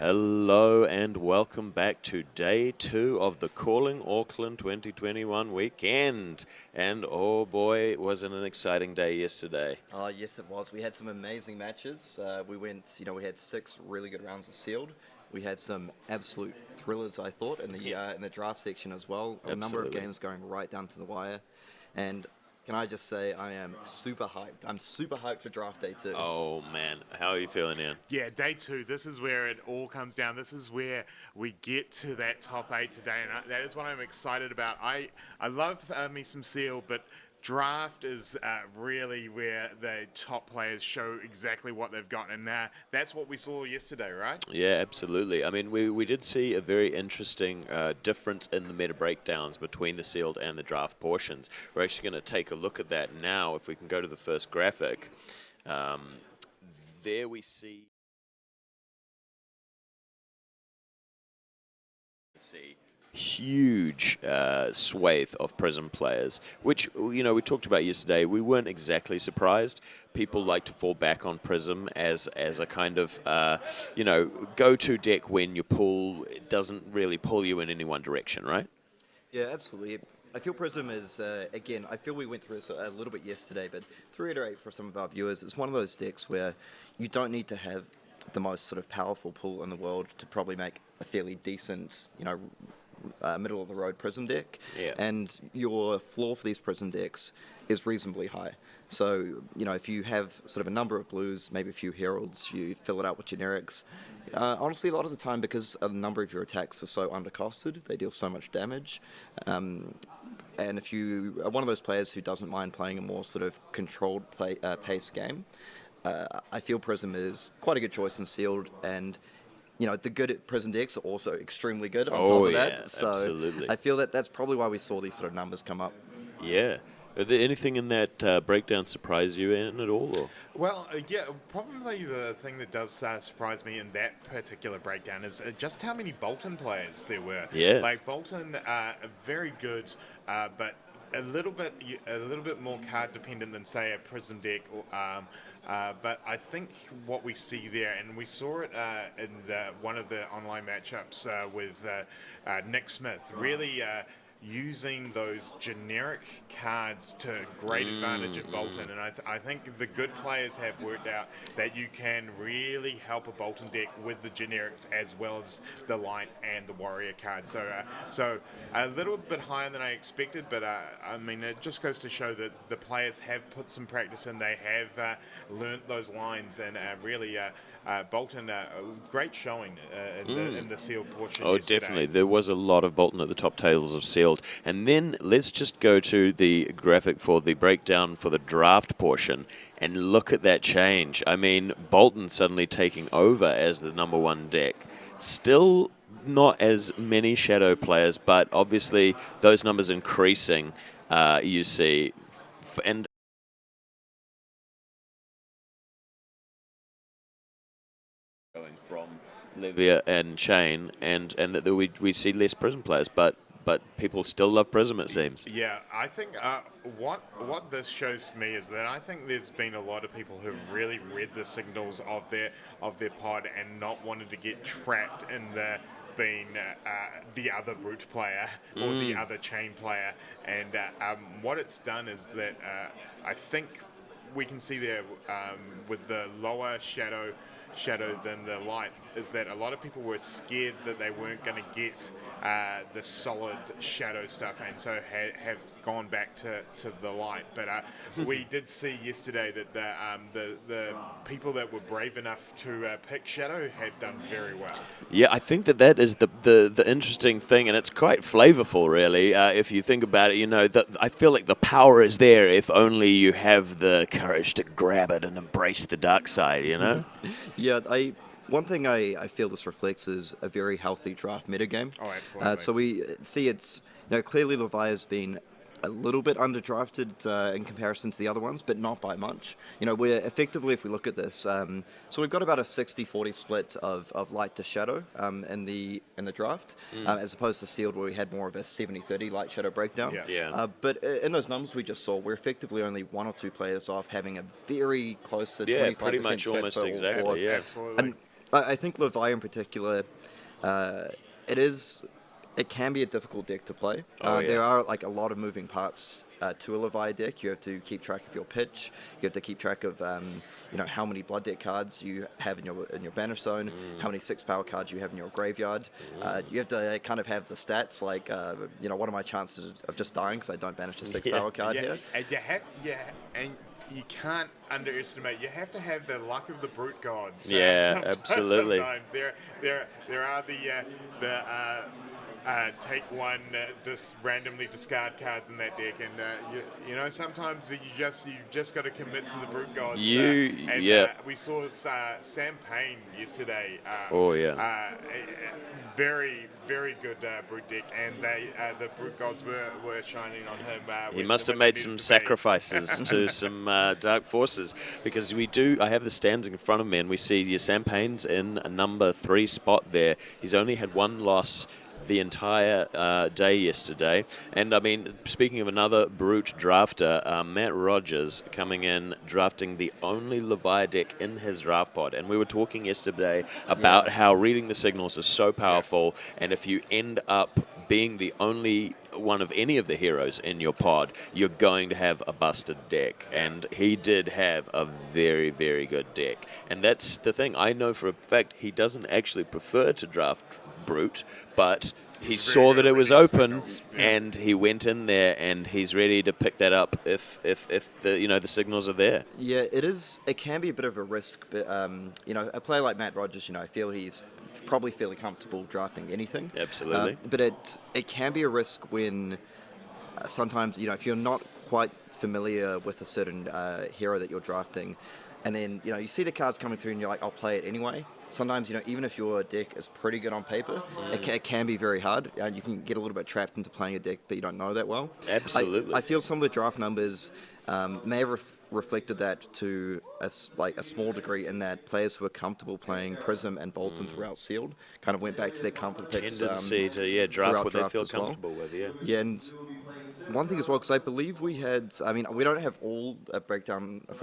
Hello and welcome back to day 2 of the Calling Auckland 2021 weekend. And oh boy, was it an exciting day yesterday. Oh, yes, it was. We had some amazing matches. We had 6 really good rounds of sealed. We had some absolute thrillers, I thought, in the draft section as well. A number of Absolutely. games going right down to the wire. And can I just say, I am super hyped. I'm super hyped for draft day 2. Oh man, how are you feeling, Ian? Yeah, day 2, this is where it all comes down. This is where we get to that top 8 today, and that is what I'm excited about. I love me some seal, but draft is really where the top players show exactly what they've got, and that's what we saw yesterday, right? Yeah, absolutely. I mean, we did see a very interesting difference in the meta breakdowns between the sealed and the draft portions. We're actually going to take a look at that now. If we can go to the first graphic, there we see huge swathe of Prism players, which, we talked about yesterday. We weren't exactly surprised. People like to fall back on Prism as a kind of, go-to deck when your pool doesn't really pull you in any one direction, right? Yeah, absolutely. I feel Prism is, again, I feel we went through this a little bit yesterday, but to reiterate for some of our viewers, it's one of those decks where you don't need to have the most sort of powerful pool in the world to probably make a fairly decent, middle of the road Prism deck. Yeah. And your floor for these Prism decks is reasonably high. So, if you have sort of a number of blues, maybe a few heralds, you fill it out with generics. Honestly, a lot of the time, because a number of your attacks are so undercosted, they deal so much damage. And if you are one of those players who doesn't mind playing a more sort of controlled pace game, I feel Prism is quite a good choice in sealed, and the good Prism decks are also extremely good on top of that. So absolutely. I feel that that's probably why we saw these sort of numbers come up. Yeah. Are there anything in that breakdown surprise you, Ian, at all? Or? Well, yeah, probably the thing that does surprise me in that particular breakdown is just how many Bolton players there were. Yeah. Like Bolton are very good, but a little bit more card dependent than say a Prism deck. But I think what we see there, and we saw it in one of the online matchups with Nick Smith, really using those generic cards to great advantage at Bolton. And I think the good players have worked out that you can really help a Bolton deck with the generics as well as the light and the warrior card. So a little bit higher than I expected, but I mean, it just goes to show that the players have put some practice in. They have learnt those lines, and really Bolton, great showing in the sealed portion. Oh, yesterday. definitely. There was a lot of Bolton at the top tables of sealed. And then let's just go to the graphic for the breakdown for the draft portion and look at that change. I mean, Bolton suddenly taking over as the number one deck. Still not as many Shadow players, but obviously those numbers increasing, you see. And going from Livia and Shane, and that we see less Prism players, but people still love Prism, it seems. Yeah, I think what this shows to me is that I think there's been a lot of people who've really read the signals of their pod and not wanted to get trapped in being the other brute player or the other chain player. And what it's done is that I think we can see there with the lower shadow than the light is that a lot of people were scared that they weren't going to get the solid shadow stuff, and so have gone back to the light. But we did see yesterday that the people that were brave enough to pick shadow had done very well. Yeah, I think that is the interesting thing, and it's quite flavorful, really. If you think about it, I feel like the power is there if only you have the courage to grab it and embrace the dark side, Yeah, one thing I feel this reflects is a very healthy draft metagame. Oh, absolutely. So we see it's, clearly Levia's been a little bit underdrafted in comparison to the other ones, but not by much. We're effectively, if we look at this, so we've got about a 60-40 split of light to shadow in the draft, as opposed to sealed where we had more of a 70-30 light shadow breakdown. Yeah. But in those numbers we just saw, we're effectively only 1 or 2 players off having a very close to 25% pretty much split almost for all exactly. four. Yeah, absolutely. And I think Levi in particular, uh, it is. It can be a difficult deck to play. Oh, yeah. There are like a lot of moving parts to a Levi deck. You have to keep track of your pitch. You have to keep track of how many blood deck cards you have in your banish zone, how many 6-power cards you have in your graveyard. You have to kind of have the stats like what are my chances of just dying because I don't banish a 6-power card here. And and you can't underestimate. You have to have the luck of the brute gods. Yeah, absolutely. Sometimes there are the take one, just randomly discard cards in that deck, and sometimes you've just got to commit to the brute gods. We saw Sam Payne yesterday. Very, very good brute deck, and the brute gods were shining on him. He must have made some sacrifices to some dark forces, because I have the standings in front of me, and we see Sam Payne's in a number 3 spot there. He's only had 1 loss the entire day yesterday. And I mean, speaking of another brute drafter, Matt Rogers coming in, drafting the only Levi deck in his draft pod. And we were talking yesterday about how reading the signals is so powerful, and if you end up being the only one of any of the heroes in your pod, you're going to have a busted deck. And he did have a very, very good deck. And that's the thing. I know for a fact he doesn't actually prefer to draft brute, but he saw that it was open, and he went in there, and he's ready to pick that up if the signals are there. Yeah, it is. It can be a bit of a risk, but a player like Matt Rogers, I feel he's probably fairly comfortable drafting anything. Absolutely. But it can be a risk when sometimes if you're not quite familiar with a certain hero that you're drafting, and then you see the cards coming through, and you're like, I'll play it anyway. Sometimes, even if your deck is pretty good on paper, it can be very hard. You can get a little bit trapped into playing a deck that you don't know that well. Absolutely. I feel some of the draft numbers may have reflected that to a small degree, in that players who are comfortable playing Prism and Bolton throughout Sealed kind of went back to their comfort picks. Tendency to draft what they feel comfortable with, Yeah, and one thing as well, because I believe we don't have a full breakdown of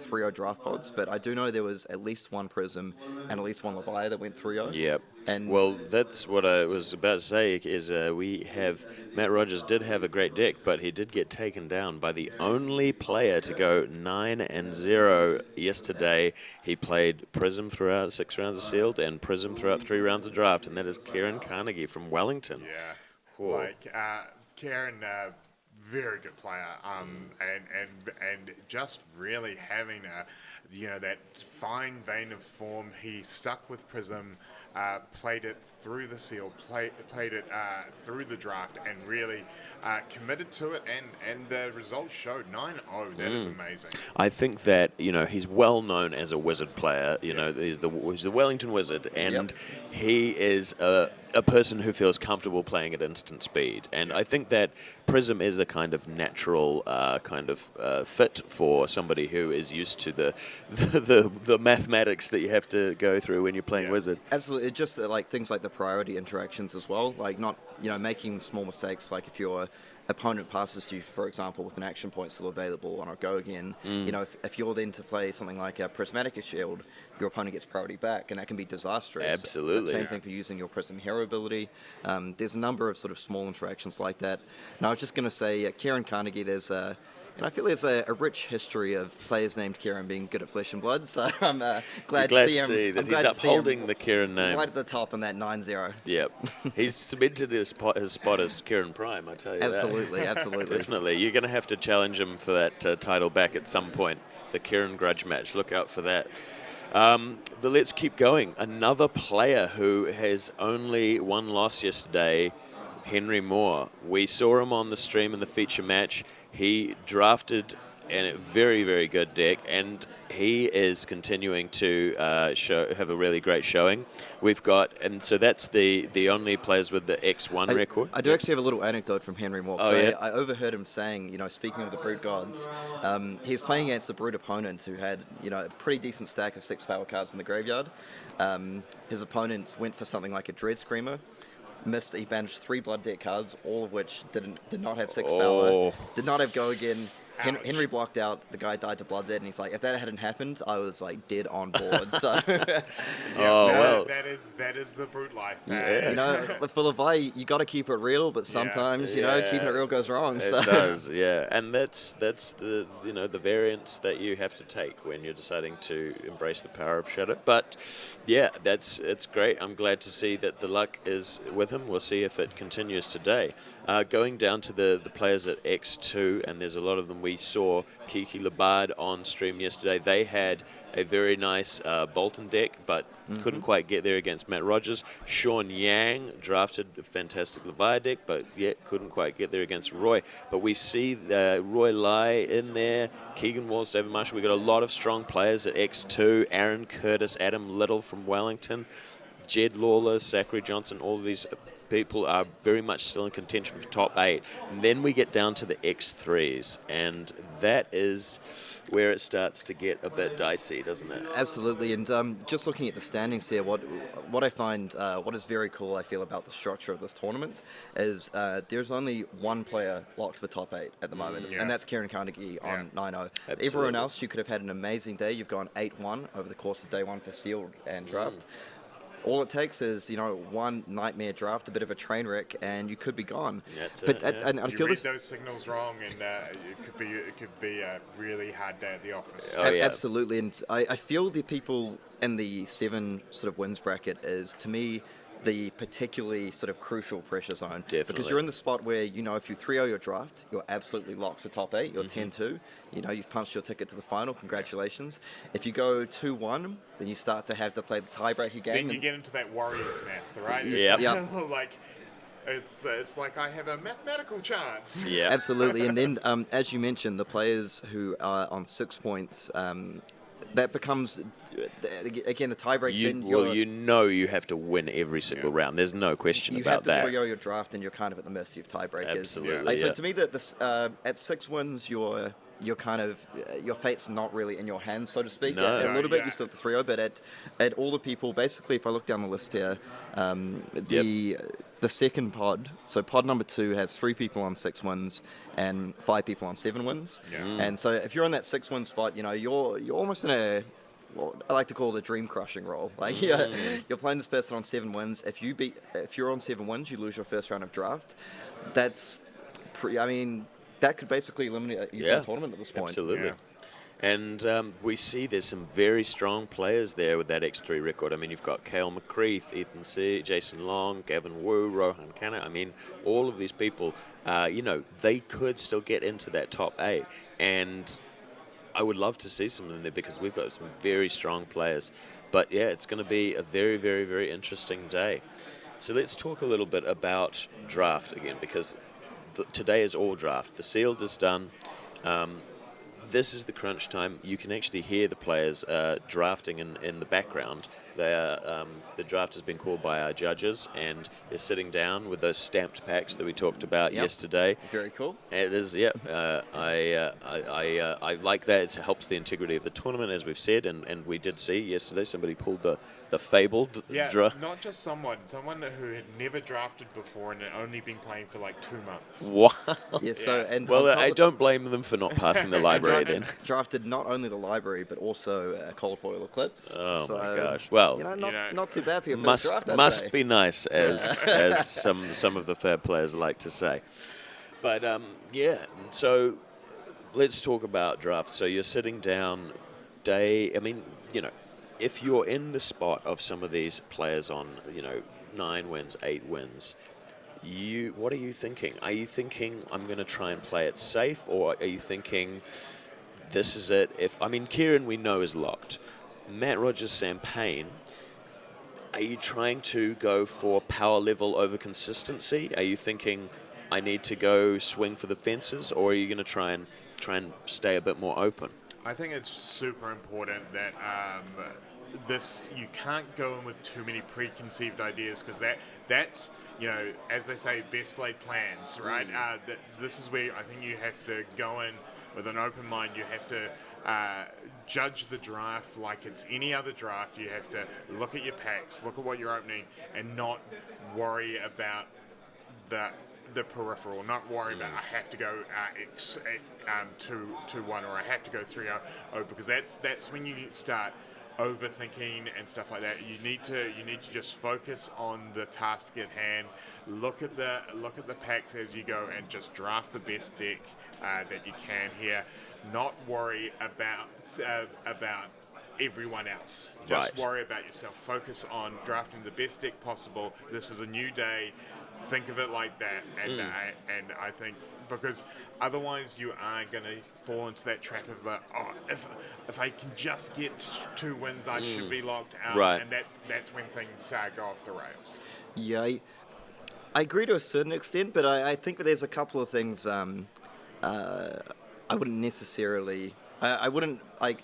the 3-0 draft pods, but I do know there was at least 1 Prism and at least 1 Levi that went 3-0. Yep. And well, that's what I was about to say, is Matt Rogers did have a great deck, but he did get taken down by the only player to go 9-0 yesterday. He played Prism throughout 6 rounds of Sealed and Prism throughout 3 rounds of Draft, and that is Kieran Carnegie from Wellington. Yeah. Whoa. Kieran, very good player, and just really having that fine vein of form. He stuck with Prism, played it through the Seal, played it through the draft, and really committed to it, and the results showed 9-0. That is amazing. I think that he's well known as a Wizard player. He's the Wellington Wizard, and he is a person who feels comfortable playing at instant speed. And I think that Prism is a kind of natural fit for somebody who is used to the mathematics that you have to go through when you're playing Wizard. Absolutely. It just things like the priority interactions as well, like not making small mistakes, like if your opponent passes you, for example, with an action point still available on a go again, if you're then to play something like a Prismatic Shield, your opponent gets priority back, and that can be disastrous. Absolutely. Same thing for using your Prism Hero ability. There's a number of sort of small interactions like that. And I was just going to say, Kieran Carnegie, I feel there's a rich history of players named Kieran being good at Flesh and Blood, so I'm glad to see him. That he's upholding the Kieran name. Right at the top in that 9-0. Yep. He's cemented his spot as Kieran Prime, I tell you Absolutely, that. absolutely. Definitely. You're going to have to challenge him for that title back at some point. The Kieran grudge match. Look out for that. But let's keep going. Another player who has only 1 loss yesterday, Henry Moore. We saw him on the stream in the feature match. He drafted a very, very good deck, and he is continuing to have a really great showing. So that's the only players with the X1 record. I do actually have a little anecdote from Henry Moore. Oh, yeah? I overheard him saying, speaking of the Brute Gods, he's playing against the Brute opponent who had, a pretty decent stack of 6-power cards in the graveyard. His opponent went for something like a Dread Screamer. He banished 3 blood deck cards, all of which did not have 6 power, did not have go again, Ouch. Henry blocked out. The guy died to blood dead, and he's like, if that hadn't happened, I was like dead on board. So, Yeah, Oh, well. that is the brute life. Yeah. you know, for Levi, you got to keep it real, but sometimes, you know, Yeah. keeping it real goes wrong. It So. does, yeah, and that's the the variance that you have to take when you're deciding to embrace the power of shadow. But yeah, it's great. I'm glad to see that the luck is with him. We'll see if it continues today. Going down to the players at X2, and there's a lot of them. We saw Kiki Labard on stream yesterday. They had a very nice Bolton deck, but couldn't quite get there against Matt Rogers. Sean Yang drafted a fantastic Levi deck, but yet couldn't quite get there against Roy. But we see Roy Lai in there, Keegan Walls, David Marshall. We've got a lot of strong players at X2. Aaron Curtis, Adam Little from Wellington, Jed Lawler, Zachary Johnson, all of these people are very much still in contention for top 8. And then we get down to the X3s, and that is where it starts to get a bit dicey, doesn't it? Absolutely, and just looking at the standings here, what I find, what is very cool, I feel, about the structure of this tournament is there's only one player locked for top 8 at the moment, and that's Kieran Carnegie on 9-0. Absolutely. Everyone else, you could have had an amazing day. You've gone 8-1 over the course of day 1 for sealed and draft. All it takes is, you know, one nightmare draft, a bit of a train wreck, and you could be gone. That's but it, yeah. and I You feel read this. those signals wrong, and it could be a really hard day at the office. Oh, yeah. Absolutely, and I feel the people in the 7 sort of wins bracket is, to me, the particularly sort of crucial pressure zone. Definitely. Because you're in the spot where, you know, if you 3-0 your draft, you're absolutely locked for top 8. You're 10-2. You know, you've punched your ticket to the final. Congratulations. If you go 2-1, then you start to have to play the tiebreaker game. Then you get into that Warriors math, right? Yep. Like, it's like I have a mathematical chance. Yeah. Absolutely, and then as you mentioned, the players who are on 6 points, that becomes again the tiebreak. You have to win every single round. There's no question You about have to that. 3-0 your draft, and you're kind of at the mercy of tiebreakers. Absolutely, Like, yeah. So to me, that this at 6 wins, you're kind of your fate's not really in your hands, so to speak. No. A little bit, Yeah. you still have to 3-0, but at all the people, basically, if I look down the list here, the second pod, so pod number 2 has 3 people on 6 wins and 5 people on 7 wins. Yeah. And so if you're in that 6-win spot, you know, you're almost in a, what I like to call it a dream crushing role. Like you're playing this person on 7 wins. If you're on 7 wins, you lose your first round of draft. That's that could basically eliminate a tournament at this point. Absolutely. Yeah. And we see there's some very strong players there with that X3 record. I mean, you've got Cale McCreath, Ethan C., Jason Long, Gavin Wu, Rohan Khanna. I mean, all of these people, you know, they could still get into that top 8. And I would love to see some of them there because we've got some very strong players. But, yeah, it's going to be a very, very, very interesting day. So let's talk a little bit about draft again, because today is all draft. The sealed is done. This is the crunch time. You can actually hear the players drafting in the background. They are, the draft has been called by our judges, and they're sitting down with those stamped packs that we talked about yesterday. Very cool. It is, yeah. I like that. It helps the integrity of the tournament, as we've said, and we did see yesterday somebody pulled the fabled draft. Not just someone who had never drafted before and had only been playing for like 2 months. Wow. Yeah, so, and Well, on top I of- don't blame them for not passing the library then. drafted not only the library but also cold foil Eclipse. Oh so, my gosh! Well, you know, You know, not too bad for your first must draft. I'd must say. be nice, as some of the fair players like to say. But yeah, so let's talk about drafts. So you're sitting down, I mean, you know, if you're in the spot of some of these players on, you know, 9 wins, 8 wins, what are you thinking? Are you thinking I'm going to try and play it safe, or are you thinking this is it? Kieran we know is locked. Matt Rogers, Sam Payne. Are you trying to go for power level over consistency? Are you thinking I need to go swing for the fences, or are you going to try and stay a bit more open? I think it's super important that you can't go in with too many preconceived ideas, because that's, you know, as they say, best laid plans, right? This is where I think you have to go in with an open mind. You have to judge the draft like it's any other draft. You have to look at your packs, look at what you're opening, and not worry about the peripheral, not worry about I have to go 2-1 or I have to go 3-0, because that's when you start overthinking and stuff like that. You need to just focus on the task at hand. Look at the packs as you go and just draft the best deck that you can here. Not worry about everyone else. Just worry about yourself. Focus on drafting the best deck possible. This is a new day. Think of it like that, and I think, because otherwise you are going to fall into that trap of if I can just get 2 wins, I should be locked out, and that's when things go off the rails. Yeah, I agree to a certain extent, but I think that there's a couple of things I wouldn't necessarily. I wouldn't like.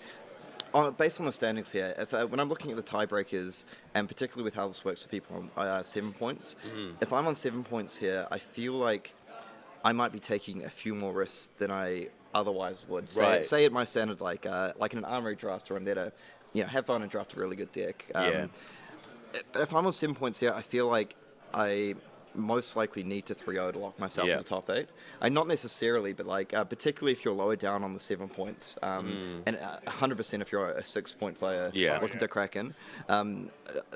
Based on the standings here, when I'm looking at the tiebreakers, and particularly with how this works for people on 7 points, if I'm on 7 points here, I feel like I might be taking a few more risks than I otherwise would. Say at my standard, like in an armory draft, where I'm there to, have fun and draft a really good deck. But if I'm on 7 points here, I feel like I most likely need to 3-0 to lock myself in the top 8. Not necessarily, but particularly if you're lower down on the 7 points, and 100% if you're a 6-point player looking to crack in.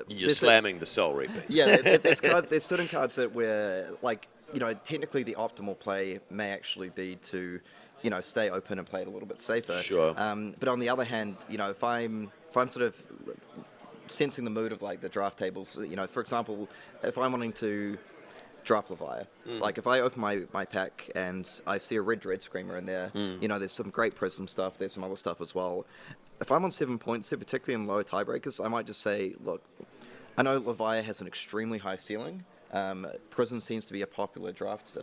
You're slamming the Soul Reaper. There's certain cards that where, technically the optimal play may actually be to, stay open and play it a little bit safer. Sure. But on the other hand, if I'm sort of sensing the mood of the draft tables, for example, if I'm wanting to draft Leviathan. If I open my pack and I see a red Dread Screamer in there, there's some great Prism stuff, there's some other stuff as well. If I'm on 7 points here, particularly in lower tiebreakers, I might just say, look, I know Leviathan has an extremely high ceiling. Prism seems to be a popular draft,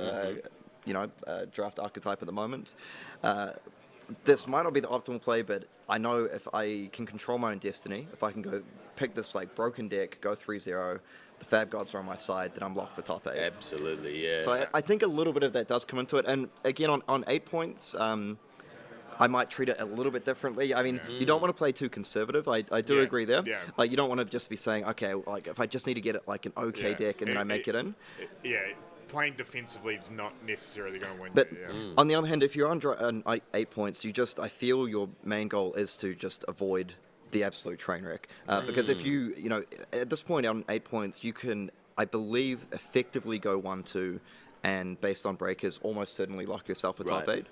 draft archetype at the moment. This might not be the optimal play, but I know if I can control my own destiny, if I can go pick this broken deck, go 3-0, the Fab Gods are on my side, then I'm locked for top 8. Absolutely, yeah. So I think a little bit of that does come into it. And again, on 8 points, I might treat it a little bit differently. I mean, you don't want to play too conservative. I do agree there. Yeah. You don't want to just be saying, okay, if I just need to get it an okay deck and then I make it in. Playing defensively is not necessarily going to win. But on the other hand, if you're on 8 points, I feel your main goal is to just avoid the absolute train wreck. Because if you at this point on 8 points, you can, I believe, effectively go 1-2, and based on breakers, almost certainly lock yourself a top 8.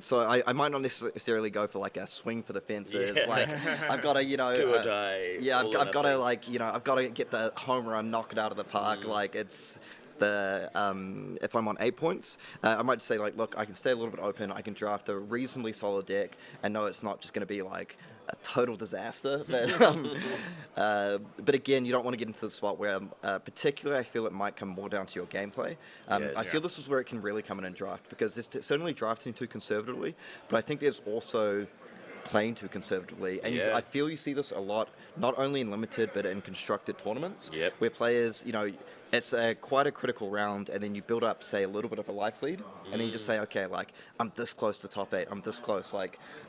So I might not necessarily go for a swing for the fences. I've got to, do or die. Yeah, I've got to I've got to get the home run, knock it out of the park. It's the if I'm on 8 points, I might say look, I can stay a little bit open. I can draft a reasonably solid deck, and know it's not just going to be a total disaster. But again, you don't want to get into the spot where, particularly, I feel it might come more down to your gameplay. I feel this is where it can really come in and draft, because there's certainly drafting too conservatively, but I think there's also playing too conservatively, and I feel you see this a lot, not only in limited but in constructed tournaments, where players, it's quite a critical round, and then you build up, say, a little bit of a life lead, and then you just say, okay, I'm this close to top 8, I'm this close,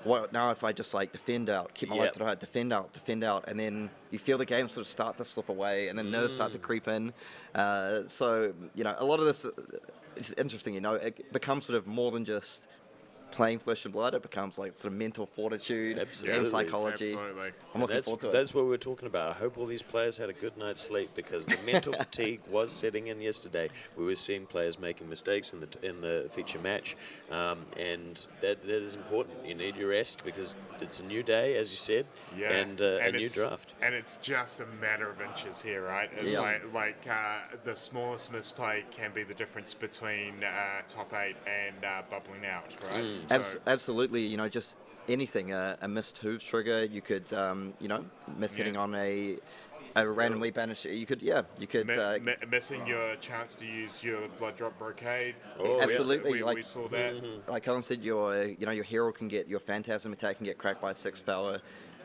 what now if I just defend out, keep my life to the heart, defend out, and then you feel the game sort of start to slip away, and then nerves start to creep in. So a lot of this, it's interesting, it becomes sort of more than just playing flesh and blood. It becomes sort of mental fortitude, game psychology. Absolutely. I'm looking forward to it. That's what we were talking about. I hope all these players had a good night's sleep, because the mental fatigue was setting in yesterday. We were seeing players making mistakes in the feature match, and that is important. You need your rest, because it's a new day, as you said, and a new draft. And it's just a matter of inches here, right? It's the smallest misplay can be the difference between top 8 and bubbling out, right? Absolutely, just anything. A missed hooves trigger, you could, miss hitting on a randomly banished. You could. Missing your chance to use your blood drop brocade. Absolutely, we saw that. Like Colin said, your hero can get, your phantasm attack can get cracked by 6 power.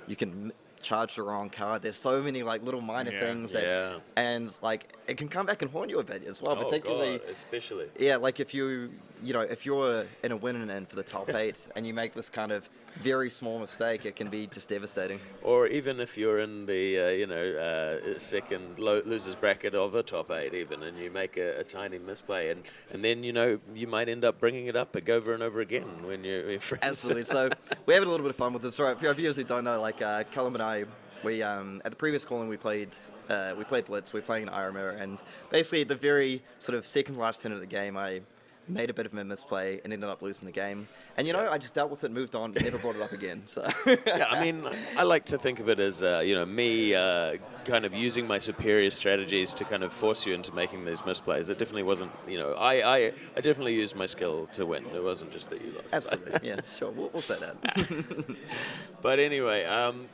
You can charged the wrong card. There's so many like little minor Yeah. things that, Yeah. and like it can come back and haunt you a bit as well. Oh, Particularly, God, especially. yeah, like if if you're in a winning end for the top 8 and you make this kind of very small mistake, it can be just devastating. Or even if you're in the second losers bracket of a top 8 even, and you make a tiny misplay, and then you might end up bringing it up over and over again when you're friends. Absolutely. So we're having a little bit of fun with this. Right, for our viewers who don't know, like Callum and I, we at the previous calling we played Blitz. We were playing an Irma, and basically at the very sort of second last turn of the game, I made a bit of a misplay and ended up losing the game. And I just dealt with it, moved on, never brought it up again. So Yeah, I mean, I like to think of it as me kind of using my superior strategies to kind of force you into making these misplays. It definitely wasn't, I definitely used my skill to win. It wasn't just that you lost. absolutely, yeah, sure, we'll say that. But anyway,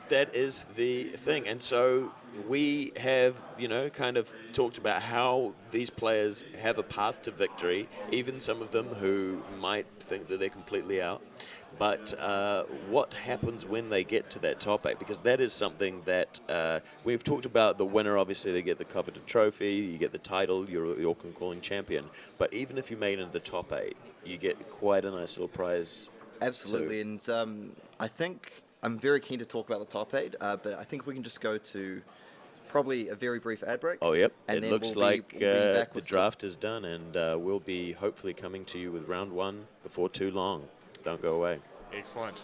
that is the thing. And so we have, kind of talked about how these players have a path to victory, even some of them who might think that they're completely out. But what happens when they get to that top 8? Because that is something that we've talked about. The winner, obviously, they get the coveted trophy, you get the title, you're the Auckland calling champion. But even if you made it into the top 8, you get quite a nice little prize. Absolutely, and I think I'm very keen to talk about the top 8, but I think we can just go to probably a very brief ad break. Oh, yep. And It then looks we'll be like back the with draft is done, and we'll be hopefully coming to you with round 1 before too long. Don't go away. Excellent.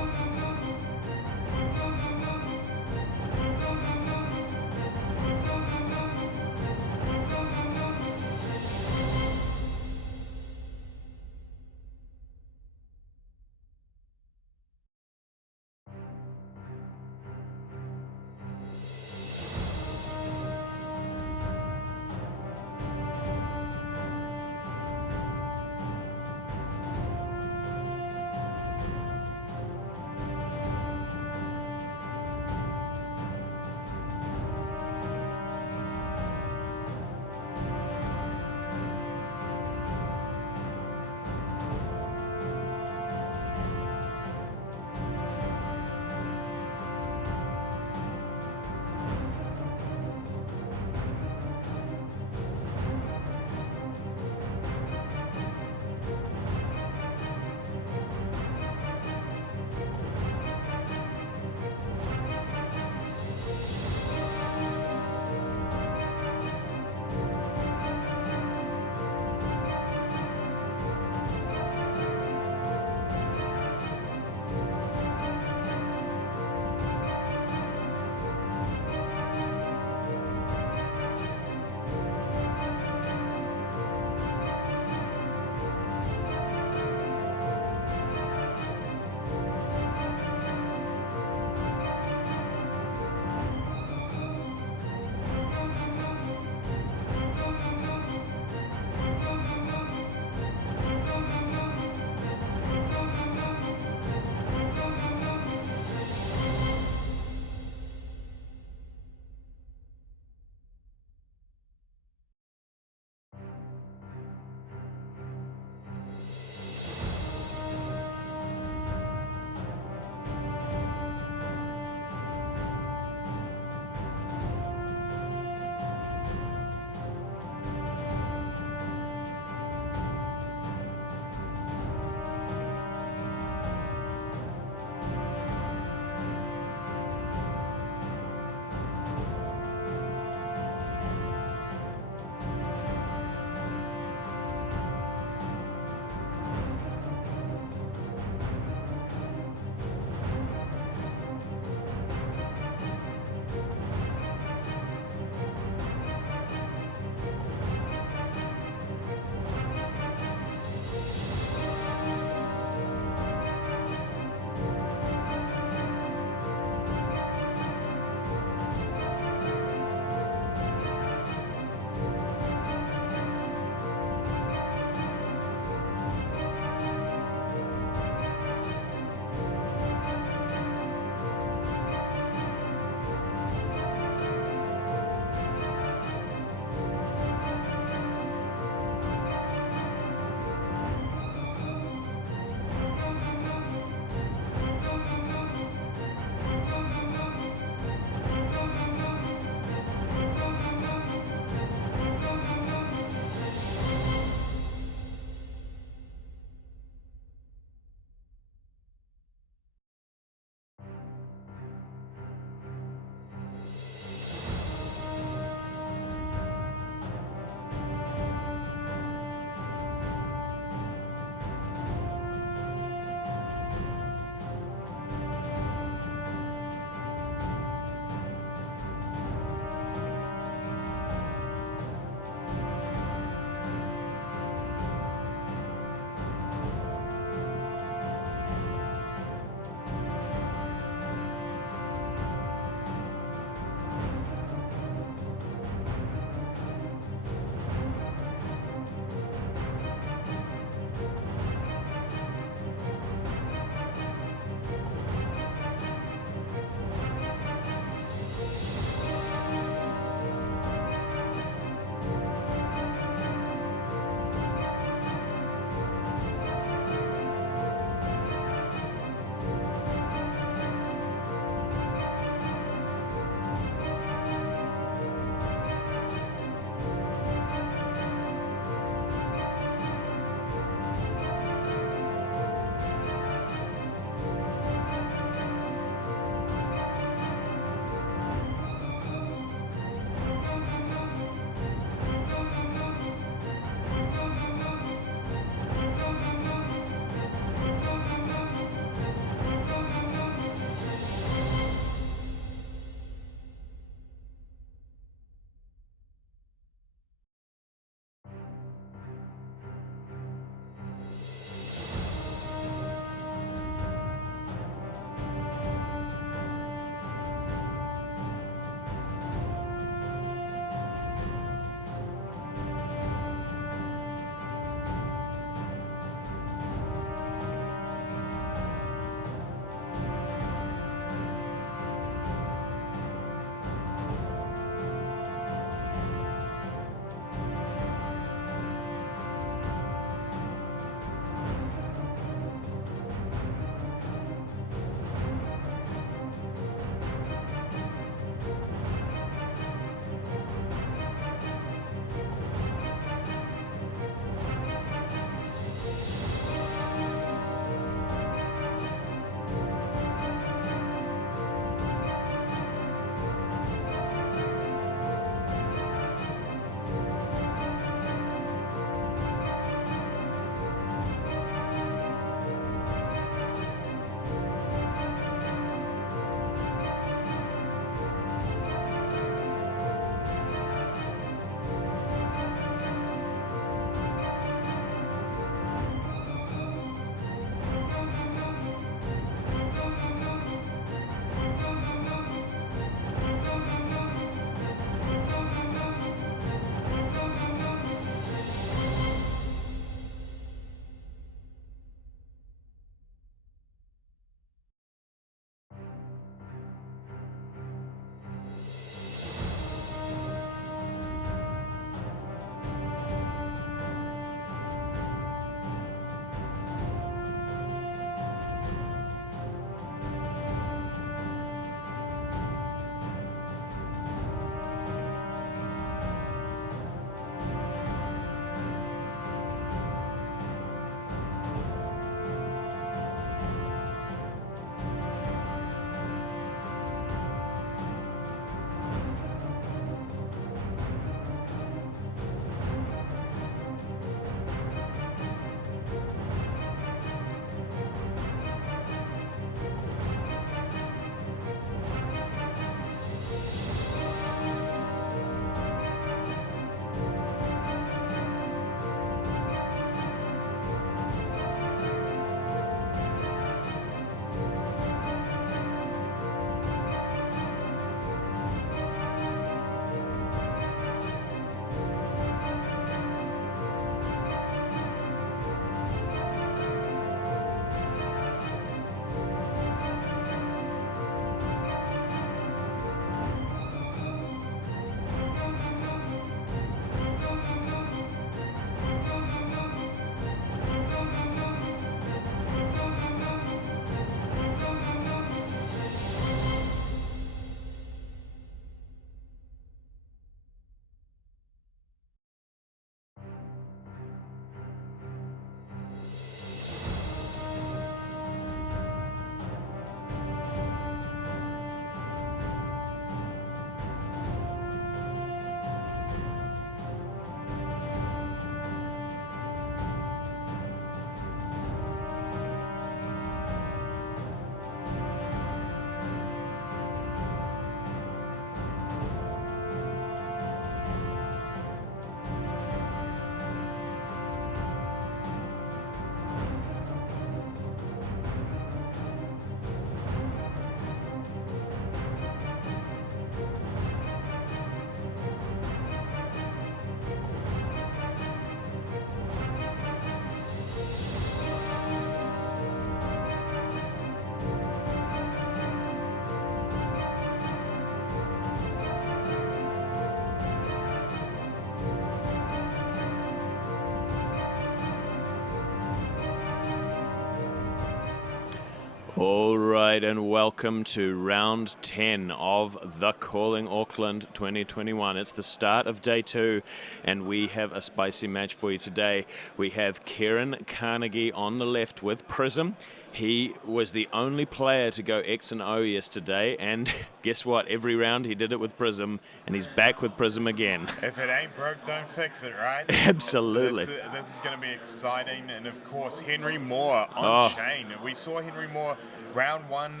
All right, and welcome to round 10 of the Calling Auckland 2021. It's the start of day 2, and we have a spicy match for you today. We have Kieran Carnegie on the left with Prism. He was the only player to go X and O yesterday, and guess what? Every round he did it with Prism, and he's back with Prism again. If it ain't broke, don't fix it, right? Absolutely. This is going to be exciting. And of course, Henry Moore on chain. We saw Henry Moore round 1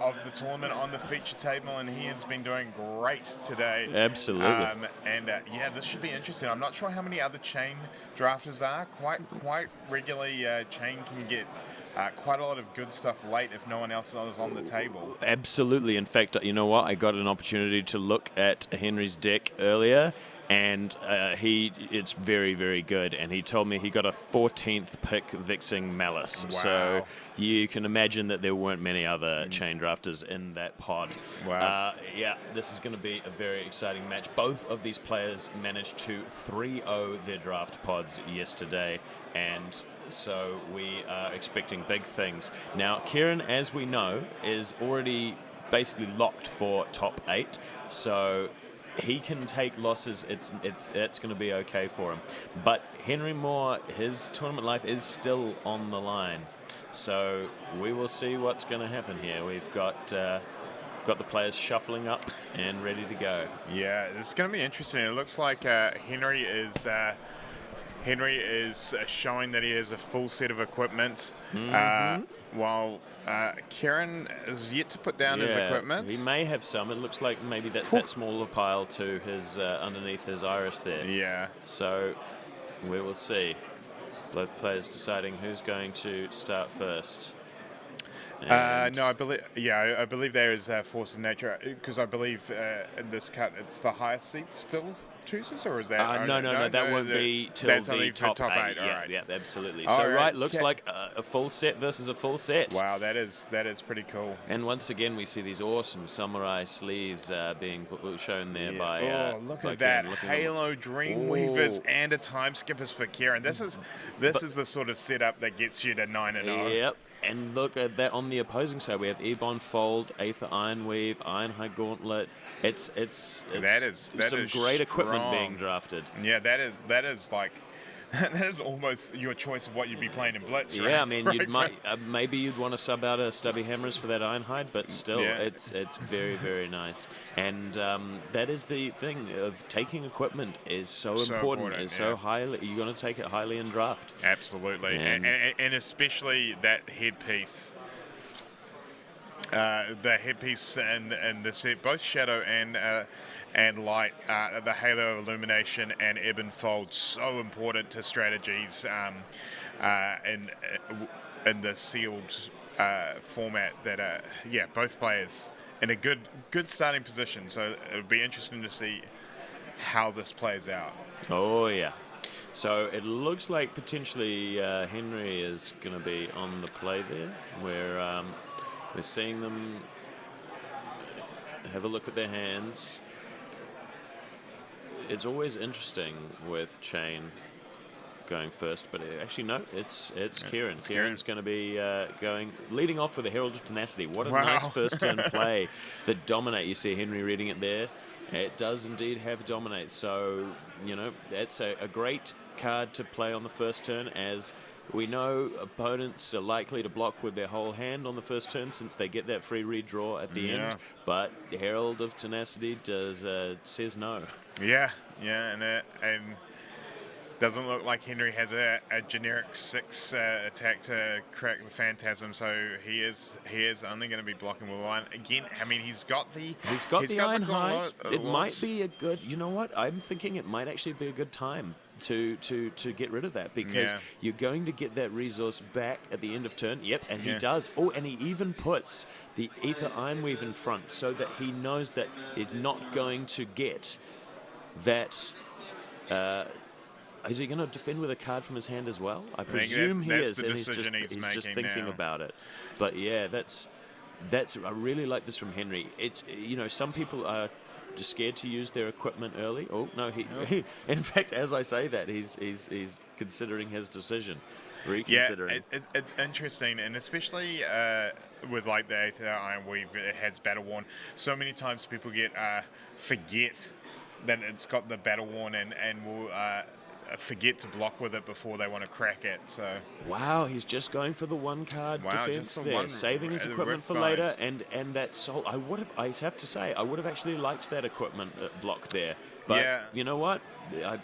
of the tournament on the feature table, and he has been doing great today. Absolutely. Yeah, this should be interesting. I'm not sure how many other chain drafters are. Quite regularly, chain can get quite a lot of good stuff late if no one else is on the table. Absolutely. In fact, you know what? I got an opportunity to look at Henry's deck earlier, and it's very, very good. And he told me he got a 14th pick Vixing Malice. Wow. So you can imagine that there weren't many other chain drafters in that pod. Wow. Yeah, this is going to be a very exciting match. Both of these players managed to 3-0 their draft pods yesterday, and so we are expecting big things. Now, Kieran, as we know, is already basically locked for top 8, so he can take losses. It's going to be okay for him. But Henry Moore, his tournament life is still on the line, so we will see what's going to happen here. We've got the players shuffling up and ready to go. Yeah, it's going to be interesting. It looks like Henry is showing that he has a full set of equipment, while Kieran is yet to put down his equipment. He may have some. It looks like maybe that's that smaller pile to his underneath his iris there. Yeah. So we will see. Both players deciding who's going to start first. No, I believe there is Force of Nature, because I believe in this cut it's the highest seed still chooses, or is that? No, that won't be till that's the only top for top 8. 8. All right. Yeah, absolutely. All So right. looks like a full set versus a full set. Wow, that is pretty cool. And once again, we see these awesome samurai sleeves being shown there by. Look by at that Kieran. Halo Dreamweavers and a Time Skippers for Kieran. This is the sort of setup that gets you to 9-0. Yep. And look at that on the opposing side. We have Ebon Fold, Aether Ironweave, Ironhide Gauntlet. It's some great equipment strong. being drafted. Yeah, that is like that is almost your choice of what you'd be playing in Blitz. Yeah, right? I mean, maybe you'd want to sub out a Stubby Hammers for that Ironhide, but still, it's very, very nice. And that is the thing of taking equipment is so important. It's so highly. You're going to take it highly in draft. Absolutely, and especially that headpiece. The headpiece and the set, both Shadow and Light, the Halo Illumination and Ebb and Fold, so important to strategies in the sealed format. That both players in a good starting position. So it'll be interesting to see how this plays out. Oh yeah. So it looks like potentially Henry is going to be on the play there, where we're seeing them have a look at their hands. It's always interesting with Chain going first, but actually no, it's Kieran. Kieran's going to be leading off with a Herald of Tenacity. What a nice first turn play. The Dominate, you see Henry reading it there. It does indeed have Dominate, so that's a great card to play on the first turn, as we know opponents are likely to block with their whole hand on the first turn since they get that free redraw at the end. But Herald of Tenacity says no. Yeah, and doesn't look like Henry has a generic 6 attack to crack the Phantasm, so he is only going to be blocking with one. Again, I mean, he's got the Ironhide. It might be a good. You know what? I'm thinking it might actually be a good time to get rid of that, because you're going to get that resource back at the end of turn. Yep, and he does. Oh, and he even puts the Aether Ironweave in front so that he knows that he's not going to get that. Is he going to defend with a card from his hand as well? I presume he is, and he's just thinking about it. But yeah, that's I really like this from Henry. It's some people are just scared to use their equipment early. Oh no, he in fact, as I say that, he's considering his decision, reconsidering. Yeah, it's interesting, and especially with like the Eighth Iron Weave, it has battle worn. So many times people forget that it's got the battle worn and will forget to block with it before they want to crack it. So wow, he's just going for the one card defense just the there, one saving his equipment for later, and that soul. I have to say, I would have actually liked that equipment block there. But you know what?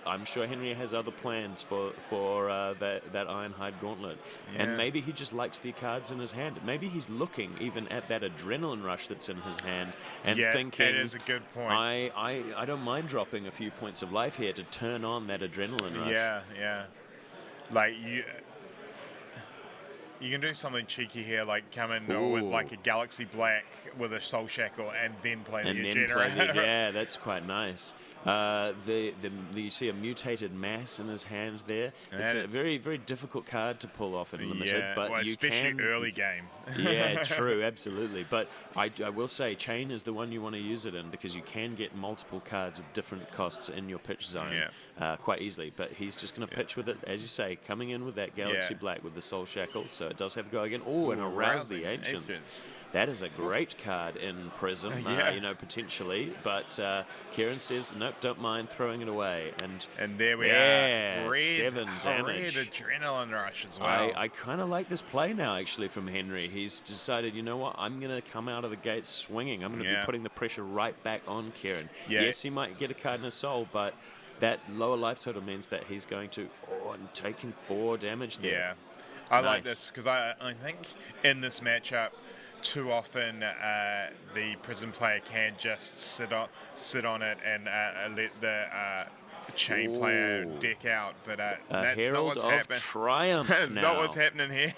I'm sure Henry has other plans for that Ironhide Gauntlet, and maybe he just likes the cards in his hand. Maybe he's looking even at that adrenaline rush that's in his hand and thinking, that is a good point. I don't mind dropping a few points of life here to turn on that adrenaline rush. Yeah. Like you can do something cheeky here, like come in with like a Galaxy Black with a Soul Shackle and then play the generator. Yeah, that's quite nice. You see a mutated mass in his hand there. It's a very, very difficult card to pull off in limited, but you especially can early game. Yeah, true, absolutely. But I will say, Chain is the one you want to use it in because you can get multiple cards with different costs in your pitch zone quite easily. But he's just going to pitch with it, as you say, coming in with that Galaxy Black with the Soul Shackle, so it does have a go again. Oh, and Arouse the Ancients. That is a great card in Prism, potentially. But Kieran says, nope, don't mind throwing it away. And there we are. 7 damage. Red adrenaline rush as well. I kind of like this play now, actually, from Henry. He's decided, you know what, I'm going to come out of the gate swinging. I'm going to be putting the pressure right back on Kieran. Yes, he might get a card in his soul, but that lower life total means that he's going to, and taking 4 damage there. Yeah, I like this because I think in this matchup, too often the Prism player can just sit on it and let the Chain player deck out, but that's not what's happening. Triumph That's now. not what's happening here.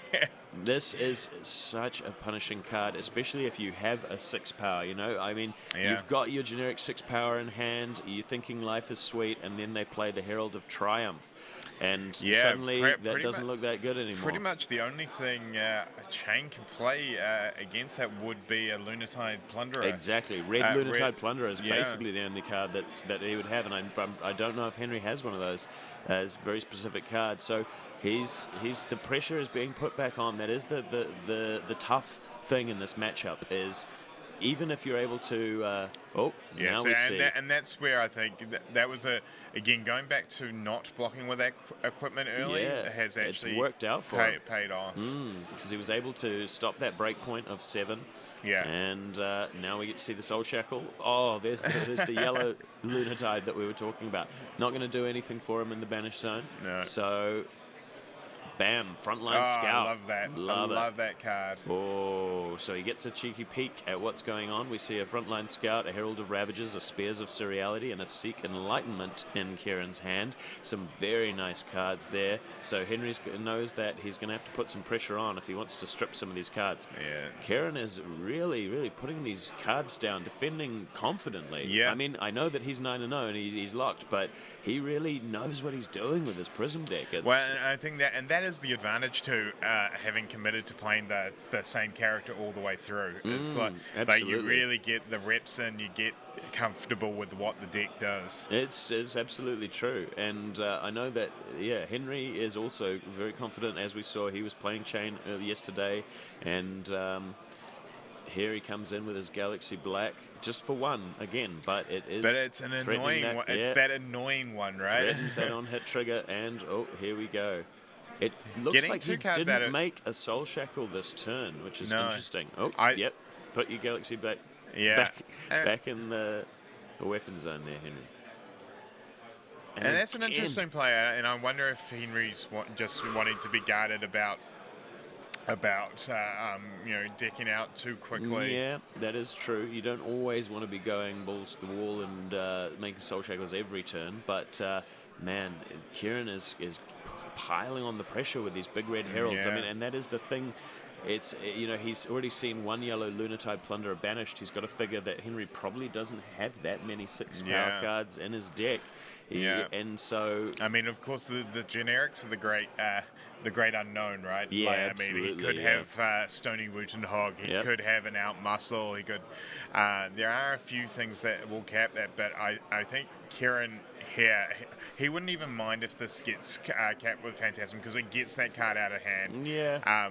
This is such a punishing card, especially if you have a 6 power, I mean, you've got your generic 6 power in hand, you're thinking life is sweet, and then they play the Herald of Triumph. And suddenly that doesn't look that good anymore. Pretty much the only thing a Chain can play against that would be a Lunatide Plunderer. Exactly. Red Lunatide Plunderer is basically the only card that he would have, and I don't know if Henry has one of those. It's a very specific card. So he's the pressure is being put back on. That is the tough thing in this matchup is even if you're able to, now we see. And that's where I think that was again going back to not blocking with that equipment early. Has actually it's worked out for paid off because he was able to stop that break point of 7. Yeah, and now we get to see the Soul Shackle. Oh, there's the yellow Lunatide that we were talking about. Not going to do anything for him in the Banished Zone. No. So. Bam, Frontline Scout. I love that. I love that card. Oh, so he gets a cheeky peek at what's going on. We see a Frontline Scout, a Herald of Ravages, a Spears of Seriality, and a Seek Enlightenment in Kieran's hand. Some very nice cards there. So Henry knows that he's going to have to put some pressure on if he wants to strip some of these cards. Yeah. Kieran is really, really putting these cards down, defending confidently. Yeah. I mean, I know that he's 9-0 and he's locked, but he really knows what he's doing with his Prism deck. Well, I think that is the advantage to having committed to playing the same character all the way through. It's like you really get the reps in, you get comfortable with what the deck does. It's absolutely true, and I know that Henry is also very confident. As we saw, he was playing Chain yesterday, and here he comes in with his Galaxy Black just for 1 again, but it's an annoying one. It's that annoying one, right? Threatens that on hit trigger, and here we go. It looks Getting like 2 he cards didn't make a Soul Shackle this turn, which is interesting. Yep. Put your Galaxy back in the weapon zone there, Henry. And that's an interesting player, and I wonder if Henry's just wanting to be guarded about decking out too quickly. Yeah, that is true. You don't always want to be going balls to the wall and making Soul Shackles every turn, but man, Kieran is piling on the pressure with these big red heralds. I mean, and that is the thing it's, he's already seen one yellow Lunatide Plunderer banished. He's got to figure that Henry probably doesn't have that many 6 power cards in his deck. And so... I mean, of course, the generics are the great unknown, right? Yeah, like, absolutely. I mean, he could have Stony Wooten Hog. He could have an Out Muscle. He could... there are a few things that will cap that, but I think Kieran here, he wouldn't even mind if this gets capped with Phantasm, because it gets that card out of hand. Yeah.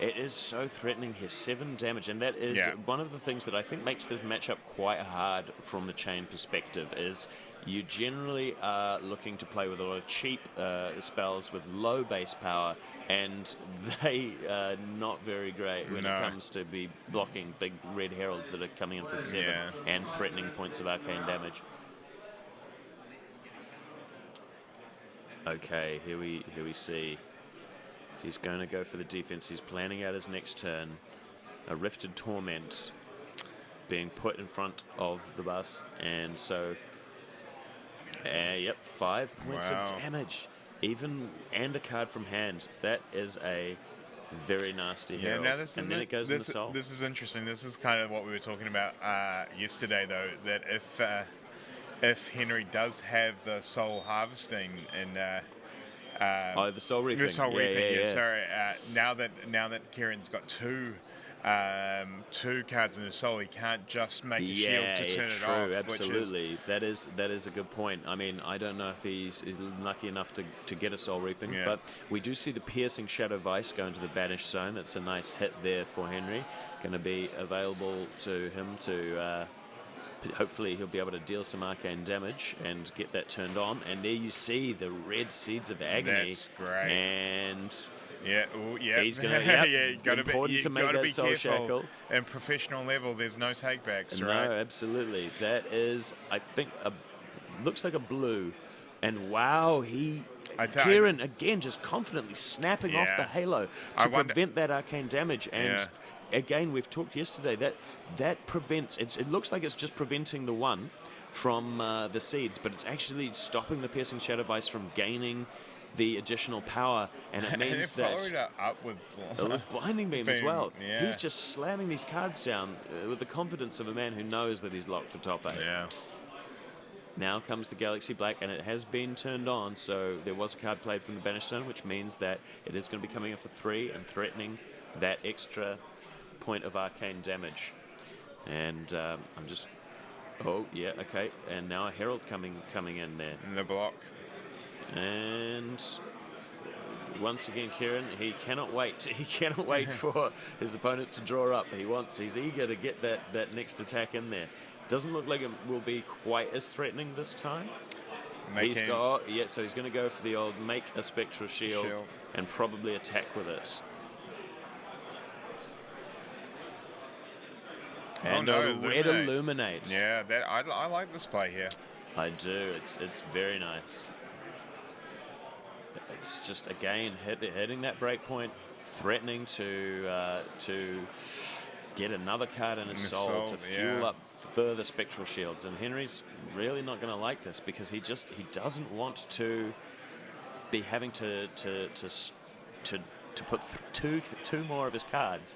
It is so threatening here, 7 damage, and that is one of the things that I think makes this matchup quite hard from the chain perspective, is you generally are looking to play with a lot of cheap spells with low base power, and they are not very great when it comes to be blocking big red heralds that are coming in for 7 and threatening points of arcane damage. Okay, here we see. He's going to go for the defense. He's planning out his next turn. A Rifted Torment being put in front of the bus. And so, 5 points of damage. And a card from hand. That is a very nasty herald. And then it goes in the soul. This is interesting. This is kind of what we were talking about yesterday, though, that if Henry does have the soul harvesting and... the Soul Reaping. The Soul Reaping, sorry. Now that Kieran's got two cards in his soul, he can't just make a shield to turn it off. Absolutely. That is a good point. I mean, I don't know if he's lucky enough to get a Soul Reaping, but we do see the Piercing Shadow Vice go into the banished zone. That's a nice hit there for Henry. Going to be available to him to... hopefully he'll be able to deal some arcane damage and get that turned on. And there you see the red Seeds of Agony. That's great. And he's going to important to make that soul shackle. And professional level, there's no takebacks, right? No, absolutely. That is, I think, looks like a blue. And wow, Kieran again just confidently snapping off the halo to prevent that arcane damage. And again, we've talked yesterday that prevents. It looks like it's just preventing the one from the seeds, but it's actually stopping the Piercing Shadow Vice from gaining the additional power, and it means that up with Blinding Beam as well. Yeah. He's just slamming these cards down with the confidence of a man who knows that he's locked for top 8. Yeah. Now comes the Galaxy Black, and it has been turned on, so there was a card played from the Banished Zone, which means that it is going to be coming in for 3 and threatening that extra point of arcane damage. And I'm just... Oh, yeah, okay. And now a Herald coming in there. In the block. And once again, Kieran, he cannot wait. He cannot wait for his opponent to draw up. He's eager to get that next attack in there. Doesn't look like it will be quite as threatening this time. So he's going to go for the old make a Spectral Shield and probably attack with it. And red Illuminate. Yeah, I like this play here. I do. It's very nice. It's just again hitting that break point, threatening to get another card in his soul to fuel up further Spectral Shields. And Henry's really not going to like this because he doesn't want to be having to put two more of his cards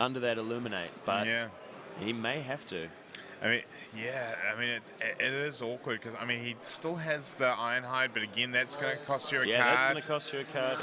under that Illuminate, but he may have to. I mean, it is awkward because he still has the Ironhide, but again, that's going to cost you a card. Yeah, that's going to cost you a card.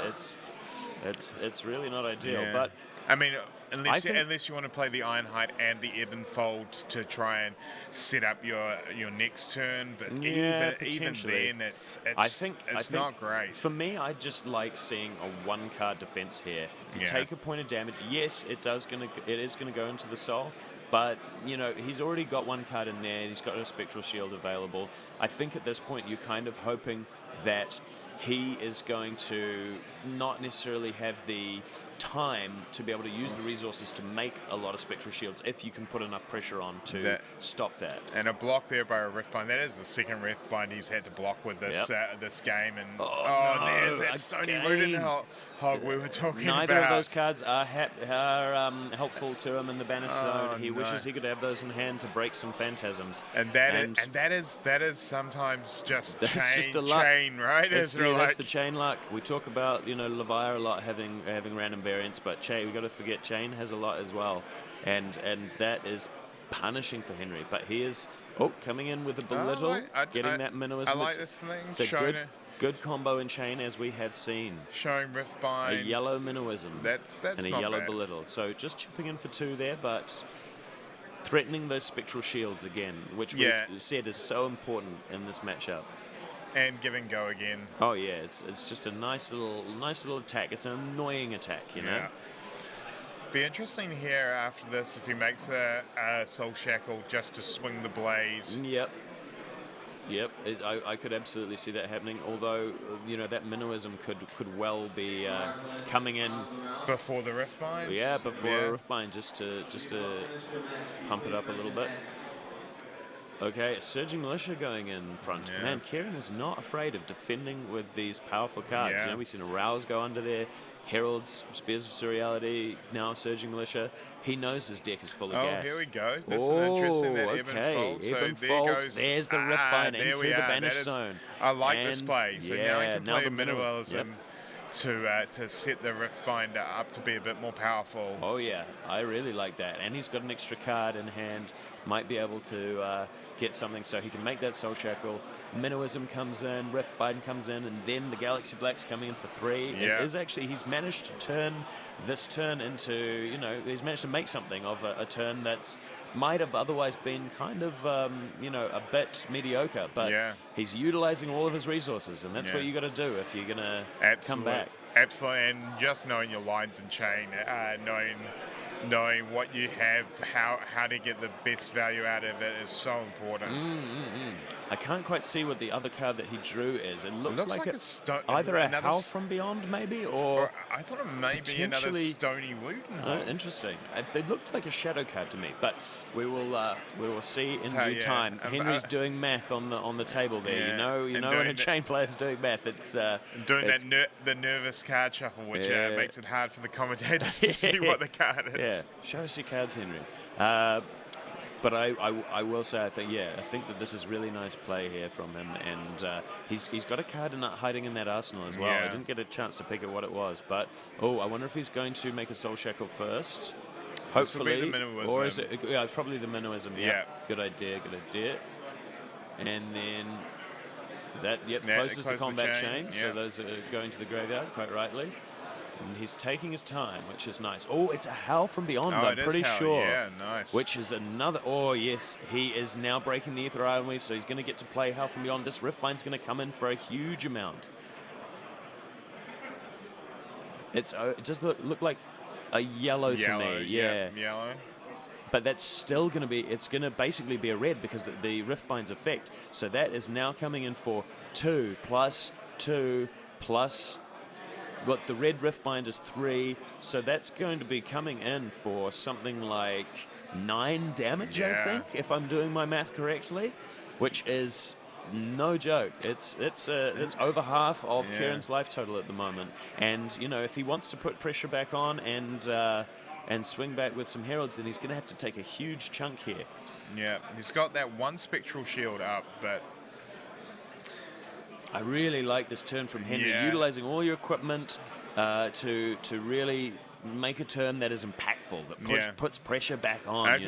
It's really not ideal, but I mean, unless you want to play the Ironhide and the Ebonfold to try and set up your next turn, but even then, it's not great. For me, I just like seeing a 1-card defense here. You take a point of damage. Yes, it is going to go into the soul. But, he's already got 1 card in there. He's got a Spectral Shield available. I think at this point you're kind of hoping that he is going to not necessarily have the time to be able to use the resources to make a lot of Spectral Shields if you can put enough pressure on to stop that. And a block there by a Riftbind. That is the second Riftbind he's had to block with this this game. And there's that Stony Wooten Hog we were talking about. Neither of those cards are helpful to him in the banished zone. He wishes he could have those in hand to break some phantasms. And that is sometimes just chain, right? That's the chain luck. We talk about Leviathan a lot having random variants, but we got to forget Chain has a lot as well, and that is punishing for Henry. But he is coming in with a belittle, getting that minnowism. I like this thing. It's a good combo in Chain, as we have seen. Showing rift binds. A yellow minnowism. That's and a not yellow bad. belittle. So just chipping in for 2 there, but threatening those spectral shields again, which we've said is so important in this matchup. And give and go again. Oh yeah, it's just a nice little attack. It's an annoying attack, you know. Yeah. Be interesting to hear after this if he makes a soul shackle just to swing the blade. Yep, I could absolutely see that happening. Although that minnowism could well be coming in before the rift bind. Yeah, before a rift bind, just to pump it up a little bit. Okay, Surging Militia going in front. Yeah. Man, Kieran is not afraid of defending with these powerful cards. Yeah. We've seen Arouse go under there, Heralds, Spears of Surreality, now Surging Militia. He knows his deck is full of gas. Oh, here we go. This is interesting, that okay. Eben Fold. So Eben there goes. There's the Riftbind into the Banished Zone. Zone. I like this play. So now he can play the Minimalism to set the Riftbind up to be a bit more powerful. Oh yeah, I really like that. And he's got an extra card in hand, might be able to get something so he can make that Soul Shackle. Minnowism comes in, Riftbind comes in, and then the Galaxy Black's coming in for 3. Yeah. He's managed to turn this turn into, he's managed to make something of a turn that's might have otherwise been kind of, a bit mediocre, but he's utilizing all of his resources, and that's what you got to do if you're going to come back. Absolutely, and just knowing your lines and chain, knowing what you have, how to get the best value out of it is so important. I can't quite see what the other card that he drew is. It looks like either a Howl from Beyond, maybe, or I thought it may be another Stony Wooten. Interesting. They looked like a shadow card to me, but we will see in due time. Henry's doing math on the table there. You know when a chain player's doing math, it's doing the nervous card shuffle, which makes it hard for the commentators to see what the card is. Yeah, show us your cards, Henry. But I will say, I think that this is really nice play here from him, and he's got a card hiding in that arsenal as well. I didn't get a chance to pick at what it was, but I wonder if he's going to make a Soul Shackle first. Hopefully, this will be the Minnowism. Or is it? Yeah, it's probably the Minnowism. Yeah, good idea. And then that closes the combat chain. So those are going to the graveyard quite rightly. And he's taking his time, which is nice. Oh, it's a Howl from Beyond, I'm pretty sure. Yeah, nice. Which is another... Oh, yes. He is now breaking the Aether Iron Weave, so he's going to get to play Howl from Beyond. This Riftbind's going to come in for a huge amount. It just look like a yellow to me. Yeah, yellow. But that's still going to be... It's going to basically be a red because of the Riftbind's effect. So that is now coming in for 2 plus 2 plus... Look, the red Riftbind is 3, so that's going to be coming in for something like 9 damage, I think, if I'm doing my math correctly, which is no joke. It's over half of Kieran's life total at the moment, and if he wants to put pressure back on and swing back with some heralds, then he's going to have to take a huge chunk here. Yeah, he's got that one spectral shield up, but. I really like this turn from Henry, utilizing all your equipment to really make a turn that is impactful, that puts pressure back on. I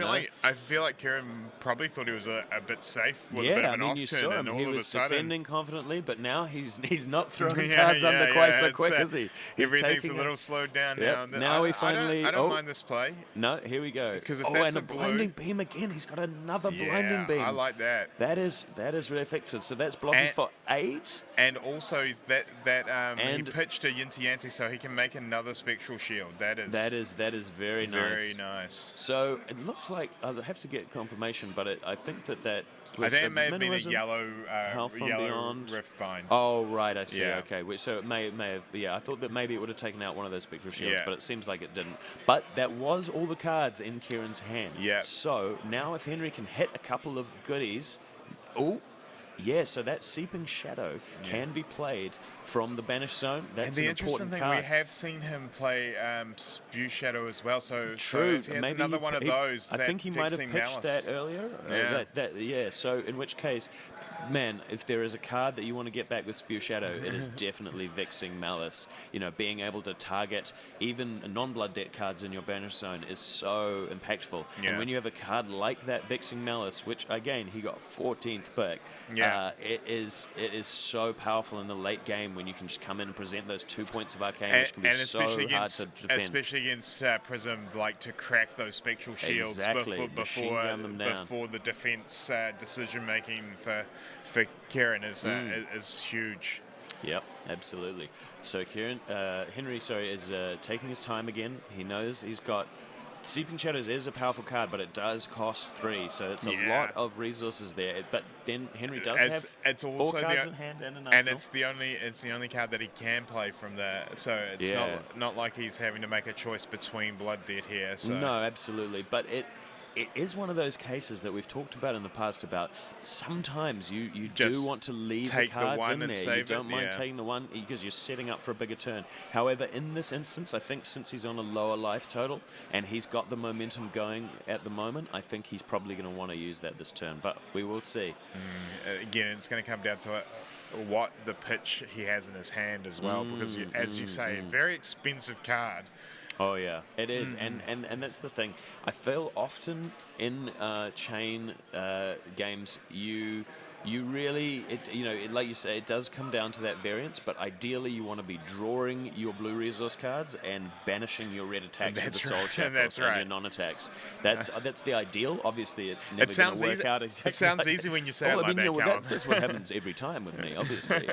feel like Kieran probably thought he was a bit safe with a bit of an off you turn, saw him. and He all of a was sudden, defending confidently, but now he's not throwing cards under quite so quick, is he? Everything's a little slowed down now. Now we finally. I don't mind this play. No, here we go. Because if and that's a blinding beam again. He's got another blinding beam. I like that. That is really effective. So that's blocking for 8. And also he pitched a Yinti Yanti, so he can make another spectral shield. That is very nice. Very nice. So it looks like I'll have to get confirmation, but I think that. I think it may have been a yellow Riftbind. Oh right, I see. Yeah. Okay, so it may have. Yeah, I thought that maybe it would have taken out one of those spectral shields, but it seems like it didn't. But that was all the cards in Kieran's hand. Yeah. So now if Henry can hit a couple of goodies, so that Seeping Shadow can be played from the Banished Zone. That's an important card. We have seen him play Spew Shadow as well. So true. So if he has another one of those, I think he might have pitched that earlier. So in which case, Man, if there is a card that you want to get back with Spew Shadow, it is definitely Vexing Malice. Being able to target even non-blood debt cards in your banish zone is so impactful. Yeah. And when you have a card like that Vexing Malice, which again he got 14th pick, Yeah. it is so powerful in the late game when you can just come in and present those 2 points of arcane, which can be so hard to defend. Especially against Prism, like to crack those spectral shields Exactly. Machine gun them down. before the defense decision making for Kieran is huge. Yep, absolutely. So Henry, is taking his time again. He knows he's got Seeping Shadows is a powerful card, but it does cost 3, so it's a lot of resources there. But then Henry does have 4 cards in hand and an arsenal. And it's the only card that he can play from there. So it's not like he's having to make a choice between Blood Debt here. So. No, absolutely. But it is one of those cases that we've talked about in the past about sometimes you do want to leave the cards in there. You don't mind taking the one because you're setting up for a bigger turn. However, in this instance, I think since he's on a lower life total and he's got the momentum going at the moment, I think he's probably going to want to use that this turn. But we will see. Again, it's going to come down to what the pitch he has in his hand as well, because as you say, a very expensive card. Oh yeah, it is, and that's the thing. I feel often in chain games, you really, like you say, it does come down to that variance. But ideally, you want to be drawing your blue resource cards and banishing your red attacks with the soul shackles and your non-attacks. That's the ideal. Obviously, it's never going to work out exactly. It sounds like easy when you say it like that. That's what happens every time with me. Obviously,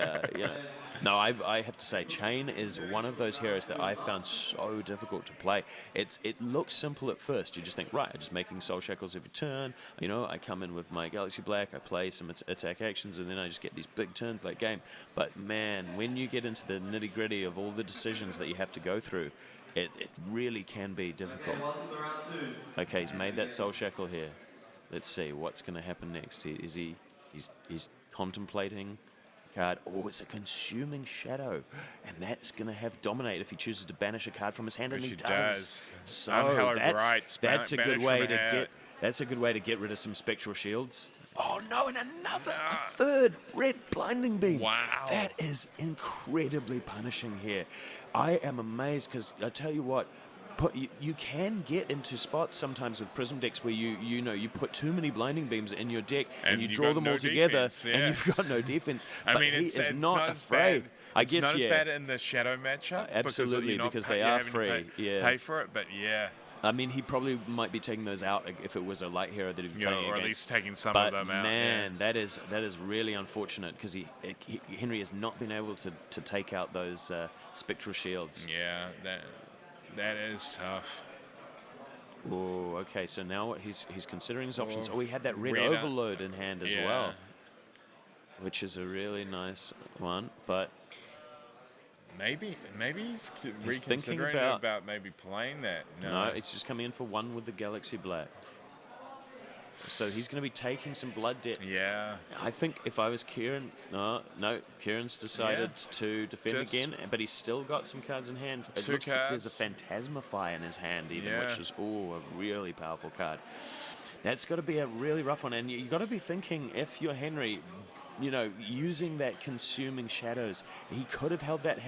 No, I have to say, Chain is one of those heroes that I found so difficult to play. It looks simple at first. You just think, right, I'm just making Soul Shackles every turn. I come in with my Galaxy Black, I play some attack actions, and then I just get these big turns late game. But man, when you get into the nitty-gritty of all the decisions that you have to go through, it really can be difficult. Okay, he's made that Soul Shackle here. Let's see what's going to happen next. He's contemplating card. Oh, it's a Consuming Shadow, and that's going to have Dominate if he chooses to banish a card from his hand, and he does. So that's a good way to get rid of some Spectral Shields. Oh no, and a third red Blinding Beam. Wow. That is incredibly punishing here. I am amazed because I tell you what, you can get into spots sometimes with Prism decks where you put too many Blinding Beams in your deck and you draw them all together and you've got no defense. But he is not afraid. I guess it's not as bad in the Shadow matchup. Absolutely, because they are free. Pay for it, but yeah. I mean, he probably might be taking those out if it was a light hero that he'd be playing against. Or at least taking some of them out. But man, that is really unfortunate because Henry has not been able to take out those Spectral Shields. Yeah, that is tough. Oh, okay. So now he's considering his options. Oh, he had that red Overload in hand as well, which is a really nice one. But maybe he's thinking reconsidering about maybe playing that. No, it's just coming in for one with the Galaxy Black. So he's going to be taking some blood debt. Yeah. I think if I was Kieran, no, Kieran's decided to defend again, but he's still got some cards in hand. It looks like there's a Phantasmify in his hand even, which is, a really powerful card. That's got to be a really rough one. And you've got to be thinking, if you're Henry, using that Consuming Shadows, he could have held that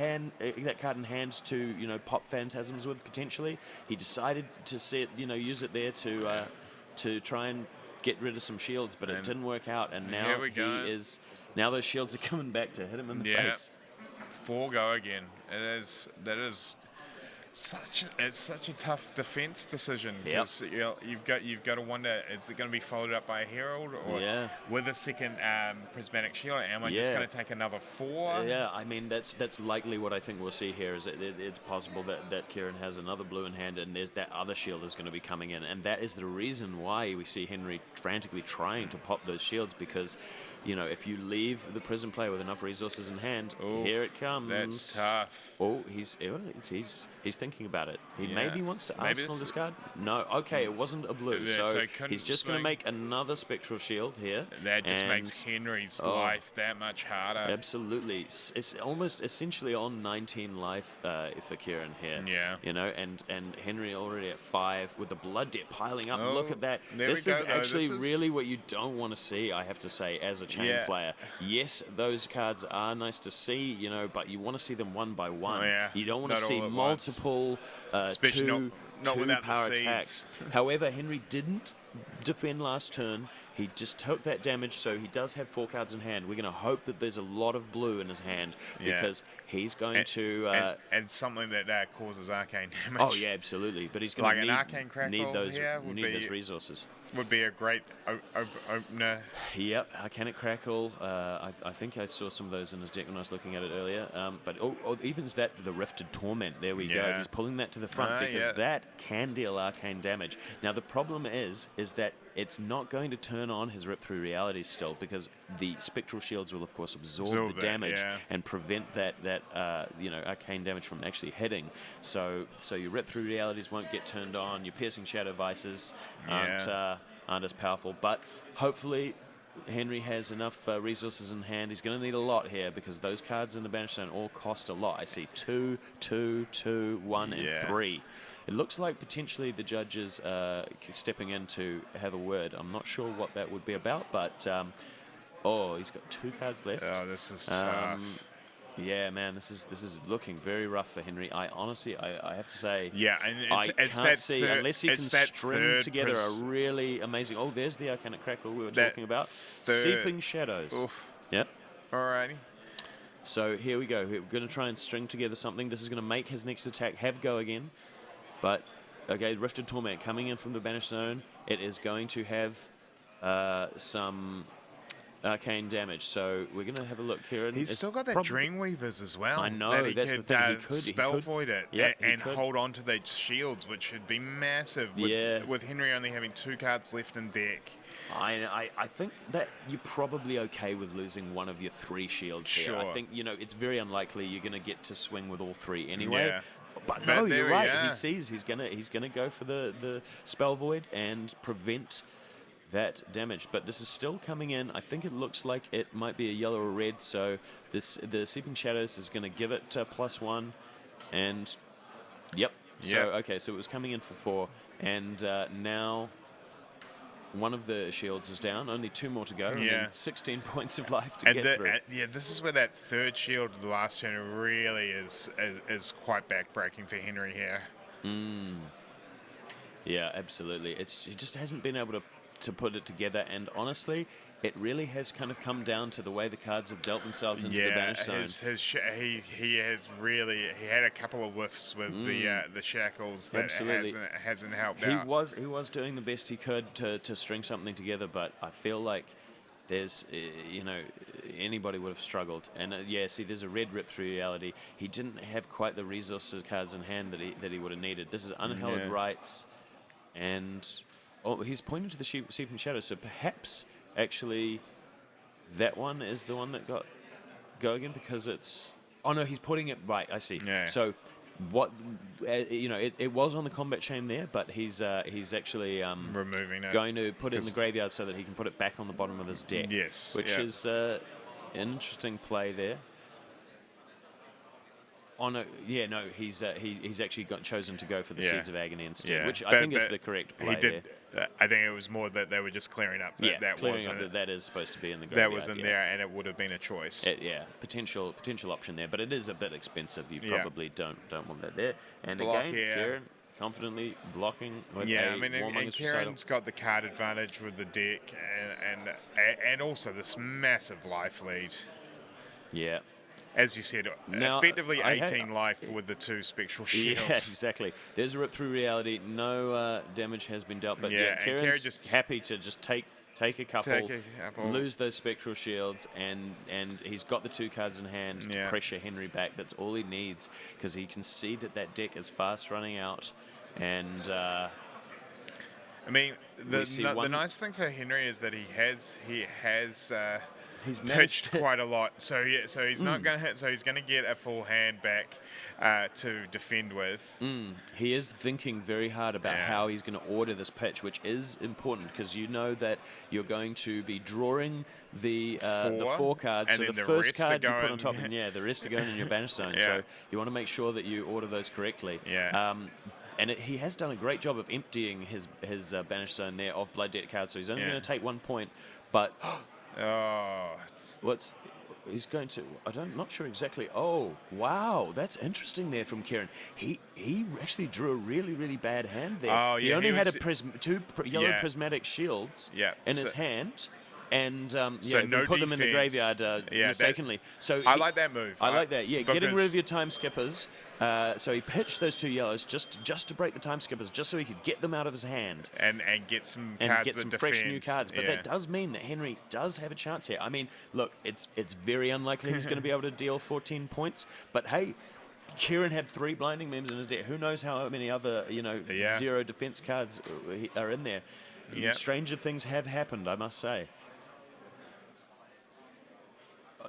card in hand to, pop Phantasms with potentially. He decided to use it there to try and get rid of some shields, but it didn't work out, and now now those shields are coming back to hit him in the face. 4 go again. That is such a tough defense decision because you've got to wonder, is it going to be followed up by a Herald or with a second Prismatic Shield? Am I just going to take another 4? Yeah, I mean that's likely what I think we'll see here. Is it's possible that Kieran has another blue in hand and there's that other shield is going to be coming in, and that is the reason why we see Henry frantically trying to pop those shields, because if you leave the Prism player with enough resources in hand, here it comes. That's tough. Oh, he's thinking about it. He maybe wants to Arsenal this card. No, okay, it wasn't a blue, so he's just going to make another Spectral Shield here. That just makes Henry's life that much harder. Absolutely, it's almost essentially on 19 life for Kieran here. Yeah, and Henry already at 5 with the blood debt piling up. Look at that. This is actually really what you don't want to see, I have to say, as a chain Yeah. player. Yes, those cards are nice to see, but you want to see them one by one. Oh, yeah. You don't want to Not see all at once. multiple Especially not two without the power seeds. attacks. However, Henry didn't defend last turn. He just took that damage, so he does have 4 cards in hand. We're going to hope that there's a lot of blue in his hand Yeah. because he's going to... and something that causes arcane damage. oh, yeah, absolutely. But he's going Like to an need, arcane crackle need those here would need be- those resources. Would be a great opener. Yep, Arcanic Crackle. I think I saw some of those in his deck when I was looking at it earlier. But even is that the Rifted Torment? There we go. Yeah. He's pulling that to the front because yeah. that can deal arcane damage. Now the problem is that it's not going to turn on his Rip Through Reality still because the Spectral Shields will of course absorb Absorb the that, damage yeah. and prevent that arcane damage from actually hitting. So your Rip Through Realities won't get turned on. Your Piercing Shadow Vices aren't as powerful, but hopefully Henry has enough resources in hand. He's going to need a lot here because those cards in the Banish Zone all cost a lot. I see 2, 2, 2, 1, Yeah. and 3. It looks like potentially the judges stepping in to have a word. I'm not sure what that would be about, but he's got 2 cards left. Oh, this is tough. Yeah, man, this is looking very rough for Henry. I honestly have to say, Yeah, and I it's can't that see third- unless he can it's that string third together pres- a really amazing. Oh, there's the Arcanic Crackle we were That talking about. third- Seeping Shadows. Oof. Yep. Alrighty. So here we go. We're going to try and string together something. This is going to make his next attack have go again. But okay, Rifted Torment coming in from the Banish Zone. It is going to have some arcane damage. So we're going to have a look here. And He's it's still got that probably- Dreamweavers as well. I know, that he that's the could, thing, he could- spell he could. void it Yep, he and could. hold on to those shields, which should be massive. With, Yeah. with Henry only having 2 cards left in deck. I think that you're probably okay with losing one of your 3 shields here. I Sure. think, it's very unlikely you're going to get to swing with all 3 anyway. Yeah. But no, But there you're we right. are. He sees he's gonna go for the spell void and prevent that damage. But this is still coming in. I think it looks like it might be a yellow or red. So the Seeping Shadows is going to give it +1, and yep. So Yep. okay, so it was coming in for 4, and now one of the shields is down. Only 2 more to go. and Yeah. then 16 points of life to get through. This is where that third shield of the last turn really is quite backbreaking for Henry here. Yeah, absolutely. He just hasn't been able to put it together, and honestly, it really has kind of come down to the way the cards have dealt themselves into the Banish Zone. He had a couple of whiffs with the shackles that Absolutely. hasn't helped He out. was doing the best he could to string something together, but I feel like there's, anybody would have struggled. And see, there's a red Rip Through Reality. He didn't have quite the resources cards in hand that he would have needed. This is Unhallowed Yeah. Rites, and he's pointing to the Seeping Shadow, so perhaps actually that one is the one that got go again because it's... Oh, no, he's putting it... Right, I see. Yeah. So what... it was on the combat chain there, but he's actually... removing it. going to put it in the graveyard so that he can put it back on the bottom of his deck. Yes, Which yeah. is an interesting play there. Oh no! Yeah, no. He's actually chosen to go for the Yeah. Seeds of Agony instead, Yeah. which I But- think is but the correct he play did. there. I think it was more that they were just clearing up that Yeah, that clearing wasn't up that is supposed to be in the graveyard. that was in yeah. there, and it would have been a choice. Potential option there, but it is a bit expensive. You Yeah. probably don't want that there. And Block again, here. Kieran confidently blocking with Yeah, a I mean, and Warmongers Recital. Kieran's got the card advantage with the deck, and also this massive life lead. Yeah. As you said, Now, effectively I 18 life with the 2 spectral shields. Yeah, exactly. There's a Rip Through Reality. No damage has been dealt, but Yeah, and Kieran's Kieran just- happy to just take a couple, Take a couple. lose those spectral shields, and he's got the 2 cards in hand to Yeah. pressure Henry back. That's all he needs because he can see that deck is fast running out, and I mean, We see the one- nice thing for Henry is that he has he's managed pitched quite a lot. So yeah, so he's not going to hit. So he's going to get a full hand back to defend with. He is thinking very hard about Yeah. how he's going to order this pitch, which is important because you know that you're going to be drawing the 4 cards. and So then the the first rest are card you put going- on top, and the rest are going in your Banish Zone. Yeah. So you want to make sure that you order those correctly. Yeah. And he has done a great job of emptying his Banish Zone there of Blood Debt cards. So he's only Yeah. going to take 1 point, but Oh, What's he's going to? Not sure exactly. Oh, wow, that's interesting there from Kieran. He actually drew a really bad hand there. Oh, he yeah, only he had was- two yellow Yeah. prismatic shields Yeah, in so- his hand. And So yeah, no we put them in the defense. graveyard Yeah, mistakenly. So I like that move. I like that. Yeah, getting rid because- of your time skippers. So he pitched those 2 yellows just to break the time skippers, just so he could get them out of his hand and get some and cards get that some defend. fresh new cards. But Yeah. that does mean that Henry does have a chance here. I mean, look, it's very unlikely he's going to be able to deal 14 points. But hey, Kieran had 3 blinding memes in his deck. Who knows how many other Yeah. 0 defense cards are in there? Yeah. Stranger things have happened, I must say.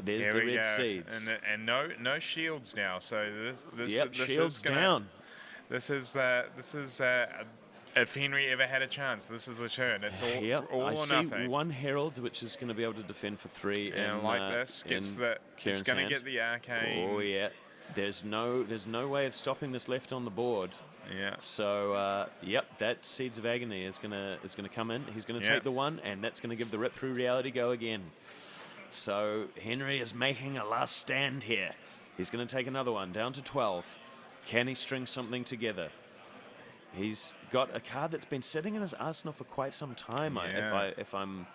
There's Here the we red go. seeds. And no shields now. So this Yep, this shields is gonna, down. This is if Henry ever had a chance, this is the turn. It's all Yep, all I or see nothing. one herald, which is going to be able to defend for 3. And in, like this gets in the it's Kieran's going to hand. get the arcane. Oh yeah, there's no way of stopping this left on the board. Yeah. So yep, that Seeds of Agony is gonna come in. He's gonna Yeah. take the 1, and that's gonna give the Rip Through Reality go again. So Henry is making a last stand here. He's gonna take another one down to 12. Can he string something together? He's got a card that's been sitting in his arsenal for quite some time, Yeah. if I'm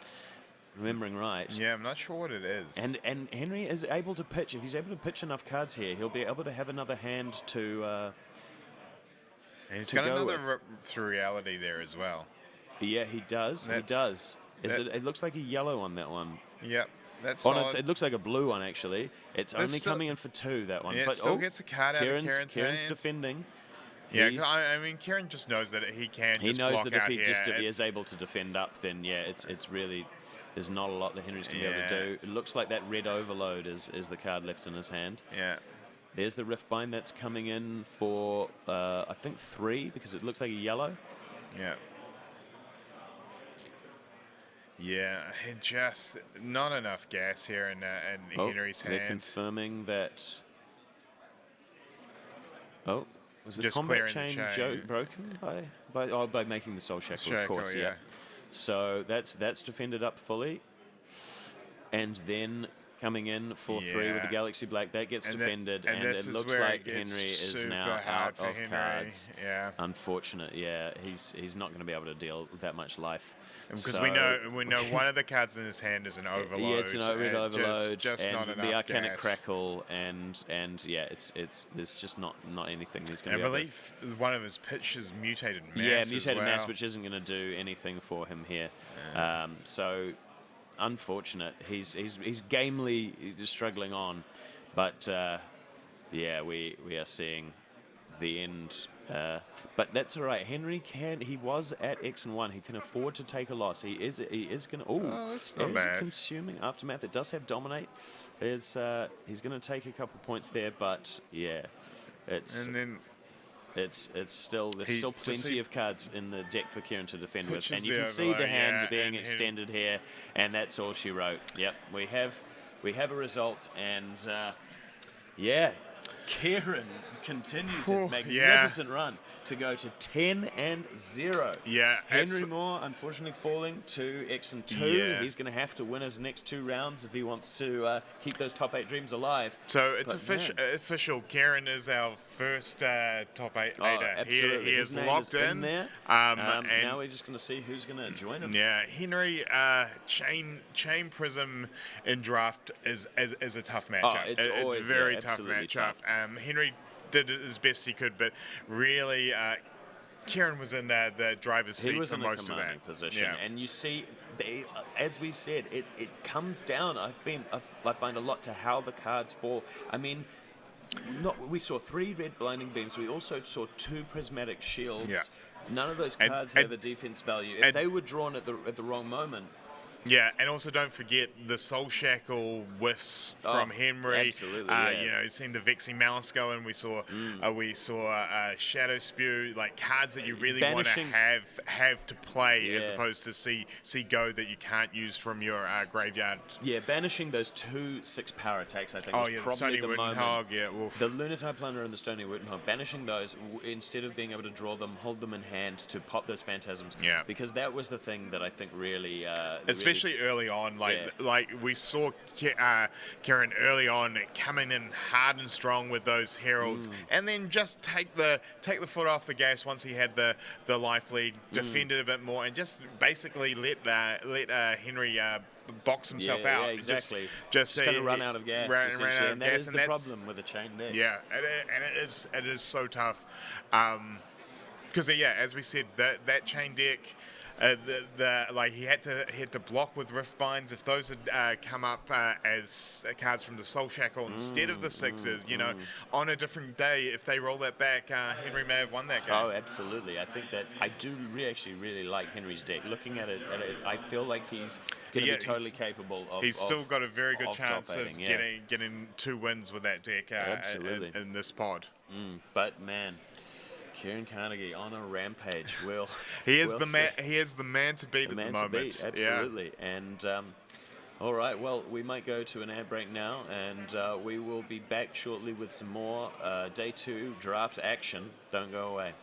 remembering right. Yeah, I'm not sure what it is. And Henry is able to pitch. If he's able to pitch enough cards here, he'll be able to have another hand to. And he's to got go another with. Rip Through Reality there as well. Yeah, he does. That's- he does. that- It looks like a yellow on that one. Yep. That's Oh, no, solid. it looks like a blue one actually. It's That's only still- coming in for 2, that one. Yeah, it but still gets a card out of Kieran's Kieran's hands. defending. Yeah, He's- 'cause I mean, Kieran just knows that he can. He just knows block that if out he here. just is It's- able to defend up, then yeah, it's really there's not a lot that Henry's going to be able to Yeah. do. It looks like that red overload is the card left in his hand. Yeah. There's the Riftbind that's coming in for I think 3 because it looks like a yellow. Yeah. Yeah, it just not enough gas here in Henry's They're hand. confirming that. Oh, was the Just combat clearing the chain chain. broken by making the Soul Shackle, of Shackle, course, yeah. yeah. So that's defended up fully, and then coming in for 3 with the Yeah. Galaxy Black, that gets And defended, and and this it is looks where like it gets Henry is super now hard out for of Henry. cards. Yeah. Unfortunate, yeah. He's not going to be able to deal with that much life. Because So- we know one of the cards in his hand is an overload. Yeah, it's an red overload, just not and enough the Arcanic gas. Crackle, and yeah, it's there's just not anything he's going And to I be able to. believe one of his pitches mutated mass. Yeah, as mutated well. mass, which isn't going to do anything for him here. So unfortunate. He's gamely struggling on, but yeah, we are seeing the end. But that's all right. Henry he was at X and 1. He can afford to take a loss. He is going to. Oh, that's not bad. Consuming aftermath. It does have dominate. He's going to take a couple points there, but yeah, it's. And then There's still does plenty he- of cards in the deck for Kieran to defend with, Pitches and you the can see the overload, hand yeah, being and he- extended here, and that's all she wrote. Yep, we have a result, and yeah, Kieran continues his Whew, magnificent run to go to 10-0. Yeah, Henry abso- Moore unfortunately falling to X and 2. Yeah. He's going to have to win his next 2 rounds if he wants to keep those top 8 dreams alive. So it's But, man. official. Kieran is our first top 8 Oh, eighter. absolutely. He His is name locked is in. there. And Now we're just going to see who's going to join him. yeah, Henry Chain Prism in draft is a tough matchup. it's always, a very yeah, tough absolutely matchup. tough. Henry did as best he could, but really. Kieran was in the driver's seat He was for in a most of commanding that position, Yeah. and you see, as we said, it comes down. I find a lot to how the cards fall. I mean, we saw 3 red blinding beams. We also saw 2 prismatic shields. Yeah. None of those And- cards and- have a defense value. If and- they were drawn at the wrong moment. Yeah, and also don't forget the Soul Shackle whiffs from Henry. absolutely, yeah. You know, seeing the Vexing Malice go in. We saw Shadow Spew, like cards that you really want to Banishing- have to play as Yeah. opposed to see go that you can't use from your graveyard. Yeah, banishing those 2 6 power attacks, I think, Oh was yeah, the probably Stony the moment. Wittenhog. Yeah, oof. The Lunatic Plunder and the Stony Wittenhog, banishing those instead of being able to draw them, hold them in hand to pop those phantasms. Yeah. Because that was the thing that I think really. Especially especially early on. Yeah. Like we saw Kieran early on coming in hard and strong with those heralds, and then just take the foot off the gas once he had the life lead, defended a bit more, and just basically let Henry box himself yeah, out. Yeah, exactly. Just kind of run out of gas, essentially, and that is the that's problem with a chain deck. Yeah, and it is so tough. Because as we said, that chain deck, like he had to block with rift binds. If those had come up as cards from the Soul Shackle instead of the sixes, on a different day, if they roll that back, Henry may have won that game. Oh, absolutely. I think that I do actually really like Henry's deck. Looking at it, I feel like he's going to be totally capable of. He's still got a very good chance of top-aiding, getting 2 wins with that deck Absolutely. in this pod. But man, Kieran Carnegie on a rampage. He is the man. He is the man to beat the at man the moment. to beat, absolutely. And all right, well, we might go to an ad break now, and we will be back shortly with some more Day 2 draft action. Don't go away.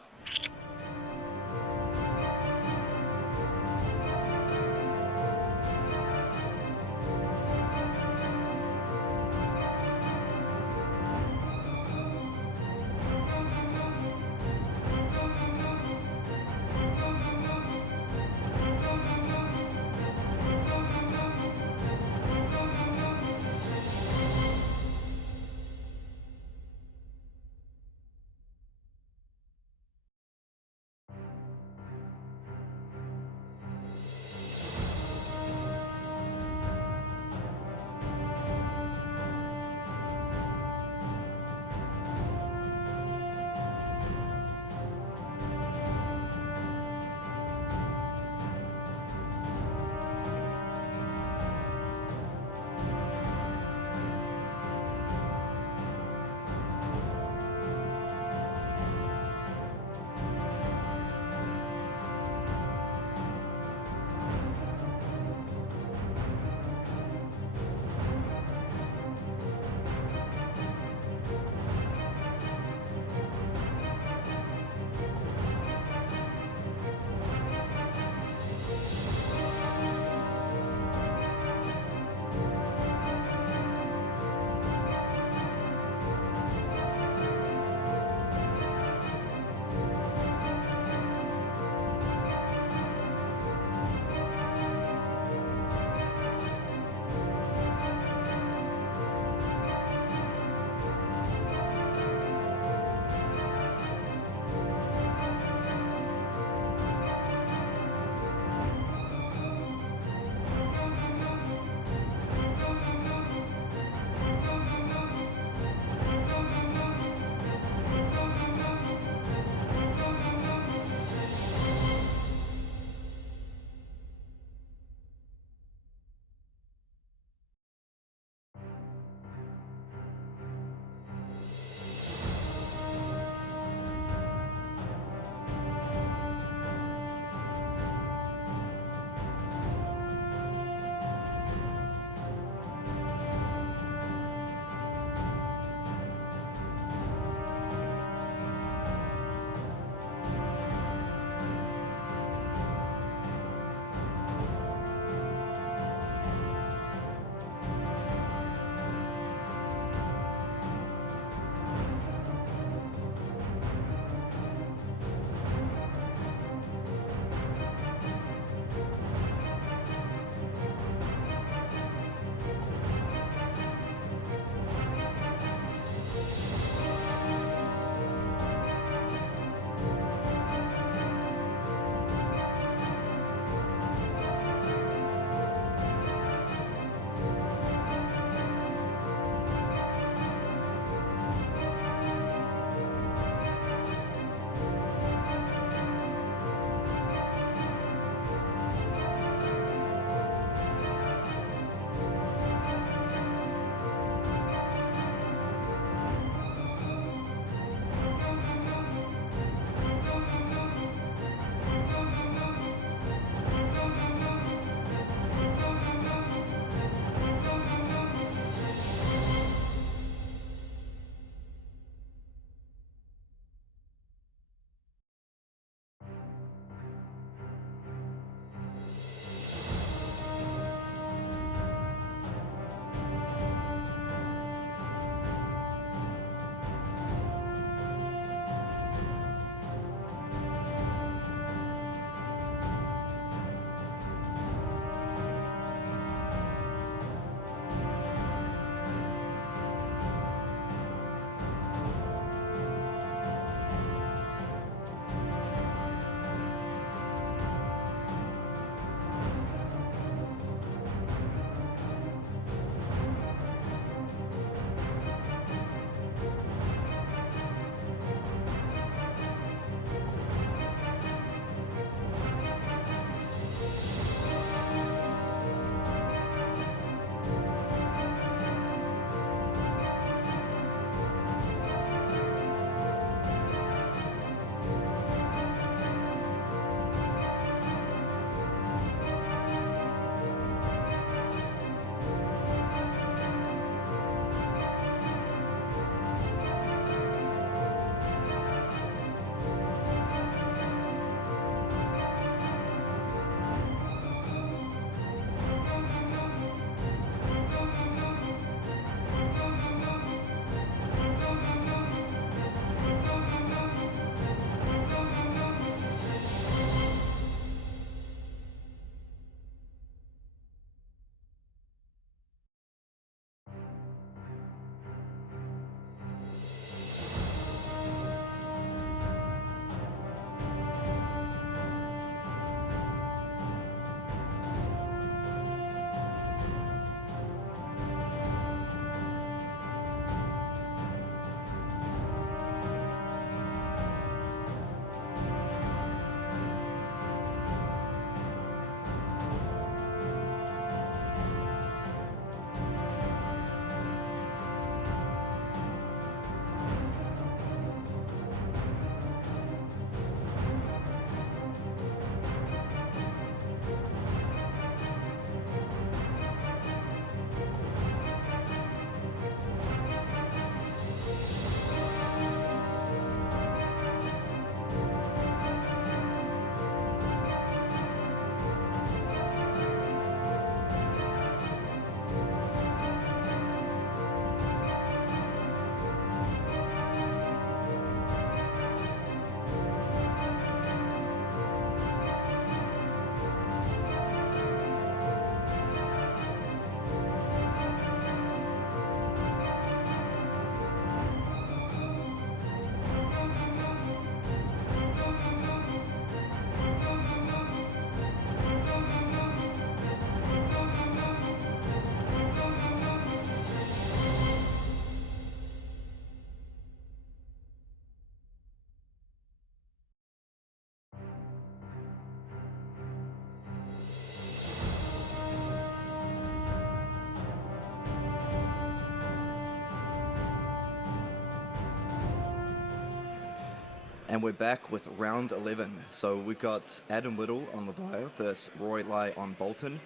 And we're back with round 11. So we've got Adam Little on Leviah versus Roy Lai on Bolton.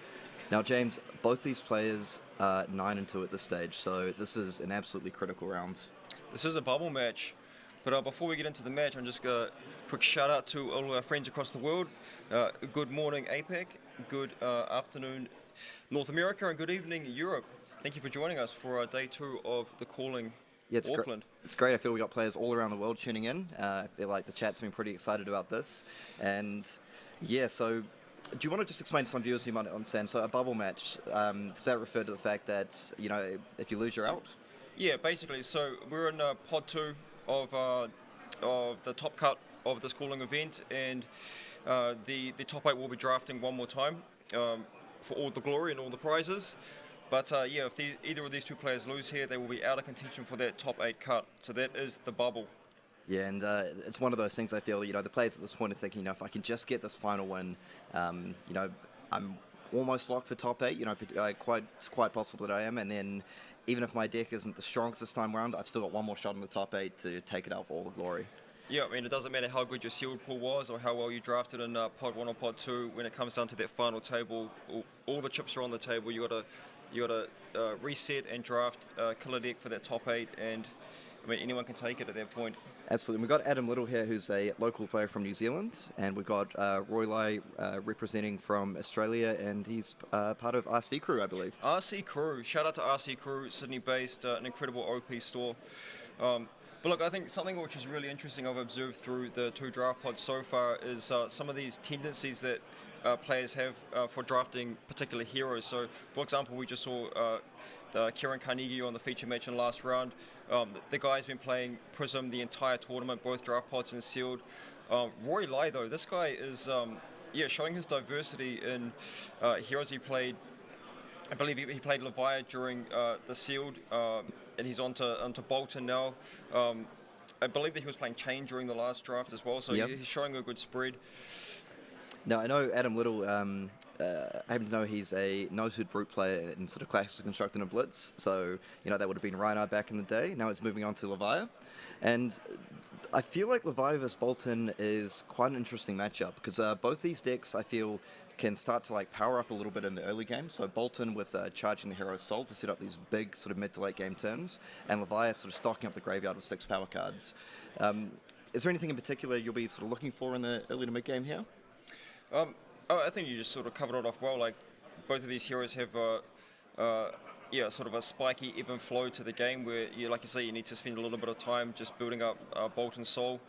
Now, James, both these players are 9-2 at this stage, so this is an absolutely critical round. This is a bubble match. But before we get into the match, I'm just going to quick shout out to all our friends across the world. Good morning, APAC. Good afternoon, North America, and good evening, Europe. Thank you for joining us for day 2 of the Calling Auckland. It's great. I feel we got players all around the world tuning in. I feel like the chat's been pretty excited about this. And yeah, so do you want to just explain to some viewers who might not understand? So a bubble match, does that refer to the fact that, if you lose, you're out? Yeah, basically. So we're in pod 2 of the top cut of this calling event, and the top 8 will be drafting one more time for all the glory and all the prizes. But if either of these two players lose here, they will be out of contention for that top 8 cut. So that is the bubble. Yeah, and it's one of those things I feel, the players at this point are thinking, if I can just get this final win, I'm almost locked for top 8, quite possible that I am. And then even if my deck isn't the strongest this time around, I've still got one more shot in the top 8 to take it out for all the glory. Yeah, I mean, it doesn't matter how good your sealed pool was or how well you drafted in pod 1 or pod 2. When it comes down to that final table, all the chips are on the table. You got to reset and draft killer deck for that top 8, and I mean, anyone can take it at that point. Absolutely. We've got Adam Little here, who's a local player from New Zealand, and we've got Roy Lai representing from Australia, and he's part of RC Crew, I believe. RC Crew. Shout out to RC Crew, Sydney-based, an incredible OP store. But look, I think something which is really interesting I've observed through the 2 draft pods so far is some of these tendencies that players have for drafting particular heroes. So, for example, we just saw Kieran Carnegie on the feature match in last round. The guy's been playing Prism the entire tournament, both draft pods and sealed. Roy Lai, though, this guy is showing his diversity in heroes he played. I believe he played Leviah during the sealed, and he's onto Bolton now. I believe that he was playing Chain during the last draft as well, so yep. He's showing a good spread. Now, I know Adam Little, I happen to know he's a noted brute player in sort of Classic Constructed and Blitz, so, that would have been Reinhard back in the day. Now it's moving on to Leviah, and I feel like Leviah vs Bolton is quite an interesting matchup, because both these decks, I feel, can start to power up a little bit in the early game. So Bolton with charging the Hero's Soul to set up these big sort of mid to late game turns, and Leviah sort of stocking up the graveyard with 6 power cards. Is there anything in particular you'll be sort of looking for in the early to mid game here? I think you just sort of covered it off well. Like, both of these heroes have sort of a spiky ebb and flow to the game where, like you say, you need to spend a little bit of time just building up Bolton's Soul,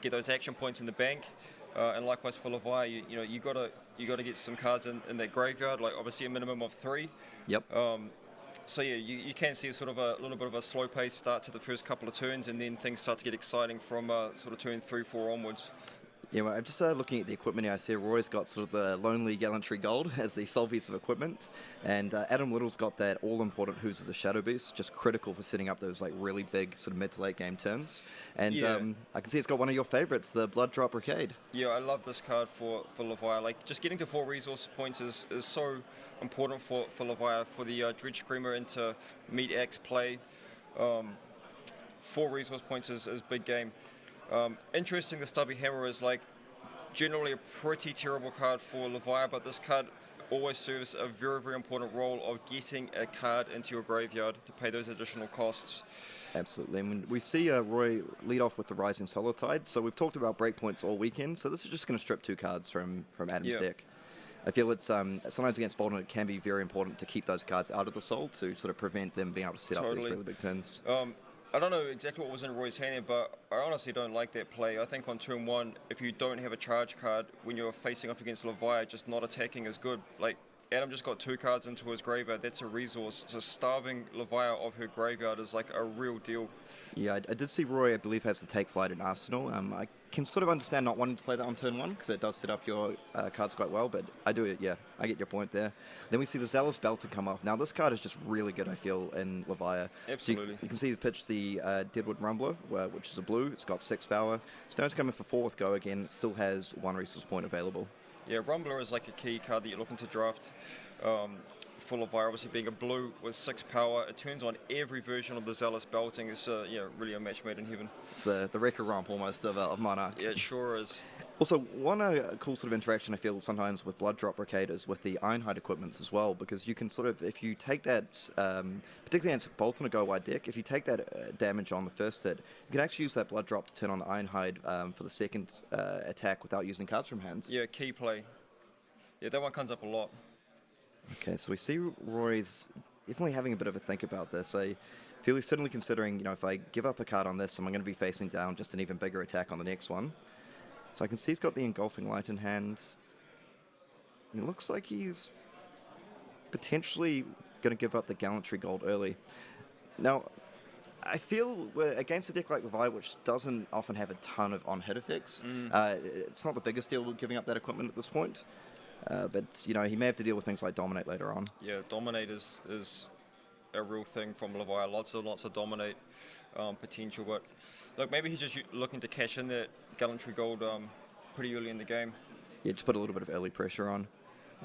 get those action points in the bank. And likewise for Leviah, you got to get some cards in that graveyard, like obviously a minimum of 3. Yep. So yeah, you can see a little bit of a slow pace start to the first couple of turns, and then things start to get exciting from sort of turn 3, 4 onwards. Yeah, well, I'm just looking at the equipment here. I see Roy's got sort of the Lonely Gallantry Gold as the sole piece of equipment, and Adam Little's got that all-important Who's of the Shadow Beast, just critical for setting up those really big sort of mid to late game turns. And yeah. I can see it's got one of your favourites, the Blood Drop Brigade. Yeah, I love this card for Leviah. Like, just getting to 4 resource points is so important for Leviah, for the Dredge Screamer into Meat Axe play. 4 resource points is big game. Interesting, the Stubby Hammer is generally a pretty terrible card for Leviah, but this card always serves a very, very important role of getting a card into your graveyard to pay those additional costs. Absolutely. I mean, we see Roy lead off with the Rising Solar Tide, so we've talked about breakpoints all weekend, so this is just going to strip 2 cards from Adam's deck. I feel it's sometimes against Bolton it can be very important to keep those cards out of the Soul to sort of prevent them being able to set up these really big turns. I don't know exactly what was in Roy's hand there, but I honestly don't like that play. I think on turn 1, if you don't have a charge card when you're facing off against Leviah, just not attacking is good. Adam just got 2 cards into his graveyard. That's a resource. So starving Leviah of her graveyard is a real deal. Yeah, I did see Roy, I believe, has the Take Flight in Arsenal. I can sort of understand not wanting to play that on turn 1 because it does set up your cards quite well, but I do it, yeah. I get your point there. Then we see the Zealous Belter come off. Now, this card is just really good, I feel, in Leviah. Absolutely. So you can see the pitch, the Deadwood Rumbler, which is a blue. It's got 6 power. Stone's coming for 4 with Go again. It still has 1 resource point available. Yeah, Rumbler is a key card that you're looking to draft for Levi, obviously being a blue with 6 power. It turns on every version of the Zealous belting. It's really a match made in heaven. It's the Wrecker Romp almost of Monarch. Yeah, it sure is. Also, one cool sort of interaction I feel sometimes with Blood Drop Brigade is with the Ironhide equipments as well, because you can sort of, if you take that, particularly against Bolt on a go-wide deck, if you take that damage on the first hit, you can actually use that Blood Drop to turn on the Ironhide for the second attack without using cards from hand. Yeah, key play. Yeah, that one comes up a lot. Okay, so we see Roy's definitely having a bit of a think about this. I feel he's certainly considering, if I give up a card on this, I'm going to be facing down just an even bigger attack on the next one. So I can see he's got the Engulfing Light in hand. It looks like he's potentially going to give up the Gallantry Gold early. Now, I feel against a deck like Levi, which doesn't often have a ton of on-hit effects, it's not the biggest deal with giving up that equipment at this point. But, he may have to deal with things like Dominate later on. Yeah, Dominate is a real thing from Levi. Lots of Dominate potential. But look, maybe he's just looking to cash in that Gallantry Gold pretty early in the game. Yeah, just put a little bit of early pressure on.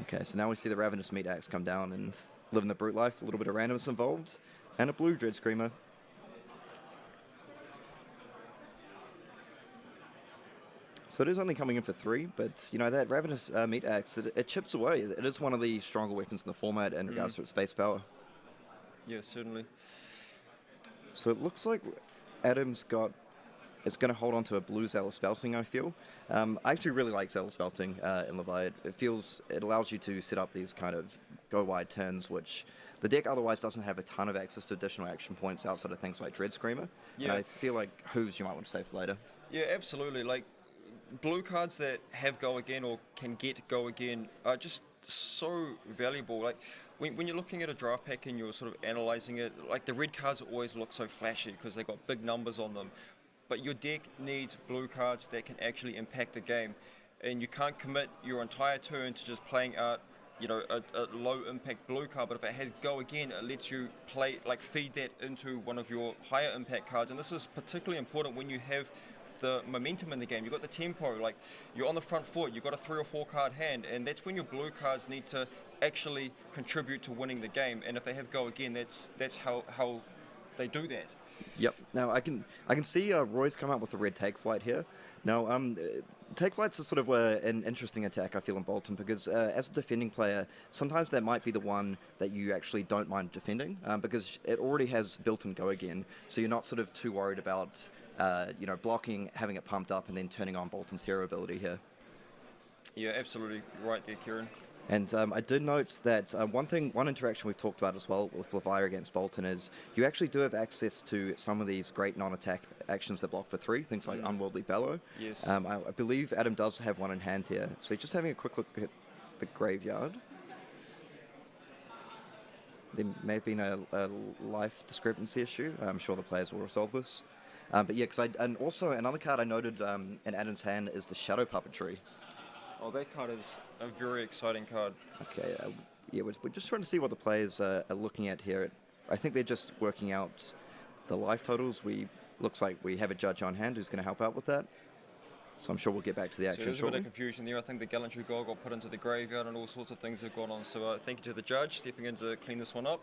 Okay, so now we see the Ravenous Meat Axe come down and living the brute life. A little bit of randomness involved. And a blue Dread Screamer. So it is only coming in for 3, but that Ravenous Meat Axe, it chips away. It is one of the stronger weapons in the format in regards to its base power. Yeah, certainly. So it looks like Adam's is going to hold on to a blue Zealous Belting, I feel. I actually really like Zealous Belting in Levi. It allows you to set up these kind of go-wide turns, which the deck otherwise doesn't have a ton of access to additional action points outside of things like Dread Screamer. Yeah. And I feel like Hooves you might want to save for later. Yeah, absolutely. Like, blue cards that have go again or can get go again are just so valuable. Like when you're looking at a draft pack and you're sort of analyzing it, like the red cards always look so flashy because they got big numbers on them, but your deck needs blue cards that can actually impact the game, and you can't commit your entire turn to just playing out a low impact blue card. But if it has go again, it lets you feed that into one of your higher impact cards, and this is particularly important when you have the momentum in the game. You've got the tempo, like you're on the front foot, you've got a 3 or 4 card hand, and that's when your blue cards need to actually contribute to winning the game. And if they have go again, that's how they do that. Yep. Now I can see Roy's come up with a red Take Flight here. Now Take Flight's a sort of an interesting attack I feel in Bolton, because as a defending player, sometimes that might be the one that you actually don't mind defending, because it already has built-in go again, so you're not sort of too worried about blocking, having it pumped up, and then turning on Bolton's hero ability here. Yeah, absolutely right there, Kieran. And I did note that one interaction we've talked about as well with Levi against Bolton is you actually do have access to some of these great non-attack actions that block for 3, things like Unworldly Bellow. Yes. I believe Adam does have one in hand here. So just having a quick look at the graveyard. There may have been a life discrepancy issue. I'm sure the players will resolve this. But yeah, and also another card I noted in Adam's hand is the Shadow Puppetry. Oh, that card is a very exciting card. Okay, yeah, we're just trying to see what the players are looking at here. I think they're just working out the life totals. Looks like we have a judge on hand who's going to help out with that. So I'm sure we'll get back to the action So there's shortly. a bit of confusion there. I think the Gallantry Gold got put into the graveyard and all sorts of things have gone on. So thank you to the judge stepping in to clean this one up.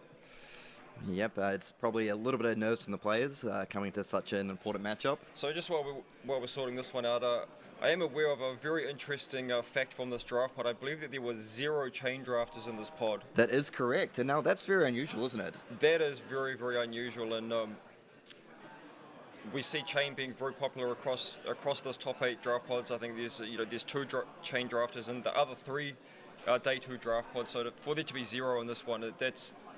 Yep, it's probably a little bit of nerves from the players coming to such an important matchup. So just while we're sorting this one out, I am aware of a very interesting fact from this draft pod. I believe that there were 0 chain drafters in this pod. That is correct, and now that's very unusual, isn't it? That is very, very unusual, and we see chain being very popular across this top 8 draft pods. I think there's 2 chain drafters and the other 3 day 2 draft pods. So for there to be 0 in this one,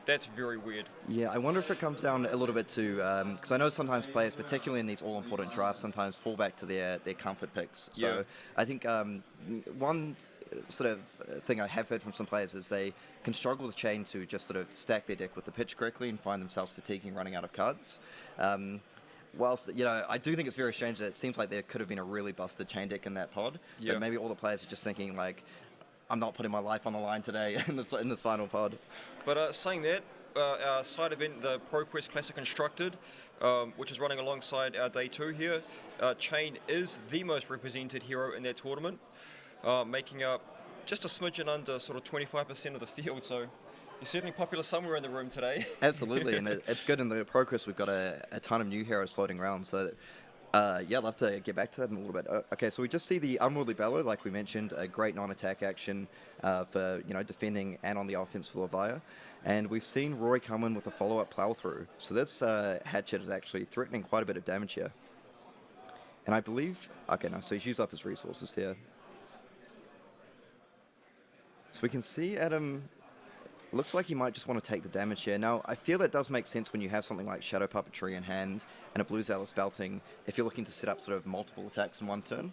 that's very weird. Yeah, I wonder if it comes down a little bit to because I know sometimes players, particularly in these all-important drafts, sometimes fall back to their comfort picks. So Yeah. I think one sort of thing I have heard from some players is they can struggle with chain to just sort of stack their deck with the pitch correctly and find themselves fatiguing, running out of cards. Whilst, I do think it's very strange that it seems like there could have been a really busted chain deck in that pod, Yeah. but maybe all the players are just thinking like, I'm not putting my life on the line today in this final pod. But saying that, our side event, the ProQuest Classic Constructed, which is running alongside our day 2 here, Chain is the most represented hero in that tournament, making up just a smidgen under sort of 25% of the field. So You're certainly popular somewhere in the room today. Absolutely, and it's good in the progress. We've got a ton of new heroes floating around, so yeah, I'd love to get back to that in a little bit. Okay, so we just see the Unworldly Bellow, like we mentioned, a great non-attack action for defending and on the offense for Leviah. And we've seen Roy come in with a follow-up plow through. So this hatchet is actually threatening quite a bit of damage here. And I believe, okay, no, so he's used up his resources here. So we can see Adam. Looks like he might just want to take the damage here. Now, I feel that does make sense when you have something like Shadow Puppetry in hand and a Blue Zealous Belting, if you're looking to set up sort of multiple attacks in one turn.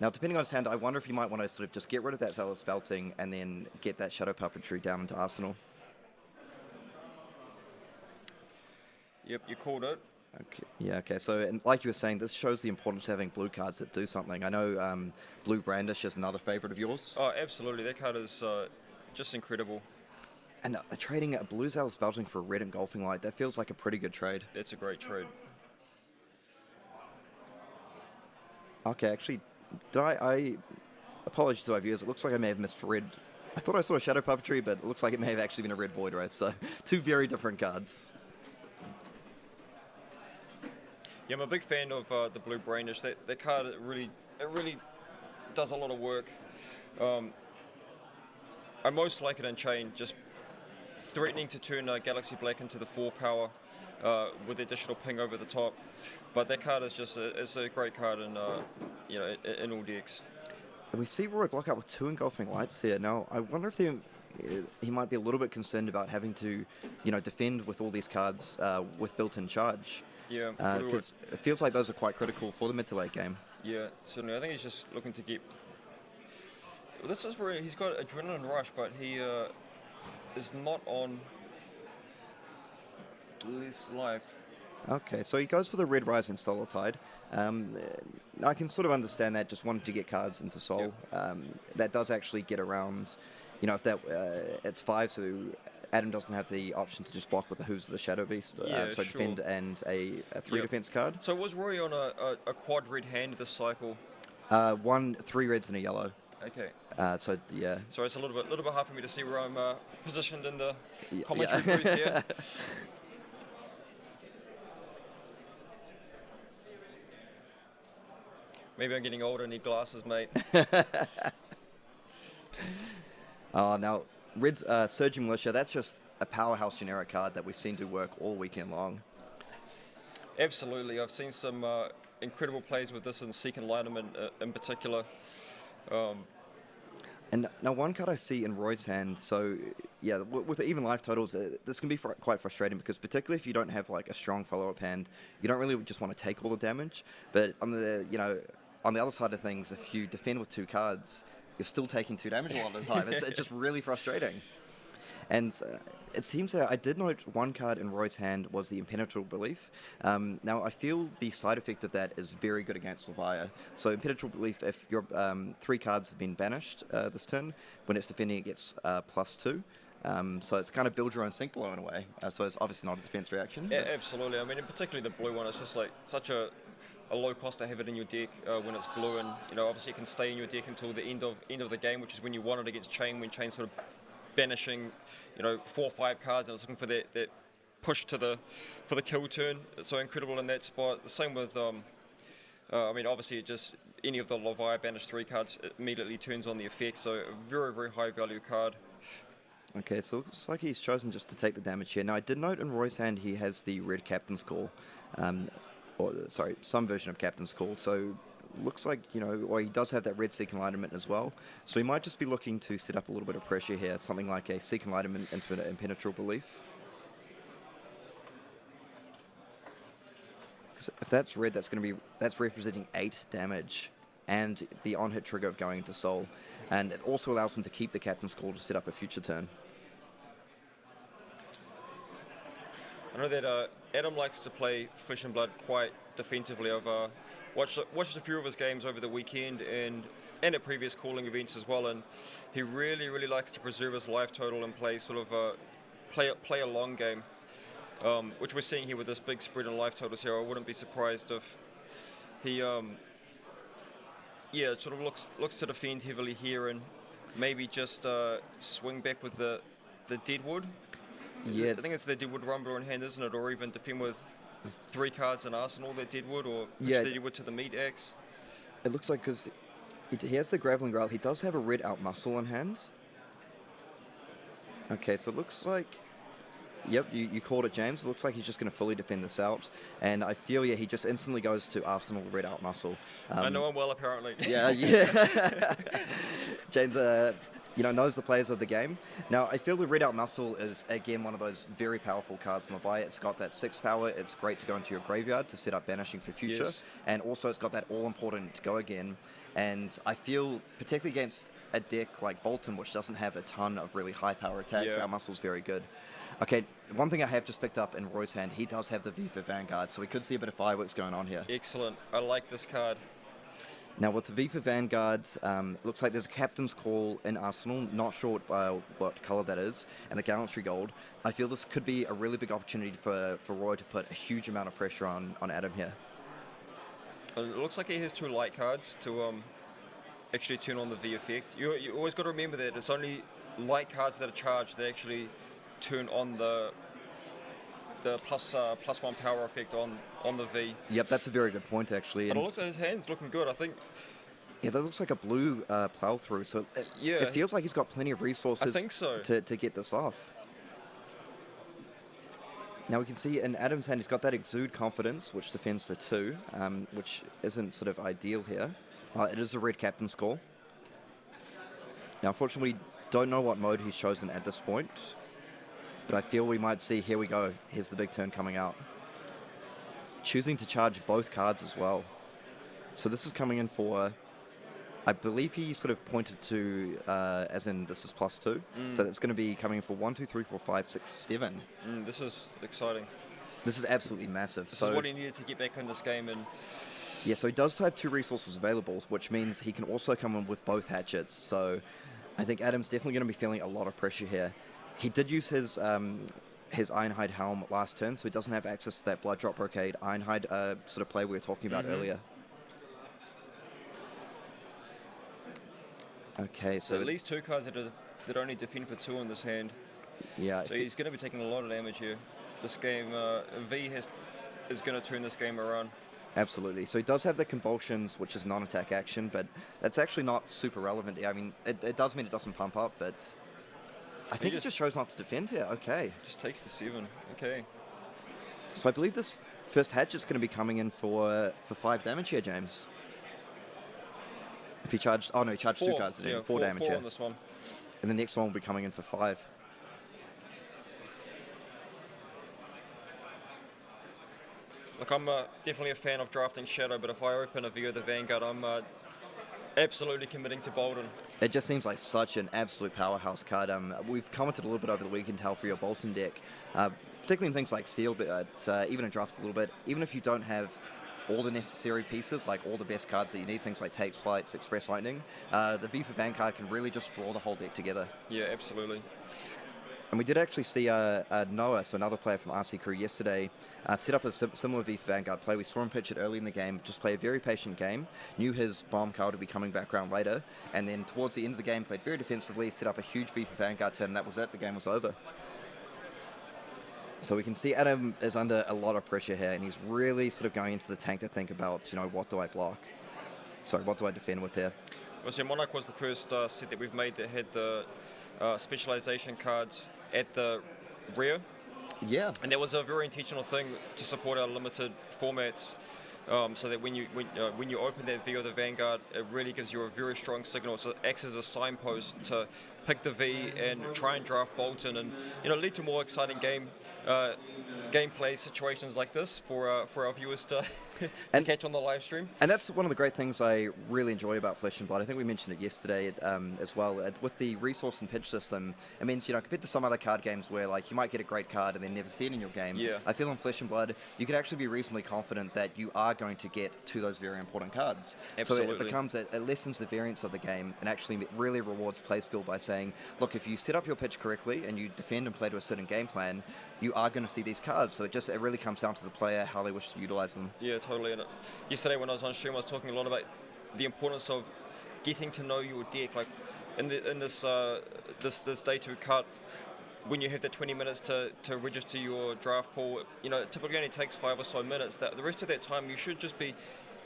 Now, depending on his hand, I wonder if you might want to sort of just get rid of that Zealous Belting and then get that Shadow Puppetry down into Arsenal. Yep, you called it. Okay. Yeah, okay. So, and like you were saying, this shows the importance of having blue cards that do something. I know Blue Brandish is another favorite of yours. Oh, absolutely. That card is just incredible. And trading a Blue Zealous Belting for a red Engulfing Light, that feels like a pretty good trade. That's a great trade. Okay, actually, did I apologies to our viewers, it looks like I may have misread. I thought I saw a Shadow Puppetry, but it looks like it may have actually been a red Void Wraith, so two very different cards. Yeah, I'm a big fan of the Blue Brandish. That card, it really does a lot of work. I most like it in Chain, just threatening to turn Galaxy Black into the 4 power with additional ping over the top. But that card is just it's a great card in in all decks. And we see Roy block out with 2 Engulfing Lights here. Now, I wonder if he might be a little bit concerned about having to, defend with all these cards with built-in charge. Yeah, because it feels like those are quite critical for the mid to late game. Yeah, certainly. I think he's just looking to get. This is where he's got Adrenaline Rush, but he is not on less life. Okay, so he goes for the Red Rising Solar Tide. I can sort of understand that, just wanting to get cards into Soul. Yep. That does actually get around, if that it's 5, so Adam doesn't have the option to just block with the Who's the Shadow Beast. So sure. defend and a 3 defense card. So was Rory on a quad red hand this cycle? 1, 3 reds and a yellow. Okay. So yeah. So it's a little bit hard for me to see where I'm positioned in the commentary booth here. Maybe I'm getting older and need glasses, mate. Now, Red's Surging Militia, that's just a powerhouse generic card that we've seen do work all weekend long. Absolutely. I've seen some incredible plays with this in Seek and Enlightenment in particular. And now one card I see in Roy's hand, so yeah, with the even life totals, this can be quite frustrating because particularly if you don't have like a strong follow-up hand, you don't really just want to take all the damage. But on the on the other side of things, if you defend with 2 cards, you're still taking 2 damage a lot of the time. It's just really frustrating. And it seems that I did note one card in Roy's hand was the Impenetrable Belief. Now, I feel the side effect of that is very good against Leviah. So, Impenetrable Belief, if your 3 cards have been banished this turn, when it's defending, it gets +2. So it's kind of build your own sink below in a way. So it's obviously not a defense reaction. Yeah, absolutely. I mean, in particularly the blue one, it's just like such a low cost to have it in your deck when it's blue, and obviously it can stay in your deck until the end of the game, which is when you want it against Chain, when Chain's sort of banishing 4 or 5 cards and it's looking for that push for the kill turn. It's so incredible in that spot. The same with I mean, obviously it just any of the Leviah banished 3 cards it immediately turns on the effect, so a very, very high value card. Okay, so it looks like he's chosen just to take the damage here. Now, I did note in Roy's hand he has the red Captain's Call, some version of Captain's Call. So looks like, or he does have that red Seek Enlightenment as well. So he might just be looking to set up a little bit of pressure here, something like a Seek Enlightenment into an Impenetrable Belief. Because if that's red, that's representing 8 damage and the on-hit trigger of going into Soul. And it also allows him to keep the Captain's Call to set up a future turn. I know that Adam likes to play Flesh and Blood quite defensively. I've watched a few of his games over the weekend and at previous calling events as well, and he really, really likes to preserve his life total and play sort of play a long game, which we're seeing here with this big spread in life totals here. I wouldn't be surprised if he it sort of looks to defend heavily here and maybe just swing back with the the Deadwood. Yeah, I think it's the Deadwood Rumbler in hand, isn't it? Or even defend with 3 cards in Arsenal, that Deadwood, or Yeah. the Deadwood to the Meat Axe. it looks like because he has the Graveling Growl, he does have a red out muscle in hand. Okay, so it looks like, yep, you called it, James. It looks like he's just going to fully defend this out, and I feel he just instantly goes to Arsenal red out muscle. I know him well, apparently. Yeah. James, knows the players of the game. Now, I feel the red out muscle is again one of those very powerful cards in the Vi. It's got that 6 power. It's great to go into your graveyard to set up banishing for future, Yes. and also it's got that all important go again. And I feel particularly against a deck like Bolton, which doesn't have a ton of really high power attacks, Yeah. our muscle's very good. Okay, one thing I have just picked up in Roy's hand, he does have the V for Vanguard, so we could see a bit of fireworks going on here. Excellent. I like this card. Now with the V for Vanguard, looks like there's a Captain's Call in Arsenal, not sure what colour that is, and the Gallantry Gold. I feel this could be a really big opportunity for Roy to put a huge amount of pressure on Adam here. And it looks like he has 2 light cards to actually turn on the V effect. You always got to remember that it's only light cards that are charged that actually turn on the +1 power effect on the V. Yep, that's a very good point actually. But And it looks like his hand's looking good. I think yeah, that looks like a blue plow through, so Yeah. it feels like he's got plenty of resources I think so. to get this off. Now we can see in Adam's hand he's got that Exude Confidence, which defends for 2, which isn't sort of ideal here. It is a red Captain's Call. Now unfortunately we don't know what mode he's chosen at this point, but I feel we might see, here we go, here's the big turn coming out. Choosing to charge both cards as well. So this is coming in for, I believe he sort of pointed to, as in this is +2. So that's going to be coming in for 1, 2, 3, 4, 5, 6, 7. This is exciting. This is absolutely massive. This is what he needed to get back in this game. And Yeah, so he does have 2 resources available, which means he can also come in with both hatchets. So I think Adam's definitely going to be feeling a lot of pressure here. He did use his Ironhide Helm last turn, so he doesn't have access to that Blood Drop Brocade Ironhide sort of play we were talking about earlier. Okay, so at least 2 cards that only defend for 2 in this hand. yeah, So he's going to be taking a lot of damage here. This game, V is going to turn this game around. absolutely. So he does have the Convulsions, which is non-attack action, but that's actually not super relevant. I mean, it does mean it doesn't pump up, but I think he just chose not to defend here. Okay. Just takes the 7. Okay. So I believe this first hatchet's going to be coming in for 5 damage here, James. If he charged, he charged 2 cards today, 4 damage 4 here. on this one. And the next one will be coming in for 5. Look, I'm definitely a fan of drafting Shadow, but if I open a V of the Vanguard, I'm absolutely committing to Bolton. It just seems like such an absolute powerhouse card. We've commented a little bit over the weekend how for your Bolton deck, particularly in things like Seal, but even in draft a little bit, even if you don't have all the necessary pieces, like all the best cards that you need, things like Tape Flights, Express Lightning, the V for Vanguard can really just draw the whole deck together. Yeah, absolutely. And we did actually see Noah, so another player from RC Crew yesterday, set up a similar V for Vanguard play. We saw him pitch it early in the game, just play a very patient game, knew his bomb card would be coming back around later, and then towards the end of the game played very defensively, set up a huge V for Vanguard turn, and that was it, the game was over. So we can see Adam is under a lot of pressure here, and he's really sort of going into the tank to think about, what do I block? Sorry, what do I defend with here? Well, so Monarch was the first set that we've made that had the specialization cards at the rear. Yeah. And that was a very intentional thing to support our limited formats, so that when you open that V of the Vanguard, it really gives you a very strong signal. So it acts as a signpost to pick the V and try and draft Bolton, and lead to more exciting gameplay situations like this for our viewers to catch on the live stream. And that's one of the great things I really enjoy about Flesh and Blood. I think we mentioned it yesterday as well. With the resource and pitch system, it means, compared to some other card games where you might get a great card and then never see it in your game, Yeah. I feel in Flesh and Blood, you can actually be reasonably confident that you are going to get to those very important cards. Absolutely. So it becomes, it lessens the variance of the game and actually really rewards play skill by saying, look, if you set up your pitch correctly and you defend and play to a certain game plan, you are going to see these cards. So it really comes down to the player, how they wish to utilize them. Yeah, totally. And yesterday when I was on stream, I was talking a lot about the importance of getting to know your deck. Like in this day 2 cut, when you have the 20 minutes to register your draft pool, it typically only takes 5 or so minutes. The rest of that time, you should just be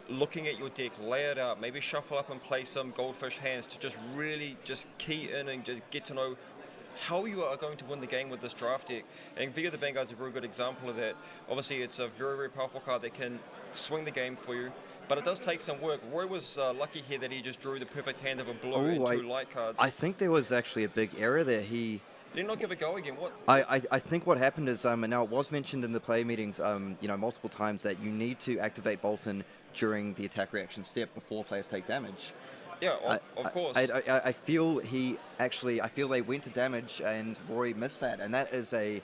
looking at your deck, lay it out, maybe shuffle up and play some goldfish hands to just really just key in and just get to know how you are going to win the game with this draft deck. And Via the Vanguard's a very good example of that. Obviously, it's a very, very powerful card that can swing the game for you, but it does take some work. Roy was lucky here that he just drew the perfect hand of a blue and 2 light cards. I think there was actually a big error there. Did he not give a go again? What? I think what happened is, and now it was mentioned in the play meetings, multiple times that you need to activate Bolton during the attack reaction step before players take damage. Yeah, of course. I feel they went to damage and Roy missed that, and that is a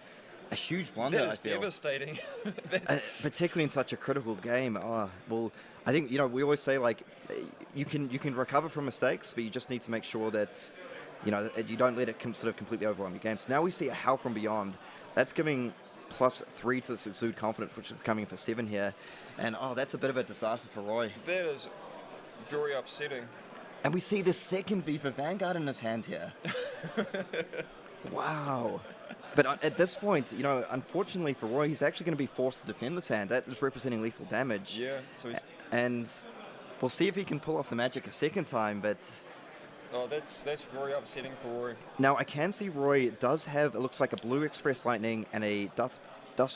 huge blunder. That is I feel devastating. particularly in such a critical game. Well, I think we always say you can recover from mistakes, but you just need to make sure that you don't let it sort of completely overwhelm your game. So now we see a Howl from Beyond. That's giving +3 to this Exude Confidence, which is coming for 7 here, and that's a bit of a disaster for Roy. That is very upsetting. And we see the second V for Vanguard in his hand here. Wow. But at this point, unfortunately for Roy, he's actually going to be forced to defend this hand. That is representing lethal damage. Yeah. So and we'll see if he can pull off the magic a second time, but... Oh, that's very upsetting for Roy. Now, I can see Roy does have, it looks like a blue Express Lightning and a Dust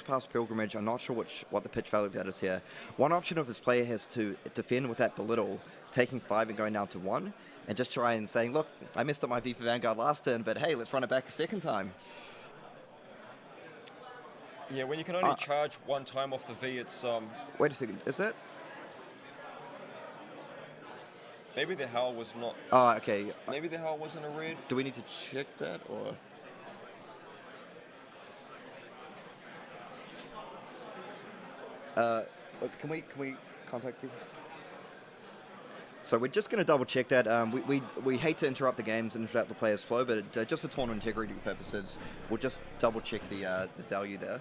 Pass Pilgrimage. I'm not sure what the pitch value of that is here. One option of his player has to defend with that Belittle, taking 5 and going down to 1, and just try and saying, look, I messed up my V for Vanguard last turn, but hey, let's run it back a second time. Yeah, when you can only charge 1 time off the V, it's... Wait a second, is that... Maybe the Howl was not... Oh, okay. Maybe the Howl wasn't a red. Do we need to check that, or... Can we contact them? So we're just going to double check that. We hate to interrupt the games and interrupt the players' flow, but just for tournament integrity purposes, we'll just double check the value there.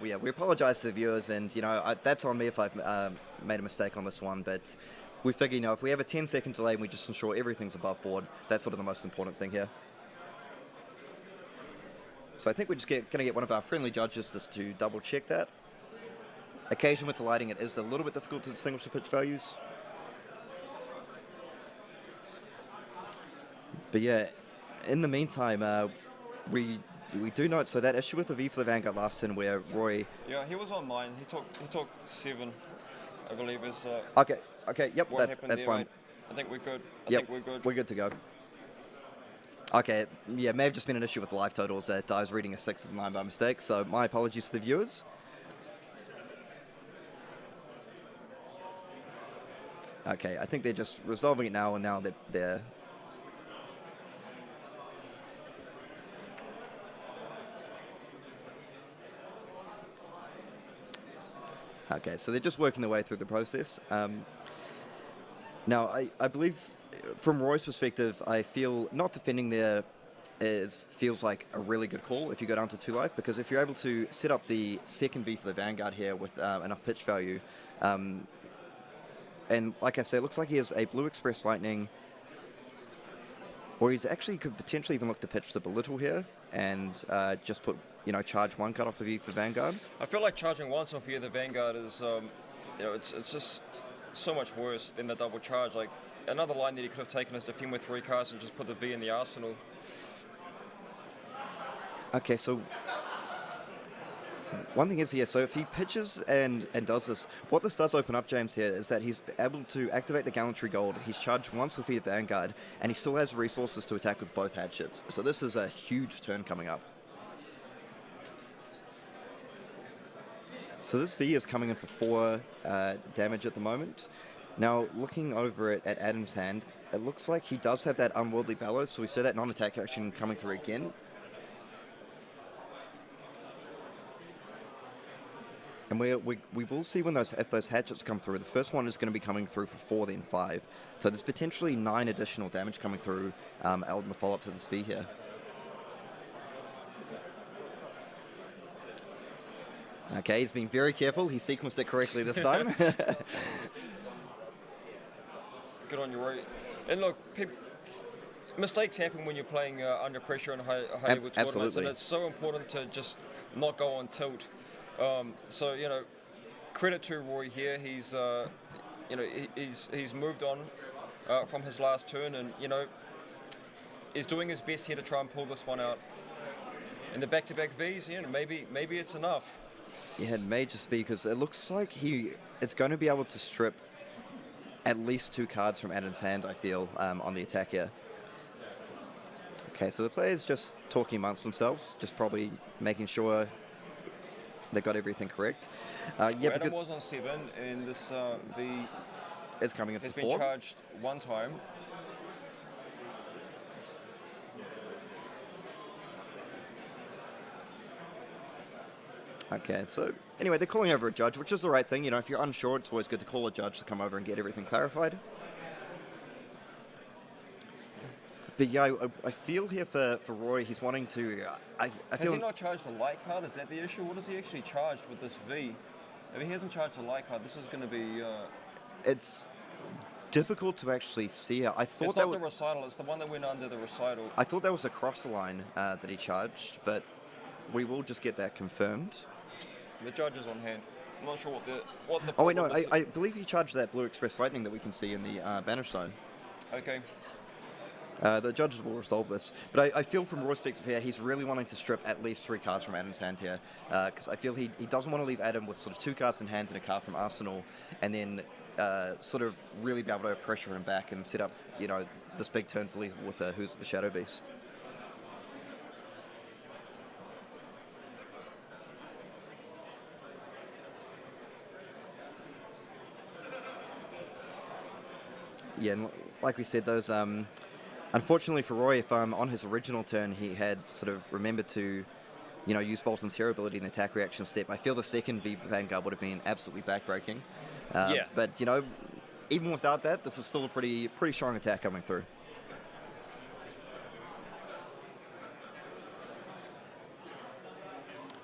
We apologise to the viewers, and that's on me if I've made a mistake on this one. But we figure, if we have a 10-second delay and we just ensure everything's above board, that's sort of the most important thing here. So I think we're just going to get one of our friendly judges just to double check that. Occasionally with the lighting, it is a little bit difficult to distinguish the pitch values. But yeah, in the meantime, we do note, so that issue with the V for the Vanguard last turn where Roy... Yeah, he was on 9. He took 7, I believe is... Okay, yep, that's there, fine. Mate. I think we're good. We're good to go. Okay, yeah, may have just been an issue with the live totals that I was reading a 6 as a 9 by mistake, so my apologies to the viewers. Okay, I think they're just resolving it now, and now they're... Okay, so they're just working their way through the process. Now, I believe, from Roy's perspective, I feel not defending there feels like a really good call if you go down to 2 life, because if you're able to set up the second V for the Vanguard here with enough pitch value, and like I said, it looks like he has a blue Express Lightning, or he's actually could potentially even look to pitch the Belittle here and just put, charge 1 cut off the V for Vanguard. I feel like charging once off here the Vanguard is, it's just so much worse than the double charge. Like, another line that he could have taken is defend with 3 cards and just put the V in the arsenal. Okay, so one thing is here, so if he pitches and does this, what this does open up, James, here, is that he's able to activate the Gallantry Gold. He's charged once with the Vanguard, and he still has resources to attack with both hatchets. So this is a huge turn coming up. So this V is coming in for 4 damage at the moment. Now, looking over at Adam's hand, it looks like he does have that Unworldly Bellows, so we see that non-attack action coming through again. And we will see if those hatchets come through. The first one is going to be coming through for 4, then 5. So there's potentially 9 additional damage coming through out in the follow-up to this V here. Okay, he's being very careful. He sequenced it correctly this time. Good on you, Roy. And look, mistakes happen when you're playing under pressure in high level tournaments, absolutely. and it's so important to just not go on tilt. So credit to Roy here. He's he's moved on from his last turn, and is doing his best here to try and pull this one out. And the back-to-back Vs, maybe it's enough. Yeah, it may just be because it looks like he is going to be able to strip at least 2 cards from Adam's hand, I feel, on the attack here. Okay, so the players just talking amongst themselves, just probably making sure they got everything correct. Yeah, Adam because was on 7, and this V it's coming in has for been 4. charged one time. Okay, so anyway, they're calling over a judge, which is the right thing. If you're unsure, it's always good to call a judge to come over and get everything clarified. But yeah, I feel here for Roy, he's wanting to. I Has feel he not charged a light card? Is that the issue? What is he actually charged with this V? If he hasn't charged a light card, this is going to be. it's difficult to actually see it. I thought It's that not the was, recital. It's the one that went under the recital. I thought that was across the line that he charged, but we will just get that confirmed. The judge is on hand. I'm not sure what the. Oh wait, no, problem is. I believe he charged that blue express lightning that we can see in the banish zone. Okay. The judges will resolve this, but I feel from Roy's perspective here, he's really wanting to strip at least 3 cards from Adam's hand here, because I feel he doesn't want to leave Adam with sort of 2 cards in hand and a card from Arsenal, and then sort of really be able to pressure him back and set up, this big turn for lethal with who's the Shadow Beast. Yeah, and like we said, those unfortunately for Roy, if on his original turn he had sort of remembered to, use Bolton's hero ability in the attack reaction step, I feel the second V Vanguard would have been absolutely backbreaking. Yeah. But even without that, this is still a pretty strong attack coming through.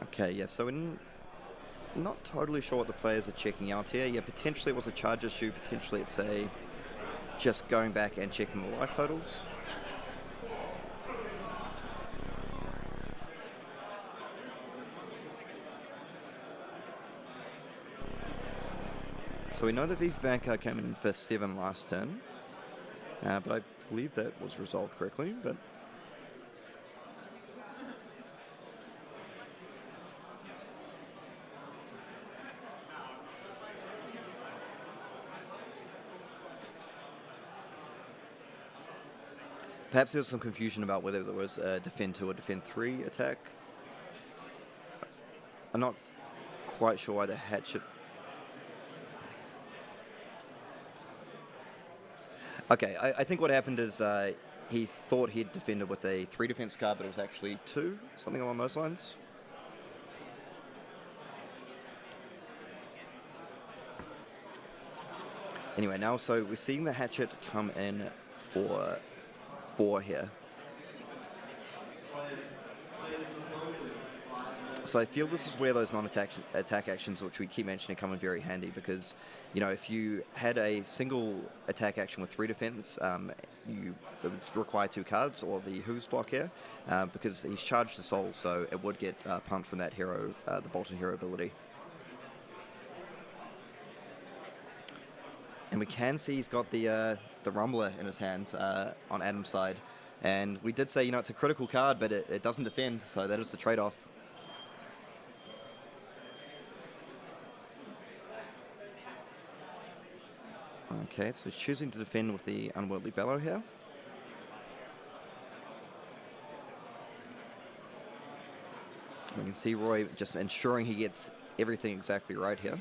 Okay, yeah. So we're not totally sure what the players are checking out here. Yeah, potentially it was a charge issue. Potentially it's just going back and checking the life totals. So we know that V Vanguard came in for 7 last turn, but I believe that was resolved correctly. But perhaps there was some confusion about whether there was a defend 2 or defend 3 attack. I'm not quite sure why the hatchet. Okay, I think what happened is he thought he'd defended with a 3 defense card, but it was actually 2, something along those lines. Anyway, now so we're seeing the hatchet come in for 4 here. So I feel this is where those non-attack actions, which we keep mentioning, come in very handy because, if you had a single attack action with 3 defense, it would require 2 cards, or the Who's block here, because he's charged the soul, so it would get pumped from that hero, the Bolton hero ability. And we can see he's got the Rumbler in his hand on Adam's side. And we did say, it's a critical card, but it doesn't defend, so that is the trade-off. Okay, so he's choosing to defend with the Unworldly Bellow here. We can see Roy just ensuring he gets everything exactly right here.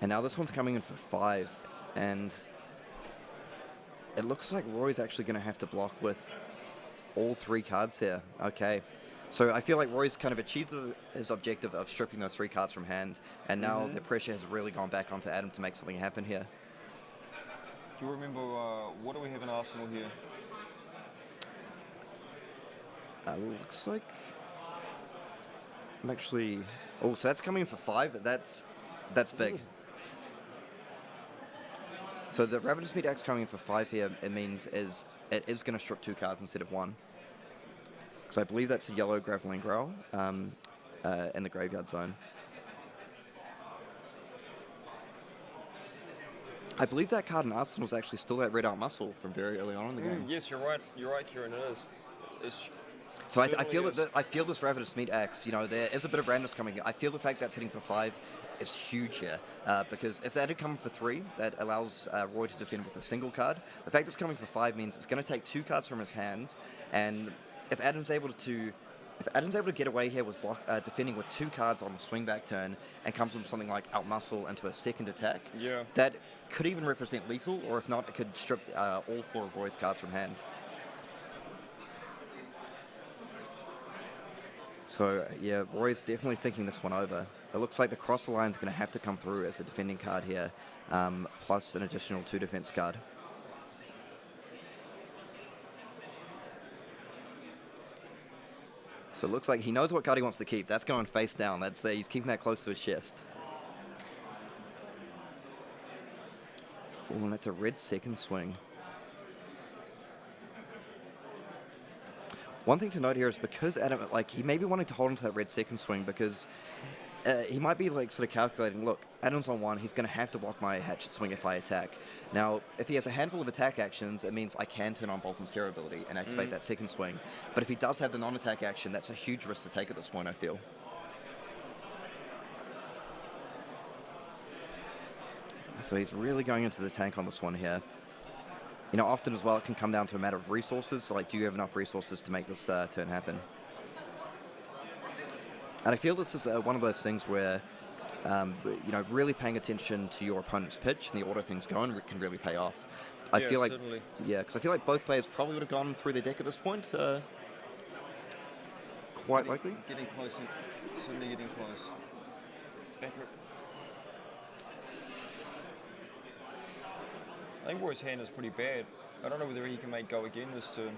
And now this one's coming in for 5, and it looks like Roy's actually going to have to block with all 3 cards here. Okay, so I feel like Roy's kind of achieved his objective of stripping those 3 cards from hand, and now the pressure has really gone back onto Adam to make something happen here. Do you remember what do we have in Arsenal here? Looks like I'm actually. Oh, so that's coming in for 5. That's big. So the Ravenous Meat Axe coming in for 5 here, it means it is going to strip 2 cards instead of 1. Because I believe that's a yellow Graveling Growl in the graveyard zone. I believe that card in Arsenal is actually still that red out muscle from very early on in the game. Yes, you're right. You're right, Kieran. It is. It's So I certainly feel is. that I feel this Ravenous Meat Axe, you know, there is a bit of randomness coming in. I feel the fact that's hitting for 5 is huge here, because if that had come for 3, that allows Roy to defend with a single card. The fact it's coming for 5 means it's going to take 2 cards from his hands, and if Adam's able to get away here with defending with 2 cards on the swing back turn and comes with something like Outmuscle into a second attack, Yeah. that could even represent lethal, or if not, it could strip all 4 of Roy's cards from hand. So, yeah, Roy's definitely thinking this one over. It looks like the cross the line is going to have to come through as a defending card here, plus an additional 2 defense card. So it looks like he knows what card he wants to keep. That's going face down. He's keeping that close to his chest. Oh, and that's a red second swing. One thing to note here is because Adam, like, he may be wanting to hold onto that red second swing because he might be, like, sort of calculating, look, Adam's on 1, he's going to have to block my hatchet swing if I attack. Now, if he has a handful of attack actions, it means I can turn on Bolton's hero ability and activate that second swing. But if he does have the non-attack action, that's a huge risk to take at this point, I feel. So he's really going into the tank on this one here. You know, often as well, it can come down to a matter of resources. So, like, do you have enough resources to make this turn happen? And I feel this is one of those things where, you know, really paying attention to your opponent's pitch and the order things go in can really pay off. I feel like, certainly. yeah, because I feel like both players probably would have gone through their deck at this point. Quite likely. Getting closer. Certainly getting close. I think Roy's hand is pretty bad. I don't know whether he can make go again this turn.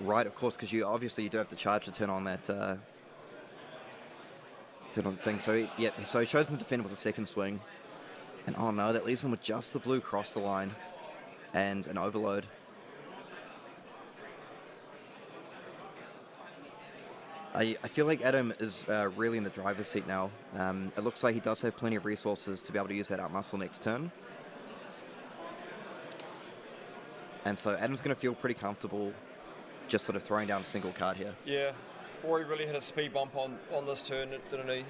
Right, of course, because you do have to charge to turn on that turn on thing. So so he shows him to defend with a second swing, and oh no, that leaves him with just the blue cross the line and an overload. I feel like Adam is really in the driver's seat now. It looks like he does have plenty of resources to be able to use that Outmuscle next turn. And so Adam's going to feel pretty comfortable just sort of throwing down a single card here. Yeah. Roy really hit a speed bump on this turn, didn't he?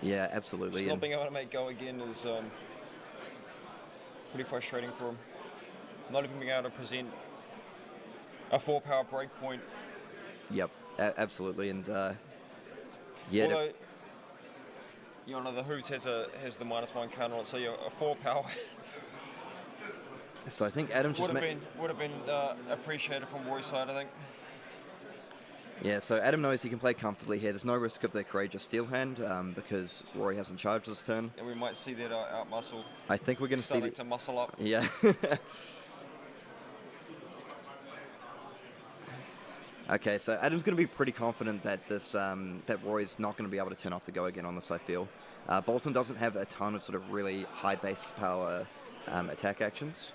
Yeah, absolutely. Just not being able to make go again is pretty frustrating for him. Not even being able to present a 4-power breakpoint. Yep, absolutely. And yeah. Although, you know, the Hooves has the -1 counter on it, so you're a 4-power. So I think Adam just would have been appreciated from Roy's side, I think. Yeah, so Adam knows he can play comfortably here. There's no risk of the Courageous Steel Hand because Rory hasn't charged this turn. And we might see that Outmuscle. I think we're going to see to muscle up. Yeah. Okay, so Adam's going to be pretty confident that that Roy's not going to be able to turn off the go again on this, I feel. Bolton doesn't have a ton of sort of really high base power attack actions.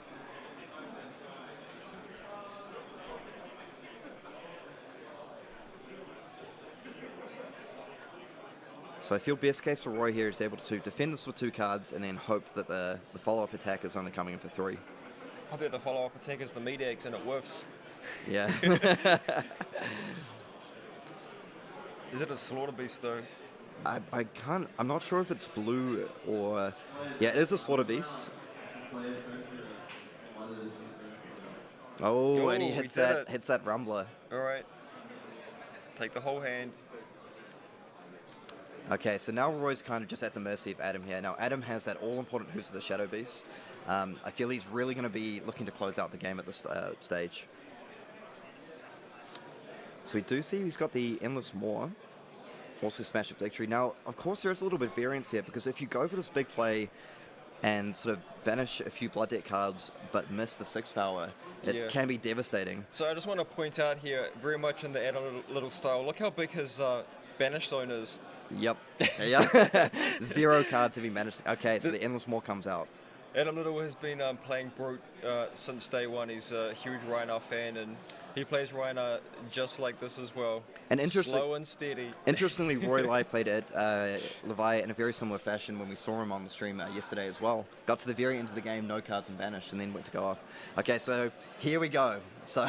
So I feel best case for Roy here is able to defend this with 2 cards and then hope that the follow-up attack is only coming in for 3. I bet the follow-up attack is the meat axe and it whiffs. Yeah. Is it a slaughter beast though? I'm not sure if it's blue or... Yeah, it is a slaughter beast. Oh, and he hits that rumbler. Alright. Take the whole hand. Okay, so now Roy's kind of just at the mercy of Adam here. Now, Adam has that all-important Who's the Shadow Beast. I feel he's really going to be looking to close out the game at this stage. So we do see he's got the Endless Maw. Also Smash Up Victory. Now, of course, there is a little bit of variance here, because if you go for this big play and sort of banish a few Blood Debt cards, but miss the 6 power, it can be devastating. So I just want to point out here, very much in the add a little style, look how big his banish zone is. Yep. Yeah. 0 cards have you managed. Okay, so the Endless Maw comes out. Adam Little has been playing Brute since day one. He's a huge Rhinar fan, and he plays Rhinar just like this as well. And slow and steady. Interestingly, Roy Lai played it, Levi, in a very similar fashion when we saw him on the stream yesterday as well. Got to the very end of the game, no cards and banished, and then went to go off. Okay, so here we go. So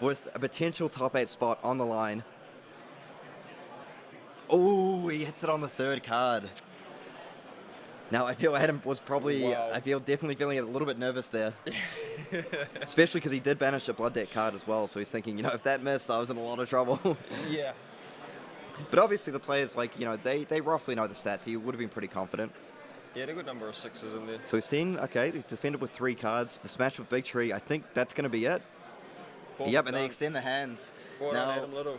with a potential top 8 spot on the line. Oh, he hits it on the 3rd card. Now, I feel Adam was probably, Wow. I feel definitely feeling a little bit nervous there. Especially because he did banish a Blood Deck card as well, so he's thinking, if that missed, I was in a lot of trouble. Yeah. But obviously the players, they roughly know the stats. He would have been pretty confident. Yeah, a good number of 6s in there. So we've seen, he's defended with 3 cards. The smash with Big Tree, I think that's going to be it. Ball Yep, and done. they extend the hands. Well Now- done, Adam Little.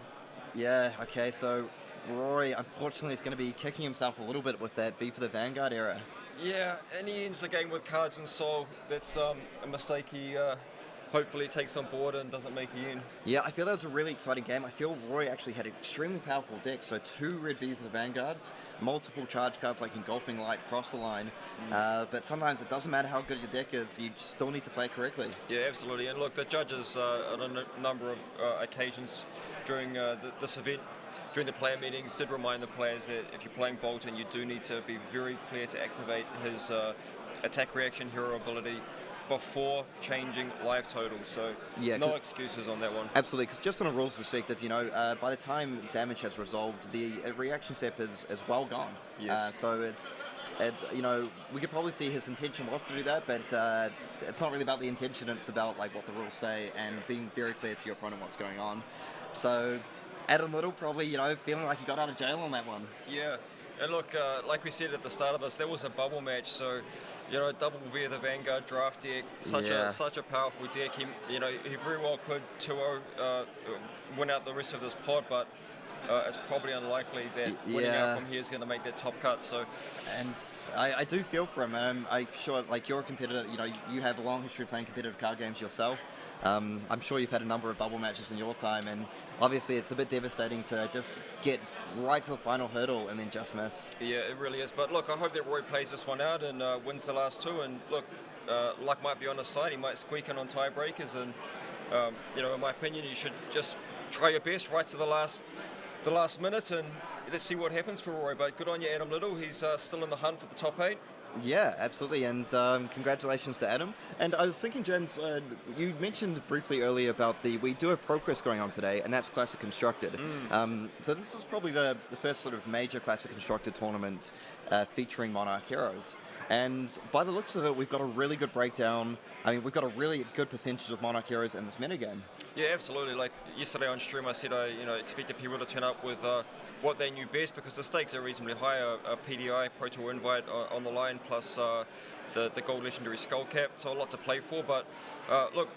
Yeah, okay, so Rory, unfortunately, is going to be kicking himself a little bit with that V for the Vanguard error. Yeah, and he ends the game with cards and soul. That's a mistake he hopefully takes on board and doesn't make again. Yeah, I feel that was a really exciting game. I feel Roy actually had an extremely powerful deck. So 2 red V for the Vanguards, multiple charge cards like Engulfing Light cross the line. But sometimes it doesn't matter how good your deck is, you still need to play correctly. Yeah, absolutely. And look, the judges on a number of occasions during this event, during the player meetings, did remind the players that if you're playing Bolton, you do need to be very clear to activate his attack reaction hero ability before changing live totals. So Yeah, no 'cause- excuses on that one. Absolutely, because just on a rules perspective, by the time damage has resolved, the reaction step is well gone. Yes. So we could probably see his intention was to do that, but it's not really about the intention, it's about what the rules say and being very clear to your opponent what's going on. So Adam Little probably, feeling like he got out of jail on that one. Yeah, and look, like we said at the start of this, that was a bubble match, so double via the Vanguard draft deck, such a powerful deck. He very well could 2-0 win out the rest of this pod, but it's probably unlikely that winning out from here is going to make that top cut. So, and I do feel for him. I'm sure, you're a competitor. You have a long history of playing competitive card games yourself. I'm sure you've had a number of bubble matches in your time, and obviously it's a bit devastating to just get right to the final hurdle and then just miss. yeah, it really is. But look, I hope that Roy plays this one out and wins the last 2. And look, luck might be on his side. He might squeak in on tiebreakers, and in my opinion, you should just try your best right to the last minute, and let's see what happens for Roy. But good on you, Adam Little. He's still in the hunt for the top 8. Yeah, absolutely, and congratulations to Adam. And I was thinking, James, you mentioned briefly earlier about we do have ProQuest going on today, and that's Classic Constructed. So this was probably the first sort of major Classic Constructed tournament featuring Monarch heroes. And by the looks of it, we've got a really good breakdown. I mean, we've got a really good percentage of Monarch heroes in this metagame. Yeah, absolutely. Like yesterday on stream, I said I expected people to turn up with what they knew best, because the stakes are reasonably high. A PDI, Pro Tour invite on the line, plus the Gold Legendary Skull Cap, so a lot to play for. But look,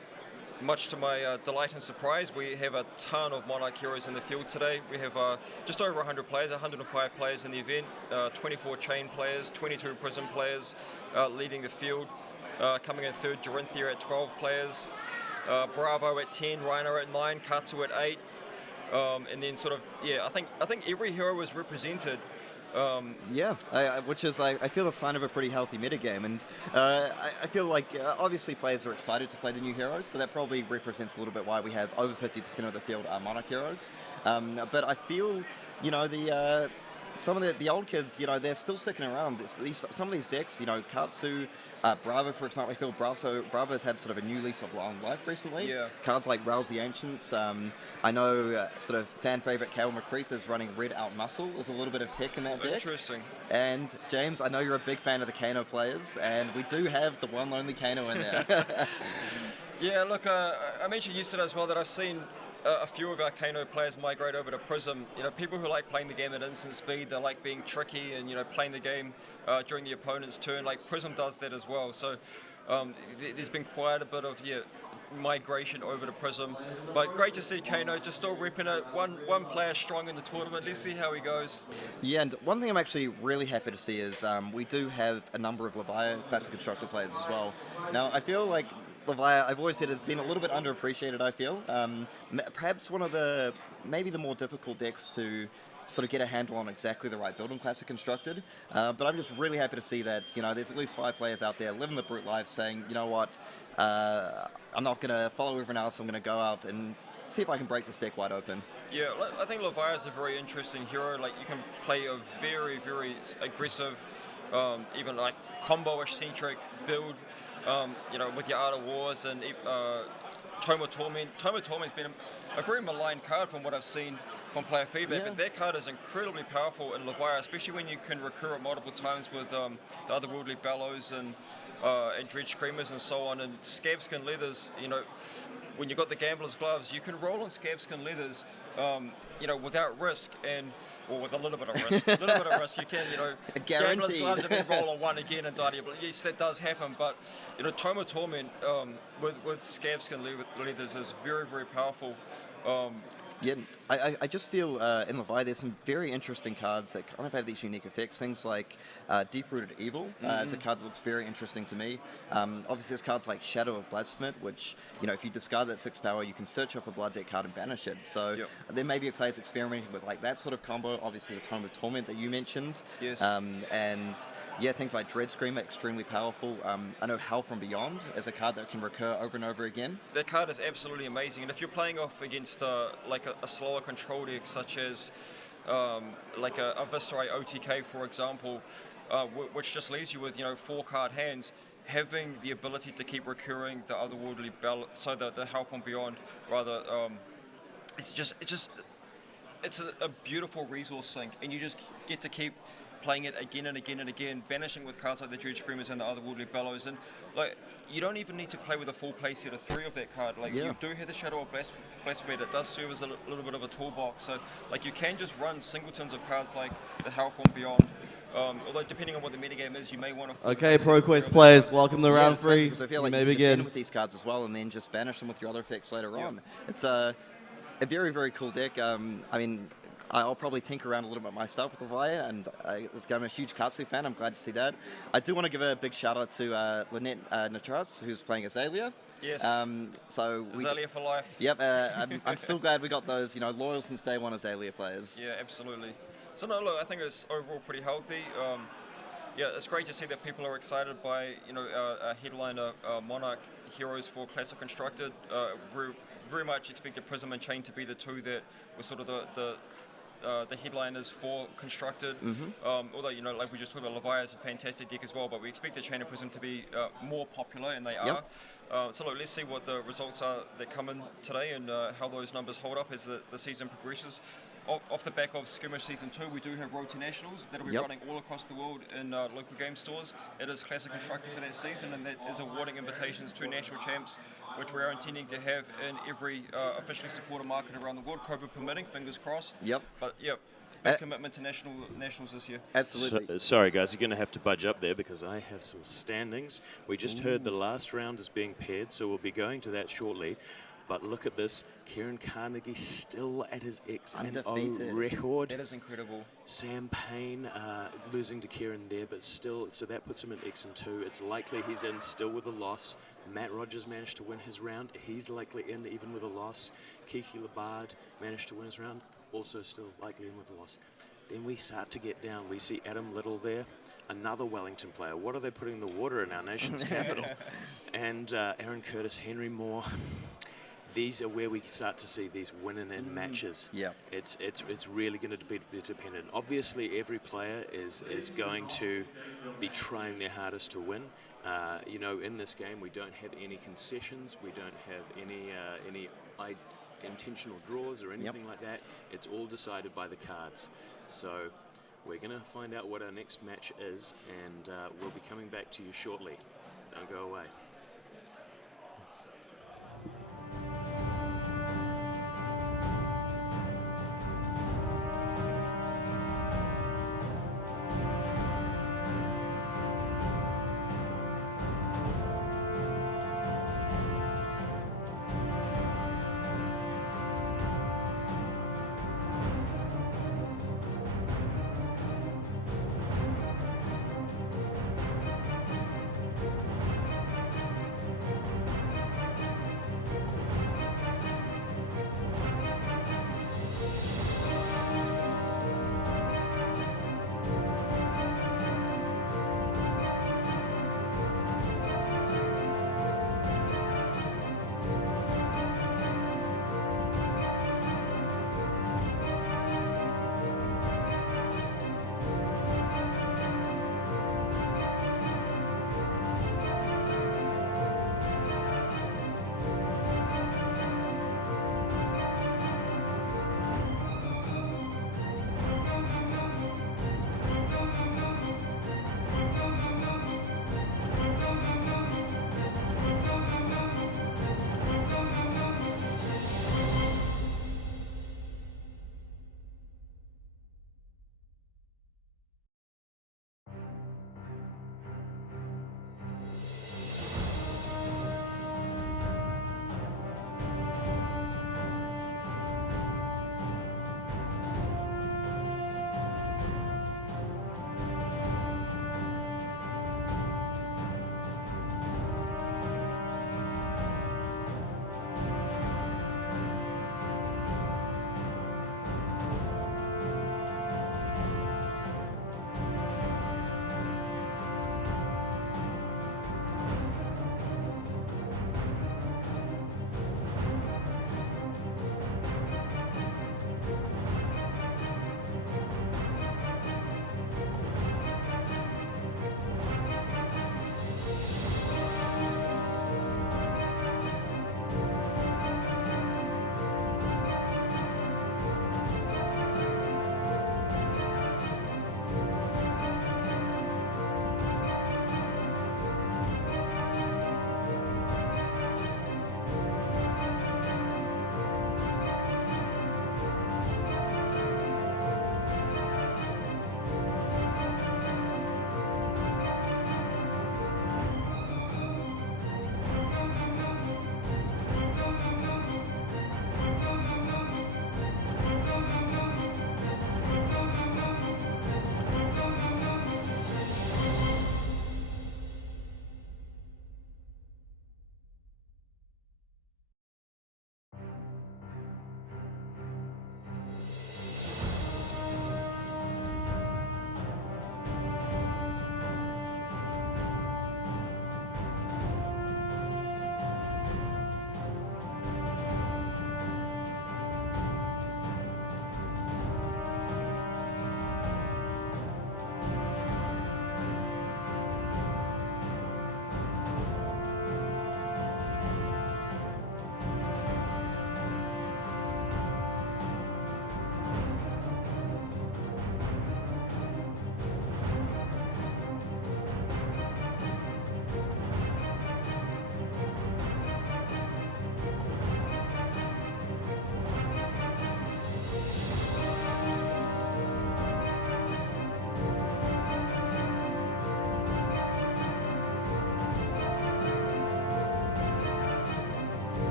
much to my delight and surprise, we have a ton of Monarch heroes in the field today. We have just over 100 players, 105 players in the event, 24 Chain players, 22 Prism players leading the field. Coming in third, Dorinthia at 12 players, Bravo at 10, Rhino at 9, Katsu at 8, and then I think every hero was represented. Which is, I feel, a sign of a pretty healthy metagame, and I feel like obviously players are excited to play the new heroes, so that probably represents a little bit why we have over 50% of the field are Monarch heroes. But I feel, some of the old kids, they're still sticking around. Some of these decks, Katsu, Bravo, for example, I feel Bravo's had sort of a new lease of long life recently. Yeah. Cards like Rouse the Ancients. I know sort of fan favorite Kale McCreath is running Red Out Muscle. There's a little bit of tech in that deck. Interesting. And James, I know you're a big fan of the Kano players, and we do have the one lonely Kano in there. Yeah, look, I mentioned yesterday as well that I've seen a few of our Kano players migrate over to Prism. People who like playing the game at instant speed, they like being tricky and playing the game during the opponent's turn. Like Prism does that as well. So there's been quite a bit of migration over to Prism. But great to see Kano just still repping it. One player strong in the tournament. Let's see how he goes. Yeah, and one thing I'm actually really happy to see is we do have a number of Leviathan Classic Constructor players as well. Now, I feel like Leviathan, I've always said, has been a little bit underappreciated, I feel. Perhaps one of maybe the more difficult decks to sort of get a handle on exactly the right build in Classic Constructed. But I'm just really happy to see that, there's at least 5 players out there living the brute life saying, you know what, I'm not going to follow everyone else, I'm going to go out and see if I can break this deck wide open. Yeah, I think Leviathan is a very interesting hero. Like, you can play a very, very aggressive, even like combo-ish centric build, with your Art of Wars and Tome of Torment. Tome of Torment's been a very maligned card from what I've seen from player feedback, but that card is incredibly powerful in Leviathan, especially when you can recur it multiple times with the Otherworldly Bellows and Dredge Screamers and so on, and Scabskin Leathers. When you've got the Gambler's Gloves, you can roll on Scabskin Leathers, without risk, or with a little bit of risk. You can, Gambler's Gloves and then roll on one again and die. But yes, that does happen. But Tome of Torment with Scabskin Leathers is very, very powerful. Yeah, I just feel in Levi there's some very interesting cards that kind of have these unique effects. Things like Deep-Rooted Evil is a card that looks very interesting to me. Obviously, there's cards like Shadow of Blasphemous, which, if you discard that 6 power, you can search up a Blood Deck card and banish it. So there may be players experimenting with like that sort of combo. Obviously, the Tome of Torment that you mentioned. Yes. And things like Dread Screamer, extremely powerful. I know Hell from Beyond is a card that can recur over and over again. That card is absolutely amazing. And if you're playing off against like a slower control deck, such as like a Viscerai OTK, for example, which just leaves you with 4-card hands, having the ability to keep recurring the Otherworldly Bell, so the Hell from Beyond, rather, it's a beautiful resource sink, and you just get to keep playing it again and again and again, banishing with cards like the Dredge Screamers and the Otherworldly Bellows, and like you don't even need to play with a full play set of 3 of that card. Like you do have the Shadow of Blasphemy that does serve as a little bit of a toolbox. So like you can just run singletons of cards like the Hell from Beyond. Although depending on what the metagame is, you may want to. Okay, ProQuest players, welcome to round 3. Because I feel like you may you can begin defend with these cards as well, and then just banish them with your other effects later on. It's a very, very cool deck. I'll probably tinker around a little bit myself with Levi, and I'm a huge Katsu fan. I'm glad to see that. I do want to give a big shout out to Lynette Natras, who's playing Azalea. Yes. Azalea for life. Yep. I'm still glad we got those, loyal since day one Azalea players. Yeah, absolutely. So no, look, I think it's overall pretty healthy. It's great to see that people are excited by a headliner Monarch heroes for Classic Constructed. Very much expected Prism and Chain to be the 2 that were sort of the headliners for Constructed. Although, like we just talked about, Leviathan is a fantastic deck as well, but we expect the Chain of Prism to be more popular, and they are. So look, let's see what the results are that come in today and how those numbers hold up as the season progresses. Off the back of Skirmish Season 2, we do have Road to Nationals that'll be running all across the world in local game stores. It is Classic Constructed for that season, and that is awarding invitations to national champs, which we are intending to have in every officially supported market around the world, COVID permitting, fingers crossed. But big commitment to nationals this year. Absolutely. Sorry guys, you're going to have to budge up there because I have some standings. We just heard the last round is being paired, so we'll be going to that shortly. But look at this, Kieran Carnegie still at his X&O record. That is incredible. Sam Payne losing to Kieran there, but still, so that puts him in X&2. It's likely he's in still with a loss. Matt Rogers managed to win his round. He's likely in even with a loss. Kiki Labard managed to win his round, also still likely in with a loss. Then we start to get down. We see Adam Little there, another Wellington player. What are they putting in the water in our nation's capital? And Aaron Curtis, Henry Moore. These are where we start to see these winning in matches. It's really going to be dependent. Obviously, every player is going to be trying their hardest to win. In this game, we don't have any concessions. We don't have any intentional draws or anything like that. It's all decided by the cards. So we're going to find out what our next match is, and we'll be coming back to you shortly. Don't go away.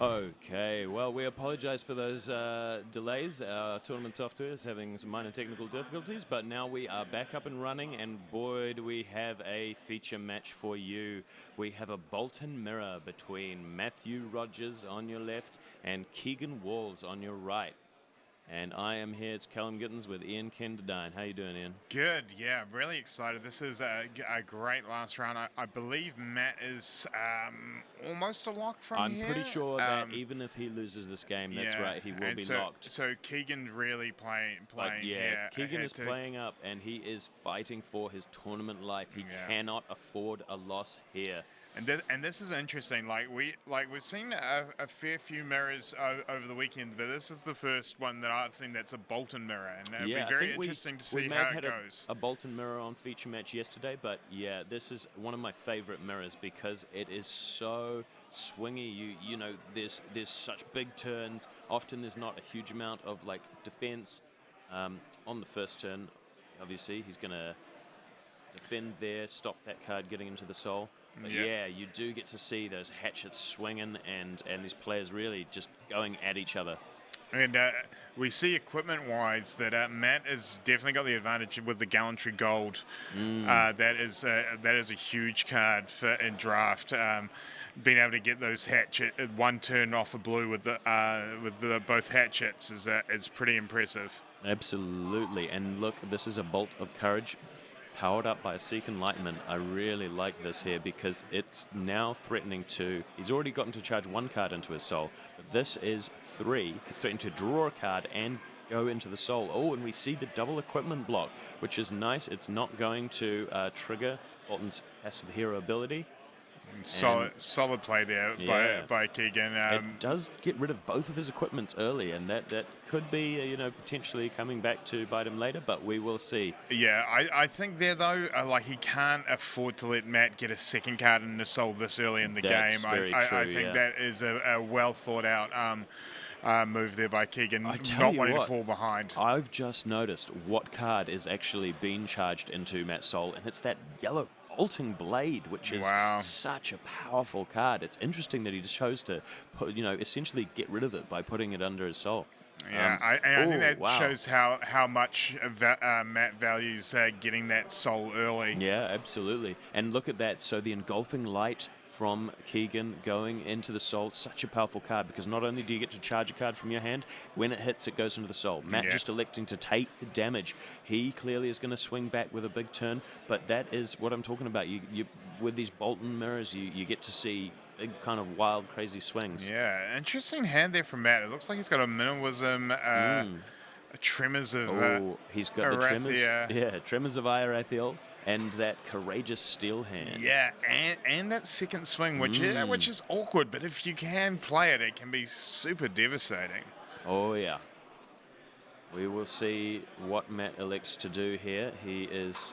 Okay, well, we apologize for those delays. Our tournament software is having some minor technical difficulties, but now we are back up and running, and boy, do we have a feature match for you. We have a Bolton mirror between Matthew Rogers on your left and Keegan Walls on your right. And I am here, it's Callum Gittins with Ian Kenderdine. How you doing, Ian? Good, yeah, really excited. This is a great last round. I believe Matt is almost a lock from here. I'm pretty sure that even if he loses this game, that's right, he will be locked. So Keegan's really playing But yeah, here. Keegan is playing up, and he is fighting for his tournament life. He cannot afford a loss here. And this is interesting. We've seen a fair few mirrors over the weekend, but this is the first one that I've seen that's a Bolton mirror, and it'll be very interesting to see how it goes. A Bolton mirror on feature match yesterday, but yeah, this is one of my favorite mirrors because it is so swingy. You know, there's such big turns. Often there's not a huge amount of defense on the first turn. Obviously, he's going to defend there, stop that card getting into the soul. But yeah, you do get to see those hatchets swinging and these players really just going at each other. And we see equipment-wise that Matt has definitely got the advantage with the Gallantry Gold. That is a huge card in draft. Being able to get those hatchet one turn off a blue with the both hatchets is pretty impressive. Absolutely, and look, this is a Bolt of Courage, powered up by a Seek Enlightenment. I really like this here because it's now threatening to... He's already gotten to charge one card into his soul, but this is 3. It's threatening to draw a card and go into the soul. Oh, and we see the double equipment block, which is nice. It's not going to trigger Bolton's passive hero ability. Solid play there by Keegan. It does get rid of both of his equipments early, and that could be potentially coming back to bite him later, but we will see. Yeah, I think there though, he can't afford to let Matt get a second card in the soul this early in the game. Very true, I think that is a well thought out move there by Keegan, not wanting to fall behind. I've just noticed what card is actually being charged into Matt's soul, and it's that yellow Bolting Blade, which is such a powerful card. It's interesting that he just chose to essentially get rid of it by putting it under his soul. Yeah, I think that shows how much Matt values getting that soul early. Yeah, absolutely. And look at that. So the Engulfing Light from Keegan going into the soul, such a powerful card because not only do you get to charge a card from your hand, when it hits, it goes into the soul. Matt just electing to take the damage. He clearly is going to swing back with a big turn, but that is what I'm talking about. You with these Bolton mirrors, you get to see big kind of wild, crazy swings. Yeah, interesting hand there from Matt. It looks like he's got a minimalism, tremors of he's got Arathia. The tremors. Yeah, tremors of Irathiel and that courageous steel hand. Yeah, and that second swing, which is awkward, but if you can play it, it can be super devastating. Oh yeah. We will see what Matt elects to do here. He is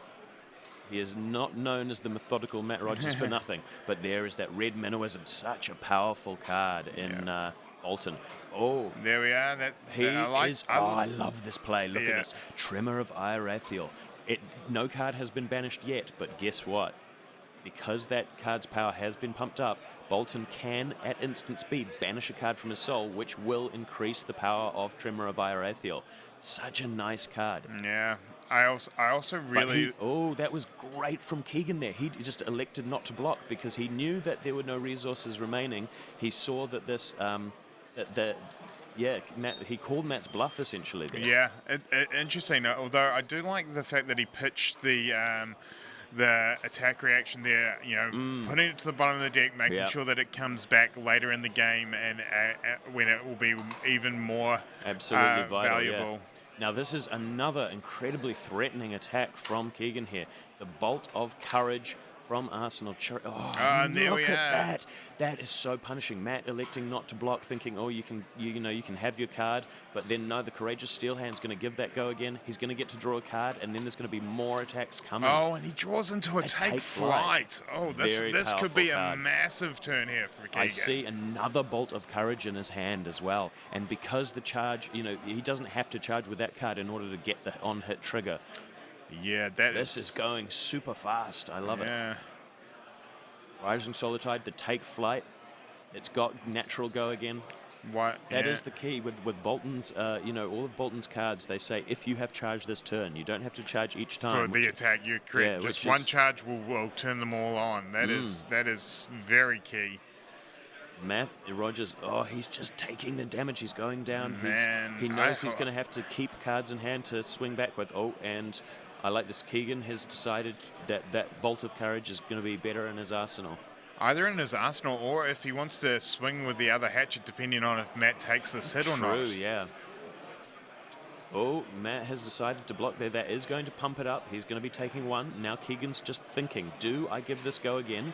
not known as the methodical Matt Rogers for nothing, but there is that red minnowism, such a powerful card in Bolton. Oh, there we are. I love this play. Look at this. Tremor of Irathiel. No card has been banished yet, but guess what? Because that card's power has been pumped up, Bolton can, at instant speed, banish a card from his soul, which will increase the power of Tremor of Irathiel. Such a nice card. Yeah. I also really... that was great from Keegan there. He just elected not to block because he knew that there were no resources remaining. He saw that this... Matt, he called Matt's bluff essentially there. Yeah, interesting. Although I do like the fact that he pitched the attack reaction there, putting it to the bottom of the deck, making sure that it comes back later in the game and when it will be even more valuable. Yeah. Now this is another incredibly threatening attack from Keegan here. The Bolt of Courage from Arsenal. And there look we at are. that. That is so punishing. Matt electing not to block, thinking, you can have your card, but then no, the Courageous Steel Hand's going to give that go again. He's going to get to draw a card, and then there's going to be more attacks coming. Oh, and he draws into a take flight. Oh, this could be a massive turn here for Keegan. I see another Bolt of Courage in his hand as well, and because the charge, he doesn't have to charge with that card in order to get the on-hit trigger. Yeah, this is going super fast. I love it. Rising Solitide, the take flight. It's got natural go again. What? That is the key with Bolton's, all of Bolton's cards, they say if you have charged this turn, you don't have to charge each time. For the attack, you're correct. Yeah, Just one charge will turn them all on. That is very key. Matt Rogers, he's just taking the damage. He's going down. Man, he knows he's going to have to keep cards in hand to swing back with. And I like this. Keegan has decided that Bolt of Courage is going to be better in his arsenal. Either in his arsenal or if he wants to swing with the other hatchet, depending on if Matt takes this hit or not. True, yeah. Oh, Matt has decided to block there. That is going to pump it up. He's going to be taking one. Now Keegan's just thinking, do I give this go again?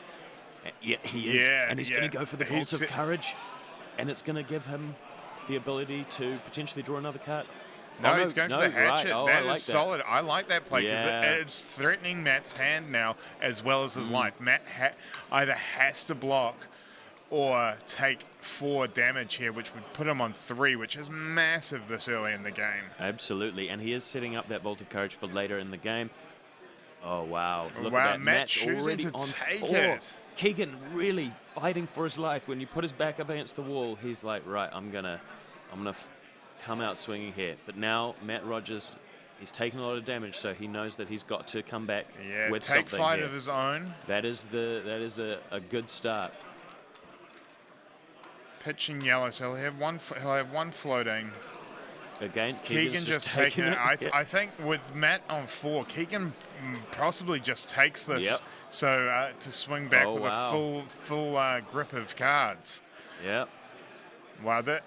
Yeah, he is. And he's going to go for the Bolt of Courage. And it's going to give him the ability to potentially draw another card. No, he's going for the hatchet. Right. That like is solid. I like that play because Yeah. it's threatening Matt's hand now as well as his life. Matt either has to block or take 4 damage here, which would put him on 3, which is massive this early in the game. Absolutely. And he is setting up that Bolt of Courage for later in the game. Oh, wow. Look Wow, at that. Matt Matt's choosing already to on take 4. it. Keegan really fighting for his life. When you put his back up against the wall, he's like, right, I'm gonna come out swinging here. But now Matt Rogers, he's taken a lot of damage, so he knows that he's got to come back with take something flight here. of his own. That is a good start. Pitching yellow, so he'll have one floating. Again, Keegan just taking it. I think with Matt on 4, Keegan possibly just takes this. Yep. So to swing back with wow. a full grip of cards. Yep. Wow,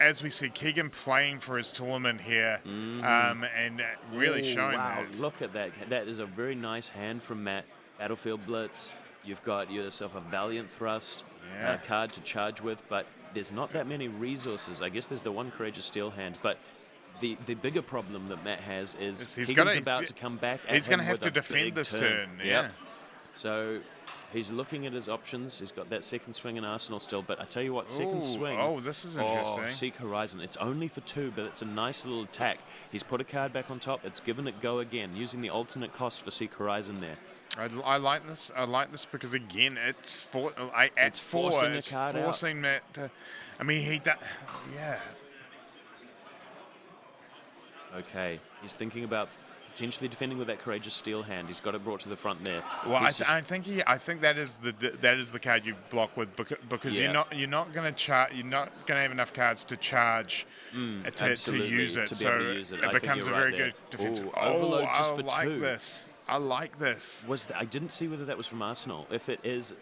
as we see Keegan playing for his tournament here, and really showing wow, that. Look at that. That is a very nice hand from Matt. Battlefield Blitz. You've got yourself a Valiant Thrust card to charge with, but there's not that many resources. I guess there's the one Courageous Steel hand, but the bigger problem that Matt has is Keegan's about to come back at He's going to him have with to a defend big this turn. turn. Yep. Yeah. So he's looking at his options. He's got that second swing in Arsenal still, but I tell you what, second swing. Oh, this is interesting. Seek Horizon. It's only for 2, but it's a nice little attack. He's put a card back on top. It's given it go again, using the alternate cost for Seek Horizon there. I like this. I like this because again, it's forcing a card out. Matt to. I mean, he does. Yeah. Okay, he's thinking about potentially defending with that Courageous Steel hand. He's got it brought to the front there. Well, I think that is the card you block with because you're not going to have enough cards to charge to use it. To be able to use it. It becomes a very good defensive. Overload just I for like 2. this. I like this. I didn't see whether that was from Arsenal. If it is,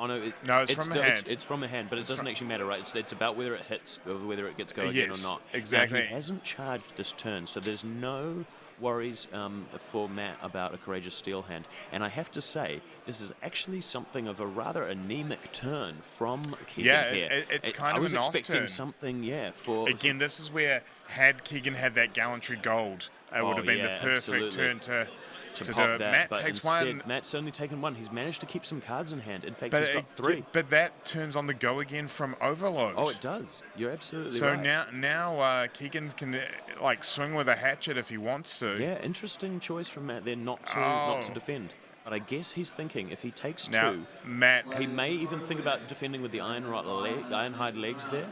it's from a hand. It's from a hand, but it doesn't actually matter, right? It's about whether it hits, or whether it gets go again or not. Exactly. Now, he hasn't charged this turn, so there's no worries for Matt about a Courageous Steel hand. And I have to say, this is actually something of a rather anemic turn from Keegan here. It's kind of an off turn. I was expecting something, for... Again, this is where had Keegan had that Gallantry Gold, it would have been the perfect turn to pop do it. that, Matt but takes instead, one. Matt's only taken 1. He's managed to keep some cards in hand. In fact, he's got 3. But that turns on the go again from Overload. Oh, it does. You're absolutely right. So now Keegan can swing with a hatchet if he wants to. Yeah, interesting choice from Matt there not to defend. But I guess he's thinking if he takes 2, Matt, he may even think about defending with the Ironhide legs there.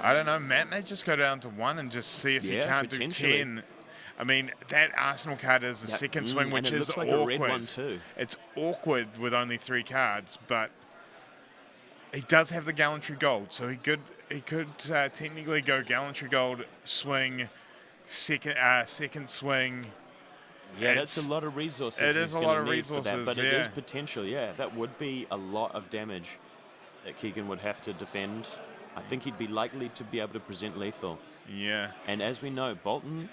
I don't know. Matt may just go down to 1 and just see if he can't do 10. I mean, that Arsenal card is the second swing, which and it is looks like awkward. A red one too. It's awkward with only 3 cards, but he does have the Gallantry Gold, so he could technically go Gallantry Gold, swing, second swing. Yeah, that's a lot of resources. It is a lot of resources, but it is potential. Yeah, that would be a lot of damage that Keegan would have to defend. I think he'd be likely to be able to present lethal. Yeah. And as we know, Bolton,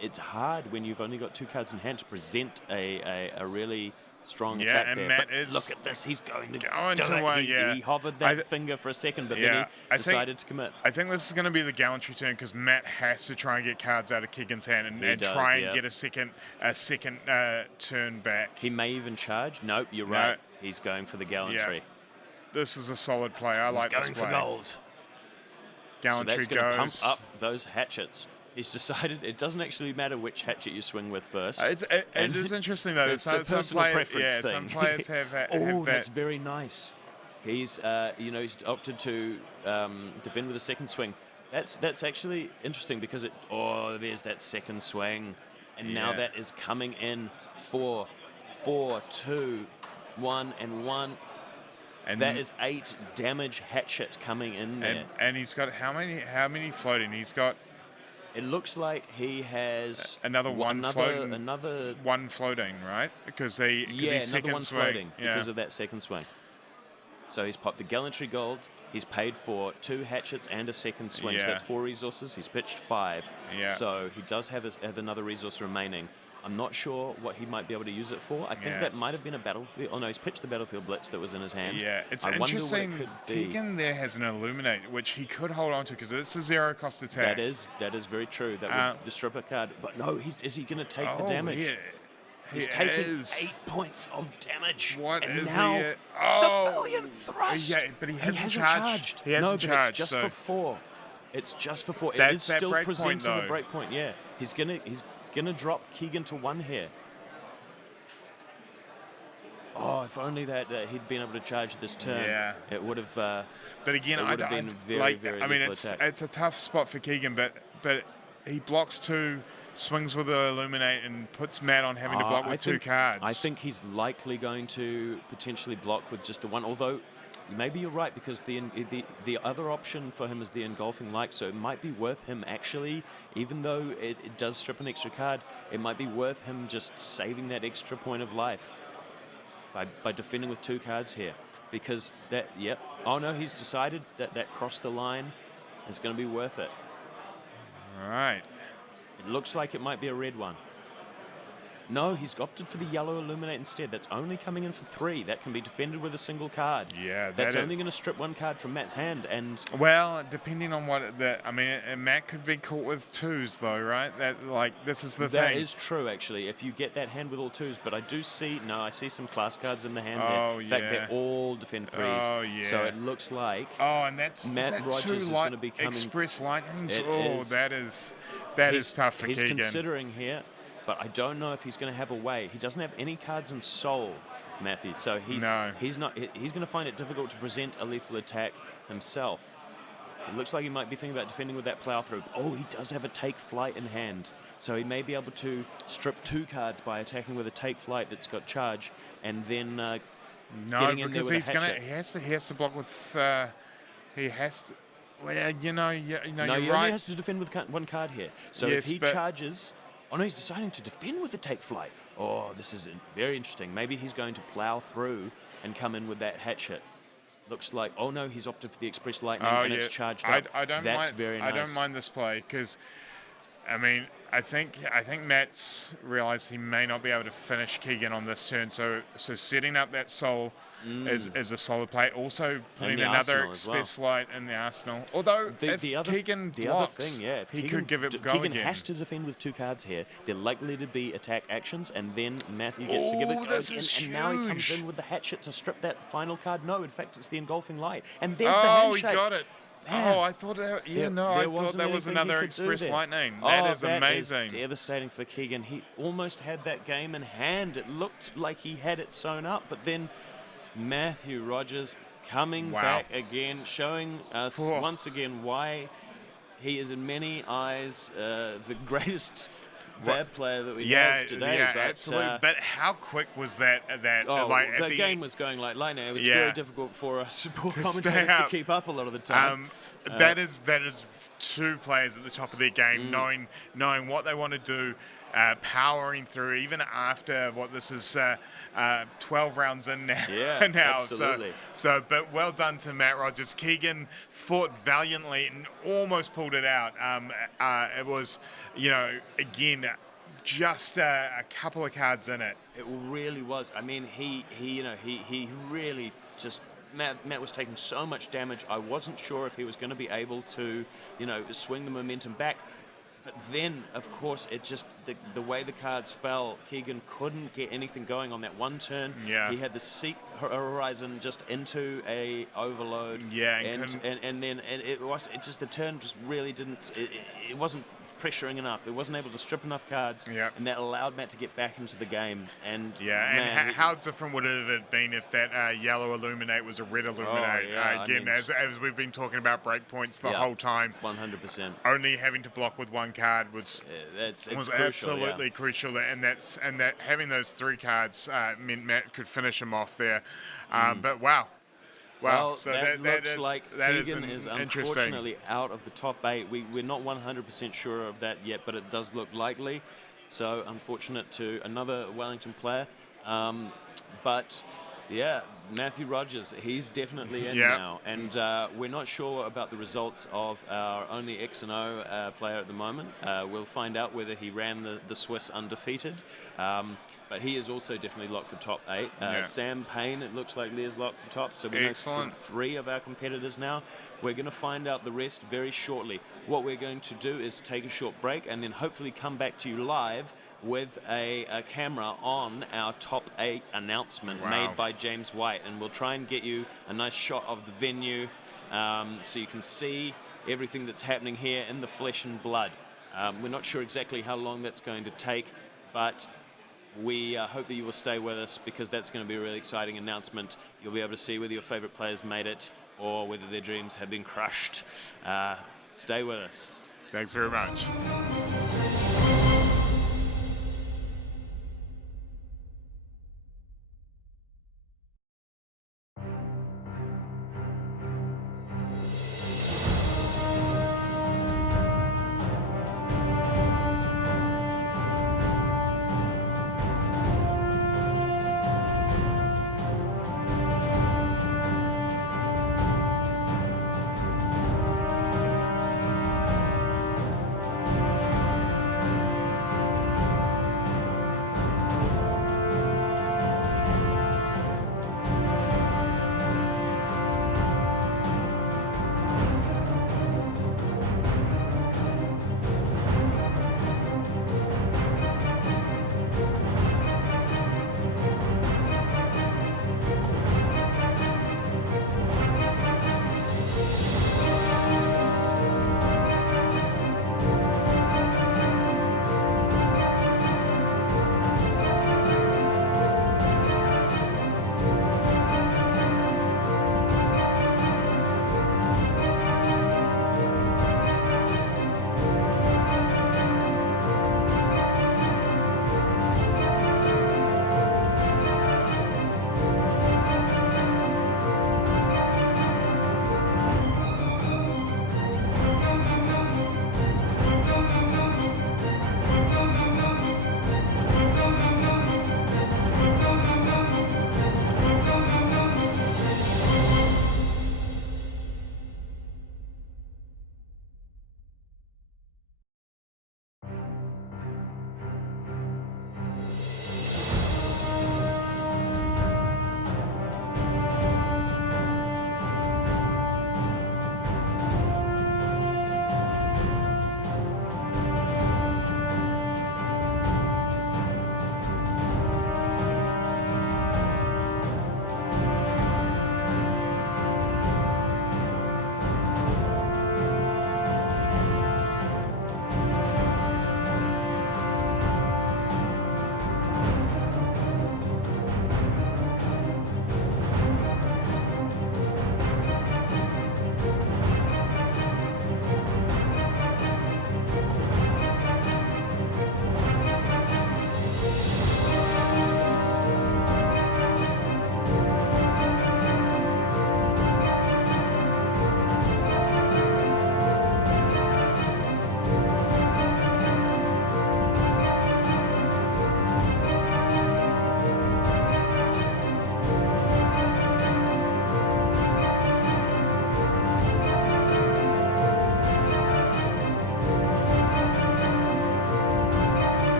it's hard when you've only got 2 cards in hand to present a really strong attack there. Matt but look at this, he's going to do it. He hovered that finger for a second, but then he decided to commit. I think this is going to be the Gallantry turn because Matt has to try and get cards out of Keegan's hand and try and get a second turn back. He may even charge. Nope, you're right. He's going for the Gallantry. Yeah. This is a solid play. I like this play. He's going for gold. Gallantry so that's going to pump up those hatchets. He's decided it doesn't actually matter which hatchet you swing with first. It is interesting though. It's a personal preference thing. Some players have that. That's very nice. He's he's opted to defend with a second swing. That's actually interesting because there's that second swing, and now that is coming in for 4, 2, 1, and 1. And that is 8 damage hatchet coming in there. And he's got how many floating? He's got. It looks like he has another floating. Another one floating, right? Because he's another second one swing. floating because of that second swing. So he's popped the Gallantry Gold. He's paid for 2 hatchets and a second swing. So that's 4 resources. He's pitched 5. Yeah. So he does have another resource remaining. I'm not sure what he might be able to use it for. I think that might have been a Battlefield. Oh no, he's pitched the Battlefield Blitz that was in his hand. Yeah, it's I wonder interesting. What it could be. Keegan there has an Illuminate, which he could hold on to because it's a 0-cost attack. That is very true. That would strip a card. But no, is he going to take the damage? Yeah. He's taking 8 points of damage. What and is now he? The Valiant Thrust. Yeah, but he hasn't charged. He hasn't charged. It's just for 4. It's just for 4. It That's is that still break presenting point, a break point. Yeah, he's gonna drop Keegan to 1 here. Oh, if only that he'd been able to charge this turn, it would have. But again, it's a tough spot for Keegan, but he blocks 2, swings with the Illuminate, and puts Matt on having to block with 2 cards. I think he's likely going to potentially block with just the 1. Although, maybe you're right because the other option for him is the Engulfing Light, so it might be worth him actually, even though it does strip an extra card, it might be worth him just saving that extra point of life. By defending with 2 cards here, because oh no, he's decided that cross the line is going to be worth it. All right. It looks like it might be a red one. No, he's opted for the yellow Illuminate instead. That's only coming in for 3. That can be defended with a single card. Yeah, that's only going to strip 1 card from Matt's hand. And well, depending on Matt could be caught with 2s though, right? This is the thing. That is true, actually. If you get that hand with all 2s, but I see some class cards in the hand there. In fact, they all defend 3s. Oh yeah. So it looks like. Oh, and that's Matt Rogers is going to be coming. Express Lightnings. That is tough for Keegan. He's considering here. But I don't know if he's going to have a way. He doesn't have any cards in Soul, Matthew. So he's going to find it difficult to present a lethal attack himself. It looks like he might be thinking about defending with that plow through. Oh, he does have a Take Flight in hand. So he may be able to strip 2 cards by attacking with a Take Flight that's got charge, and then getting in there with a hatchet. He has to block with. He has to. Well, you're he right. only has to defend with 1 card here. So if he charges. Oh no, he's deciding to defend with the Take Flight. Oh, this is very interesting. Maybe he's going to plow through and come in with that hatchet. Looks like, oh no, he's opted for the Express Lightning and it's charged up. That's very nice. I don't mind this play because, I think Matt's realised he may not be able to finish Keegan on this turn. So setting up that Soul is a solid play. Also putting another Express Light in the arsenal. Although if Keegan blocks, he could give it go Keegan again. has to defend with 2 cards here. They're likely to be attack actions, and then Matthew gets to give it go again. And now he comes in with the hatchet to strip that final card. No, in fact, it's the Engulfing Light. And there's the handshake. Oh, he got it. Man. Oh, I thought that. I thought that was another Express Lightning. That is amazing. Is devastating for Keegan. He almost had that game in hand. It looked like he had it sewn up, but then Matthew Rogers coming back again, showing us once again why he is in many eyes the greatest bad player that we have today. Yeah, but, absolutely. But how quick was that? The game was going like lightning. It was very difficult for us poor commentators to keep up a lot of the time. That is 2 players at the top of their game, knowing what they want to do. Powering through even after this is 12 rounds in now. Yeah, now. Absolutely. But well done to Matt Rogers. Keegan fought valiantly and almost pulled it out. It was, again, just a couple of cards in it. It really was. He really just. Matt was taking so much damage. I wasn't sure if he was going to be able to, swing the momentum back. But then, of course, it just the way the cards fell, Keegan couldn't get anything going on that 1 turn. Yeah. He had the Seek Horizon just into a overload. Yeah, and then it just the turn just really didn't. It wasn't pressuring enough. It wasn't able to strip enough cards, Yep. and that allowed Matt to get back into the game. And Yeah, man, and how different would it have been if that yellow Illuminate was a red Illuminate? yeah, Again, as we've been talking about breakpoints the whole time, 100%. only having to block with one card was It's was crucial, absolutely crucial, and that having those 3 cards meant Matt could finish him off there. But wow. Well, So that looks like that Keegan is interesting. unfortunately out of the top 8. We're not 100% sure of that yet, but it does look likely. So unfortunate to another Wellington player. But yeah, Matthew Rogers, he's definitely in now. And we're not sure about the results of our only X and O player at the moment. We'll find out whether he ran the Swiss undefeated. But he is also definitely locked for top 8. Sam Payne, it looks like Lear's locked for top. So we know 3 of our competitors now. We're going to find out the rest very shortly. What we're going to do is take a short break and then hopefully come back to you live with a camera on our top 8 announcement made by James White. And we'll try and get you a nice shot of the venue so you can see everything that's happening here in the flesh and blood. We're not sure exactly how long that's going to take, but we hope that you will stay with us because that's going to be a really exciting announcement. You'll be able to see whether your favorite players made it or whether their dreams have been crushed. Stay with us. Thanks very much.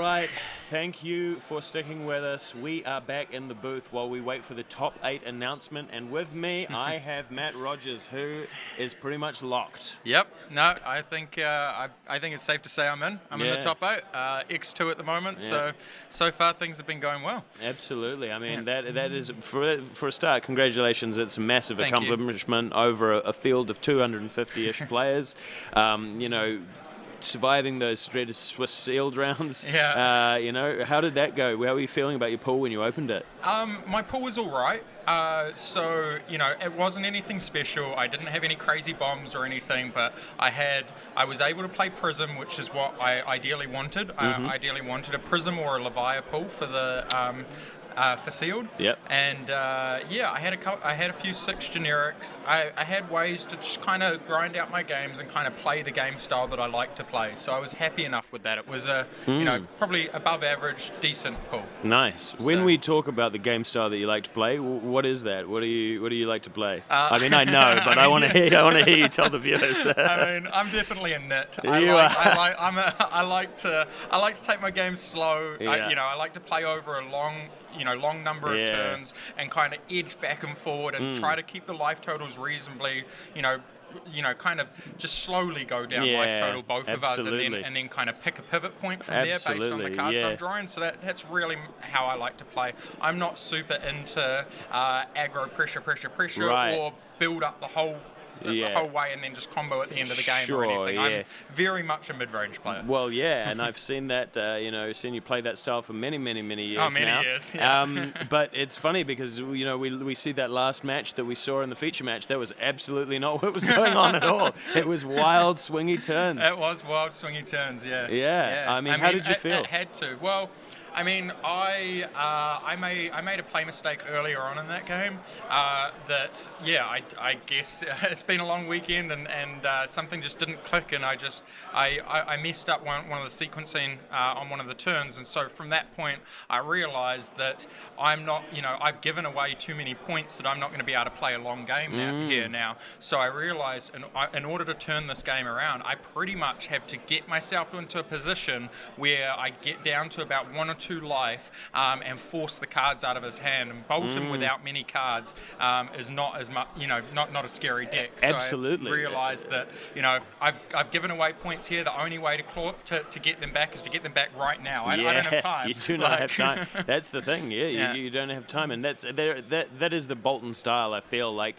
right. Thank you for sticking with us. We are back in the booth while we wait for the top 8 announcement. And with me, I have Matt Rogers, who is pretty much locked. Yep. No, I think I think it's safe to say I'm in. I'm in the top 8. X2 at the moment. Yeah. So far things have been going well. Absolutely. I mean, that is, for a start, congratulations. It's a massive Thank you. accomplishment over a field of 250-ish players. Surviving those dreaded Swiss sealed rounds. Yeah. How did that go? How were you feeling about your pool when you opened it? My pool was all right. So, it wasn't anything special. I didn't have any crazy bombs or anything, but I was able to play Prism, which is what I ideally wanted. I ideally wanted a Prism or a Levia pool for the for sealed. Yep. And I had a few 6 generics. I had ways to just kind of grind out my games and kind of play the game style that I like to play. So I was happy enough with that. It was probably above average, decent pool. Nice. When we talk about the game style that you like to play, what is that? What do you like to play? I mean, I know, but I want to hear you tell the viewers. I mean, I'm definitely a nit. I like to take my games slow. Yeah. I like to play over a long number of turns and kind of edge back and forward and try to keep the life totals reasonably, kind of just slowly go down life total, both of us, and then kind of pick a pivot point from there based on the cards I'm drawing. So that's really how I like to play. I'm not super into aggro pressure or build up the whole way and then just combo at the end of the game or anything. I'm very much a mid-range player. Well, yeah, and I've seen that, seen you play that style for many years now. Years, yeah. But it's funny because, we see that last match that we saw in the feature match. That was absolutely not what was going on at all. It was wild, swingy turns. It was wild, swingy turns, yeah. Yeah. I mean, how did you feel? It had to. Well, I mean, I made a play mistake earlier on in that game. I guess it's been a long weekend and something just didn't click, and I messed up one of the sequencing on one of the turns, and so from that point I realised that I'm not, I've given away too many points that I'm not going to be able to play a long game here now. So I realised in order to turn this game around, I pretty much have to get myself into a position where I get down to about 1 or 2 life and force the cards out of his hand. And Bolton without many cards is not as much, not a scary deck. So Absolutely. I realised that I've given away points here. The only way to get them back is to get them back right now. I don't have time. You do not have time. That's the thing. You don't have time, and that is the Bolton style. I feel like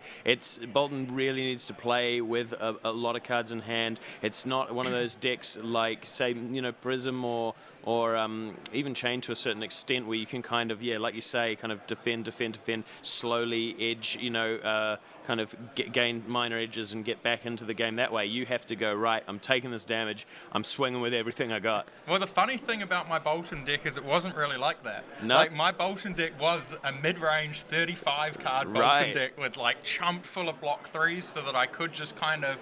Bolton really needs to play with a lot of cards in hand. It's not one of those decks like, say, Prism or even Chain to a certain extent, where you can kind of, like you say, kind of defend, slowly edge, kind of gain minor edges and get back into the game that way. You have to go, right, I'm taking this damage, I'm swinging with everything I got. Well, the funny thing about my Bolton deck is it wasn't really like that. No. Like, my Bolton deck was a mid-range 35-card Bolton deck with, chumped full of block 3s so that I could just kind of,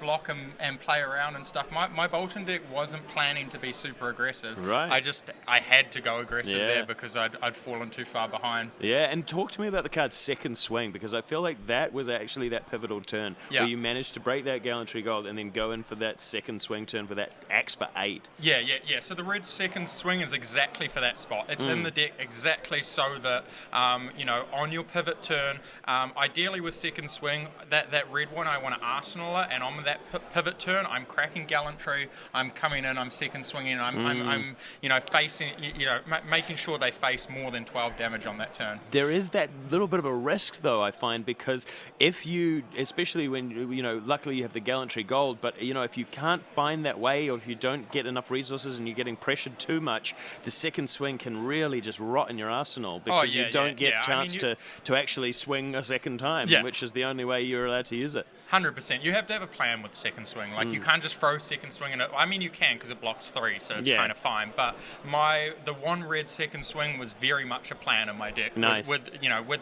block and play around and stuff. My Bolton deck wasn't planning to be super aggressive. Right. I had to go aggressive there because I'd fallen too far behind. Yeah, and talk to me about the card's second swing, because I feel like that was actually that pivotal turn where you managed to break that Gallantry Gold and then go in for that second swing turn for that axe for 8. Yeah. So the red second swing is exactly for that spot. It's in the deck exactly so that, on your pivot turn, ideally with second swing, that red one I want to arsenal it, and on that pivot turn, I'm cracking Gallantry, I'm coming in, I'm second swinging, I'm facing, making sure they face more than 12 damage on that turn. There is that little bit of a risk, though, I find, because if you, especially when, luckily you have the Gallantry Gold, but, if you can't find that way, or if you don't get enough resources and you're getting pressured too much, the second swing can really just rot in your arsenal, because you don't get a chance to actually swing a second time, which is the only way you're allowed to use it. 100%. You have to have a plan with second swing. You can't just throw second swing in it. I mean, you can, because it blocks 3, so it's kind of fine. But the one red second swing was very much a plan in my deck. Nice. With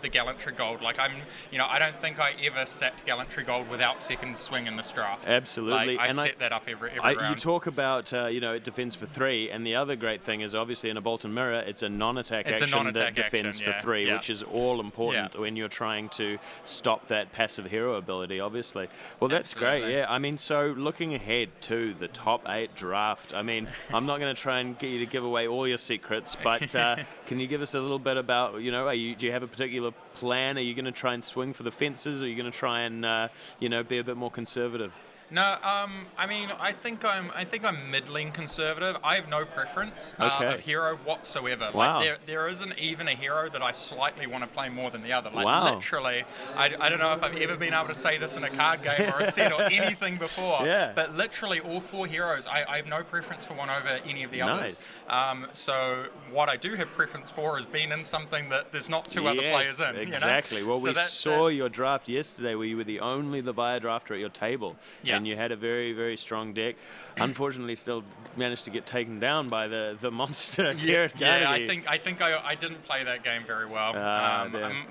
the Gallantry Gold. I don't think I ever set Gallantry Gold without second swing in this draft. Absolutely. I set that up every round. You talk about it defends for 3, and the other great thing is obviously in a Bolton Mirror, it's a non-attack action that defends for 3, which is all important when you're trying to stop that passive hero ability, obviously. Well, that's Absolutely. great. Yeah, I mean, so looking ahead to the top 8 draft, I mean, I'm not going to try and get you to give away all your secrets, but can you give us a little bit about, do you have a particular plan? Are you going to try and swing for the fences? Or are you going to try and, be a bit more conservative? No, I mean, I think I'm middling conservative. I have no preference of hero whatsoever. Wow. Like there isn't even a hero that I slightly want to play more than the other. Like Wow. literally, I don't know if I've ever been able to say this in a card game or a set or anything before. Yeah. But literally, all 4 heroes, I have no preference for one over any of the others. So what I do have preference for is being in something that there's not 2 other players in. Exactly. Well, we saw your draft yesterday where you were the only Leviathan drafter at your table. Yeah. And you had a very, very strong deck. Unfortunately, still managed to get taken down by the monster. Yeah, I think I didn't play that game very well.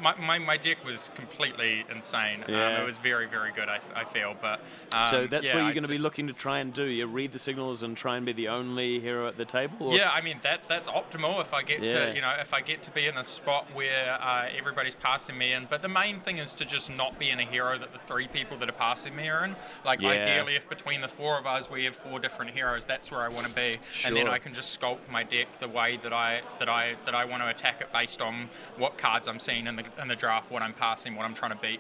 My deck was completely insane. Yeah. It was very, very good, I feel. But so that's what you're going to be looking to try and do. You read the signals and try and be the only hero at the table. Or? Yeah, I mean that's optimal if I get to be in a spot where everybody's passing me in. But the main thing is to just not be in a hero that the 3 people that are passing me are in. Like ideally, if between the 4 of us we have 4 different heroes, that's where I want to be, Sure. and then I can just sculpt my deck the way that I want to attack it based on what cards I'm seeing in the draft, what I'm passing, what I'm trying to beat.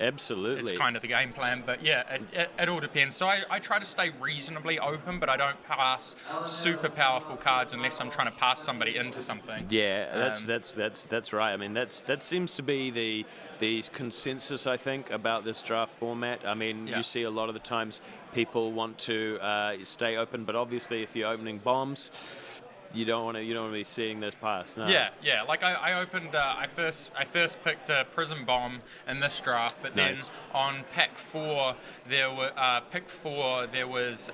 Absolutely, it's kind of the game plan. But yeah, it all depends. So I try to stay reasonably open, but I don't pass super powerful cards unless I'm trying to pass somebody into something. Yeah, that's right. I mean, that seems to be the consensus, I think, about this draft format. I mean, you see a lot of the times people want to stay open, but obviously if you're opening bombs, you don't want to be seeing this pass. No. Yeah. Like I opened. I first picked Prism Bomb in this draft, but then on pack 4 there were pick 4 there was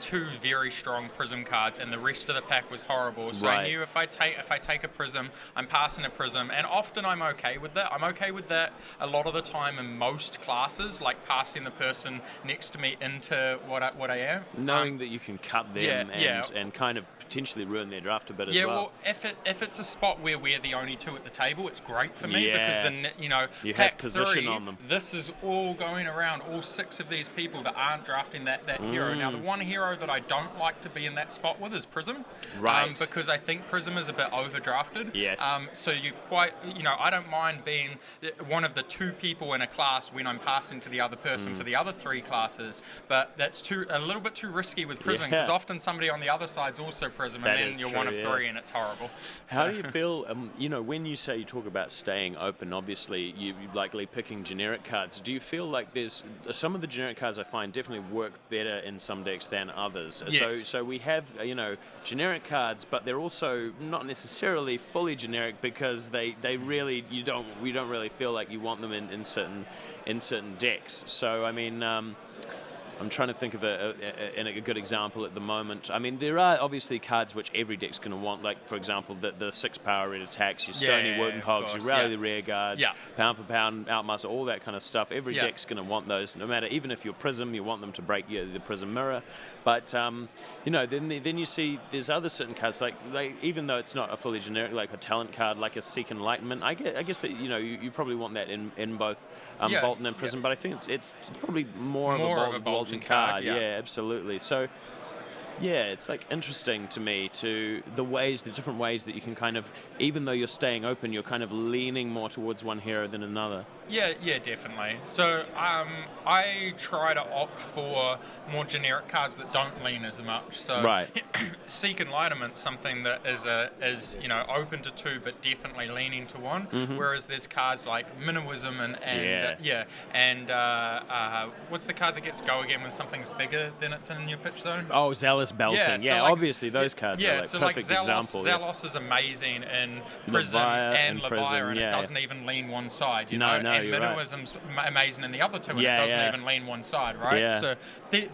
2 very strong Prism cards, and the rest of the pack was horrible. So I knew if I take a Prism, I'm passing a Prism, and often I'm okay with that. I'm okay with that a lot of the time in most classes, like passing the person next to me into what I am, knowing that you can cut them and kind of potentially ruin their draft a bit as well. Yeah, well, if it's a spot where we're the only 2 at the table, it's great for me because then you pack have position 3, on them. This is all going around, all 6 of these people that aren't drafting that hero. Now, the one hero that I don't like to be in that spot with is Prism, because I think Prism is a bit overdrafted. Yes. So you quite, I don't mind being one of the 2 people in a class when I'm passing to the other person for the other 3 classes, but that's a little bit too risky with Prism because often somebody on the other side's also Prism, and then you're one of 3 and it's horrible. How do you feel, when you talk about staying open, obviously you're likely picking generic cards. Do you feel like there's some of the generic cards I find definitely work better in some decks than others? Yes. So we have, generic cards, but they're also not necessarily fully generic because they really, we don't really feel like you want them in certain decks. So, I mean, I'm trying to think of a good example at the moment. I mean, there are obviously cards which every deck's going to want, like, for example, the 6 power red attacks, your Stony Wooden Hogs, your Rally the Rear Guards, pound for pound, outmuscle, all that kind of stuff. Every deck's going to want those, no matter, even if you're Prism, you want them to break the Prism Mirror. But, then you see there's other certain cards, like even though it's not a fully generic, like a talent card, like a Seek Enlightenment, I guess that, you probably want that in both Bolton and Prism, but I think it's probably more of a Bolton card. Yeah, absolutely. So it's like interesting to me the different ways that you can kind of, even though you're staying open, you're kind of leaning more towards one hero than another. Yeah, definitely. So I try to opt for more generic cards that don't lean as much. So Seek Enlightenment, something that is open to 2 but definitely leaning to 1. Whereas there's cards like Minnowism and what's the card that gets go again when something's bigger than it's in your pitch zone? Oh, Zealous Belting. Obviously those cards are perfect example. Zealous is amazing in Prism and Leviathan, and it doesn't even lean one side. And Minnowism's amazing in the other 2, and it doesn't even lean one side, right? Yeah. So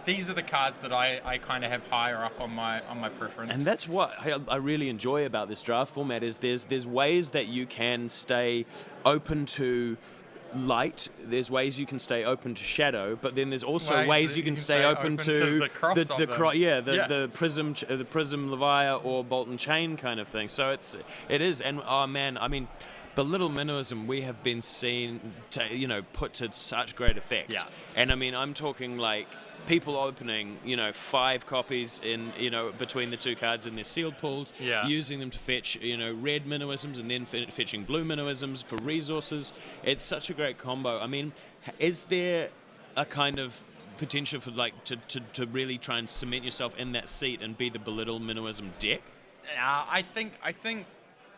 these are the cards that I kind of have higher up on my preference. And that's what I really enjoy about this draft format is there's ways that you can stay open to light, there's ways you can stay open to shadow, but then there's also ways you can stay open to the Prism Leviathan or Bolton Chain kind of thing. So it is, and oh man, I mean, Belittle Minnowism we have been seen to put to such great effect. And I mean, I'm talking like people opening, 5 copies in, between the 2 cards in their sealed pools, using them to fetch, red Minnowisms and then fetching blue Minnowisms for resources. It's such a great combo. I mean, is there a kind of potential for to really try and cement yourself in that seat and be the belittle Minnowism deck? I think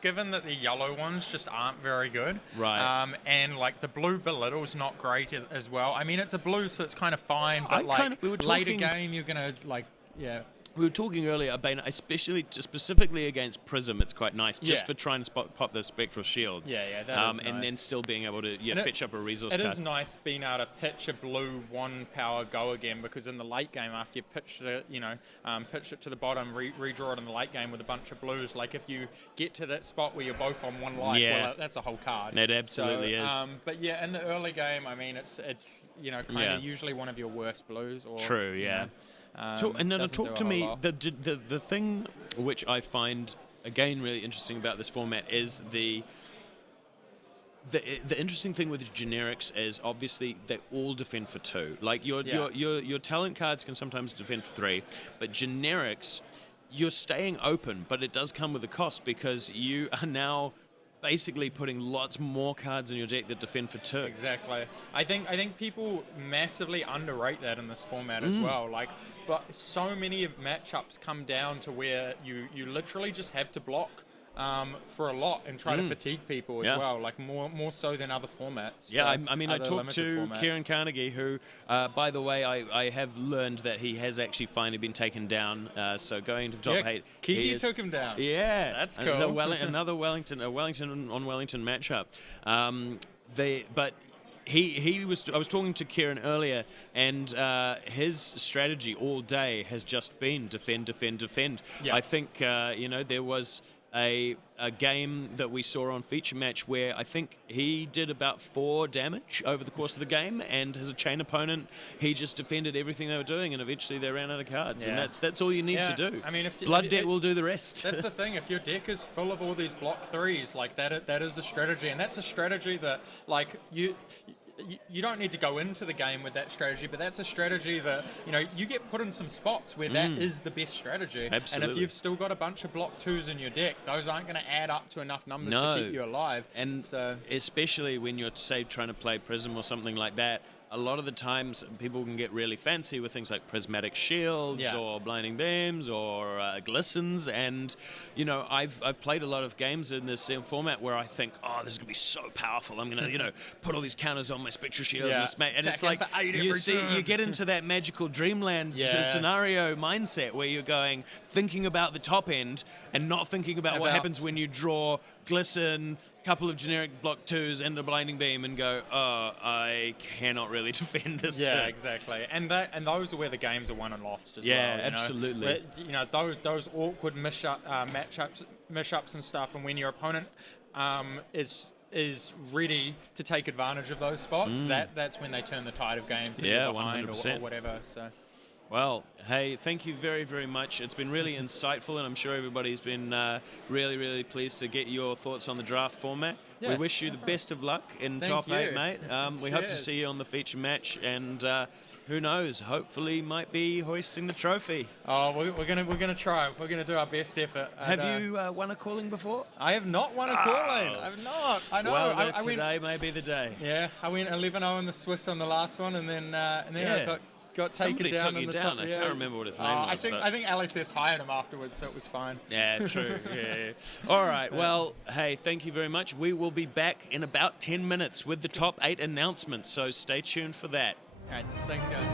given that the yellow ones just aren't very good, right? And like the blue belittle's not great as well. I mean, it's a blue, so it's kind of fine, but later game you're gonna We were talking earlier about, specifically against Prism, it's quite nice just for trying to pop the spectral shields. That is and nice. Then still being able to fetch up a resource card. It is nice being able to pitch a blue 1 power go again, because in the late game after you pitched it, pitch it to the bottom, redraw it in the late game with a bunch of blues. Like if you get to that spot where you're both on 1 life, well, that's a whole card. It absolutely is. But yeah, in the early game, I mean, it's kind of usually one of your worst blues. Or, True, yeah. Talk to me. The thing which I find again really interesting about this format is the interesting thing with generics is obviously they all defend for 2. Like your talent cards can sometimes defend for 3, but generics, you're staying open, but it does come with a cost because you are now basically putting lots more cards in your deck that defend for 2. Exactly. I think people massively underrate that in this format as well. But so many of matchups come down to where you literally just have to block for a lot and try to fatigue people as well, like more so than other formats. Yeah, I mean, I talked to Kieran Carnegie, who, by the way, I have learned that he has actually finally been taken down. So going to top 8, Kiki took him down. Yeah, that's cool. Another Wellington on Wellington matchup. I was talking to Kieran earlier, and his strategy all day has just been defend, defend, defend. Yeah. I think there was a game that we saw on feature match where I think he did about 4 damage over the course of the game, and as a chain opponent, he just defended everything they were doing, and eventually they ran out of cards, and that's all you need to do. I mean, Blood Deck will do the rest. That's the thing. If your deck is full of all these block 3s, like that is a strategy, and that's a strategy that like you don't need to go into the game with that strategy, but that's a strategy that, you get put in some spots where that is the best strategy. Absolutely. And if you've still got a bunch of block 2s in your deck, those aren't going to add up to enough numbers to keep you alive. And so, especially when you're, say, trying to play Prism or something like that, a lot of the times people can get really fancy with things like prismatic shields or blinding beams or glistens, and I've played a lot of games in this format where I think, this is gonna be so powerful. I'm gonna put all these counters on my spectral shield and it's like you get into that magical dreamland scenario mindset where you're thinking about the top end and not thinking about what happens when you draw glisten, couple of generic block 2s and a blinding beam and go, I cannot really defend this turn. Yeah, exactly. And those are where the games are won and lost as well. Yeah, absolutely. Those awkward mishups and stuff, and when your opponent is ready to take advantage of those spots, that's when they turn the tide of games and you're behind or whatever. So. Well, hey, thank you very, very much. It's been really insightful, and I'm sure everybody's been really, really pleased to get your thoughts on the draft format. Yeah. We wish you the best of luck in top 8, mate. We hope to see you on the feature match, and who knows, hopefully might be hoisting the trophy. Oh, we're gonna try. We're gonna do our best effort. Have you won a calling before? I have not won a calling. I have not. I know. Well, today may be the day. Yeah, I went 11-0 in the Swiss on the last one, and then I got Somebody taken down took in the you down. top. I can't remember what his name was. I think LSS hired him afterwards, so it was fine. Yeah, true. Yeah. All right. Well, hey, thank you very much. We will be back in about 10 minutes with the top 8 announcements, so stay tuned for that. All right. Thanks, guys.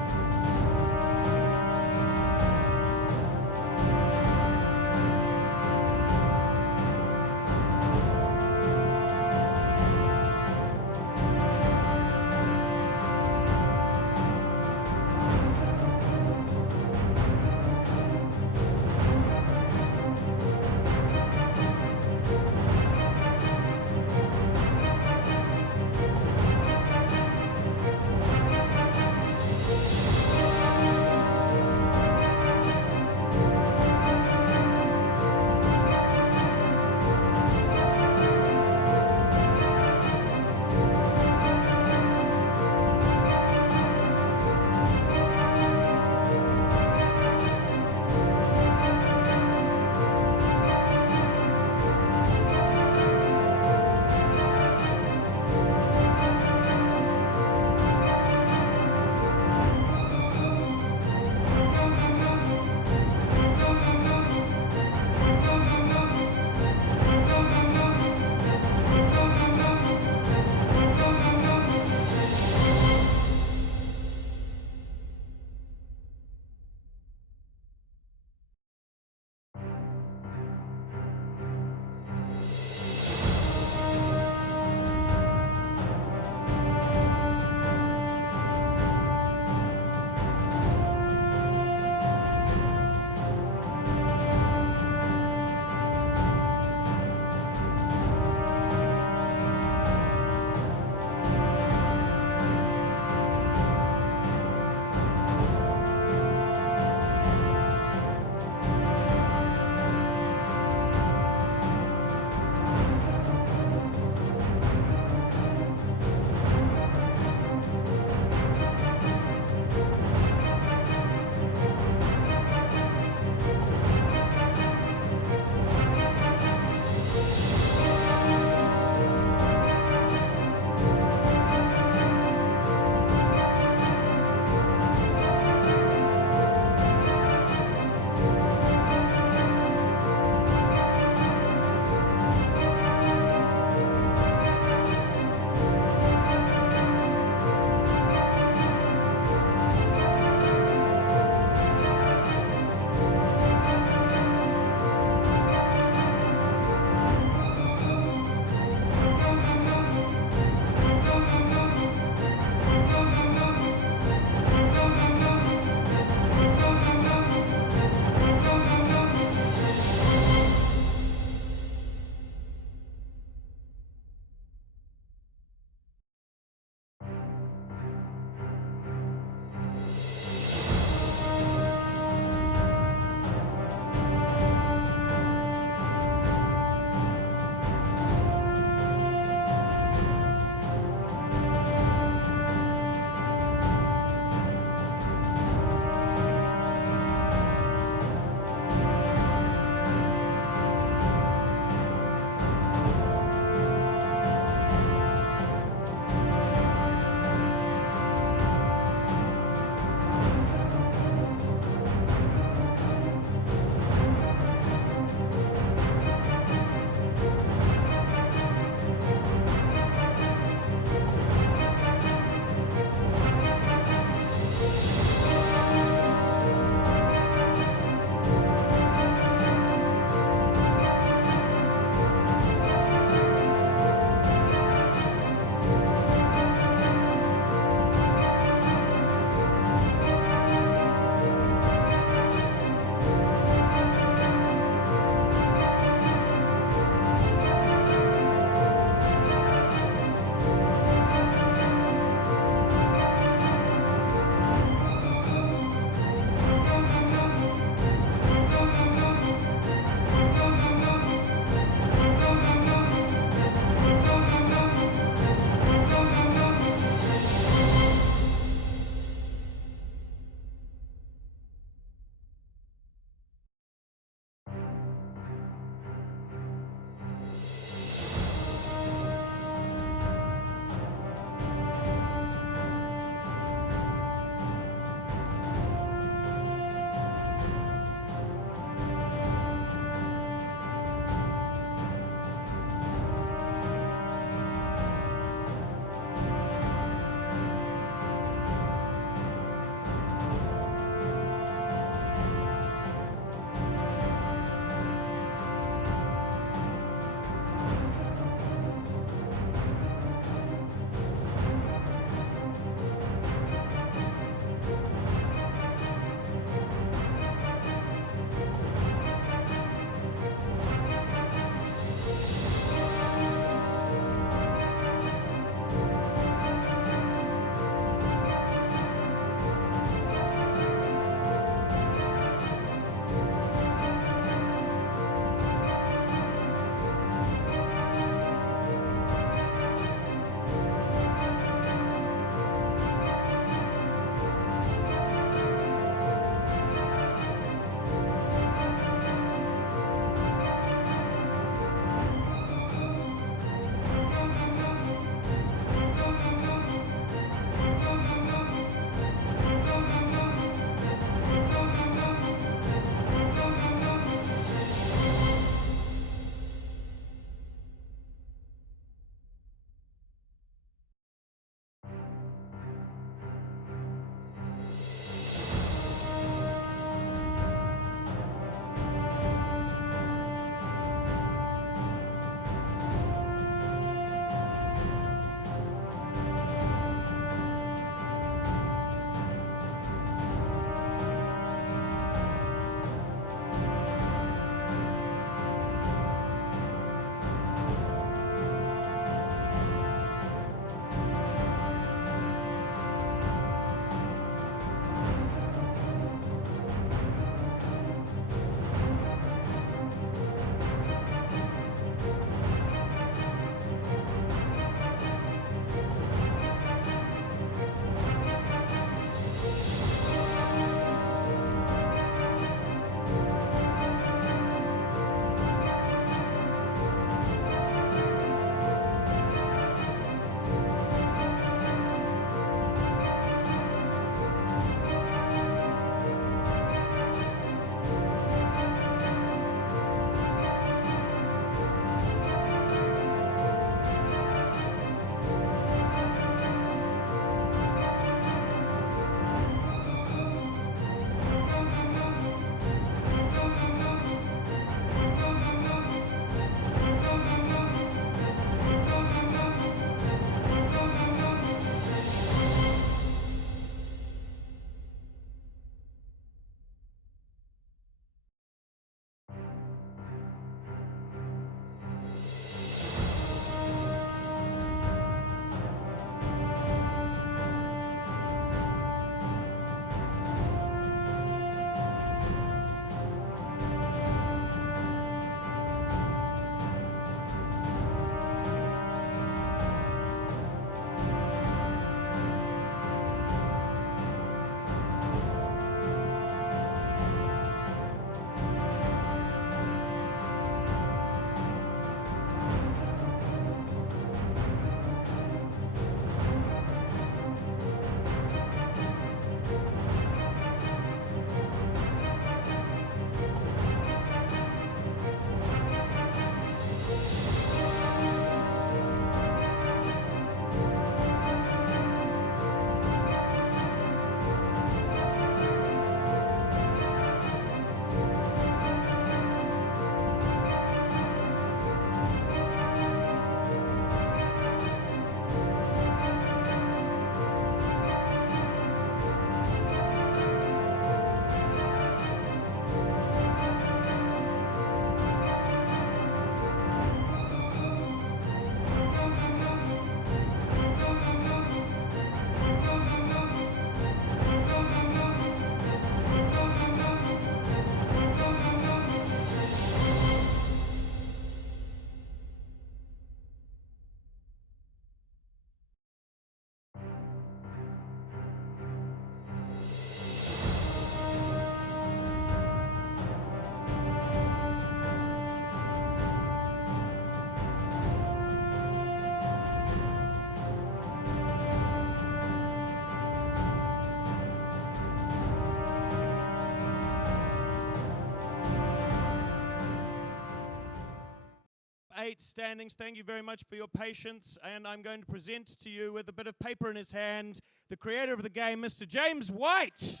8 standings. Thank you very much for your patience. And I'm going to present to you with a bit of paper in his hand, the creator of the game, Mr. James White.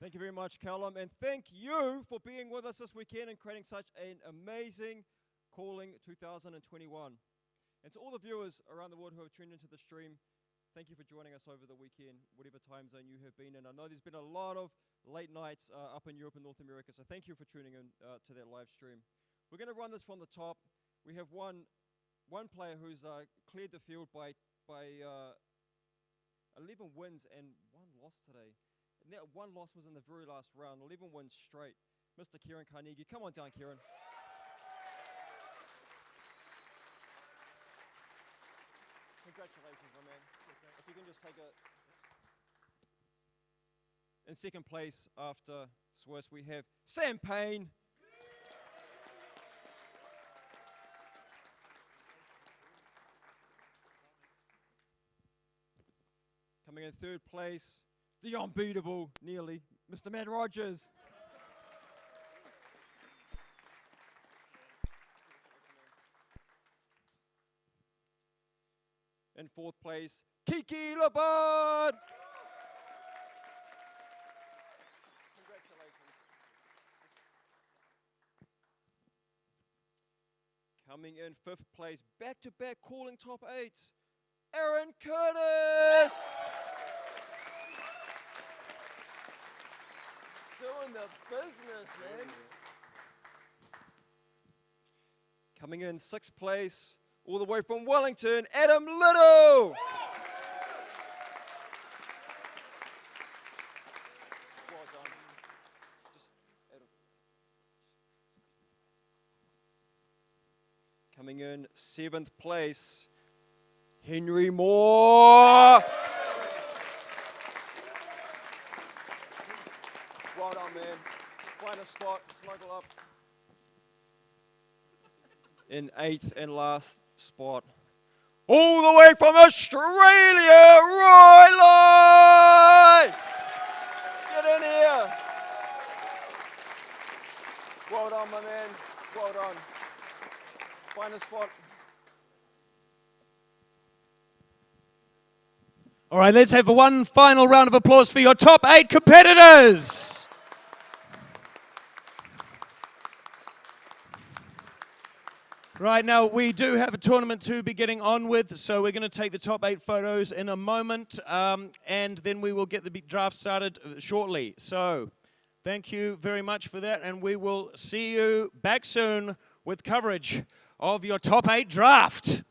Thank you very much, Callum, and thank you for being with us this weekend and creating such an amazing Calling 2021. And to all the viewers around the world who have tuned into the stream, thank you for joining us over the weekend, whatever time zone you have been in. I know there's been a lot of late nights up in Europe and North America, so thank you for tuning in to that live stream. We're going to run this from the top. We have one player who's cleared the field by 11 wins and 1 loss today. And that 1 loss was in the very last round, 11 wins straight. Mr. Kieran Carnegie. Come on down, Kieran. Congratulations, my man. If you can just take a... In second place after Swiss, we have Sam Payne. Coming in third place, the unbeatable, nearly, Mr. Matt Rogers. In fourth place, Kiki Labard. Congratulations. Coming in fifth place, back-to-back calling top 8s, Aaron Curtis. Doing the business, man. Coming in sixth place, all the way from Wellington, Adam Little. Well done. Just Adam. Coming in seventh place, Henry Moore. Well done, man. Find a spot, snuggle up. In eighth and last spot, all the way from Australia, Roy Lloyd! Get in here. Well done, my man. Well done. Find a spot. All right, let's have one final round of applause for your top 8 competitors. Right, now we do have a tournament to be getting on with, so we're going to take the top 8 photos in a moment, and then we will get the big draft started shortly. So thank you very much for that, and we will see you back soon with coverage of your top 8 draft.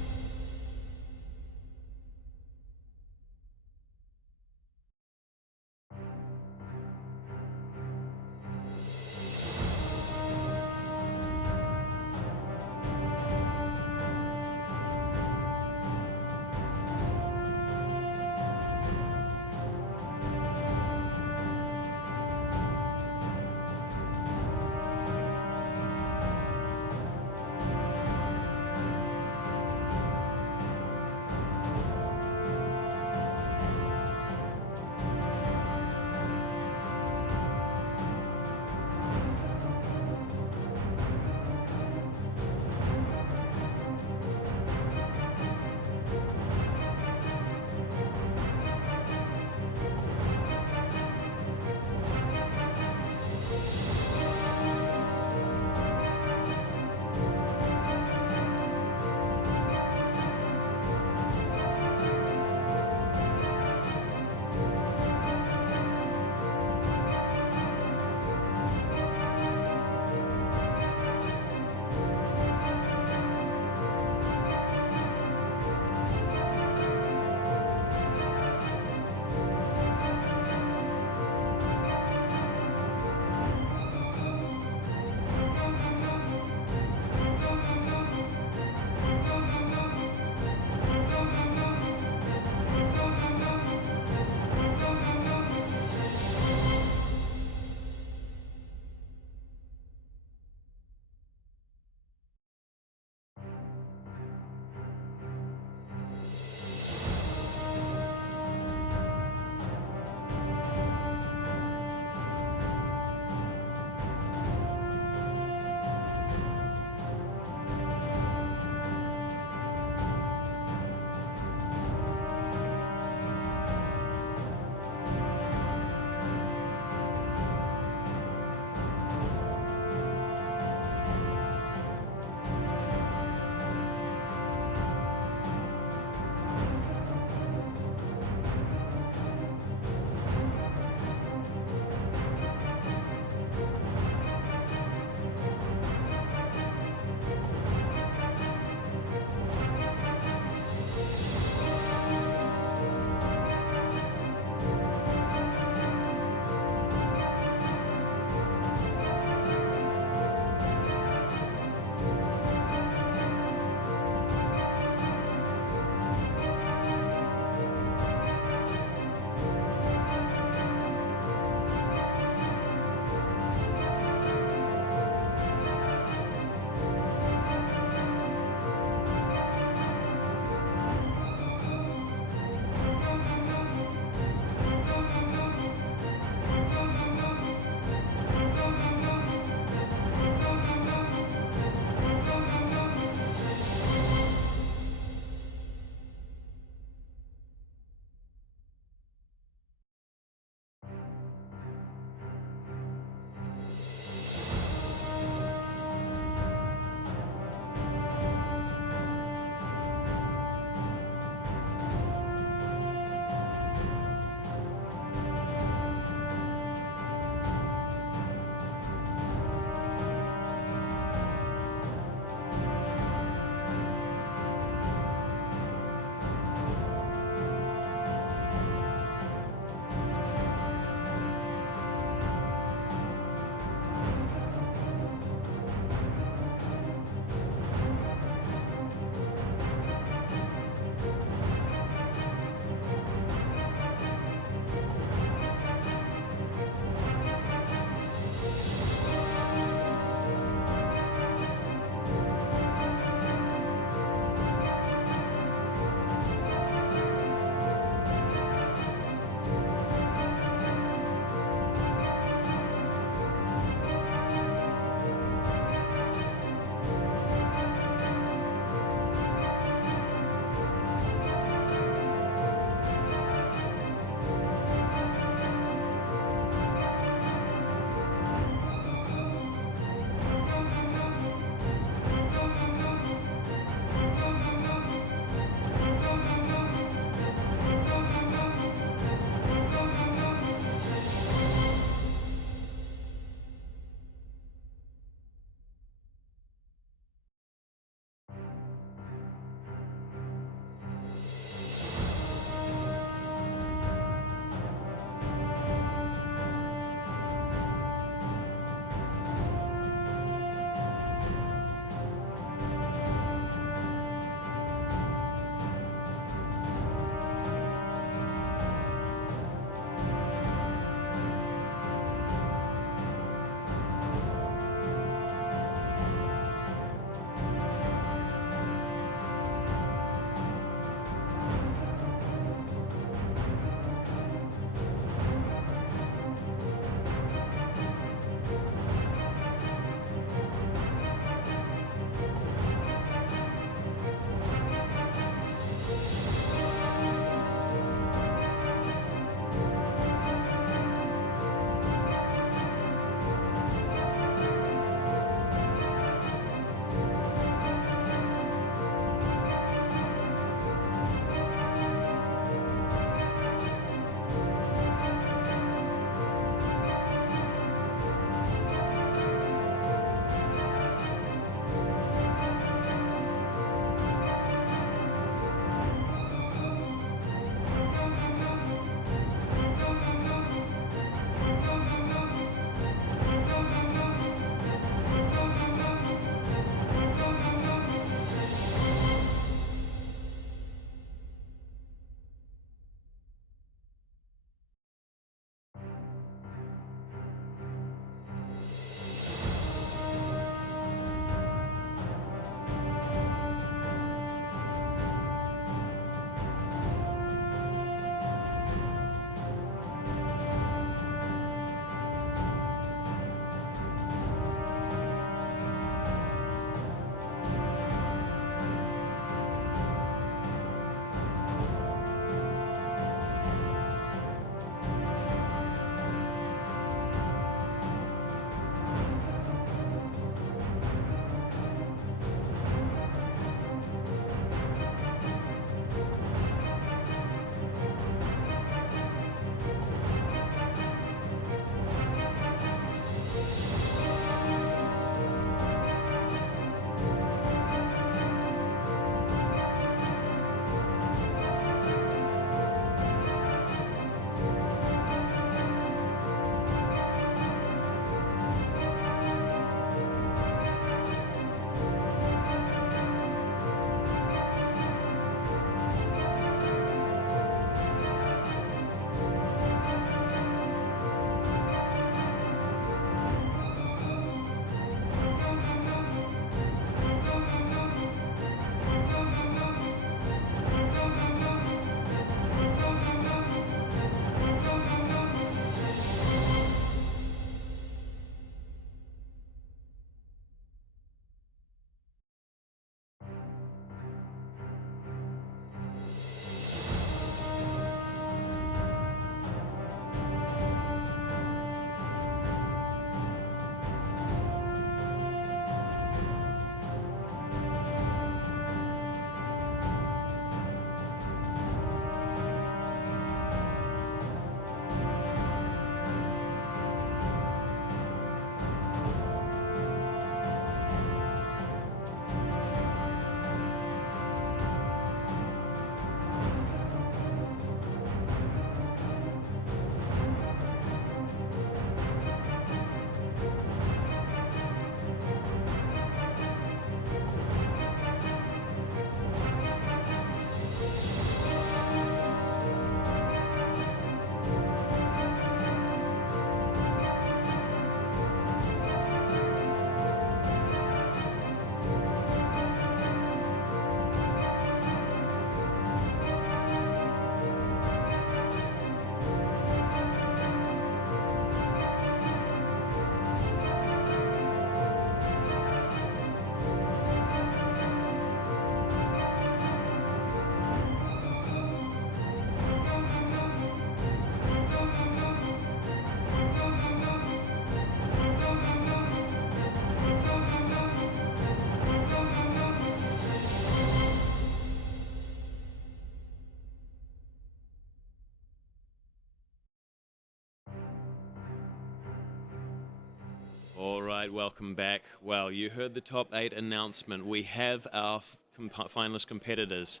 right, welcome back. Well, you heard the top 8 announcement. We have our finalist competitors.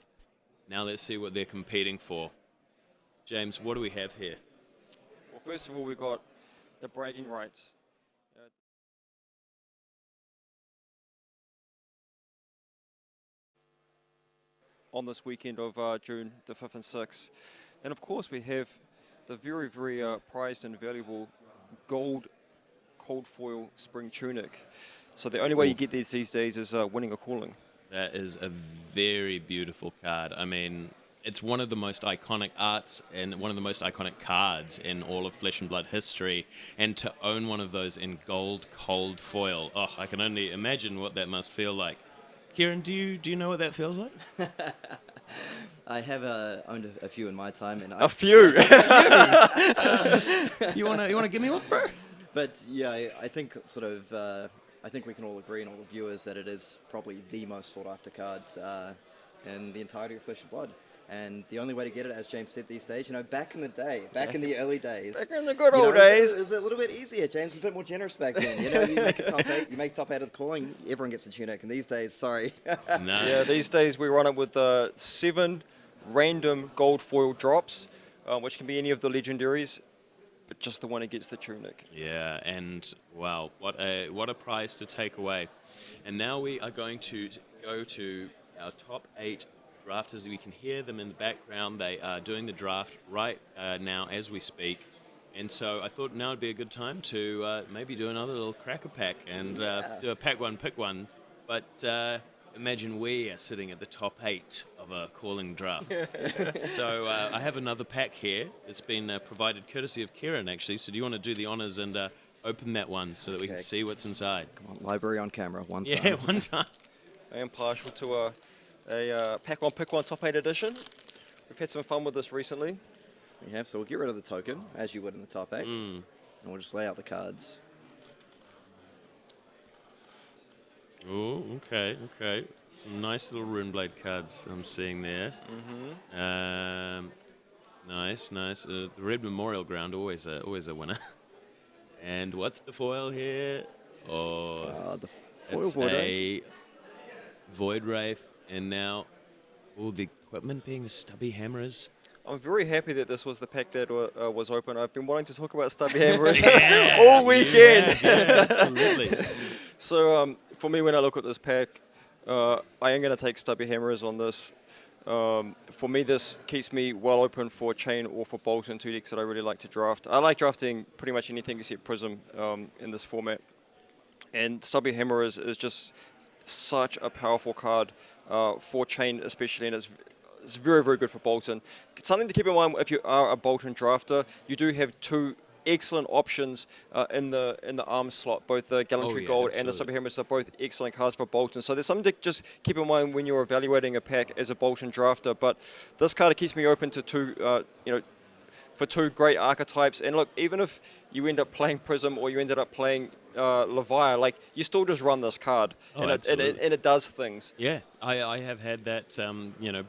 Now let's see what they're competing for. James, what do we have here? Well, first of all, we've got the bragging rights. On this weekend of June the 5th and 6th. And of course, we have the very, very prized and valuable gold cold foil spring tunic. So the only way you get these days is winning a calling. That is a very beautiful card. I mean, it's one of the most iconic arts and one of the most iconic cards in all of Flesh and Blood history. And to own one of those in gold cold foil, oh, I can only imagine what that must feel like. Kieran, do you know what that feels like? I have owned a few in my time, and A few. You wanna give me one, bro? But yeah, I think I think we can all agree, and all the viewers, that it is probably the most sought after card in the entirety of Flesh and Blood. And the only way to get it, as James said these days, back in the day, back in the early days, Back in the good old days. is a little bit easier. James was a bit more generous back then. You make a top 8, you make top 8 of the calling, everyone gets a tunic. And these days, sorry. No. Yeah, these days we run it with 7 random gold foil drops, which can be any of the legendaries, but just the one who gets the tunic. Yeah, and wow, what a prize to take away. And now we are going to go to our top 8 drafters. We can hear them in the background. They are doing the draft right now as we speak. And so I thought now would be a good time to maybe do another little cracker pack and do a pack one, pick one. But imagine we are sitting at the top 8 of a calling draft. So I have another pack here. It's been provided courtesy of Kieran, actually. So do you want to do the honors and open that one so that we can see what's inside? Come on, library on camera, one time. Yeah, one time. I am partial to a pack one, pick one top 8 edition. We've had some fun with this recently. We have, so we'll get rid of the token, as you would in the top 8. And we'll just lay out the cards. Oh, okay. Some nice little Runeblade cards I'm seeing there. Nice. The Red Memorial Ground, always a winner. And what's the foil here? Oh, The foil it's Void a Void Wraith, and now all the equipment being the stubby hammers. I'm very happy that this was the pack that was open. I've been wanting to talk about stubby hammers all weekend. Yeah, absolutely. So for me, when I look at this pack, I am going to take stubby hammers on this. For me, this keeps me well open for chain or for Bolton, 2 decks that I really like to draft. I like drafting pretty much anything except Prism in this format. And stubby hammer is just such a powerful card for chain especially, and it's very, very good for Bolton. Something to keep in mind if you are a Bolton drafter, you do have 2 excellent options in the arms slot. Both the Gallantry Gold and the Stubby Hammers are both excellent cards for Bolton. So there's something to just keep in mind when you're evaluating a pack as a Bolton drafter. But this card keeps me open to 2, for 2 great archetypes. And look, even if you end up playing Prism or you ended up playing Leviathan, like, you still just run this card, and it does things. Yeah, I have had that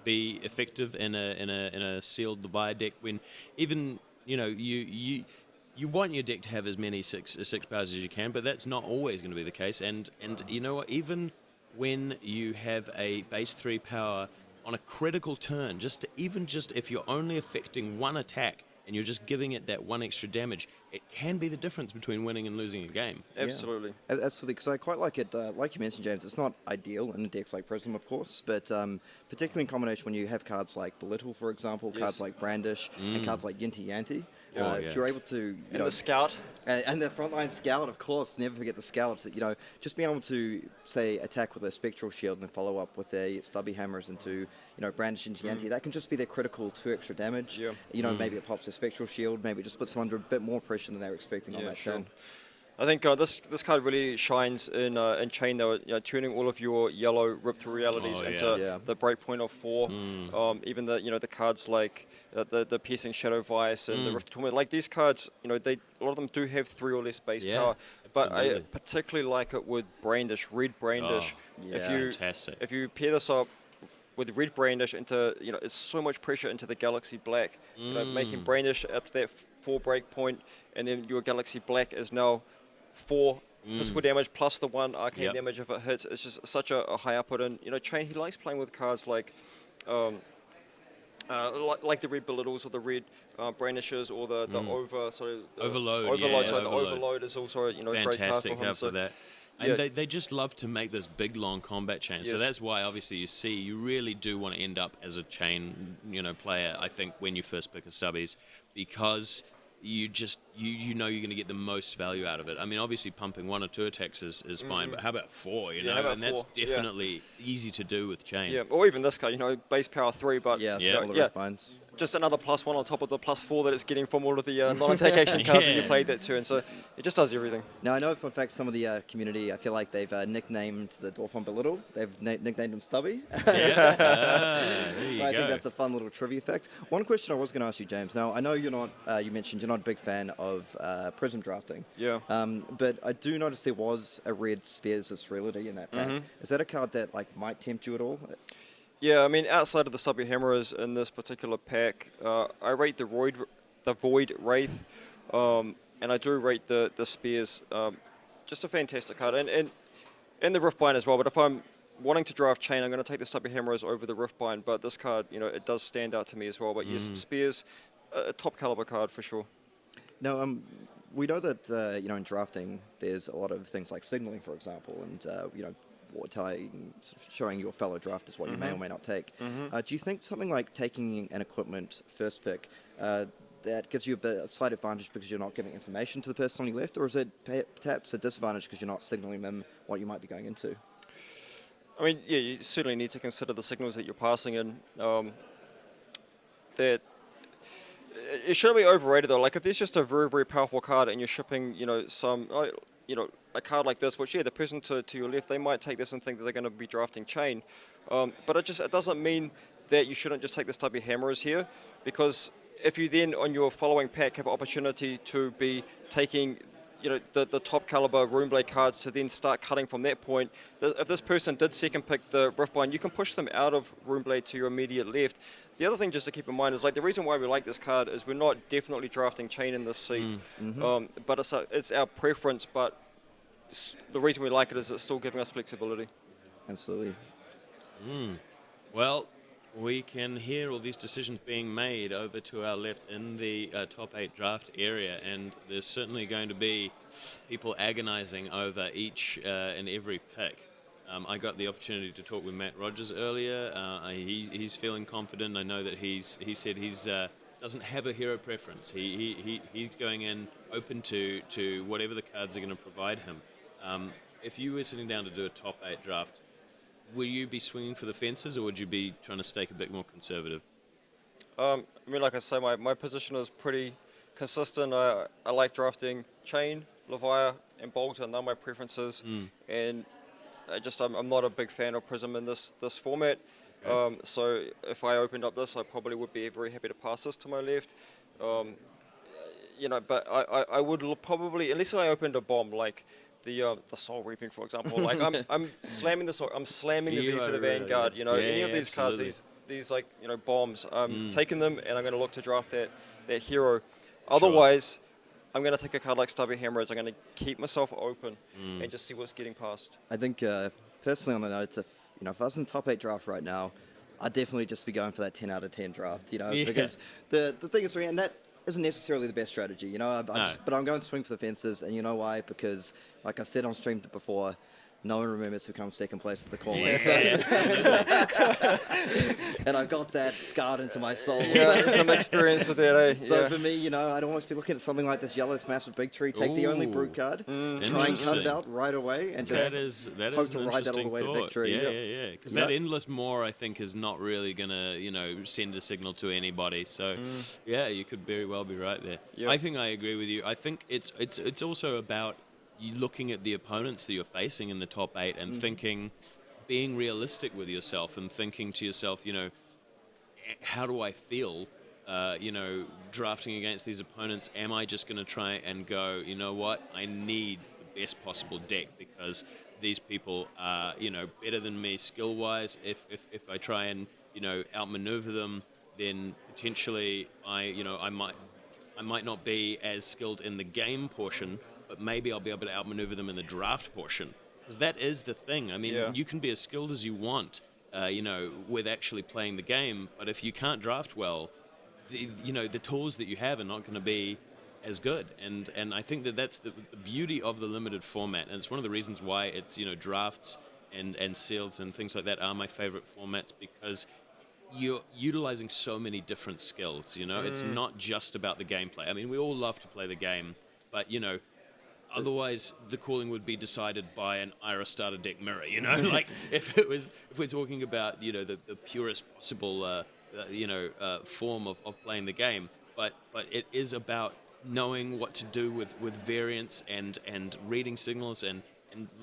be effective in a sealed Leviathan deck when even you want your deck to have as many six powers as you can, but that's not always going to be the case. And you know what? Even when you have a base 3 power on a critical turn, just if you're only affecting one attack and you're just giving it that 1 extra damage, it can be the difference between winning and losing a game. Absolutely. Yeah. Absolutely, because I quite like it. Like you mentioned, James, it's not ideal in decks like Prism, of course, but particularly in combination when you have cards like Belittle, for example, cards like Brandish, and cards like Yinti Yanti. If you're able to... And the Scout. And the frontline Scout, of course, never forget the Scout. Just being able to, say, attack with a Spectral Shield and then follow up with a Stubby Hammers into, Brandish into Yanti, that can just be their critical 2 extra damage. Yeah. Maybe it pops a Spectral Shield, maybe it just puts them under a bit more pressure than they were expecting on that turn. I think this card really shines in chain, though, turning all of your yellow Rip Through Realities into the Breakpoint of 4. Even the cards like the Piercing Shadow Vice and the Rift Torment, like these cards, a lot of them do have 3 or less base power. But I particularly like it with Brandish, Red Brandish. Fantastic. If you pair this up with Red Brandish into, it's so much pressure into the Galaxy Black, making Brandish up to that 4 break point, and then your Galaxy Black is now 4 physical damage plus the 1 arcane Yep. damage if it hits. It's just such a high output. And, Chain, he likes playing with cards like the red belittles or the red brandishers or the Overload, overload. yeah, So the overload. overload is also a great card Fantastic for him. card So for that. yeah. And they just love to make this big, long combat chain. So Yes. that's why, obviously, you really do want to end up as a chain, player, I think, when you first pick a Stubbies, because you just, you know you're going to get the most value out of it. I mean, obviously, pumping 1 or 2 attacks is fine, but how about 4, Yeah, how about And that's 4? Yeah. definitely easy to do with chain. Yeah, or even this card, base power 3, but Yeah, Yeah. all the Yeah. red binds. just another +1 on top of the +4 that it's getting from all of the non-attack action cards that you Yeah. played that turn. So it just does everything. Now, I know for a fact some of the community, I feel like they've nicknamed the dwarf on Belittle. They've nicknamed him Stubby. Yeah. There you So I go. think that's a fun little trivia fact. One question I was going to ask you, James. Now, I know you're not, you mentioned you're not a big fan of Prism drafting. Yeah. But I do notice there was a red Spears of Serenity in that pack. Is that a card that might tempt you at all? Yeah, I mean, outside of the Stubby Hammerers in this particular pack, I rate the Void Wraith, and I do rate the Spears. Just a fantastic card. And the Riftbind as well, but if I'm wanting to draft Chain, I'm going to take the Stubby Hammerers over the Riftbind, but this card, it does stand out to me as well. But yes, Spears, a top caliber card for sure. Now, we know that in drafting, there's a lot of things like signaling, for example, and showing your fellow drafters what you may or may not take. Do you think something like taking an equipment first pick that gives you a slight advantage because you're not giving information to the person on your left, or is it perhaps a disadvantage because you're not signaling them what you might be going into? I mean, yeah, you certainly need to consider the signals that you're passing in. That it shouldn't be overrated though. Like if there's just a very, very powerful card and you're shipping, a card like this, which the person to your left, they might take this and think that they're going to be drafting Chain, but it doesn't mean that you shouldn't just take the Stubby Hammerers here, because if you then on your following pack have opportunity to be taking the top caliber Runeblade cards to then start cutting from that point. If this person did second pick the Riftbind, you can push them out of Runeblade to your immediate left. The other thing just to keep in mind is the reason why we like this card is we're not definitely drafting Chain in this seat, but it's our preference. But the reason we like it is it's still giving us flexibility. Absolutely. Well, we can hear all these decisions being made over to our left in the top 8 draft area, and there's certainly going to be people agonizing over each and every pick. I got the opportunity to talk with Matt Rogers earlier. He's feeling confident. I know that he said he's doesn't have a hero preference. He's going in open to whatever the cards are going to provide him. If you were sitting down to do a top 8 draft, will you be swinging for the fences, or would you be trying to stake a bit more conservative? I mean, like I say, my position is pretty consistent. I like drafting Chain, Leviathan, and Bolter. They're my preferences, and I'm not a big fan of Prism in this format. Okay. So if I opened up this, I probably would be very happy to pass this to my left. But I would probably, unless I opened a bomb like the Soul Reaping, for example. I'm slamming the V for the Vanguard. Any of these absolutely. cards, these bombs. I'm taking them, and I'm going to look to draft that hero. Otherwise, I'm going to take a card like Stubby Hammerers. I'm going to keep myself open and just see what's getting passed. I think personally on the notes, if I was in the top 8 draft right now, I'd definitely just be going for that 10 out of 10 draft. Because the thing is, and that isn't necessarily the best strategy, but I'm going to swing for the fences, and you know why? Because, like I've said on stream before, no one remembers who comes second place at the call. And I've got that scarred into my soul. Yeah, some experience with that, eh? So for me, I'd almost be looking at something like this yellow Smash of Big Tree, take the only brute card, try and cut it out right away, and just hope to ride that all the way to victory. Yeah. Because that Endless Maw, I think, is not really going to, send a signal to anybody. So, you could very well be right there. Yep. I think I agree with you. I think it's also about you looking at the opponents that you're facing in the top 8 and thinking, being realistic with yourself and thinking to yourself, how do I feel, drafting against these opponents? Am I just going to try and go, you know what, I need the best possible deck because these people are, better than me skill-wise. If I try and, outmaneuver them, then potentially I might not be as skilled in the game portion, but maybe I'll be able to outmaneuver them in the draft portion. Because that is the thing. I mean, Yeah. you can be as skilled as you want, with actually playing the game, but if you can't draft well, the tools that you have are not going to be as good. And I think that's the beauty of the limited format, and it's one of the reasons why it's drafts and seals and things like that are my favorite formats, because you're utilizing so many different skills. It's not just about the gameplay. I mean, we all love to play the game, but otherwise the cooling would be decided by an Ira starter deck mirror. Like if we're talking about the purest possible form of playing the game, but it is about knowing what to do with variants and reading signals and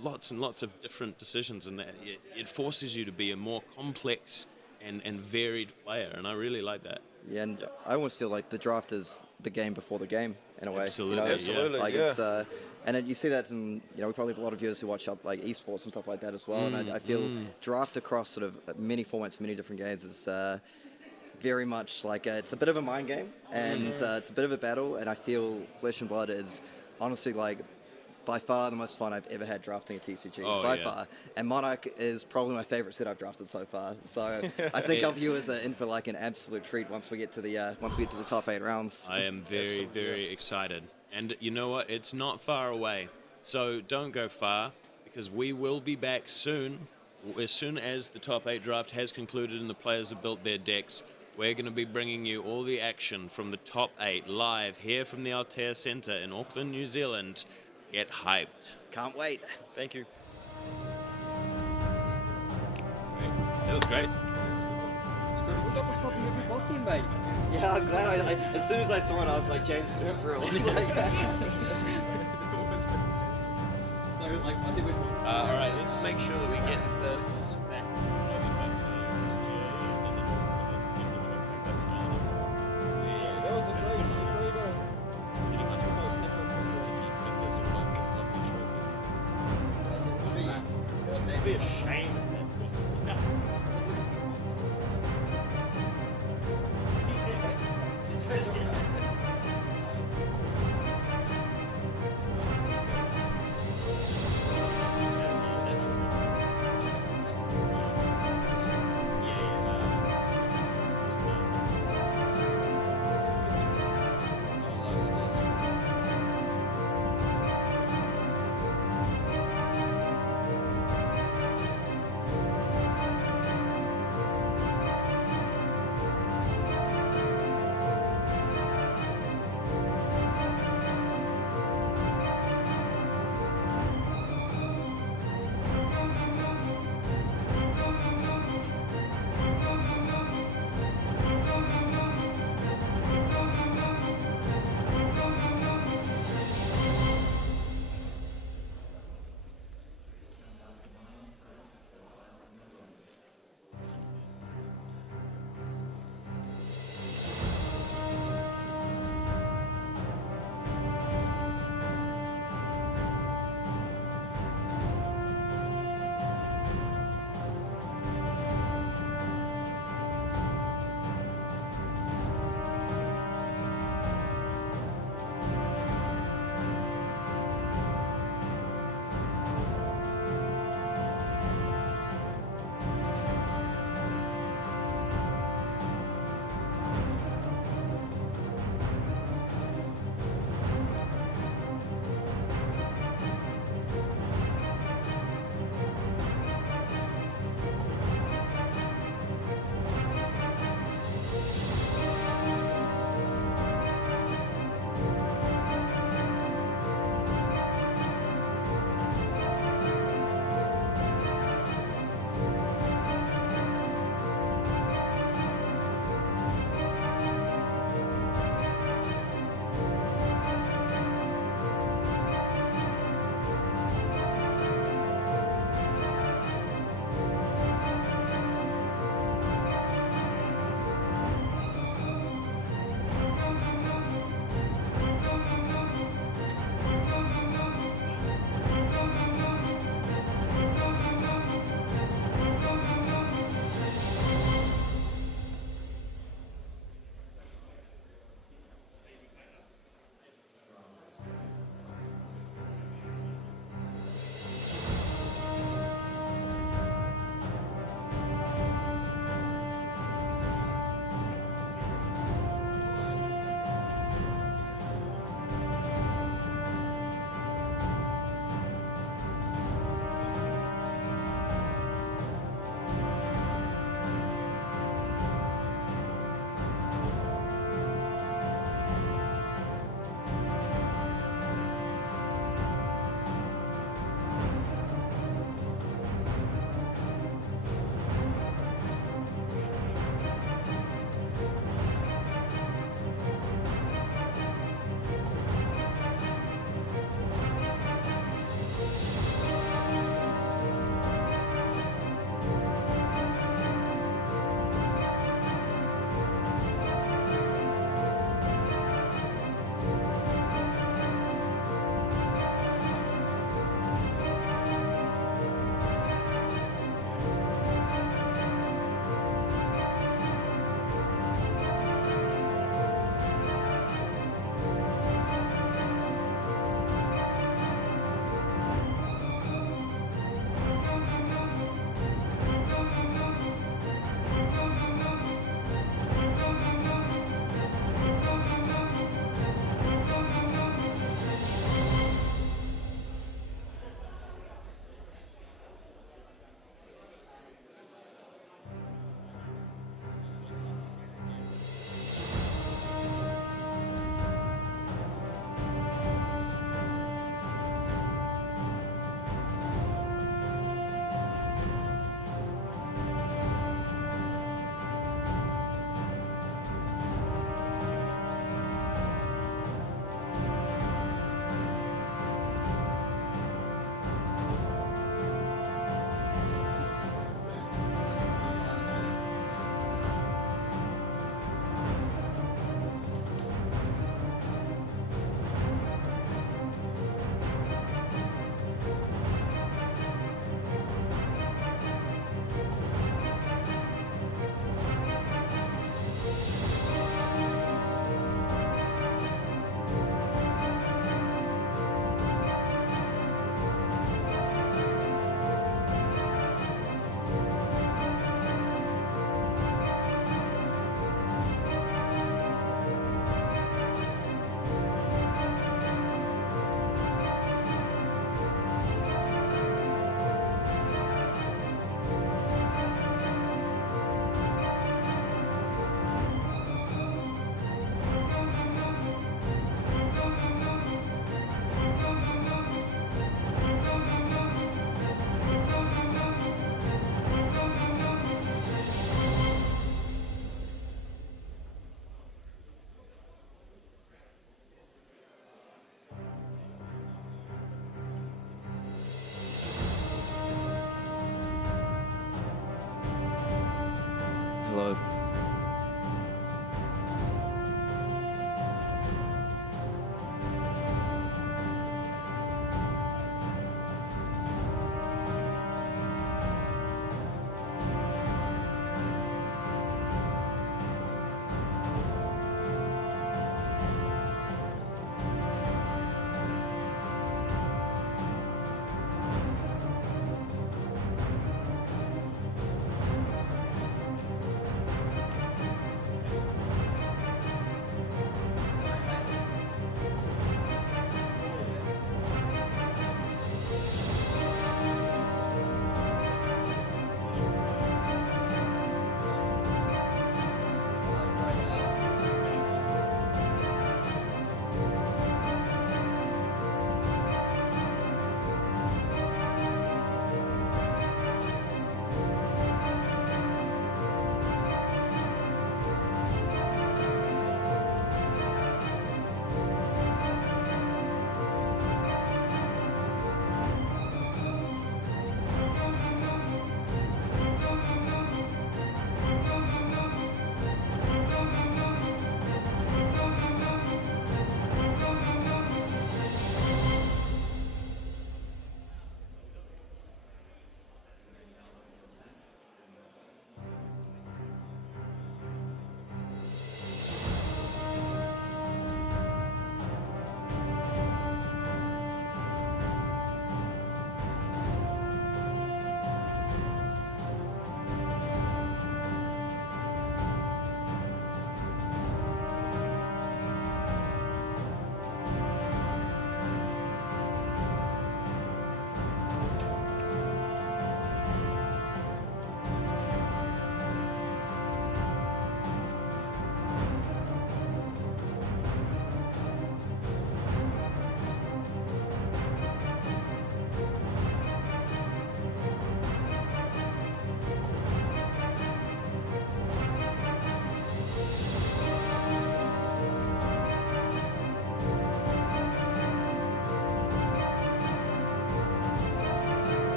lots of different decisions, and that it forces you to be a more complex and varied player, and I really like that. Yeah, and I almost feel like the draft is the game before the game in a way. Absolutely, you know? yeah. Absolutely, Like yeah. it's and you see that in we probably have a lot of viewers who watch like esports and stuff like that as well. And I feel draft across sort of many formats, many different games is very much like it's a bit of a mind game, and it's a bit of a battle. And I feel Flesh and Blood is honestly like by far the most fun I've ever had drafting a TCG, by far. And Monarch is probably my favorite set I've drafted so far. So I think our viewers are in for like an absolute treat once we get to the top 8 rounds. I am very, very excited. And you know what? It's not far away. So don't go far, because we will be back soon. As soon as the top 8 draft has concluded and the players have built their decks, we're going to be bringing you all the action from the top 8 live here from the Aotea Centre in Auckland, New Zealand. Get hyped. Can't wait. Thank you. That was great. We got this fucking every bot then, mate. Yeah, I'm glad. As soon as I saw it, I was like, James, for real. All right, let's make sure that we get this back. That was a great It'd be a shame if that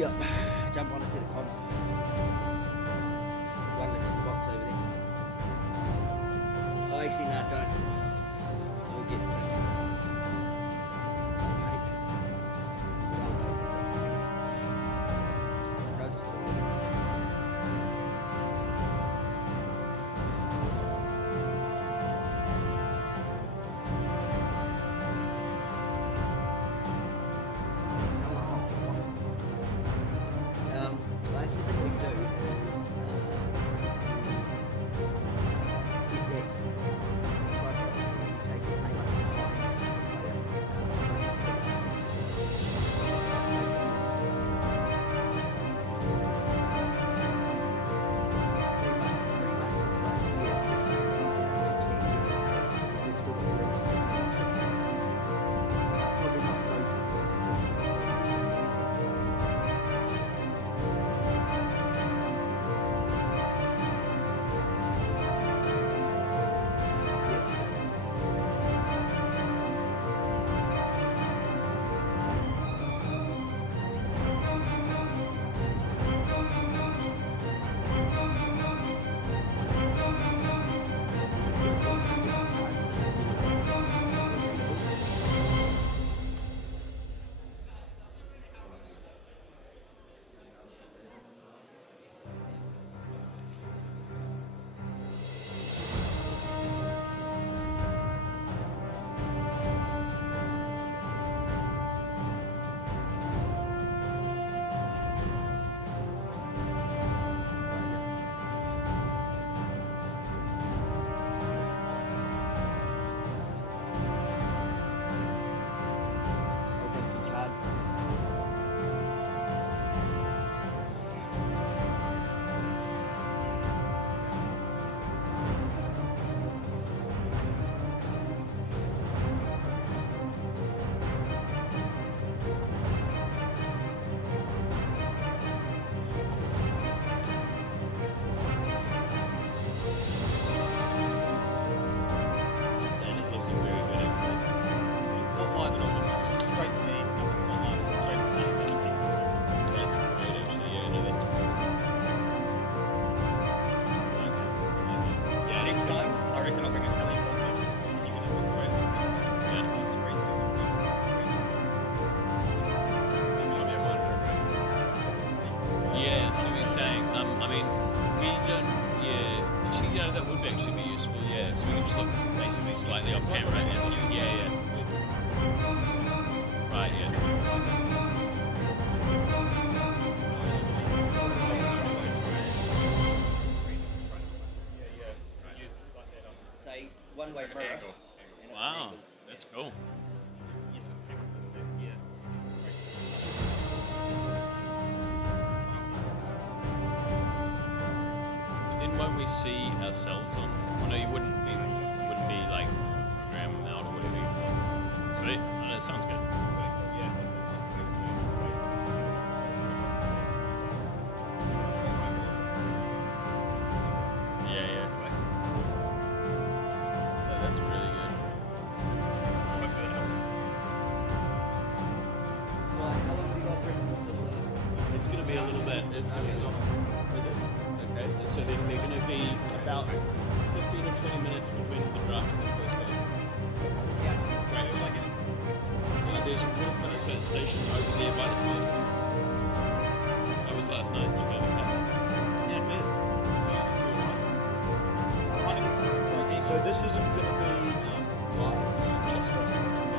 Yep. Jump on a set of comms. One left in the box over there. Oh, actually, no, don't. We'll get that. I'll just call it. I actually think what you do is get that tripod and take it pretty much behind the player, closest to the pretty much it's like, yeah, just go in front, if you can get it, if they've still got room to sit down. Probably not so close to this. I'll bring some cards. That is looking very good, actually. It's not live at all, it's just a straight feed. Nothing's online, it's a straight feed. It's only second feed. That's great, actually. Yeah, no, that's great. Yeah, next time, I reckon I'll bring a telly and you can just look straight at it. Yeah, on the screen so you can see. Yeah, that's what you're saying. I mean, we don't. Yeah, actually, yeah, that would actually be useful. Yeah, so we can just look basically slightly off camera and you. Yeah. Right. Yeah. It's a one-way mirror. And it's an Wow, angle. that's cool. Then won't we see ourselves on? Oh no, you wouldn't be like programmed out or whatever. Sweet. Oh, that sounds good. Yeah. Oh, that's really good. Well, how long do you guys reckon until It's going to be a little bit. It's going to be. Is it? Okay. So then they're going to be about 15 or 20 minutes between the draft and the first game. yeah. Great. I like it. There's a water finish station over there by the toilets. That was last night. Did you go to the cats? Yeah, I did. Okay, so this isn't going to be live. This is just for us to watch the game.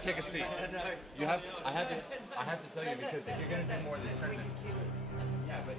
to take a seat. You have. I have to tell you because if you're going to do more of these tournaments. Yeah, but.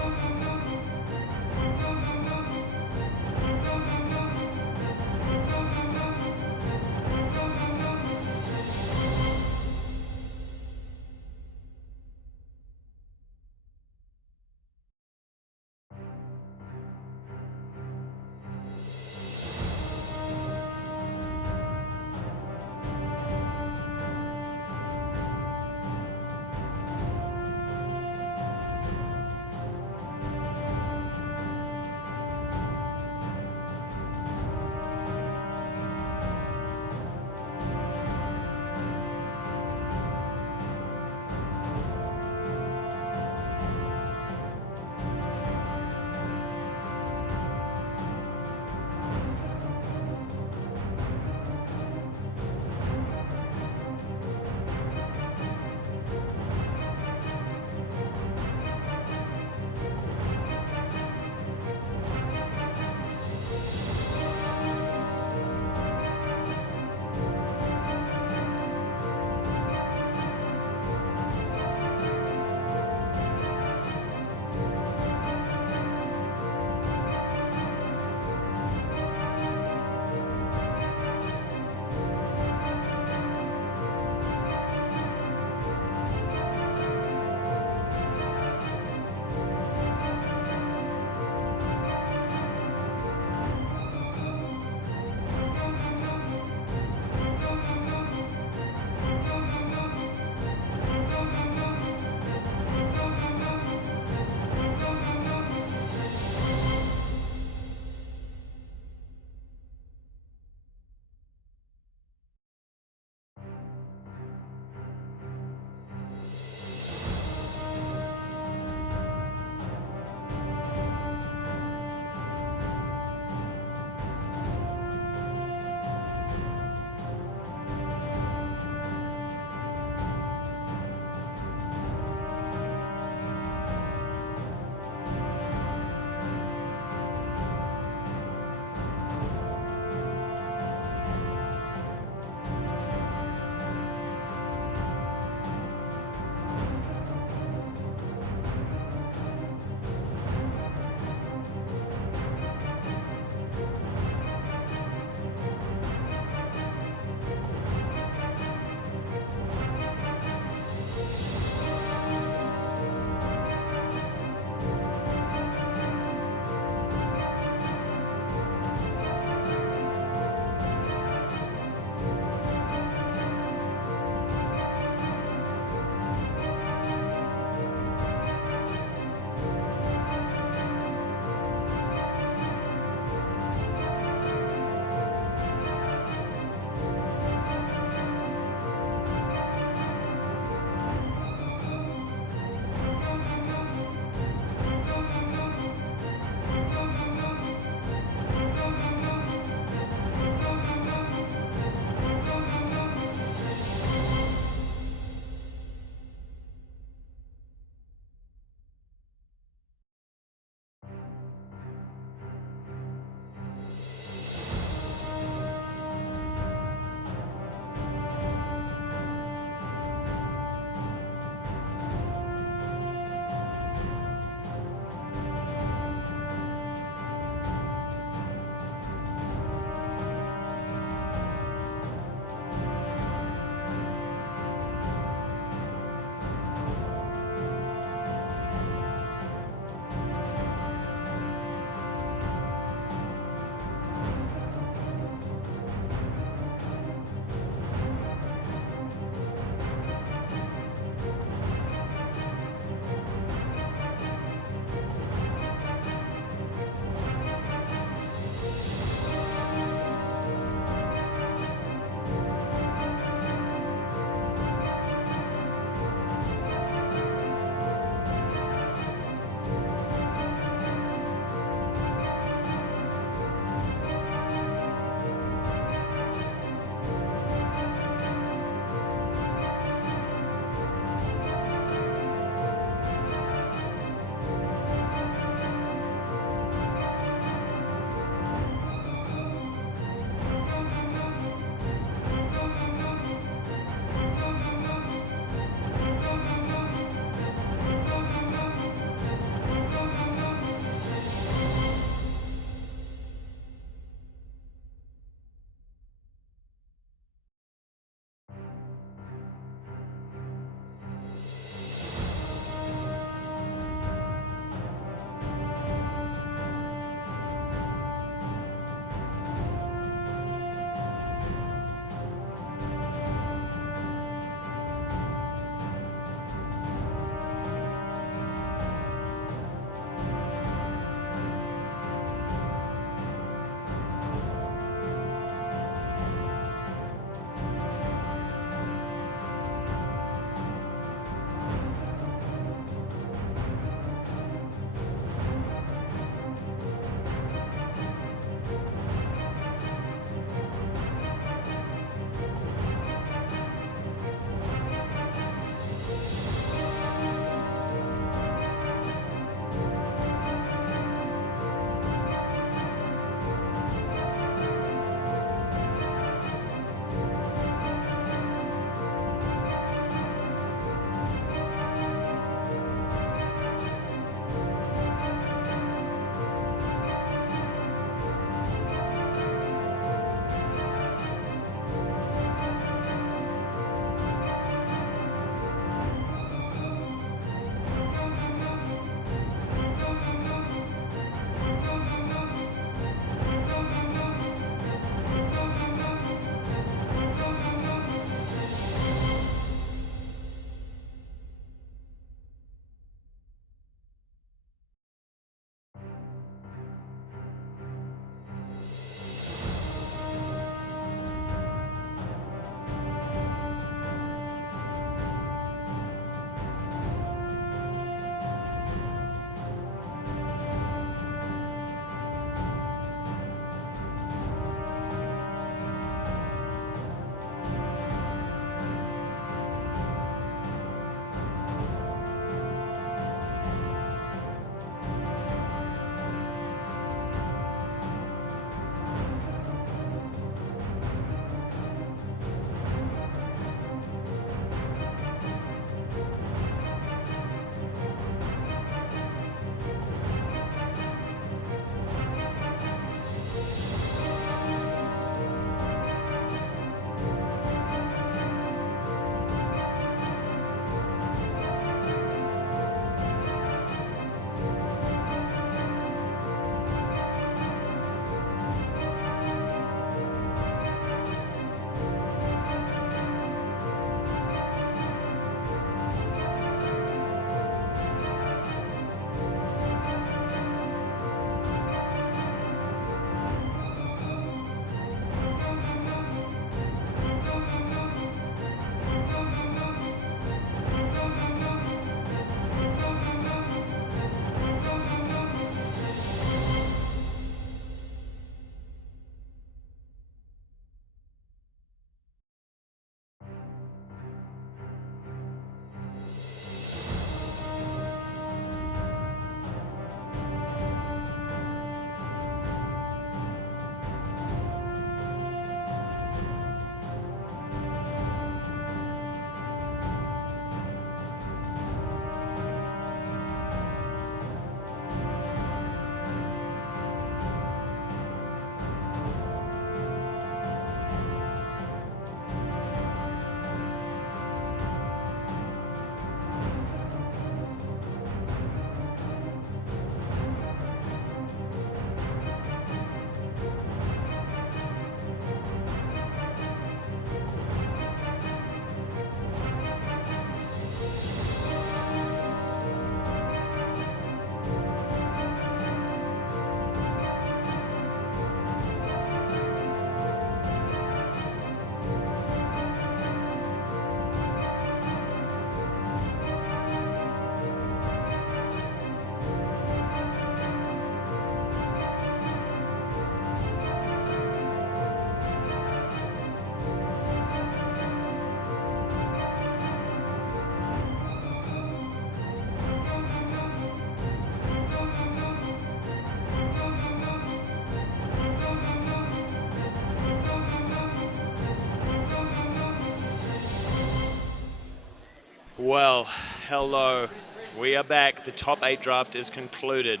Well, hello. We are back. The top 8 draft is concluded.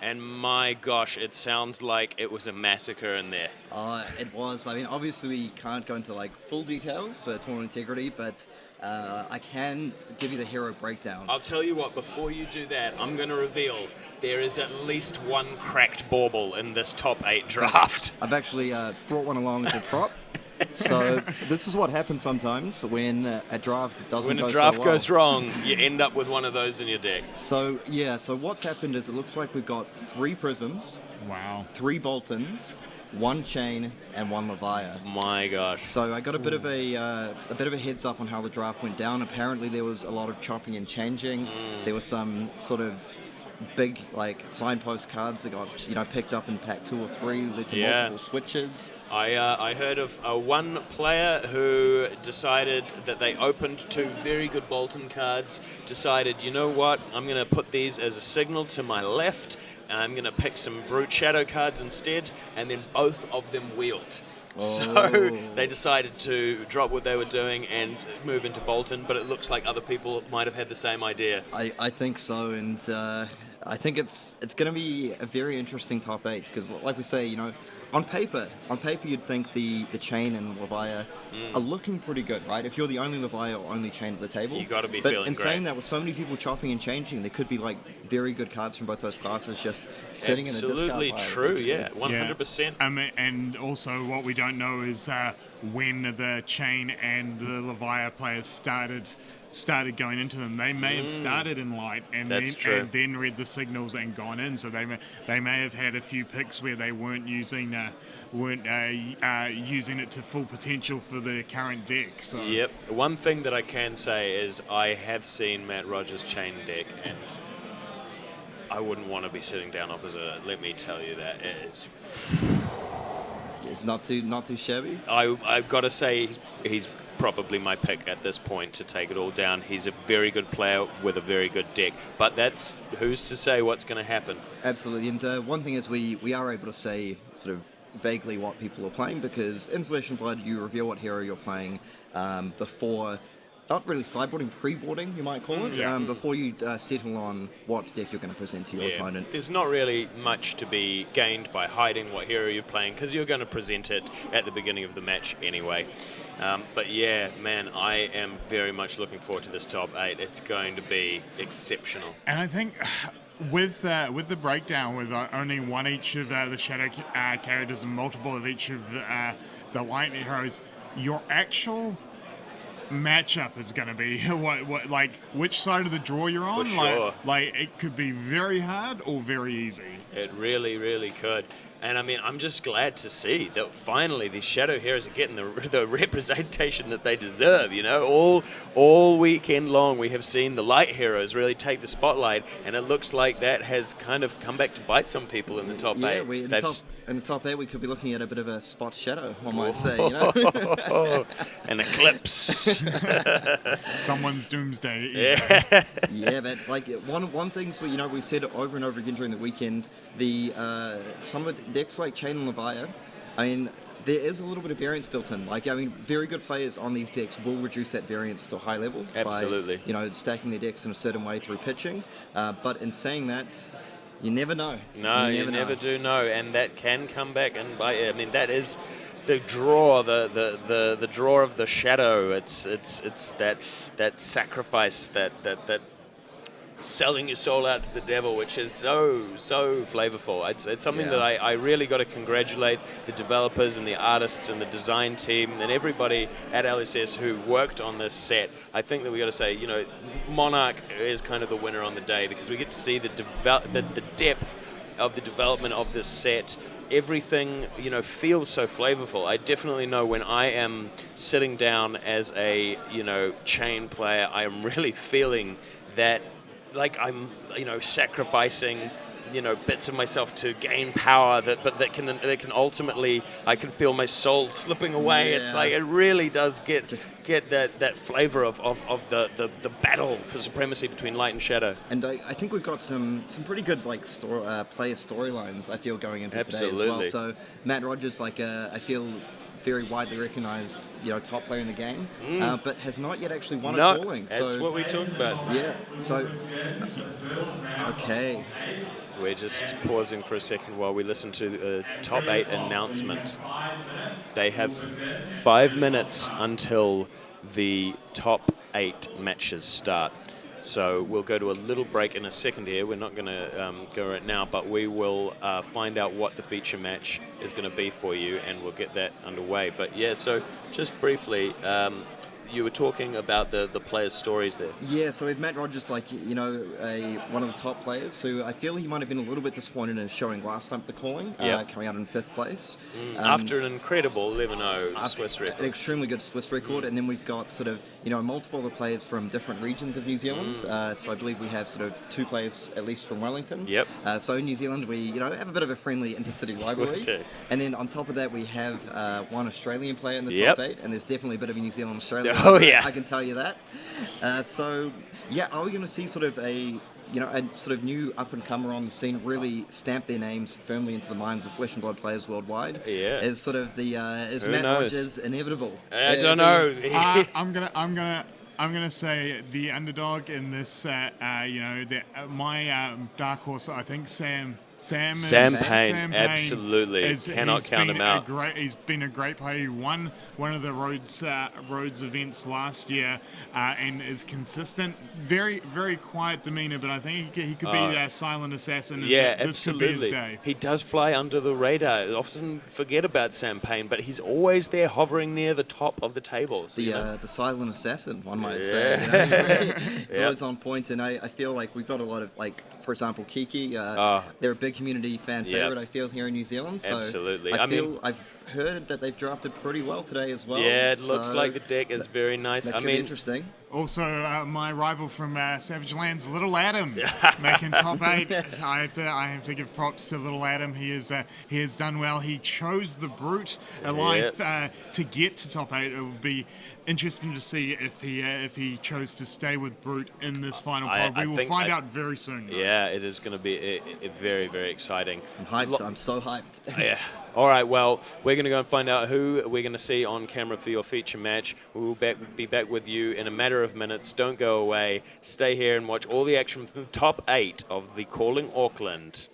And my gosh, it sounds like it was a massacre in there. It was. I mean, obviously we can't go into like full details for tournament integrity, but I can give you the hero breakdown. I'll tell you what, before you do that, I'm going to reveal there is at least one cracked bauble in this top 8 draft. I've actually brought one along as a prop. So this is what happens sometimes when a draft doesn't go When a draft so well. goes wrong, you end up with one of those in your deck. So what's happened is it looks like we've got 3 Prisms, Wow. 3 Boltons, 1 Chain, and 1 Levia. My gosh. So I got a bit of a heads up on how the draft went down. Apparently there was a lot of chopping and changing. There was some sort of big like signpost cards that got picked up in pack 2 or 3, led to multiple switches. I heard of one player who decided that they opened 2 very good Bolton cards, decided, you know what, I'm going to put these as a signal to my left, and I'm going to pick some Brute Shadow cards instead, and then both of them wheeled. So they decided to drop what they were doing and move into Bolton, but it looks like other people might have had the same idea. I think so, and I think it's going to be a very interesting top 8 because, like we say, on paper you'd think the Chain and Levia are looking pretty good, right? If you're the only Levia or only Chain at the table, You got to be but feeling in great. saying that, with so many people chopping and changing, there could be like very good cards from both those classes just sitting in a discard Absolutely pile. true, yeah, 100%. And also what we don't know is when the Chain and the Levia players started going into them. They may have started in light and then read the signals and gone in. So they may have had a few picks where they weren't using it to full potential for the current deck. So Yep. One thing that I can say is I have seen Matt Rogers' Chain deck, and I wouldn't want to be sitting down opposite it. Let me tell you that. It's not too shabby. I've got to say he's probably my pick at this point to take it all down. He's a very good player with a very good deck, but that's who's to say what's going to happen. Absolutely, and one thing is we are able to say sort of vaguely what people are playing because in Flesh and Blood you reveal what hero you're playing before, not really sideboarding, pre-boarding you might call it, before you settle on what deck you're going to present to your opponent. There's not really much to be gained by hiding what hero you're playing because you're going to present it at the beginning of the match anyway. But yeah, man, I am very much looking forward to this top 8. It's going to be exceptional. And I think with the breakdown, with only one each of the shadow characters and multiple of each of the light heroes, your actual matchup is going to be what like which side of the draw you're on. For sure. Like it could be very hard or very easy. It really, really could. And I mean, I'm just glad to see that finally these shadow heroes are getting the representation that they deserve. All weekend long we have seen the light heroes really take the spotlight, and it looks like that has kind of come back to bite some people in the top 8. In the top 8 we could be looking at a bit of a spot shadow, one might say. An eclipse. Someone's doomsday. Yeah. Yeah, but like one thing, so we've said it over and over again during the weekend. Some of the decks like Chain and Levia, I mean, there is a little bit of variance built in. Like, I mean, very good players on these decks will reduce that variance to a high level Absolutely. by stacking their decks in a certain way through pitching. But in saying that, you never know. No, you never do know, and that can come back and bite. I mean, that is the draw, the draw of the shadow. It's that sacrifice, that selling your soul out to the devil, which is so flavorful. It's something that I really got to congratulate the developers and the artists and the design team and everybody at LSS who worked on this set. I think that we got to say, Monarch is kind of the winner on the day because we get to see the depth of the development of this set. Everything, feels so flavorful. I definitely know when I am sitting down as a, Chain player, I am really feeling that like I'm, sacrificing, bits of myself to gain power that can ultimately, I can feel my soul slipping away. Yeah. It's like it really does get that flavor of the battle for supremacy between light and shadow. And I think we've got some pretty good player storylines, I feel, going into today as well. Absolutely. So Matt Rogers, I feel very widely recognised, top player in the game, but has not yet actually won a No, calling. that's what we talked about. Yeah. So, okay. We're just pausing for a second while we listen to the top 8 announcement. They have 5 minutes until the top 8 matches start. So we'll go to a little break in a second here. We're not going to go right now, but we will find out what the feature match is going to be for you, and we'll get that underway. But yeah, so just briefly, you were talking about the players' stories there. Yeah, so with Matt Rogers, one of the top players who I feel he might have been a little bit disappointed in his showing last time at the calling, coming out in 5th place. After an incredible 11-0 Swiss record. An extremely good Swiss record, and then we've got sort of, multiple other players from different regions of New Zealand. So I believe we have sort of 2 players at least from Wellington. Yep. So in New Zealand, we, have a bit of a friendly intercity rivalry. And then on top of that, we have one Australian player in the top 8, and there's definitely a bit of a New Zealand-Australia. Oh, yeah. I can tell you that. So, yeah, are we going to see sort of a sort of new up-and-comer on the scene really stamp their names firmly into the minds of flesh and blood players worldwide? Yeah. Is sort of the is Who Matt knows? Rogers inevitable? I don't know. I'm gonna say the underdog in this. My dark horse. I think Sam Payne, absolutely. Cannot count him out. He's been a great player. He won one of the Rhodes events last year and is consistent. Very, very quiet demeanor, but I think he could be that silent assassin. Yeah, and this could be his day. He does fly under the radar. I often forget about Sam Payne, but he's always there hovering near the top of the tables. The silent assassin, one might say. He's always on point, and I feel like we've got a lot of, for example, Kiki. They're a big community fan favorite, I feel, here in New Zealand. So absolutely. I've heard that they've drafted pretty well today as well. Yeah, it looks like the deck is very nice. That could be interesting. Also, my rival from Savage Lands, Little Adam, making top 8. I have to give props to Little Adam. He has done well. He chose the Brute alive to get to top 8. It would be interesting to see if he chose to stay with Brute in this final pod. We will find out very soon. Though. Yeah, it is going to be very, very exciting. I'm hyped. I'm so hyped. Yeah. All right, well, we're going to go and find out who we're going to see on camera for your feature match. We will be back with you in a matter of minutes. Don't go away. Stay here and watch all the action from the top 8 of the Calling Auckland.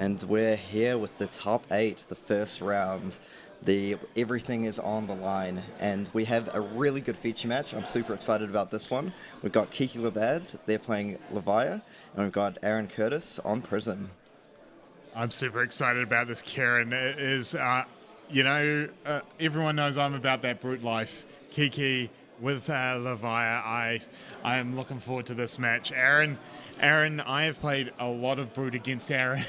And we're here with the top 8, the first round. Everything is on the line, and we have a really good feature match. I'm super excited about this one. We've got Kiki Labad, they're playing Levia, and we've got Aaron Curtis on Prism. I'm super excited about this, Kieran. It is, everyone knows I'm about that brute life. Kiki with Levia, I am looking forward to this match. Aaron, I have played a lot of brute against Aaron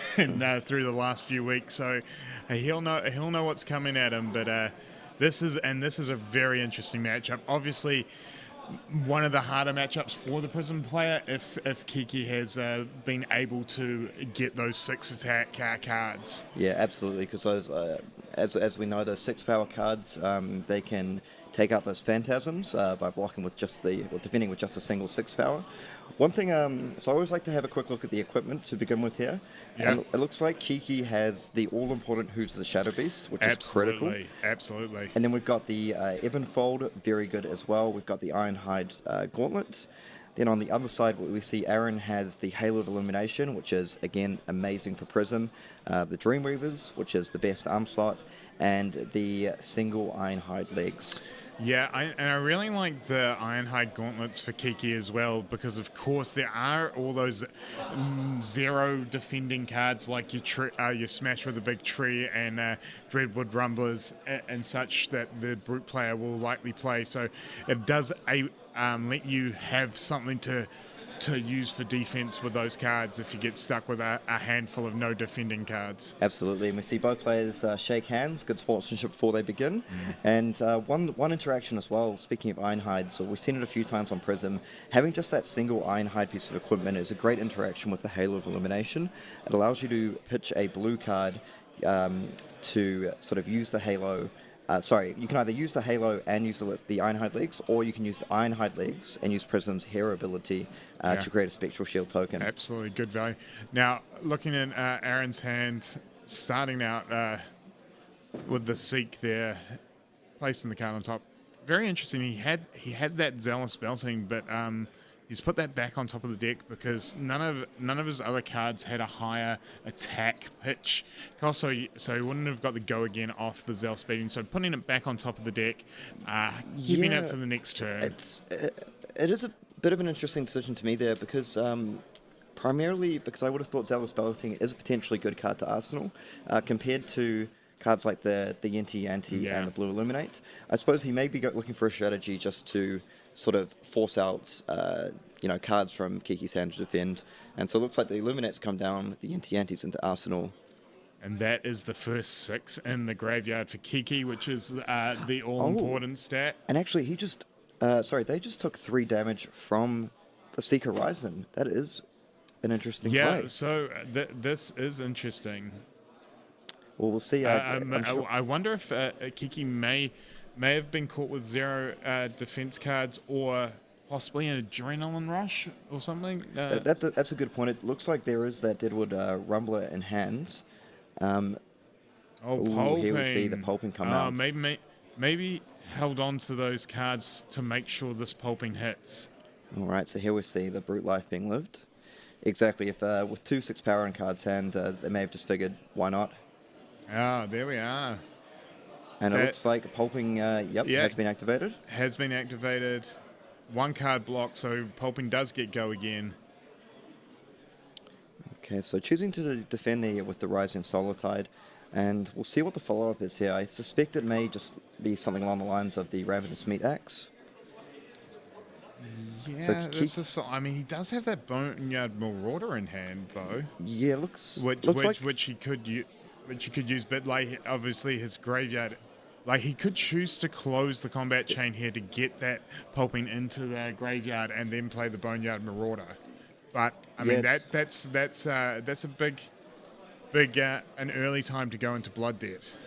through the last few weeks, so he'll know what's coming at him. But this is a very interesting matchup. Obviously, one of the harder matchups for the Prism player if Kiki has been able to get those 6 attack cards. Yeah, absolutely, because those, as we know, those 6 power cards, they can take out those phantasms by blocking with defending with just a single 6 power. One thing, so I always like to have a quick look at the equipment to begin with here. Yeah. And it looks like Kiki has the all-important Who's the Shadow Beast, which is critical. Absolutely. And then we've got the Ebonfold, very good as well. We've got the Ironhide Gauntlet. Then on the other side, we see Aaron has the Halo of Illumination, which is, again, amazing for Prism. The Dreamweavers, which is the best arm slot. And the single Ironhide legs. Yeah, I really like the Ironhide Gauntlets for Kiki as well, because of course there are all those 0 defending cards like your Smash with a Big Tree and Dreadwood Rumblers and such that the brute player will likely play. So it does let you have something to use for defense with those cards if you get stuck with a handful of no defending cards. Absolutely, and we see both players shake hands, good sportsmanship before they begin. And one interaction as well, speaking of Ironhide, so we've seen it a few times on Prism, having just that single Ironhide piece of equipment is a great interaction with the Halo of Illumination. It allows you to pitch a blue card to sort of use the Halo. You can either use the Halo and use the Ironhide legs, or you can use the Ironhide legs and use Prism's hero ability to create a Spectral Shield token. Absolutely, good value. Now, looking at Aaron's hand, starting out with the Seek there, placing the card on top. Very interesting. He had that Zealous Belting, but he's put that back on top of the deck because none of his other cards had a higher attack pitch. Also, so he wouldn't have got the go again off the Zealous Beating. So putting it back on top of the deck, keeping it for the next turn. It is a bit of an interesting decision to me there because primarily because I would have thought Zealous Belting is a potentially good card to Arsenal compared to cards like the Yenti Yanti and the Blue Illuminate. I suppose he may be looking for a strategy just to sort of force out, cards from Kiki's hand to defend. And so it looks like the Illuminates come down, the Yenti Yantis into Arsenal. And that is the first 6 in the graveyard for Kiki, which is the all-important stat. And actually, they just took 3 damage from the Seek Horizon. That is an interesting play. Yeah, so this is interesting. Well, we'll see. I wonder if Kiki may have been caught with 0 defense cards or possibly an Adrenaline Rush or something. That's a good point. It looks like there is that Deadwood Rumbler in hands. Pulping. Here we see the Pulping come out. Maybe held on to those cards to make sure this Pulping hits. All right, so here we see the Brute Life being lived. Exactly. If with 2 6 power in cards hand, they may have just figured, why not? Ah, there we are. And it looks like Pulping, has been activated. Has been activated. 1 card block, so Pulping does get go again. Okay, so choosing to defend with the Rising Solar Tide, and we'll see what the follow-up is here. I suspect it may just be something along the lines of the Ravenous Meat Axe. Yeah, he does have that Boneyard Marauder in hand, though. Yeah, which he could use, but like obviously his graveyard, like he could choose to close the combat chain here to get that Pulping into the graveyard and then play the Boneyard Marauder. But I mean that's a big an early time to go into Blood Debt.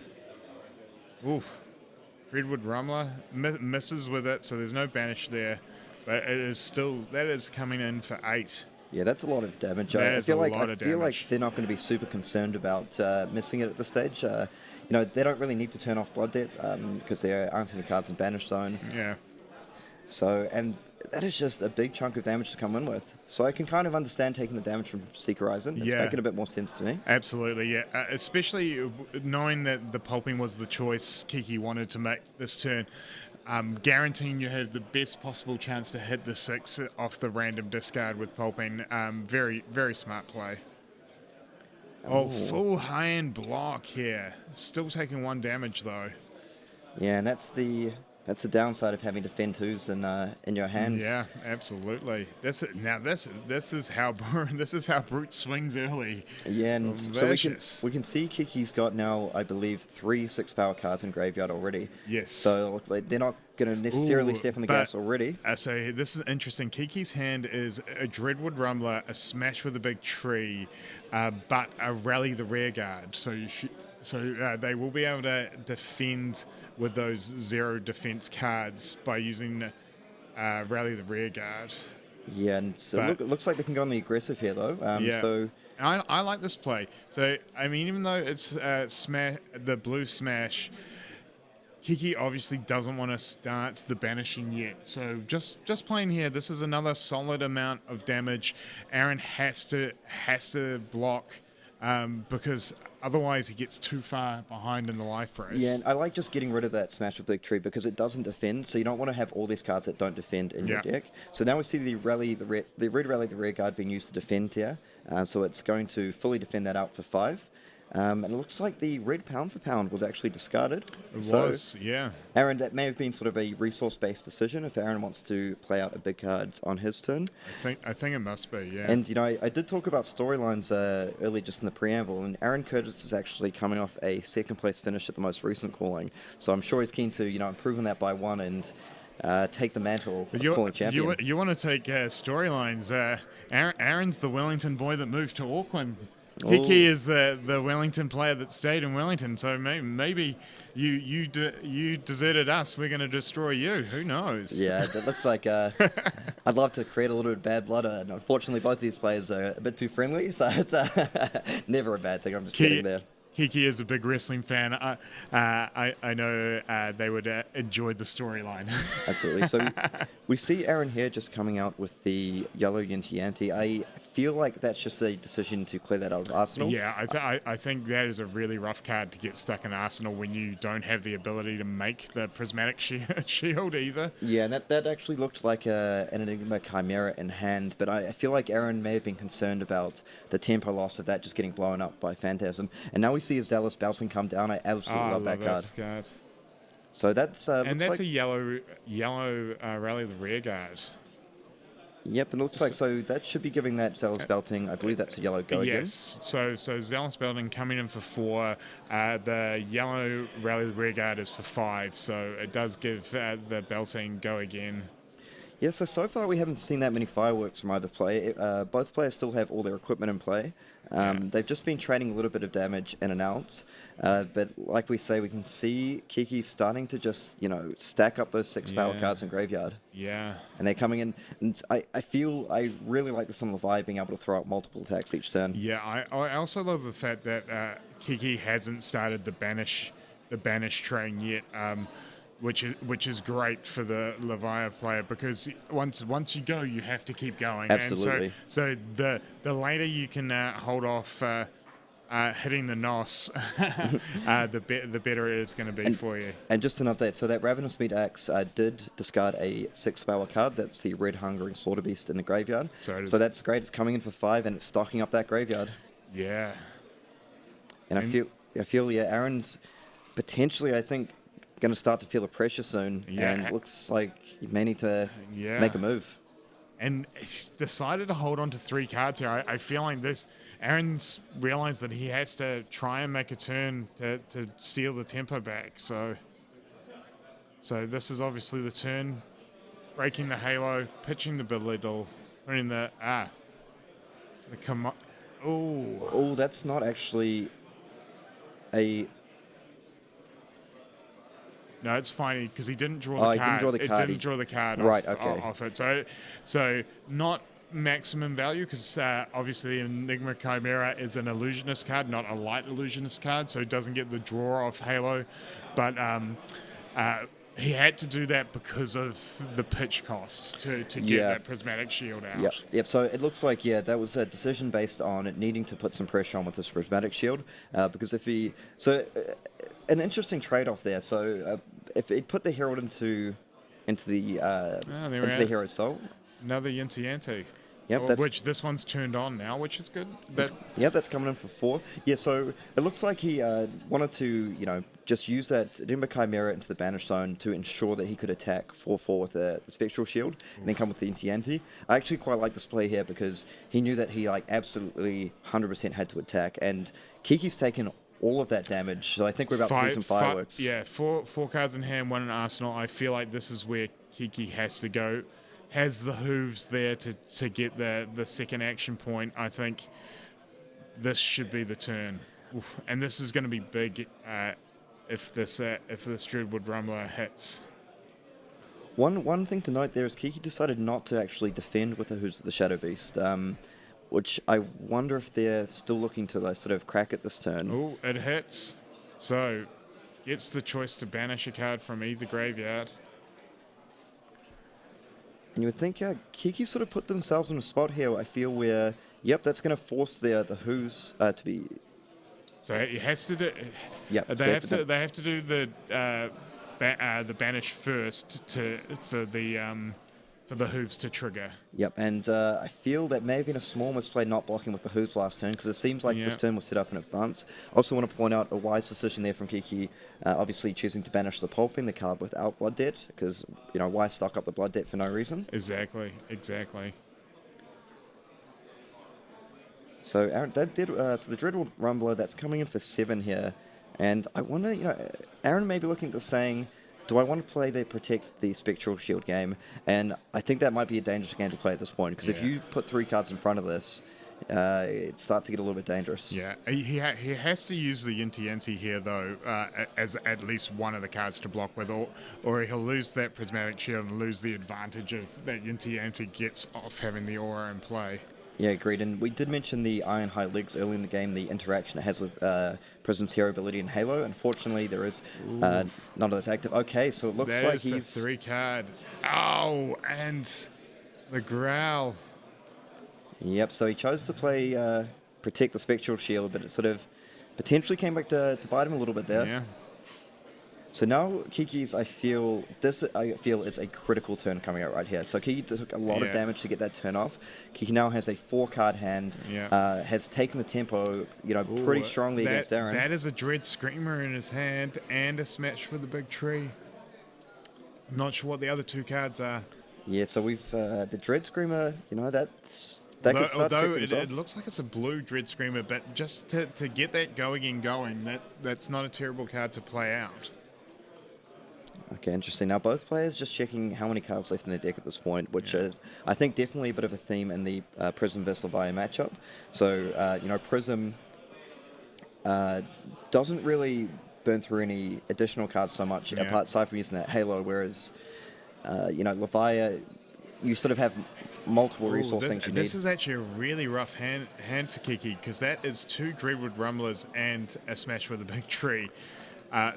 Oof, Dreadwood Rumbler misses with it, so there's no banish there. But it is still, that is coming in for 8. Yeah, that's a lot of damage. I feel like they're not going to be super concerned about missing it at this stage. They don't really need to turn off Blood Debt because there aren't any cards in Banish Zone. Yeah. So, and that is just a big chunk of damage to come in with. So I can kind of understand taking the damage from Seek Horizon. It's making a bit more sense to me. Absolutely, yeah. Especially knowing that the pulping was the choice Kiki wanted to make this turn. Guaranteeing you have the best possible chance to hit the 6 off the random discard with pulping. Very, very smart play. Oh, full hand block here. Still taking 1 damage though. Yeah, and that's the downside of having defend 2s in your hands. Yeah, absolutely. This is how Brute swings early. Yeah, and so we can see Kiki's got now, I believe, 3 6-power cards in graveyard already. Yes. So like, they're not going to necessarily step on the gas already. So this is interesting. Kiki's hand is a Dreadwood Rumbler, a Smash with a Big Tree, but a Rally the Rearguard. So they will be able to defend with those 0 defense cards by using Rally the Rearguard. Yeah, and so it looks like they can go on the aggressive here, though. So I like this play. So, I mean, even though it's the blue Smash, Kiki obviously doesn't want to start the banishing yet. So just playing here, this is another solid amount of damage. Aaron has to block because otherwise he gets too far behind in the life race. Yeah, and I like just getting rid of that Smash with Big Tree because it doesn't defend, so you don't want to have all these cards that don't defend in your deck. So now we see the red Rally the Rearguard being used to defend here. So it's going to fully defend that out for 5. And it looks like the red Pound for Pound was actually discarded. It was, yeah. Aaron, that may have been sort of a resource-based decision if Aaron wants to play out a big card on his turn. I think it must be, yeah. And, you know, I did talk about storylines earlier just in the preamble, and Aaron Curtis is actually coming off a second-place finish at the most recent calling. So I'm sure he's keen to, you know, improve on that by 1 and take the mantle of calling champion. You want to take storylines. Aaron's the Wellington boy that moved to Auckland. Kiki is the Wellington player that stayed in Wellington, so maybe you deserted us. We're going to destroy you. Who knows? Yeah, that looks like I'd love to create a little bit of bad blood, and unfortunately both these players are a bit too friendly, so it's never a bad thing. I'm just kidding there. Kiki is a big wrestling fan. I know they would enjoy the storyline. Absolutely. So we see Aaron here just coming out with the yellow Yinti Yanti. I feel like that's just a decision to clear that out of Arsenal. Yeah, I think that is a really rough card to get stuck in Arsenal when you don't have the ability to make the prismatic shield either. Yeah, and that actually looked like an Enigma Chimera in hand, but I feel like Aaron may have been concerned about the tempo loss of that just getting blown up by Phantasm. And now we see a Zealous Belting come down. I absolutely love that card. So that's and that's like a yellow Rally the Rearguard. Yep, and it looks like so that should be giving that Zealous Belting. I believe that's a yellow go again. Yes, so Zealous Belting coming in for 4. The yellow Rally the Rearguard is for 5, so it does give the Belting go again. Yeah, so far we haven't seen that many fireworks from either player. Both players still have all their equipment in play. They've just been trading a little bit of damage in and out. But like we say, we can see Kiki starting to just, you know, stack up those 6-power cards in graveyard. Yeah. And they're coming in. And I really like the Son of Levi being able to throw out multiple attacks each turn. Yeah, I also love the fact that Kiki hasn't started the banish train yet. Which is great for the Leviathan player because once you go, you have to keep going. Absolutely. And so the later you can hold off hitting the NOS, the better it is going to be for you. And just an update, so that Ravenous Meat Axe did discard a 6-power card. That's the Red Hungering Slaughter Beast in the graveyard. So that's great. It's coming in for 5 and it's stocking up that graveyard. Yeah. And I feel Aaron's potentially, I think, going to start to feel the pressure soon, and looks like he may need to make a move. And he's decided to hold on to 3 cards here. I feel like Aaron's realized that he has to try and make a turn to steal the tempo back. So this is obviously the turn, breaking the halo, pitching the Belittle, putting the Oh, that's not actually a. No, it's fine because he didn't draw the card. He didn't draw the card. It didn't draw the card off it. So not maximum value because obviously Enigma Chimera is an illusionist card, not a light illusionist card, so it doesn't get the draw of Halo. But He had to do that because of the pitch cost to get that prismatic shield out. Yep. So it looks like, that was a decision based on needing to put some pressure on with this prismatic shield. Because if he... So an interesting trade-off there. So if he put the Herald into the Hero Soul... Another Yinti. Yep, which this one's turned on now, which is good. That's coming in for 4. Yeah, so it looks like he wanted to, just use that Edinburgh Chimera into the Banish Zone to ensure that he could attack 4/4 with the Spectral Shield, and then come with the Inti. I actually quite like this play here because he knew that he absolutely 100% had to attack, and Kiki's taken all of that damage, so I think we're about to see some fireworks. Four cards in hand, 1 in Arsenal. I feel like this is where Kiki has to go. Has the hooves there to get the second action point. I think this should be the turn. Oof. And this is going to be big if this Dreadwood Rumbler hits. One thing to note there is Kiki decided not to actually defend with the hooves of the Shadow Beast, which I wonder if they're still looking to sort of crack it this turn. Oh, it hits. So gets the choice to banish a card from either graveyard. And you would think Kiki sort of put themselves in a spot here, I feel, where, that's going to force the hooves to be... So it has to do... Yeah, they have to do the banish first for the hooves to trigger. Yep, and I feel that may have been a small misplay not blocking with the hooves last turn, because it seems like this turn was set up in advance. I also want to point out a wise decision there from Kiki, obviously choosing to banish the Pulping, the card without Blood Debt, because, why stock up the Blood Debt for no reason? Exactly. So Aaron, so the Dreadwood Rumbler, that's coming in for 7 here, and I wonder, Aaron may be looking at this saying, do I want to play the Protect the Spectral Shield game? And I think that might be a dangerous game to play at this point, because if you put 3 cards in front of this, it starts to get a little bit dangerous. Yeah, he has to use the Yinti here, though, as at least one of the cards to block with, or he'll lose that Prismatic Shield and lose the advantage of that Yinti gets off having the aura in play. Yeah, agreed. And we did mention the Iron High Legs early in the game, the interaction it has with Prism's hero ability in Halo. Unfortunately, there is none of those active. Okay, so it looks like he's... the 3 card. Oh, and the Growl. Yep, so he chose to play Protect the Spectral Shield, but it sort of potentially came back to bite him a little bit there. Yeah. So now Kiki's, I feel is a critical turn coming out right here. So Kiki took a lot of damage to get that turn off. Kiki now has a 4-card hand, has taken the tempo, pretty strongly against Aaron. That is a Dread Screamer in his hand and a Smash with a big tree. I'm not sure what the other 2 cards are. Yeah, so we've the Dread Screamer, that's... Although it looks like it's a blue Dread Screamer, but just to get that going, that's not a terrible card to play out. Okay, interesting. Now both players just checking how many cards left in their deck at this point, which is, I think, definitely a bit of a theme in the Prism vs. Leviah matchup. So, Prism doesn't really burn through any additional cards so much, aside from using that Halo, whereas, Leviah, you sort of have multiple resource things you need. This is actually a really rough hand for Kiki, because that is 2 Dreadwood Rumblers and a Smash with a big tree.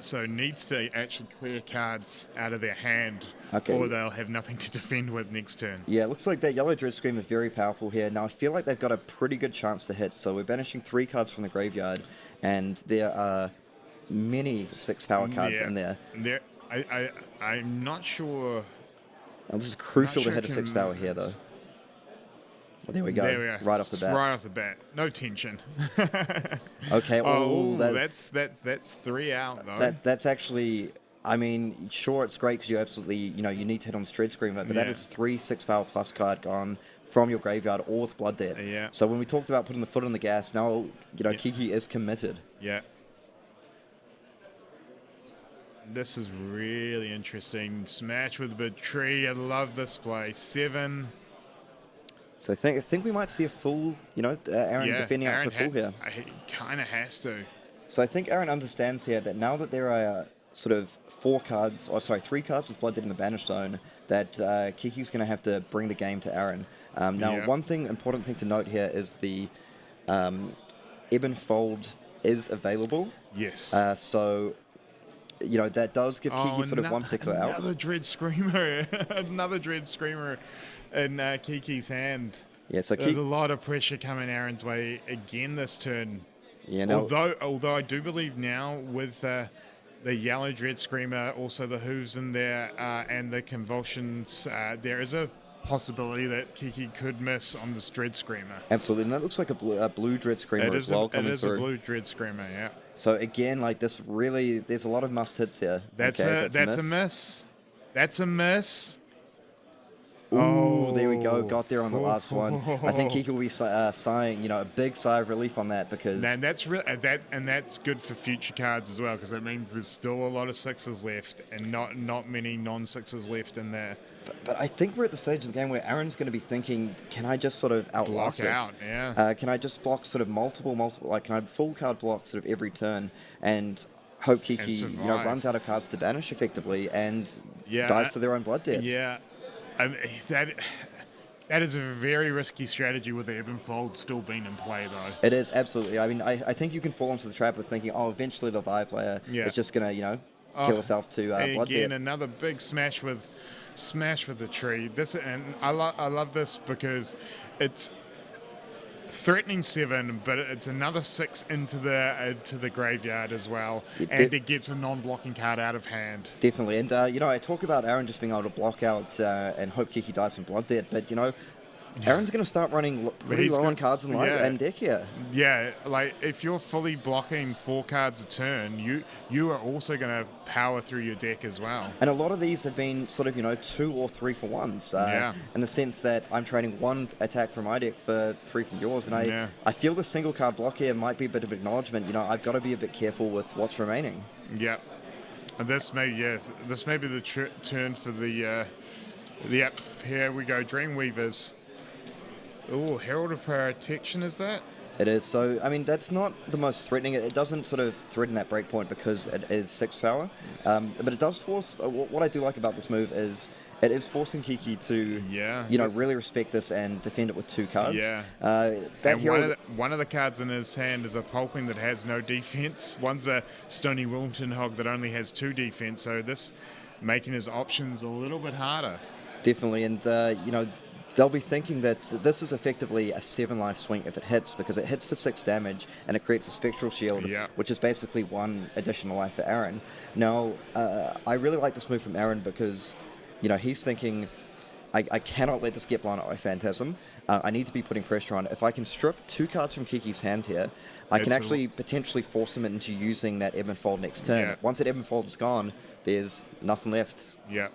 So needs to actually clear cards out of their hand, or they'll have nothing to defend with next turn. Yeah, it looks like that Yellow Dread Scream is very powerful here. Now I feel like they've got a pretty good chance to hit, so we're banishing 3 cards from the graveyard, and there are many 6-power cards in there. I'm not sure... Now, this is crucial to hit a 6-power here, though. Well, there we go. There we are. Right off the bat. Right off the bat. No tension. Okay. That's 3 out, though. That's actually... I mean, sure, it's great because you absolutely, you need to hit on the Dread Screamer, but that is 3 6-power plus card gone from your graveyard, all with Blood Debt. Yeah. So when we talked about putting the foot on the gas, now, Kiki is committed. Yeah. This is really interesting. Smash with a big tree. I love this play. 7... So I think we might see a full, Aaron defending out for full here. He kind of has to. So I think Aaron understands here that now that there are sort of 3 cards with Blood Debt in the Banish Zone, that Kiki's going to have to bring the game to Aaron. Now, one important thing to note here is the Ebon Fold is available. Yes. So that does give Kiki sort of one particular out. Another Dread Screamer. Another Dread Screamer in Kiki's hand. Yeah, so There's a lot of pressure coming Aaron's way again this turn. Yeah, no. Although I do believe now with the yellow Dread Screamer, also the hooves in there, and the convulsions, there is a possibility that Kiki could miss on this Dread Screamer. Absolutely, and that looks like a blue Dread Screamer as well coming through. It is a blue Dread Screamer, yeah. So again, like this really, there's a lot of must hits here. That's a miss. That's a miss. Oh, there we go. Got there on the last one. I think Kiki will be sighing, a big sigh of relief on that because. And that's that's good for future cards as well because that means there's still a lot of sixes left and not many non-sixes left in there. But I think we're at the stage of the game where Aaron's going to be thinking, can I just sort of outlast this? Block out, yeah. Can I just block sort of multiple, like can I full card block sort of every turn and hope Kiki runs out of cards to banish effectively and dies to their own blood debt? Yeah. That is a very risky strategy with the ebb and fold still being in play, though. It is, absolutely. I mean, I think you can fall into the trap of thinking, eventually the Vi player is just going to, kill herself to blood debt. Again, another big smash with the tree. And I love this because it's threatening 7, but it's another 6 into the graveyard as well, and it gets a non-blocking card out of hand. Definitely, and I talk about Aaron just being able to block out and hope Kiki dies from blood debt, but Aaron's going to start running pretty low on cards in light and deck here. Yeah, like if you're fully blocking 4 cards a turn, you are also going to power through your deck as well. And a lot of these have been sort of 2 or 3 for ones. In the sense that I'm trading 1 attack from my deck for 3 from yours, and I feel the single card block here might be a bit of acknowledgement. I've got to be a bit careful with what's remaining. Yeah, and this may be the turn for the app. Here we go, Dreamweavers. Oh, Herald of Protection, is that? It is. So, I mean, that's not the most threatening. It doesn't sort of threaten that breakpoint because it is 6 power. But it does force... what I do like about this move is it is forcing Kiki to, really respect this and defend it with 2 cards. Yeah. One of the cards in his hand is a Pulping that has no defense. One's a Stony Wilton Hog that only has 2 defense. So this making his options a little bit harder. Definitely. And, they'll be thinking that this is effectively a 7-life swing if it hits, because it hits for 6 damage and it creates a Spectral Shield, which is basically 1 additional life for Aaron. Now, I really like this move from Aaron because, he's thinking, I cannot let this get blown up by Phantasm. I need to be putting pressure on it. If I can strip 2 cards from Kiki's hand here, I can actually potentially force him into using that Ebb and Fold next turn. Once that Ebb and Fold is gone, there's nothing left. Yeah.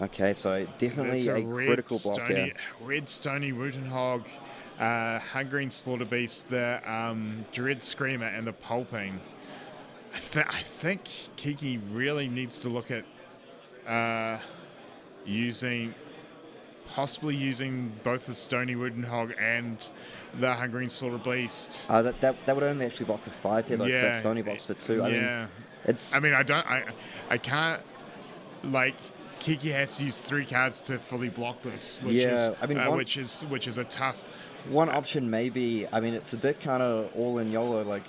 Okay, so definitely a critical block here. Red Stony Wootenhog, Hungering Slaughter Beast, the Dread Screamer, and the Pulping. I think Kiki really needs to look at possibly using both the Stony Wootenhog and the Hungering Slaughter Beast. That would only actually block for 5 here, though, because that Stony blocks for 2. I can't, like... Kiki has to use 3 cards to fully block this, which is a tough. One option may be, it's a bit kind of all in YOLO. Like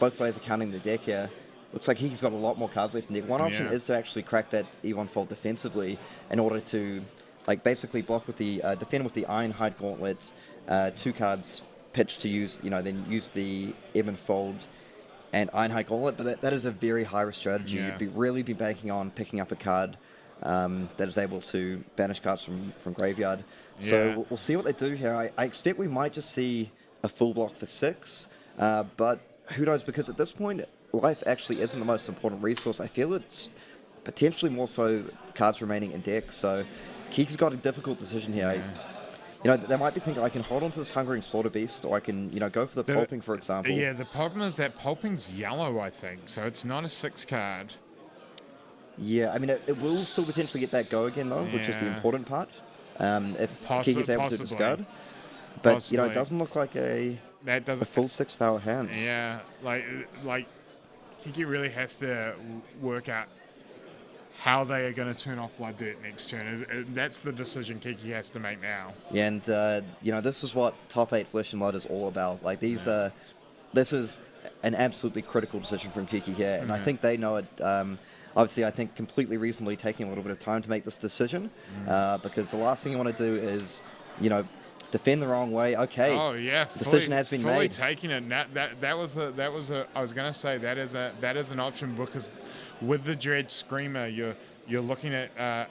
both players are counting the deck here. Looks like Kiki's got a lot more cards left in deck. One option is to actually crack that E1 Fold defensively in order to, basically block with the defend with the Ironhide Gauntlets. 2 cards pitch to use, then use the Ebb and Fold and Ironhide Gauntlet. But that is a very high risk strategy. You'd really be banking on picking up a card that is able to banish cards from graveyard. So we'll see what they do here. I expect we might just see a full block for 6, but who knows, because at this point, life actually isn't the most important resource. I feel it's potentially more so cards remaining in deck, so Kiki's got a difficult decision here. They might be thinking, I can hold on to this Hungering Slaughter Beast, or I can, go for the Pulping, for example. Yeah, the problem is that Pulping's yellow, I think, so it's not a 6 card. Yeah, it will still potentially get that go again, though, which is the important part, if Kiki's able to discard. But, it doesn't look like a full 6 power hand. Yeah, like Kiki really has to work out how they are going to turn off Blood Debt next turn. That's the decision Kiki has to make now. Yeah, and, this is what Top 8 Flesh and Blood is all about. Like, these are this is an absolutely critical decision from Kiki here, and I think they know it. Obviously, I think completely reasonably taking a little bit of time to make this decision, because the last thing you want to do is, defend the wrong way. Okay. Oh yeah, decision has been fully made. taking it. That was a. I was gonna say that is an option, because with the Dread Screamer, you're looking at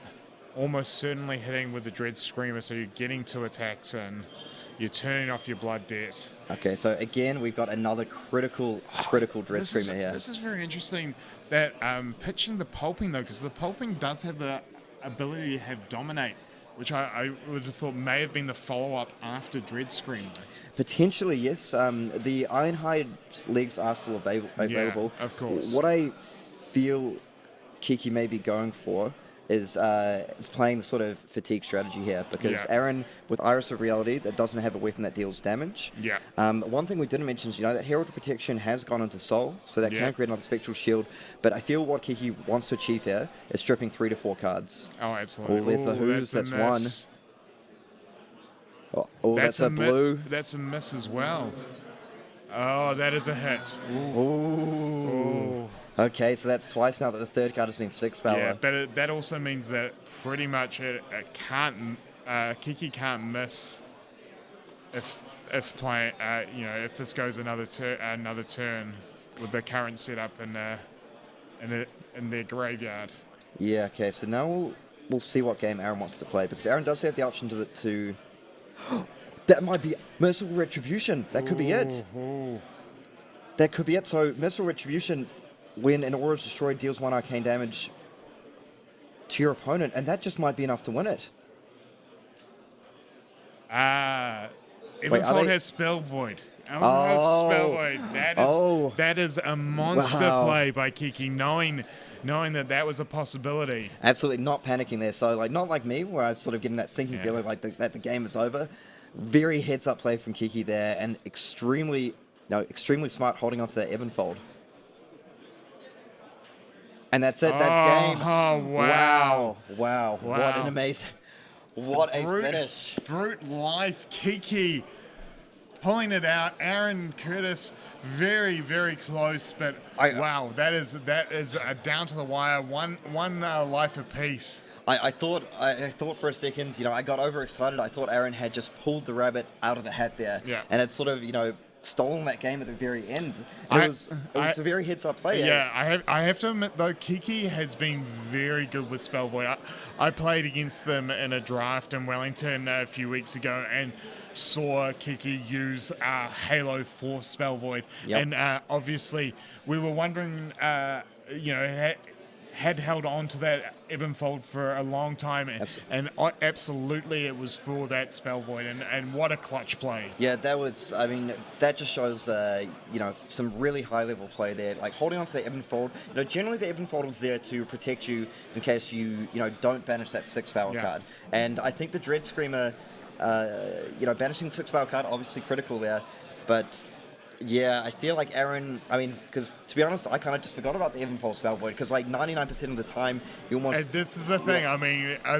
almost certainly hitting with the Dread Screamer, so you're getting 2 attacks in. You're turning off your blood debt. Okay, so again, we've got another critical Dread Screamer here. This is very interesting. That pitching the pulping, though, because the pulping does have the ability to have dominate, which I would have thought may have been the follow-up after Dread Screamer. Potentially, yes. The Ironhide legs are still available. Yeah, of course. What I feel Kiki may be going for is playing the sort of fatigue strategy here, because Aaron, with Iris of Reality, that doesn't have a weapon that deals damage. Yeah. One thing we didn't mention is, that Herald of Protection has gone into Soul, so that can create another Spectral Shield, but I feel what Kiki wants to achieve here is stripping 3 to 4 cards. Oh, absolutely. Oh, there's the Who's, that's one. Oh, that's a blue. That's a miss as well. Oh, that is a hit. Ooh. Okay, so that's twice now that the third card has been 6 power. Yeah, but that also means that pretty much it can't. Kiki can't miss if playing. If this goes another turn with the current setup in their graveyard. Yeah. Okay. So now we'll see what game Aaron wants to play, because Aaron does have the option to. That might be Merciful Retribution. That could be it. That could be it. So Merciful Retribution, when an aura is destroyed, deals 1 arcane damage to your opponent, and that just might be enough to win it. Ebenfold has Spell Void. Spell Void. That is a monster play by Kiki, knowing that was a possibility. Absolutely not panicking there. So, not like me, where I'm sort of getting that sinking feeling that the game is over. Very heads-up play from Kiki there, and extremely smart holding onto that Ebenfold. And that's it. That's game. Oh, wow. Wow. What an amazing... What a finish. Brute life. Kiki pulling it out. Aaron Curtis, very, very close. But, wow, that is down to the wire. One life apiece. I thought for a second, I got overexcited. I thought Aaron had just pulled the rabbit out of the hat there. Yeah. And it sort of, stolen that game at the very end. It was a very heads-up play. Yeah, I have to admit, though, Kiki has been very good with Spell Void. I played against them in a draft in Wellington a few weeks ago and saw Kiki use Halo 4 Spell Void. Yep. And obviously, we were wondering, had held on to that Ebenfold for a long time, and absolutely it was for that Spell Void, and what a clutch play. Yeah, that just shows, some really high-level play there. Like, holding on to the Ebenfold, generally the Ebenfold is there to protect you in case you don't banish that 6-power card. And I think the Dread Screamer, banishing the 6-power card, obviously critical there, but... Yeah, I feel like Aaron, because to be honest, I kind of just forgot about the Ebenfold Spell Void, because 99% of the time, you almost... And this is the thing,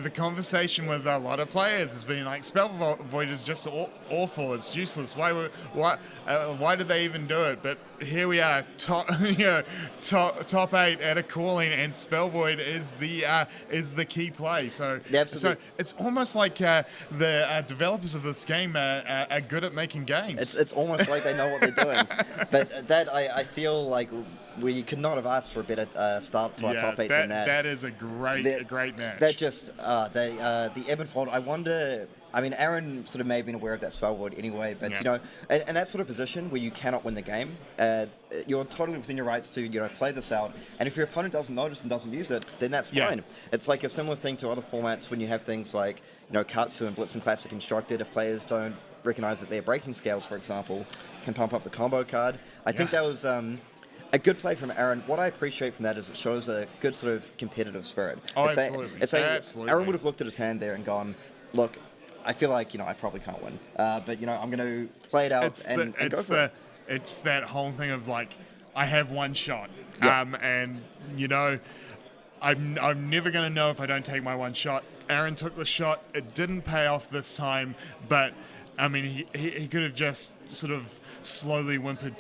the conversation with a lot of players has been like, Spell Void is just awful, it's useless, why did they even do it? But here we are, top 8 at a calling, and Spell Void is the key play. So it's almost like the developers of this game are good at making games. It's almost like they know what they're doing. But that, I feel like we could not have asked for a better start to our top 8 than that. That is a great match. That just, the Ebenfold, I wonder... Aaron sort of may have been aware of that Spell Void anyway, but, in that sort of position where you cannot win the game, you're totally within your rights to, play this out. And if your opponent doesn't notice and doesn't use it, then that's fine. It's like a similar thing to other formats when you have things like, Katsu and Blitz and Classic Constructed. If players don't recognize that they're breaking scales, for example, can pump up the combo card. I think that was... a good play from Aaron. What I appreciate from that is it shows a good sort of competitive spirit. Oh, absolutely. Absolutely. Aaron would have looked at his hand there and gone, look, I feel like, I probably can't win. But, I'm going to play it out and go for it. It's that whole thing of, I have one shot. Yeah. And, I'm never going to know if I don't take my one shot. Aaron took the shot. It didn't pay off this time. But, he could have just sort of slowly whimpered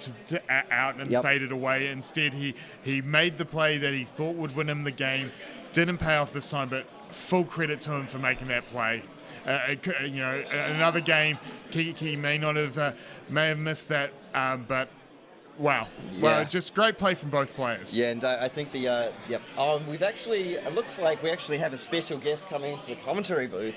out and Yep. faded away. Instead, he made the play that he thought would win him the game. Didn't pay off this time, but full credit to him for making that play. Another game, Kiki may have missed that, but wow. Yeah. Well, just great play from both players. Yeah, and I think it looks like we actually have a special guest coming into the commentary booth.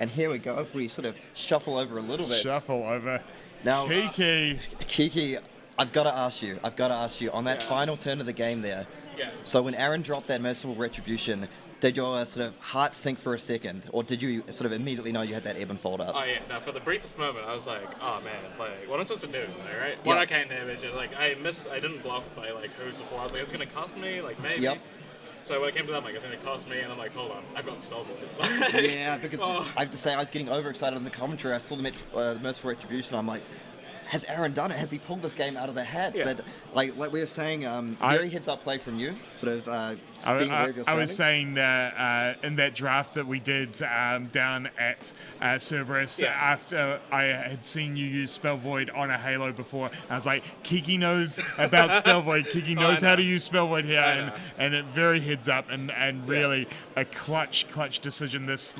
And here we go, if we sort of shuffle over a little bit. Shuffle over. Now, Kiki, I've got to ask you, on that final turn of the game there. Yeah. So when Aaron dropped that merciful retribution, did your sort of heart sink for a second? Or did you sort of immediately know you had that ebb and fold up? Oh yeah, no, for the briefest moment I was like, oh man, like what am I supposed to do, right? What I can't damage it, like I didn't block by like hooves before, I was like, it's gonna cost me, like maybe. Yep. So when it came to that, I'm like, it's gonna cost me, and I'm like, hold on, I've got spell void. Yeah, because I have to say, I was getting overexcited on the commentary. I saw the merciful retribution. I'm like, has Aaron done it? Has he pulled this game out of the hat? Yeah. But like we were saying, very heads-up play from you, sort of being aware of your I was surroundings. saying in that draft that we did down at Cerberus, after I had seen you use Spell Void on a Halo before, I was like, Kiki knows about Spell Void. Kiki knows how to use Spell Void here, and it very heads up, and really a clutch decision this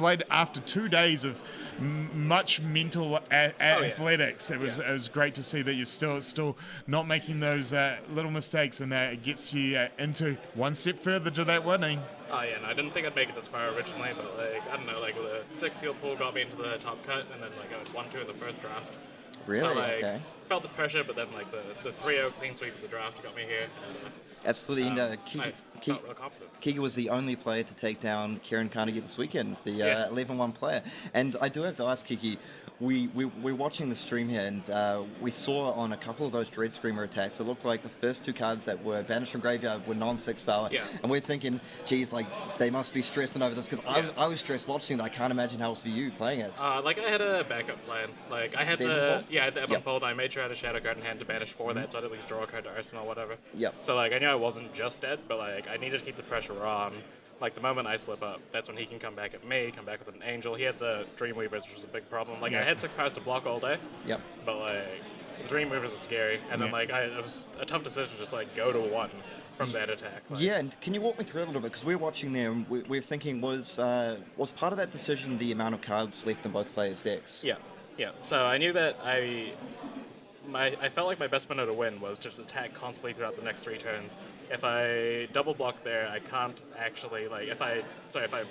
late after 2 days of much mental athletics. It was great to see that you're still not making those little mistakes, and it gets you into one step further to that winning. Oh yeah, no, I didn't think I'd make it this far originally, but like I don't know, like the 6 seal pool got me into the top cut, and then like I went 1-2 in the first draft. Really? So like Okay. felt the pressure, but then like the 3-0 clean sweep of the draft got me here. And, Absolutely. And I felt real confident. Kiki was the only player to take down Kieran Carnegie this weekend, the 11-1 player. And I do have to ask, Kiki, we're watching the stream here, and we saw on a couple of those Dread Screamer attacks, it looked like the first 2 cards that were banished from graveyard were non-6 power. Yeah. And we're thinking, geez, like they must be stressing over this, because I was stressed watching it. I can't imagine how it was for you playing it. Like I had a backup plan. Like I had the Ebb and Fold. I made sure I had a Shadow Card in hand to banish for that, so I'd at least draw a card to Arsenal or whatever. Yep. So like I knew I wasn't just dead, but like I needed to keep the pressure on. Like the moment I slip up, that's when he can come back at me, come back with an Angel. He had the Dreamweavers, which was a big problem. Like I had 6 powers to block all day. Yep. But like the Dreamweavers are scary, and then like it was a tough decision to just like go to 1 from that attack. Like, Yeah, and can you walk me through it a little bit? Because we're watching there, and we're thinking, was part of that decision the amount of cards left in both players' decks? Yeah. So I knew that I felt like my best window to win was just attack constantly throughout the next 3 turns. If I double block there, I can't actually like if I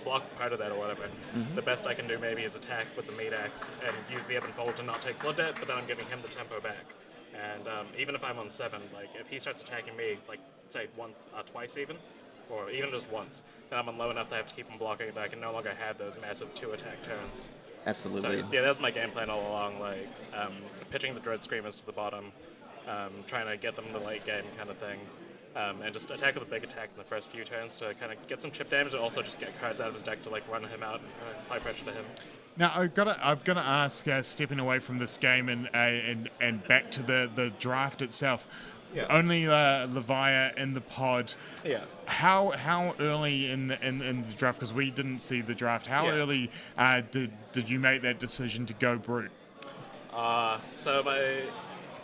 block part of that or whatever, the best I can do maybe is attack with the meat axe and use the Ebb and Fold to not take blood debt, but then I'm giving him the tempo back. And even if I'm on 7, like if he starts attacking me, like say twice even, or even just once, then I'm on low enough that I have to keep him blocking that I can no longer have those massive 2 attack turns. Absolutely. So, yeah, that was my game plan all along, like pitching the Dread Screamers to the bottom, trying to get them to late game kind of thing, and just attack with a big attack in the first few turns to kind of get some chip damage and also just get cards out of his deck to like run him out and apply pressure to him. Now I've got to ask, stepping away from this game and back to the draft itself. Yeah. Only Levia in the pod. Yeah. How early in the draft? Because we didn't see the draft. How early did you make that decision to go brute? So my.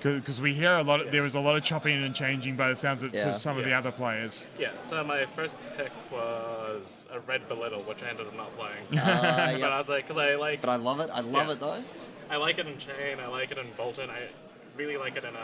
Because we hear a lot. There was a lot of chopping and changing by the sounds of some of the Yeah. other players. Yeah. So my first pick was a red Belittle, which I ended up not playing. Yep. But I was like, because I like. But I love it. I love it though. I like it in Chain. I like it in Bolton. I really like it in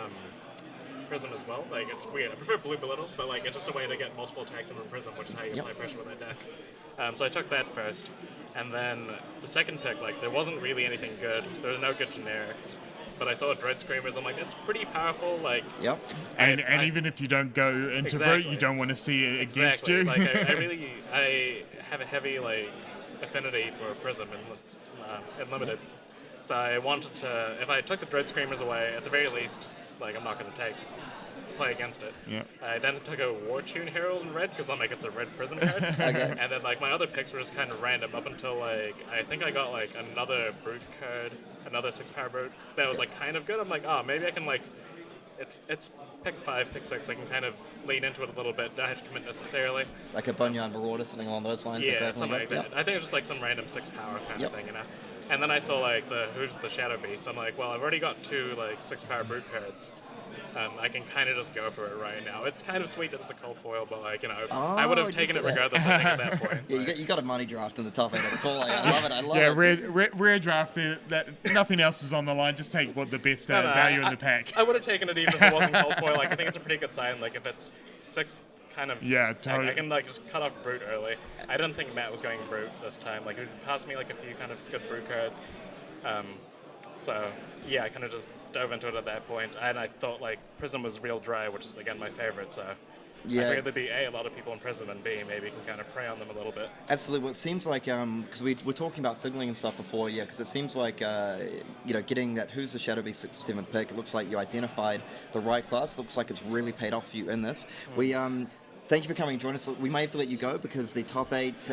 Prism as well. Like it's weird. I prefer blue Belittle, but like it's just a way to get multiple attacks in Prism, which is how you apply pressure with that deck. So I took that first, and then the second pick, like there wasn't really anything good. There were no good generics. But I saw Dread Screamers. I'm like, that's pretty powerful. Like, yep. And even if you don't go into brute, you don't want to see it against you. Like I have a heavy like affinity for Prism and limited. So I wanted to, if I took the Dread Screamers away, at the very least, like I'm not going to play against it. Yeah. I then took a War Tune Herald in red because I'm like, it's a red Prism card. Okay. And then like my other picks were just kind of random up until like I think I got like another Brute card, another 6-power Brute that was like kind of good. I'm like, oh, maybe I can like, it's pick 5, pick 6. I can kind of lean into it a little bit. Don't have to commit necessarily. Like a Boneyard Marauder, something along those lines. Yeah, something like that. I think it's just like some random 6-power kind of thing, you know. And then I saw like who's the Shadow Beast. I'm like, well, I've already got 2 like 6-power brute cards. I can kind of just go for it right now. It's kind of sweet that it's a cold foil, but like I would have taken it regardless. I think at that point. Yeah, you got a money draft in the top end of the call. I love it. I love it. Rare draft. That nothing else is on the line. Just take what the best value in the pack. I would have taken it even if it wasn't cold foil. Like I think it's a pretty good sign. Like if it's 6th kind of. Yeah, totally. I can like just cut off brute early. I didn't think Matt was going brute this time. Like it passed me like a few kind of good brute cards. So yeah, I kind of just dove into it at that point, and I thought like Prism was real dry, which is again my favorite. So yeah, I figured there'd be a lot of people in Prism, and B maybe can kind of prey on them a little bit. Absolutely. Well, it seems like because we were talking about signaling and stuff before, yeah. Because it seems like getting that who's the Shadow Beast 6th, 7th pick. It looks like you identified the right class. It looks like it's really paid off for you in this. We Thank you for coming and joining us. We may have to let you go because the top 8, keeps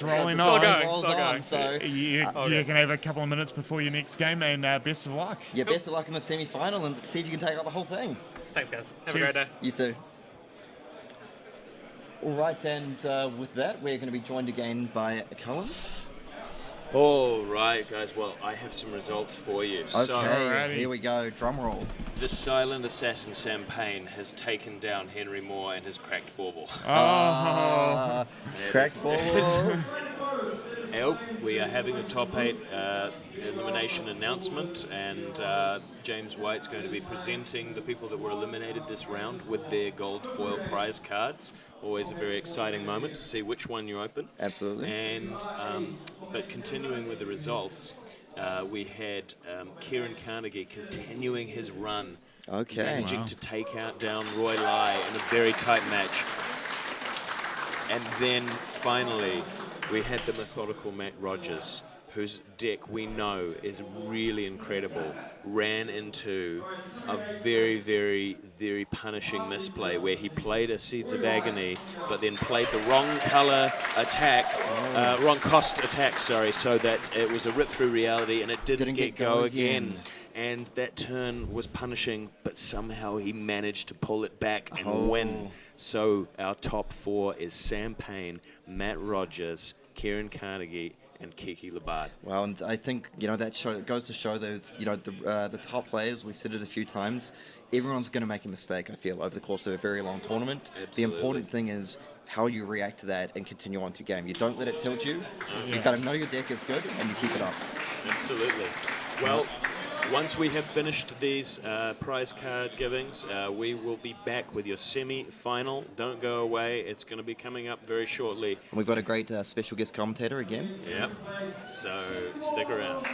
rolling on. Rolls still on. going. So you can have a couple of minutes before your next game, and best of luck. Yeah, best of luck in the semi-final, and see if you can take out the whole thing. Thanks, guys. Have Cheers. a great day. You too. All right, and with that, we're going to be joined again by Cullen. All right, guys. Well, I have some results for you. Okay, So, here we go. Drum roll. the silent assassin Sam Payne has taken down Henry Moore and his cracked bauble. Cracked bauble. We are having a top 8 elimination announcement, and James White's going to be presenting the people that were eliminated this round with their gold foil prize cards. Always a very exciting moment to see which one you open. Absolutely. And but continuing with the results, we had Kieran Carnegie continuing his run, managing to take down Roy Lai in a very tight match. And then finally, we had the methodical Matt Rogers, whose deck we know is really incredible, ran into a very, very, very punishing misplay where he played a Seeds of Agony, but then played the wrong color attack, wrong cost attack, sorry, so that it was a rip through reality and it didn't get go again. And that turn was punishing, but somehow he managed to pull it back and win. So our top 4 is Sam Payne, Matt Rogers, Kieran Carnegie, and Kiki Labarde. Well, and I think that goes to show those the top players. We've said it a few times. Everyone's going to make a mistake. I feel over the course of a very long tournament. Absolutely. The important thing is how you react to that and continue on to your game. You don't let it tilt you. You kind of know your deck is good and you keep it up. Absolutely. Well, once we have finished these prize card givings, we will be back with your semi-final. Don't go away. It's going to be coming up very shortly. And we've got a great special guest commentator again. Yep. So stick around.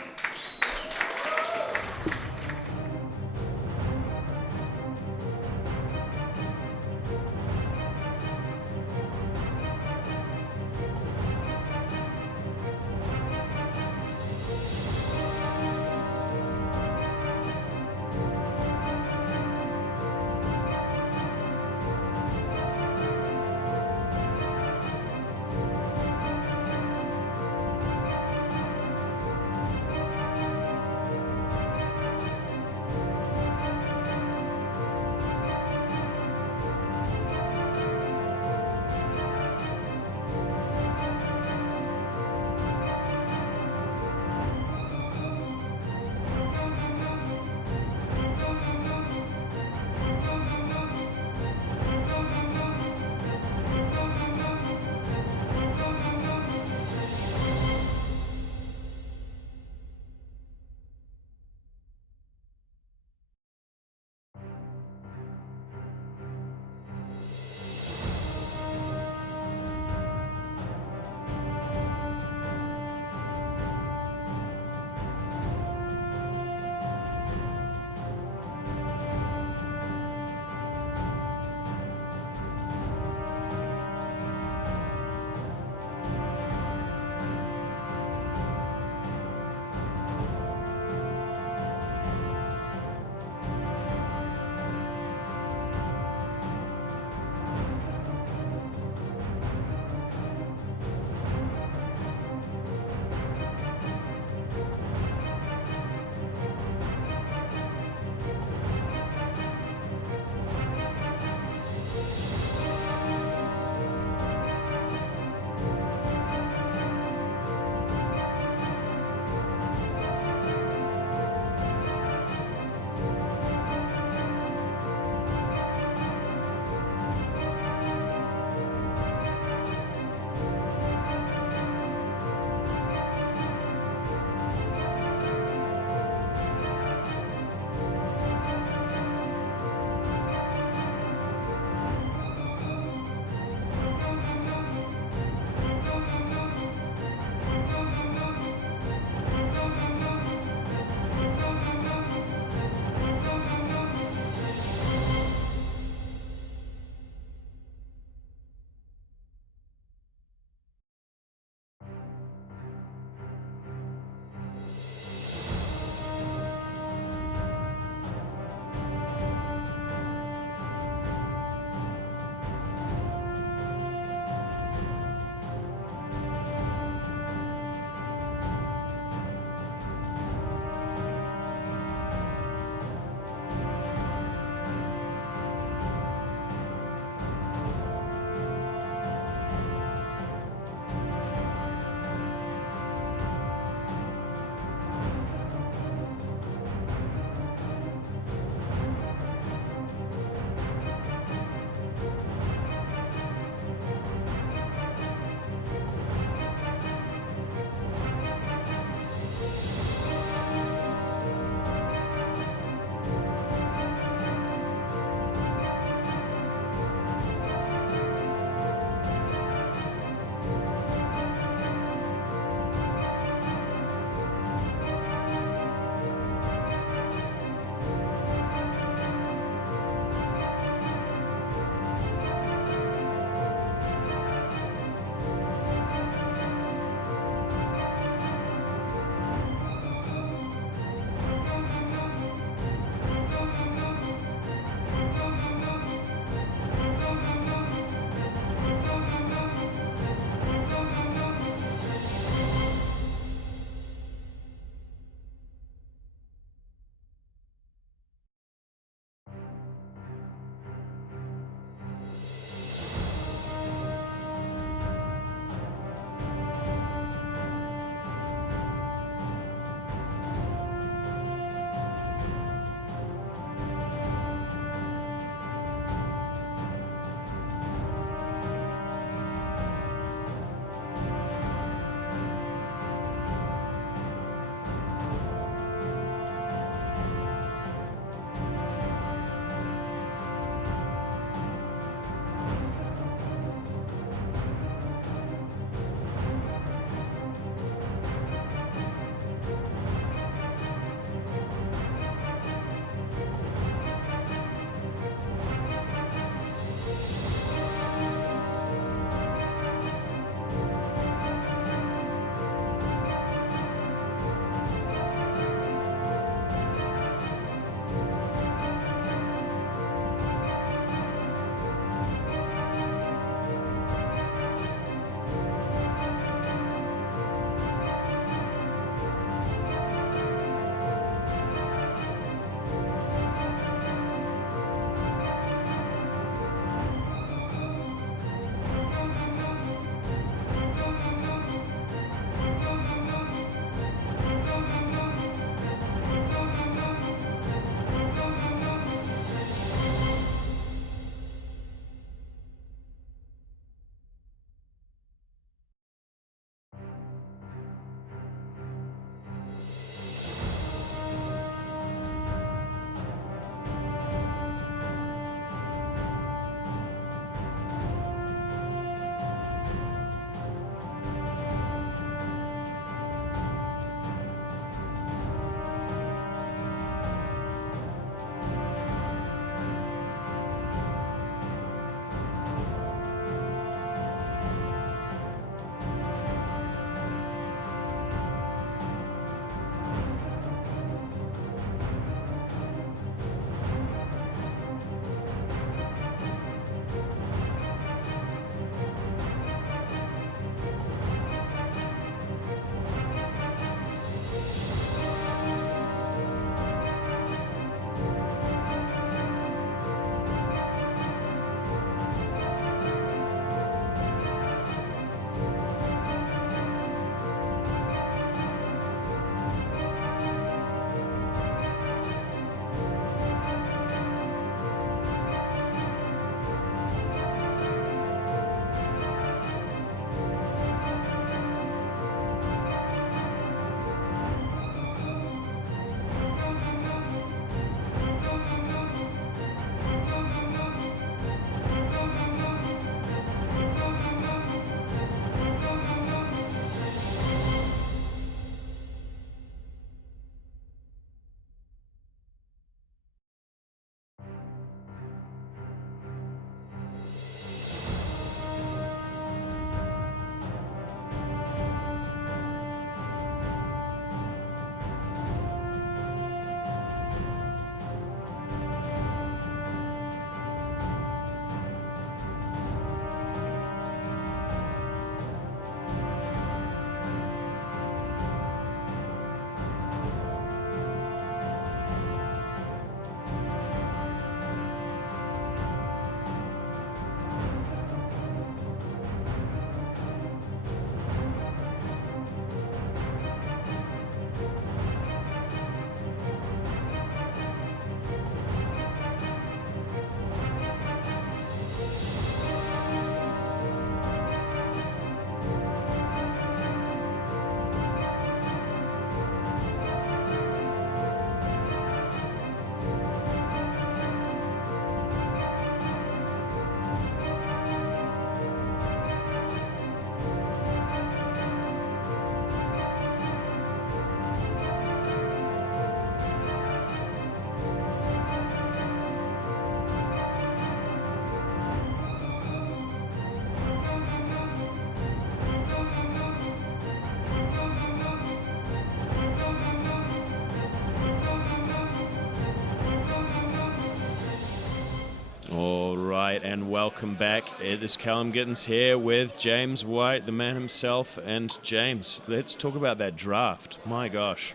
and welcome back. It is Callum Gittins here with James White, the man himself. And James, let's talk about that draft. My gosh.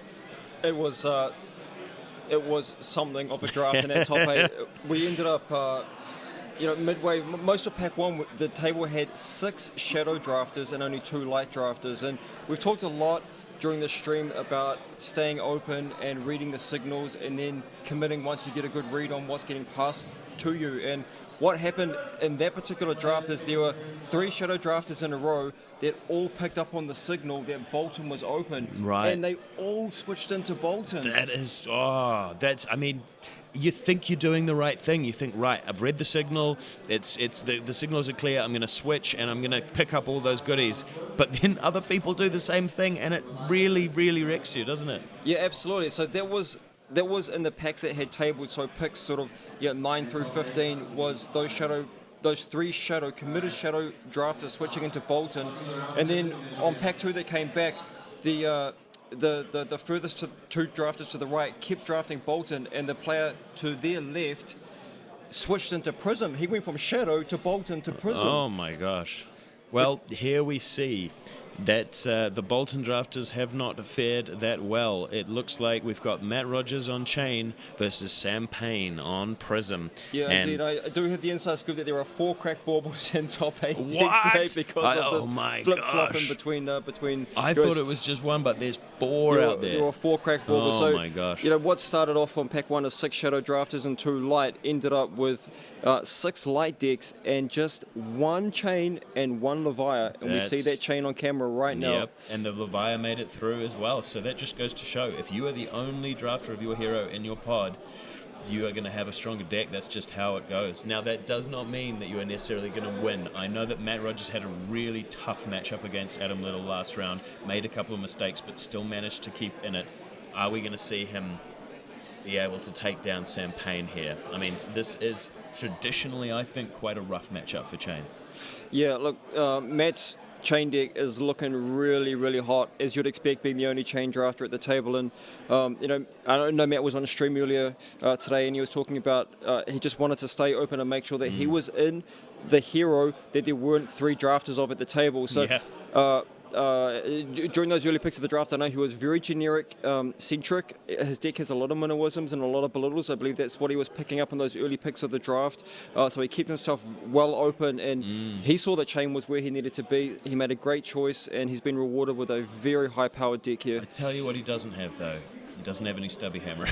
It was something of a draft in that top 8. We ended up, midway, most of Pack 1, the table had 6 shadow drafters and only 2 light drafters. And we've talked a lot during the stream about staying open and reading the signals and then committing once you get a good read on what's getting passed to you. And what happened in that particular draft is there were 3 shadow drafters in a row that all picked up on the signal that Bolton was open. Right. And they all switched into Bolton. You think you're doing the right thing. You think, right, I've read the signal. The signals are clear. I'm going to switch and I'm going to pick up all those goodies. But then other people do the same thing, and it really, really wrecks you, doesn't it? Yeah, absolutely. So that was in the packs that had tabled. So picks sort of 9 through 15 was those 3 committed shadow drafters switching into Bolton, and then on pack 2 that came back, the furthest 2 drafters to the right kept drafting Bolton, and the player to their left switched into Prism. He went from shadow to Bolton to Prism. Oh my gosh. Well, here we see that the Bolton drafters have not fared that well. It looks like we've got Matt Rogers on Chain versus Sam Payne on Prism. Yeah, and indeed. I do have the inside scoop that there are 4 crack baubles in top 8 decks What? today because of this flip-flopping gosh. between I thought it was just 1, but there's 4 out there. There were 4 crack baubles. Oh so, my gosh. What started off on pack 1 as 6 shadow drafters and 2 light ended up with 6 light decks and just 1 Chain and 1 Levia. And we see that Chain on camera right now. Yep, and the Levia made it through as well. So that just goes to show, if you are the only drafter of your hero in your pod, you are going to have a stronger deck. That's just how it goes. Now, that does not mean that you are necessarily going to win. I know that Matt Rogers had a really tough matchup against Adam Little last round, made a couple of mistakes, but still managed to keep in it. Are we going to see him be able to take down Sam Payne here? I mean, this is traditionally, I think, quite a rough matchup for Chain. Yeah, look, Matt's Chain deck is looking really, really hot, as you'd expect, being the only Chain drafter at the table. And I know Matt was on stream earlier today, and he was talking about he just wanted to stay open and make sure that he was in the hero that there weren't 3 drafters of at the table. So during those early picks of the draft, I know he was very generic centric. His deck has a lot of minimalisms and a lot of belittles. I believe that's what he was picking up in those early picks of the draft. So he kept himself well open, and he saw that Chain was where he needed to be. He made a great choice, and he's been rewarded with a very high-powered deck here. I tell you what he doesn't have, though. He doesn't have any stubby hammer.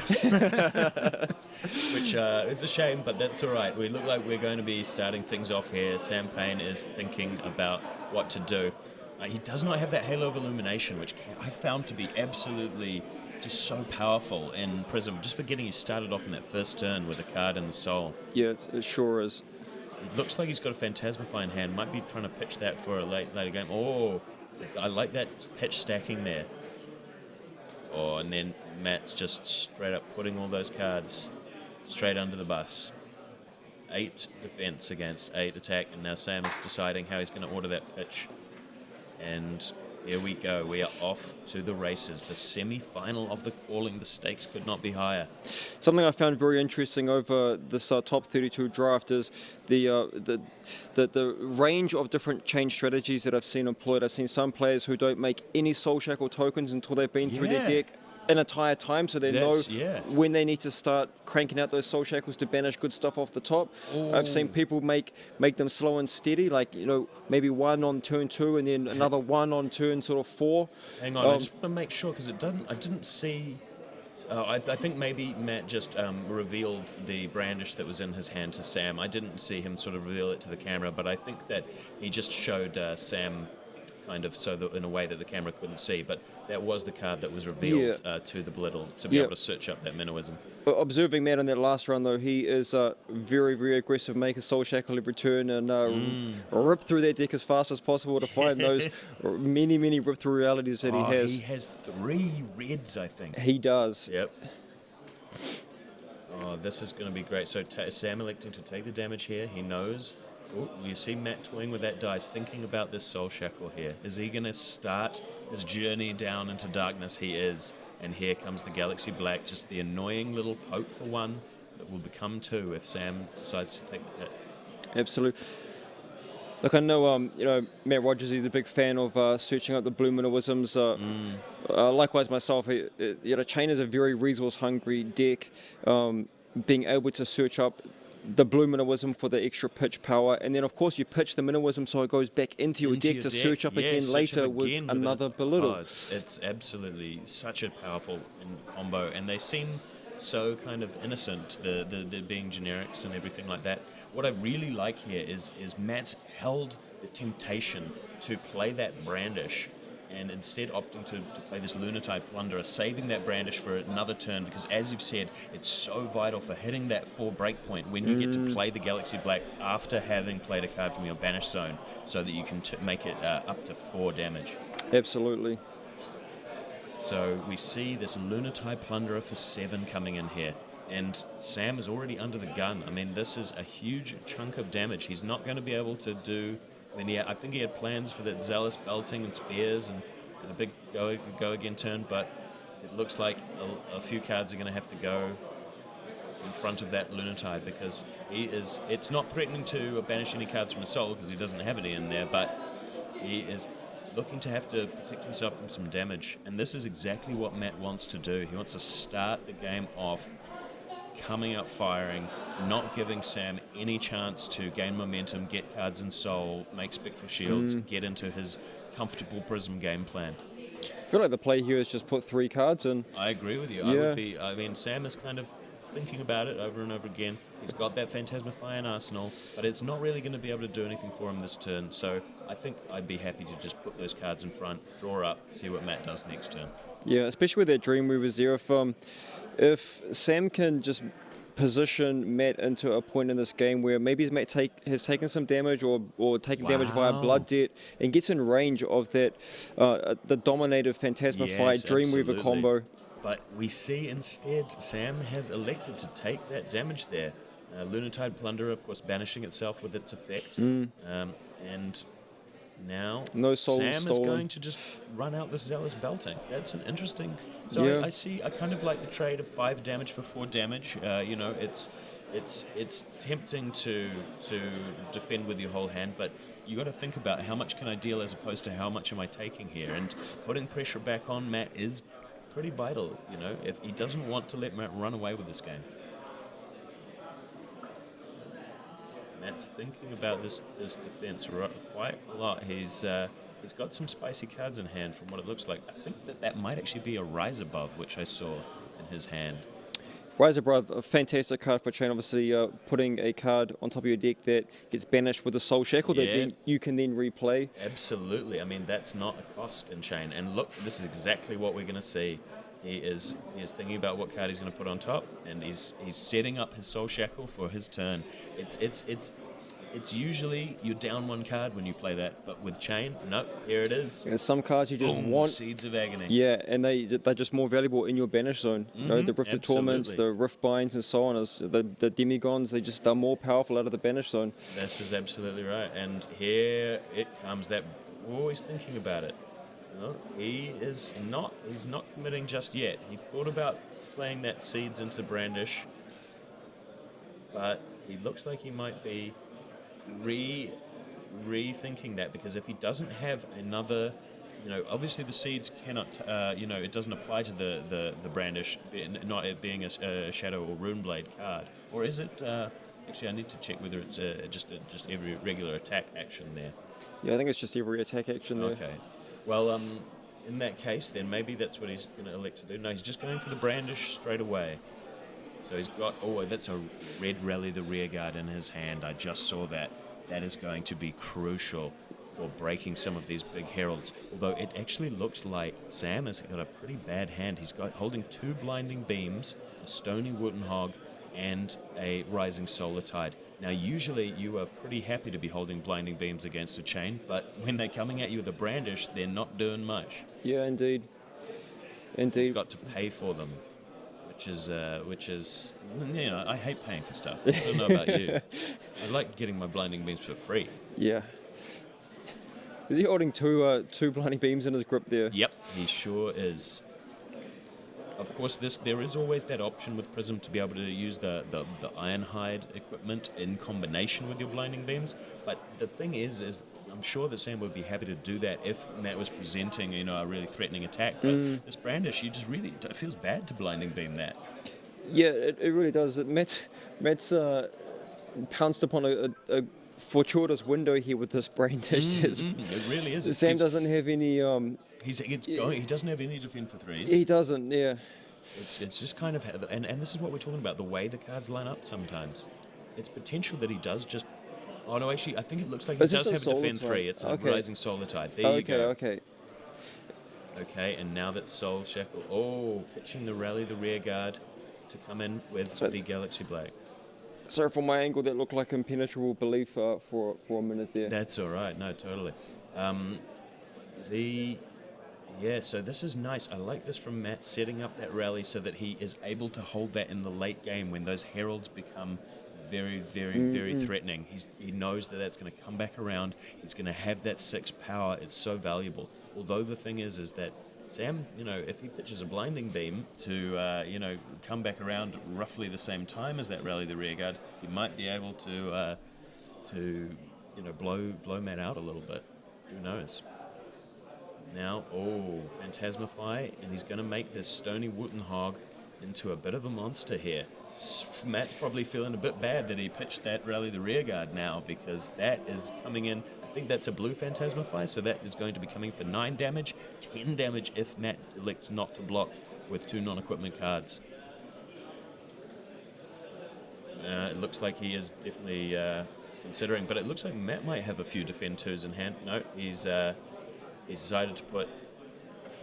Which it's a shame, but that's all right. We look like we're going to be starting things off here. Sam Payne is thinking about what to do. He does not have that halo of illumination, which I found to be absolutely just so powerful in Prism, just for getting you started off in that first turn with a card in the soul. Yeah, it sure is. It looks like he's got a Phantasmify in hand. Might be trying to pitch that for a later game. Oh, I like that pitch stacking there. Oh, and then Matt's just straight up putting all those cards straight under the bus. 8 defense against 8 attack, and now Sam is deciding how he's going to order that pitch. And here we go. We are off to the races. The semi-final of the calling. The stakes could not be higher. Something I found very interesting over this top 32 draft is the range of different Chain strategies that I've seen employed. I've seen some players who don't make any Soul Shackle tokens until they've been through their deck an entire time, so they know when they need to start cranking out those Soul Shackles to banish good stuff off the top. Ooh. I've seen people make them slow and steady, like maybe 1 on turn 2 and then another 1 on turn sort of 4. Hang on, I just want to make sure, because I didn't see. I think maybe Matt just revealed the brandish that was in his hand to Sam. I didn't see him sort of reveal it to the camera, but I think that he just showed Sam kind of so that in a way that the camera couldn't see, but that was the card that was revealed to the Blittle to be able to search up that minnowism. Observing Matt in that last round, though, he is very, very aggressive, make a Soul Shackle every turn and rip through that deck as fast as possible to find those many, many rip-through realities that he has. He has 3 reds, I think. He does. Yep. Oh, this is going to be great. So Sam electing to take the damage here. He knows. Ooh, you see Matt toying with that dice, thinking about this Soul Shackle here. Is he going to start his journey down into darkness? He is. And here comes the Galaxy Black, just the annoying little poke for 1 that will become 2 if Sam decides to take the hit. Absolutely. Look, I know, Matt Rogers is a big fan of searching up the blue minnowisms. Likewise, myself, Chain is a very resource-hungry deck. Being able to search up the blue minnowism for the extra pitch power, and then of course you pitch the minnowism so it goes back into your deck to search up again later with another belittle. It's absolutely such a powerful combo, and they seem so kind of innocent, the being generics and everything like that. What I really like here is Matt's held the temptation to play that brandish and instead opting to play this Lunatai Plunderer, saving that brandish for another turn, because as you've said, it's so vital for hitting that 4 breakpoint when you get to play the Galaxy Black after having played a card from your banish zone, so that you can make it up to 4 damage. Absolutely. So we see this Lunatai Plunderer for 7 coming in here. And Sam is already under the gun. I mean, this is a huge chunk of damage. He's not going to be able to do... I think he had plans for that Zealous Belting and Spears and a big go again turn, but it looks like a few cards are going to have to go in front of that Lunatai, because it's not threatening to banish any cards from his soul because he doesn't have any in there, but he is looking to have to protect himself from some damage. And this is exactly what Matt wants to do. He wants to start the game off coming up firing, not giving Sam any chance to gain momentum, get cards in soul, make spectral shields, get into his comfortable Prism game plan. I feel like the play here is just put 3 cards in. I agree with you. Yeah. Sam is kind of thinking about it over and over again. He's got that Phantasmify in arsenal, but it's not really going to be able to do anything for him this turn, so I think I'd be happy to just put those cards in front, draw up, see what Matt does next turn. Yeah, especially with that Dream Weavers there. If Sam can just position Matt into a point in this game where maybe Matt has taken some damage or taken damage via Blood Debt and gets in range of that the dominated Phantasmify Dreamweaver combo. But we see instead Sam has elected to take that damage there. Lunatide Plunderer, of course, banishing itself with its effect. And now no soul Sam stolen. is going to just run out this Zealous Belting. That's an interesting... So I kind of like the trade of 5 damage for 4 damage. It's tempting to defend with your whole hand, but you got to think about how much can I deal as opposed to how much am I taking here. And putting pressure back on Matt is pretty vital, if he doesn't want to let Matt run away with this game. Matt's thinking about this defense quite a lot. He's got some spicy cards in hand from what it looks like. I think that might actually be a Rise Above, which I saw in his hand. Rise Above, a fantastic card for Chain. Obviously, putting a card on top of your deck that gets banished with a Soul Shackle that then you can then replay. Absolutely. I mean, that's not a cost in Chain. And look, this is exactly what we're going to see. He is thinking about what card he's going to put on top, and he's setting up his Soul Shackle for his turn. It's usually you're down 1 card when you play that, but with Chain, nope, here it is. And some cards you just want. Seeds of Agony. Yeah, and they're just more valuable in your banish zone. The Rifted Torments, the Rift Binds, and so on. The Demigons, they're more powerful out of the banish zone. This is absolutely right, and here it comes. That we're always thinking about it. He's not committing just yet. He thought about playing that Seeds into Brandish, but he looks like he might be rethinking that, because if he doesn't have another, obviously the Seeds cannot, it doesn't apply to the Brandish, not it being a Shadow or Runeblade card, or is it? Actually, I need to check whether it's just every regular attack action there. Yeah, I think it's just every attack action there. Okay. Well, in that case, then maybe that's what he's going to elect to do. No, he's just going for the Brandish straight away. So he's got... Oh, that's a Red Rally the Rearguard in his hand. I just saw that. That is going to be crucial for breaking some of these big heralds. Although it actually looks like Sam has got a pretty bad hand. He's got holding 2 Blinding Beams, a Stony Wooten Hog, and a Rising Solar Tide. Now, usually you are pretty happy to be holding Blinding Beams against a Chain, but when they're coming at you with a Brandish, they're not doing much. Yeah, indeed. He's got to pay for them, which is, I hate paying for stuff. I don't know about you. I like getting my Blinding Beams for free. Yeah. Is he holding two Blinding Beams in his grip there? Yep, he sure is. Of course, there is always that option with Prism to be able to use the Ironhide equipment in combination with your blinding beams. But the thing is I'm sure that Sam would be happy to do that if Matt was presenting, a really threatening attack. But this Brandish, it feels bad to blinding beam that. Yeah, it really does. Matt's pounced upon a fortuitous window here with this Brandish. It really is. Sam doesn't have any. He doesn't have any defend for threes. He doesn't. Yeah. It's just kind of, and this is what we're talking about, the way the cards line up sometimes. It's potential that he does just. Oh no, actually, I think it looks like he does have a defend 3. It's a Rising Solar Tide. There you go. Okay. Okay, and now that Soul Shackle, pitching the Rally the rear guard to come in with the Galaxy Black. Sorry for my angle, that looked like impenetrable belief for a minute there. That's all right. No, totally. So this is nice. I like this from Matt, setting up that rally so that he is able to hold that in the late game when those heralds become very, very, very threatening. He knows that that's going to come back around. He's going to have that 6 power. It's so valuable. Although the thing is that Sam, if he pitches a blinding beam to, come back around roughly the same time as that rally the rear guard, he might be able to blow Matt out a little bit. Who knows? Now, Phantasmify, and he's going to make this Stony Wootenhog into a bit of a monster here. Matt's probably feeling a bit bad that he pitched that rally the rear guard now, because that is coming in. I think that's a blue Phantasmify, so that is going to be coming for 9 damage, 10 damage if Matt elects not to block with 2 non-equipment cards. It looks like he is definitely considering, but it looks like Matt might have a few defend 2s in hand. No, he's decided to put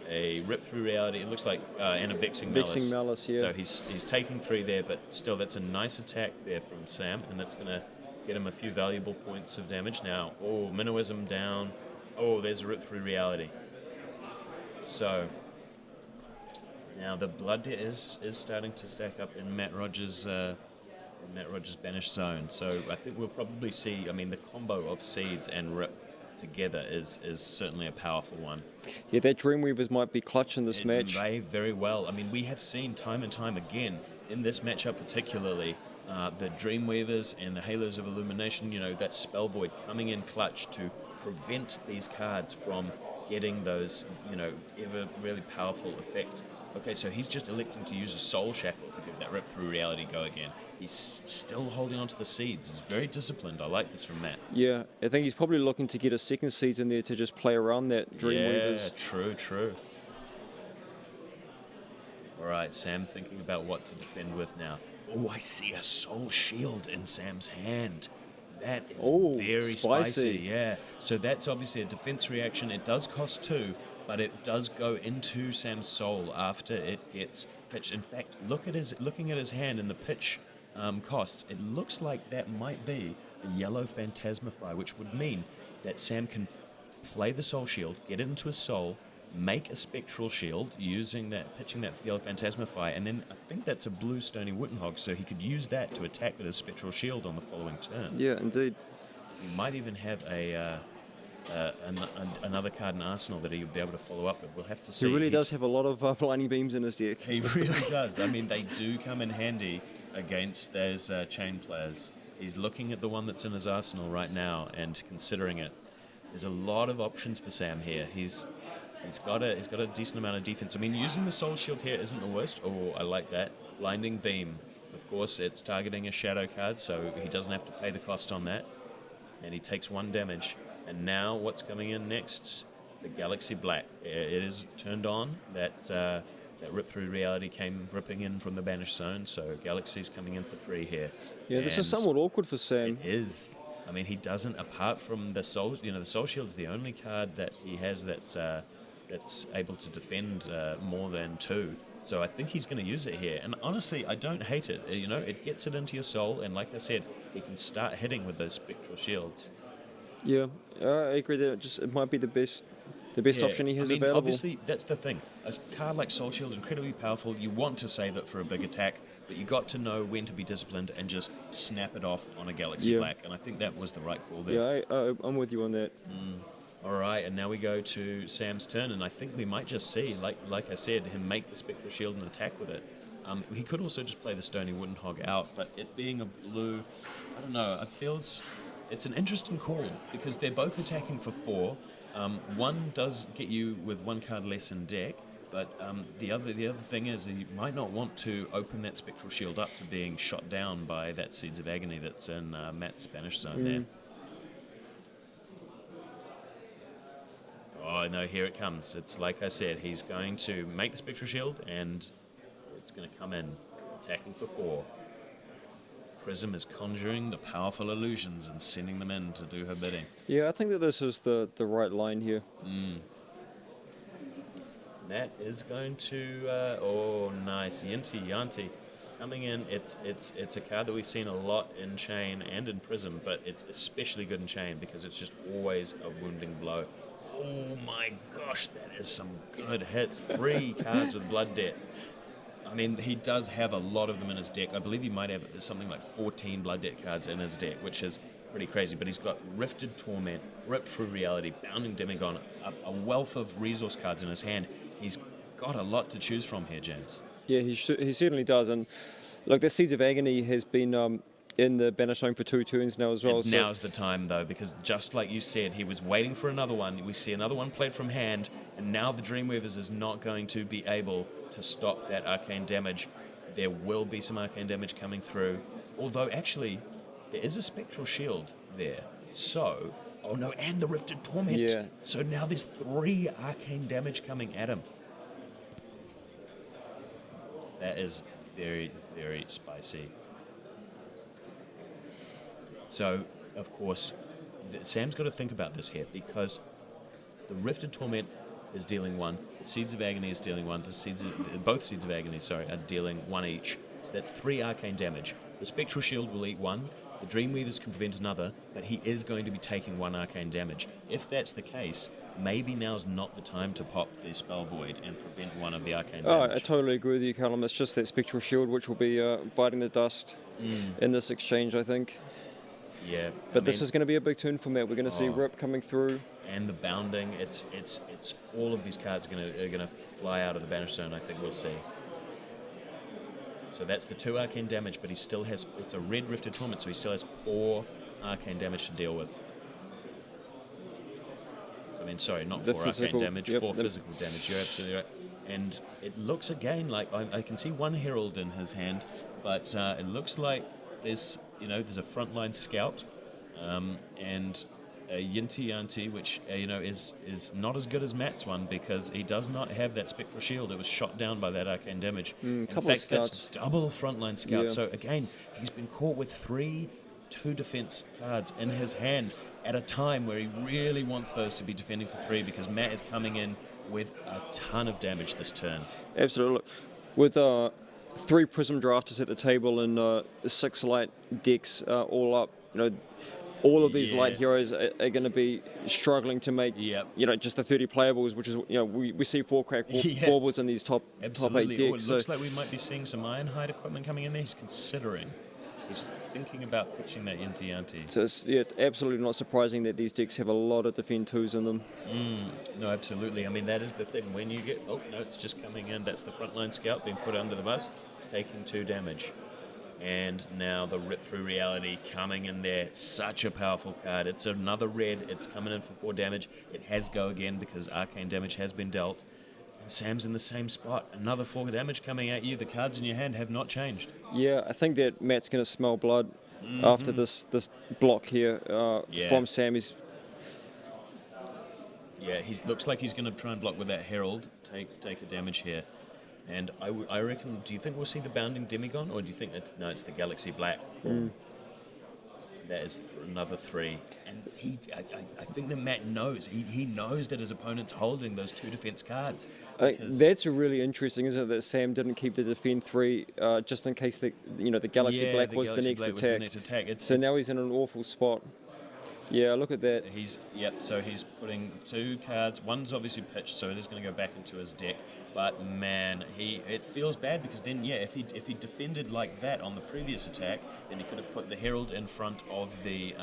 a Rip Through Reality, it looks like, and a Vexing Malice. Vexing Malice, yeah. So he's taking 3 there, but still that's a nice attack there from Sam, and that's going to get him a few valuable points of damage. Now, Minnowism down. There's a Rip Through Reality. So now the Blood Debt is starting to stack up in Matt Rogers' banished zone. So I think we'll probably see, the combo of Seeds and Rip together is certainly a powerful one. Yeah, that Dreamweavers might be clutch in this match. It may very well. We have seen time and time again in this matchup particularly, the Dreamweavers and the Halos of Illumination, that Spell Void coming in clutch to prevent these cards from getting those, ever really powerful effects. Okay, so he's just electing to use a Soul Shackle to give that Rip Through Reality go again. He's still holding on to the Seeds. He's very disciplined. I like this from Matt. Yeah, I think he's probably looking to get a second Seeds in there to just play around that Dreamweavers. Yeah, true. All right, Sam thinking about what to defend with now. I see a Soul Shield in Sam's hand. That is very spicy. Yeah, so that's obviously a defense reaction. It does cost 2, but it does go into Sam's soul after it gets pitched. In fact, looking at his hand and the pitch costs, it looks like that might be a yellow Phantasmify, which would mean that Sam can play the Soul Shield, get it into his soul, make a Spectral Shield pitching that yellow Phantasmify, and then I think that's a blue Stony Wootenhog, so he could use that to attack with his Spectral Shield on the following turn. Yeah, indeed. He might even have another card in Arsenal that he would be able to follow up with. We'll have to see. He really does have a lot of blinding beams in his deck. He really does. They do come in handy against those chain players. He's looking at the one that's in his arsenal right now and considering it. There's a lot of options for Sam here. He's got a decent amount of defense. Using the Soul Shield here isn't the worst. I like that. Blinding Beam. Of course, it's targeting a shadow card, so he doesn't have to pay the cost on that. And he takes 1 damage. And now what's coming in next? The Galaxy Black. It is turned on. That Rip Through Reality came ripping in from the banished zone, so Galaxy's coming in for 3 here. Yeah, this is somewhat awkward for Sam. It is. He doesn't, apart from the Soul, the Soul Shield's the only card that he has that's able to defend more than 2. So I think he's going to use it here. And honestly, I don't hate it. It gets it into your soul, and like I said, he can start hitting with those Spectral Shields. Yeah, I agree that it might be the best option he has available. Obviously, that's the thing. A card like Soul Shield, incredibly powerful. You want to save it for a big attack, but you got to know when to be disciplined and just snap it off on a Galaxy Black. And I think that was the right call there. Yeah, I'm with you on that. All right, and now we go to Sam's turn, and I think we might just see, like I said, him make the Spectral Shield and attack with it. He could also just play the Stony Wooden Hog out, but it being a blue, I don't know, it's an interesting call, because they're both attacking for 4. One does get you with 1 card less in deck, but the other thing is you might not want to open that Spectral Shield up to being shot down by that Seeds of Agony that's in Matt's Spanish zone there. Oh, no, here it comes. It's like I said, he's going to make the Spectral Shield, and it's going to come in, attacking for 4. Prism is conjuring the powerful illusions and sending them in to do her bidding. Yeah, I think that this is the right line here. That is going to... oh, nice. Yinti Yanti coming in. It's a card that we've seen a lot in Chain and in Prism, but it's especially good in Chain because it's just always a wounding blow. Oh my gosh, that is some good hits. 3 cards with Blood Debt. I mean, he does have a lot of them in his deck. I believe he might have something like 14 Blood Debt cards in his deck, which is pretty crazy. But he's got Rifted Torment, Rip Through Reality, Bounding Demigod, a wealth of resource cards in his hand. He's got a lot to choose from here, James. Yeah, he certainly does. And look, the Seeds of Agony has been in the Banner Zone for 2 turns now as well. And now's the time, though, because just like you said, he was waiting for another one. We see another one played from hand, and now the Dreamweavers is not going to be able to stop that arcane damage. There will be some arcane damage coming through, although actually there is a Spectral Shield there. So, oh no, and the Rifted Torment. Yeah. So now there's 3 arcane damage coming at him. That is very, very spicy. So, of course, Sam's got to think about this here, because the Rifted Torment is dealing 1, the Seeds of Agony is dealing 1, both Seeds of Agony, are dealing 1 each. So that's 3 arcane damage. The Spectral Shield will eat 1, the Dreamweavers can prevent another, but he is going to be taking 1 arcane damage. If that's the case, maybe now's not the time to pop the Spell Void and prevent 1 of the arcane damage. I totally agree with you, Callum. It's just that Spectral Shield which will be biting the dust in this exchange, I think. Yeah, but this is going to be a big turn for Matt. We're going to see Rip coming through, and the bounding. It's all of these cards are gonna fly out of the Banish Zone. I think we'll see. So that's the 2 arcane damage, but he still has. It's a red Rifted Torment, so he still has 4 arcane damage to deal with. I mean, sorry, not 4 arcane damage, 4 physical damage. You're absolutely right. And it looks again like I can see 1 Herald in his hand, but it looks like there's a frontline scout and a Yinti Yanti, which is not as good as Matt's one because he does not have that Spectral Shield. It was shot down by that arcane damage. In fact, that's double frontline scout. Yeah. So again, he's been caught with 3 2 defense cards in his hand at a time where he really wants those to be defending for 3 because Matt is coming in with a ton of damage this turn. Absolutely. With 3 Prism drafters at the table and 6 light decks all up, all of these light heroes are going to be struggling to make, just the 30 playables, which is, we see 4 crack baubles in these top 8 decks. It looks like we might be seeing some Ironhide equipment coming in there. He's considering. He's thinking about pitching that Yinti Yanti. So it's absolutely not surprising that these decks have a lot of defend 2s in them. No, absolutely. I mean, that is the thing. When you get... Oh, no, it's just coming in. That's the frontline scout being put under the bus. It's taking 2 damage. And now the Rip Through Reality coming in there. Such a powerful card. It's another red. It's coming in for 4 damage. It has go again because arcane damage has been dealt. And Sam's in the same spot. Another 4 damage coming at you. The cards in your hand have not changed. Yeah, I think that Matt's going to smell blood after this block here from Sam. He looks like he's going to try and block with that Herald. Take a damage here. And I reckon, do you think we'll see the Bounding Demigod, or do you think it's the Galaxy Black? That is another 3. And I think that Matt knows. He knows that his opponent's holding those 2 defense cards. That's really interesting, isn't it, that Sam didn't keep the defend 3 just in case the Galaxy Black was the next attack. So now he's in an awful spot. Yeah, look at that. So he's putting 2 cards. One's obviously pitched, so it is going to go back into his deck. But man, it feels bad because then if he defended like that on the previous attack, then he could have put the Herald in front of the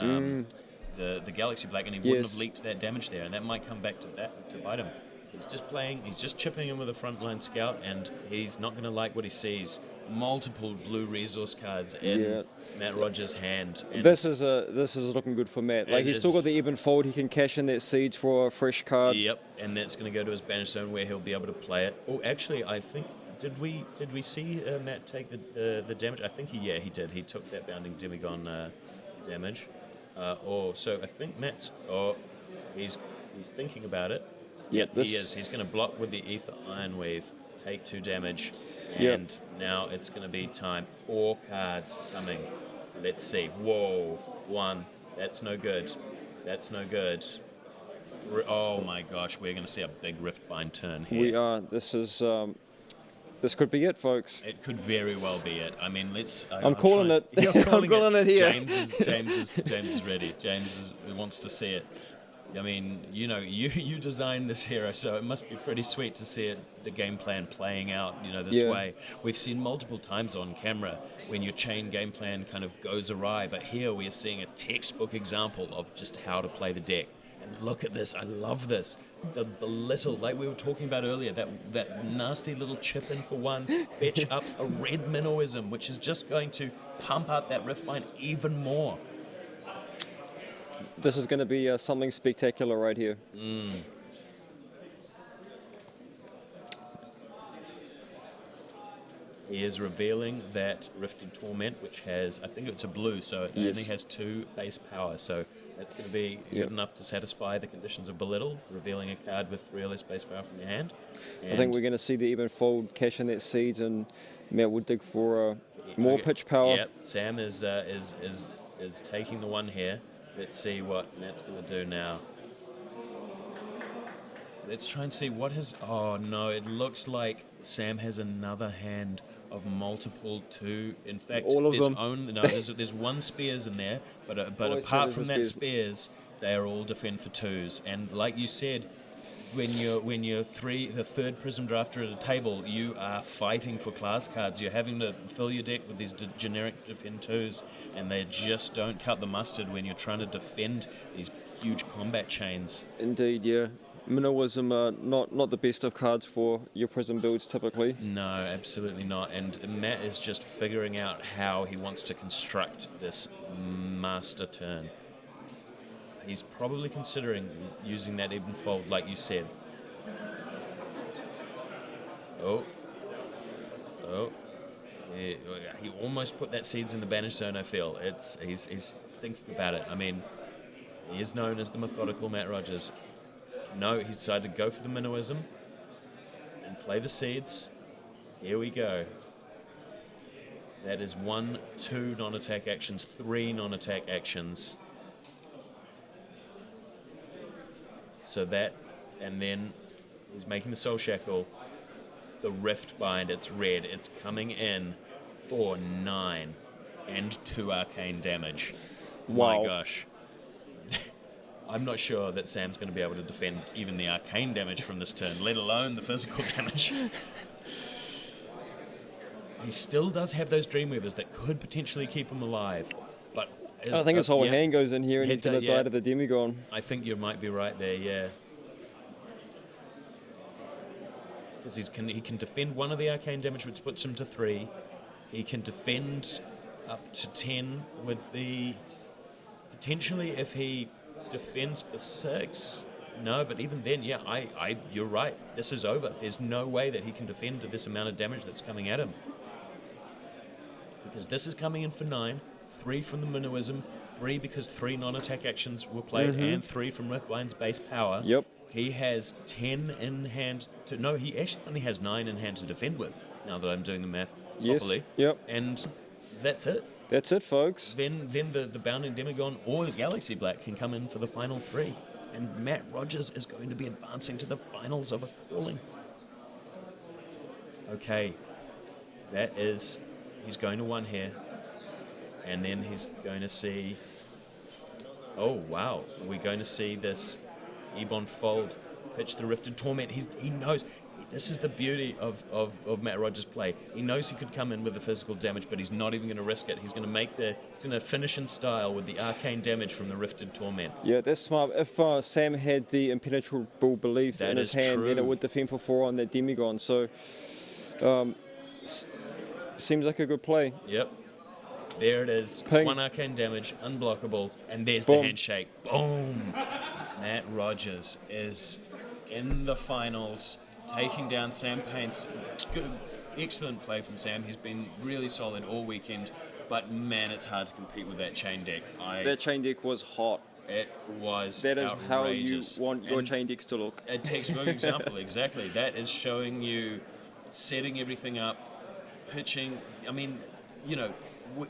the Galaxy Black, and he wouldn't have leaked that damage there, and that might come back to bite him. He's just chipping in with a frontline scout, and he's not going to like what he sees. Multiple blue resource cards in Matt Rogers' hand. And this is looking good for Matt. Like, he's still got the Eben Fold. He can cash in that Siege for a fresh card. Yep, and that's going to go to his banish zone where he'll be able to play it. Oh, actually, I think did we see Matt take the damage? I think he did. He took that bounding Demigon damage. So I think Matt's he's thinking about it. Yep, he is. He's going to block with the Ether Iron Wave, take 2 damage. And now it's going to be time. 4 cards coming. Let's see. Whoa. 1. That's no good. That's no good. Oh my gosh, we're going to see a big Riftbind turn here. We are. This could be it, folks. It could very well be it. I mean, let's. I'm calling it. I'm calling it here. James is ready. James wants to see it. I mean, you designed this hero, so it must be pretty sweet to see the game plan playing out, this way. We've seen multiple times on camera when your chain game plan kind of goes awry, but here we are seeing a textbook example of just how to play the deck. And look at this, I love this. The little, like we were talking about earlier, that nasty little chip in for 1, fetch up a red Minnowism, which is just going to pump up that Riftbind even more. This is going to be something spectacular right here. He is revealing that Rifted Torment, which has, I think it's a blue, so it only has 2 base power, so that's going to be good enough to satisfy the conditions of Belittle, revealing a card with 3 or less base power from your hand. I think we're going to see the Even Fold cash in that Seeds, and Matt would dig for more pitch power. Yep, Sam is taking the 1 here. Let's see what Matt's going to do now. Let's try and see what his... Oh, no, it looks like Sam has another hand of multiple 2. In fact, all of them. There's 1 Spears in there, but apart from that Spears, they are all defend for 2s. And like you said, when you're the third Prism Drafter at a table, you are fighting for class cards. You're having to fill your deck with these generic defend 2s, and they just don't cut the mustard when you're trying to defend these huge combat chains. Indeed, yeah. Minnowism are not the best of cards for your Prism builds typically. No, absolutely not. And Matt is just figuring out how he wants to construct this master turn. He's probably considering using that Even Fold, like you said. Oh. He almost put that Seeds in the banish zone, I feel. He's thinking about it. I mean, he is known as the methodical Matt Rogers. No, he decided to go for the Minnowism and play the Seeds. Here we go. That is 1, 2 non-attack actions, 3 non-attack actions. So that, and then he's making the Soul Shackle, the Riftbind, it's red, it's coming in for 9 and 2 arcane damage. Wow. My gosh. I'm not sure that Sam's going to be able to defend even the arcane damage from this turn, let alone the physical damage. He still does have those Dreamweavers that could potentially keep him alive, but I think his whole hand goes in here and he's going to die to the Demigon. I think you might be right there, yeah. Because he can defend 1 of the arcane damage, which puts him to 3. He can defend up to 10 with the... Potentially, if he defends for 6... No, but even then, yeah, you're right. This is over. There's no way that he can defend this amount of damage that's coming at him. Because this is coming in for 9, 3 from the Minnowism, 3 because 3 non-attack actions were played, and 3 from Riftbind's base power. Yep. He has 10 in hand to... No, he actually only has 9 in hand to defend with, now that I'm doing the math properly. Yep. And that's it. That's it, folks. Then the Bounding Demigon or the Galaxy Black can come in for the final 3. And Matt Rogers is going to be advancing to the finals of a calling. Okay. That is... He's going to 1 here. And then he's going to see... Oh, wow. Are we going to see this Ebon Fold pitch the Rifted Torment? He knows. This is the beauty of Matt Rogers' play. He knows he could come in with the physical damage, but he's not even going to risk it. He's going to finish in style with the arcane damage from the Rifted Torment. Yeah, that's smart. If Sam had the impenetrable belief in his hand, then it would defend for 4 on that Demigon. So, seems like a good play. Yep. There it is. Ping. 1 arcane damage, unblockable, and there's Boom. the handshake. Boom! Matt Rogers is in the finals, taking down Sam Paints. Good, excellent play from Sam. He's been really solid all weekend, but man, it's hard to compete with that chain deck. That chain deck was hot. It was That is outrageous. how you want your And chain decks to look. a textbook example, exactly. That is showing you setting everything up, pitching. I mean, you know,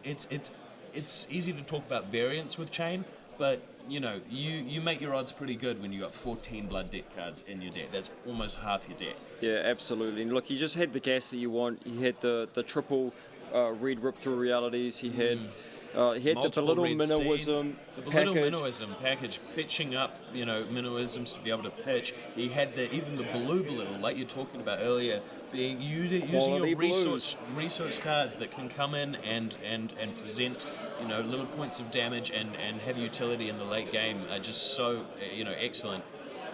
it's easy to talk about variance with chain, but you know, you make your odds pretty good when you got 14 blood deck cards in your deck. That's almost half your deck. Yeah, absolutely. And look, he just had the gas that you want. He had the triple red rip through realities. He had the Multiple belittle red minnowism scenes, the belittle package. minnowism package, fetching up, you know, minnowisms to be able to pitch. He had even the blue belittle, like you're talking about earlier, being using Quality your resource cards that can come in and present, you know, little points of damage and have utility in the late game are just so, you know, excellent.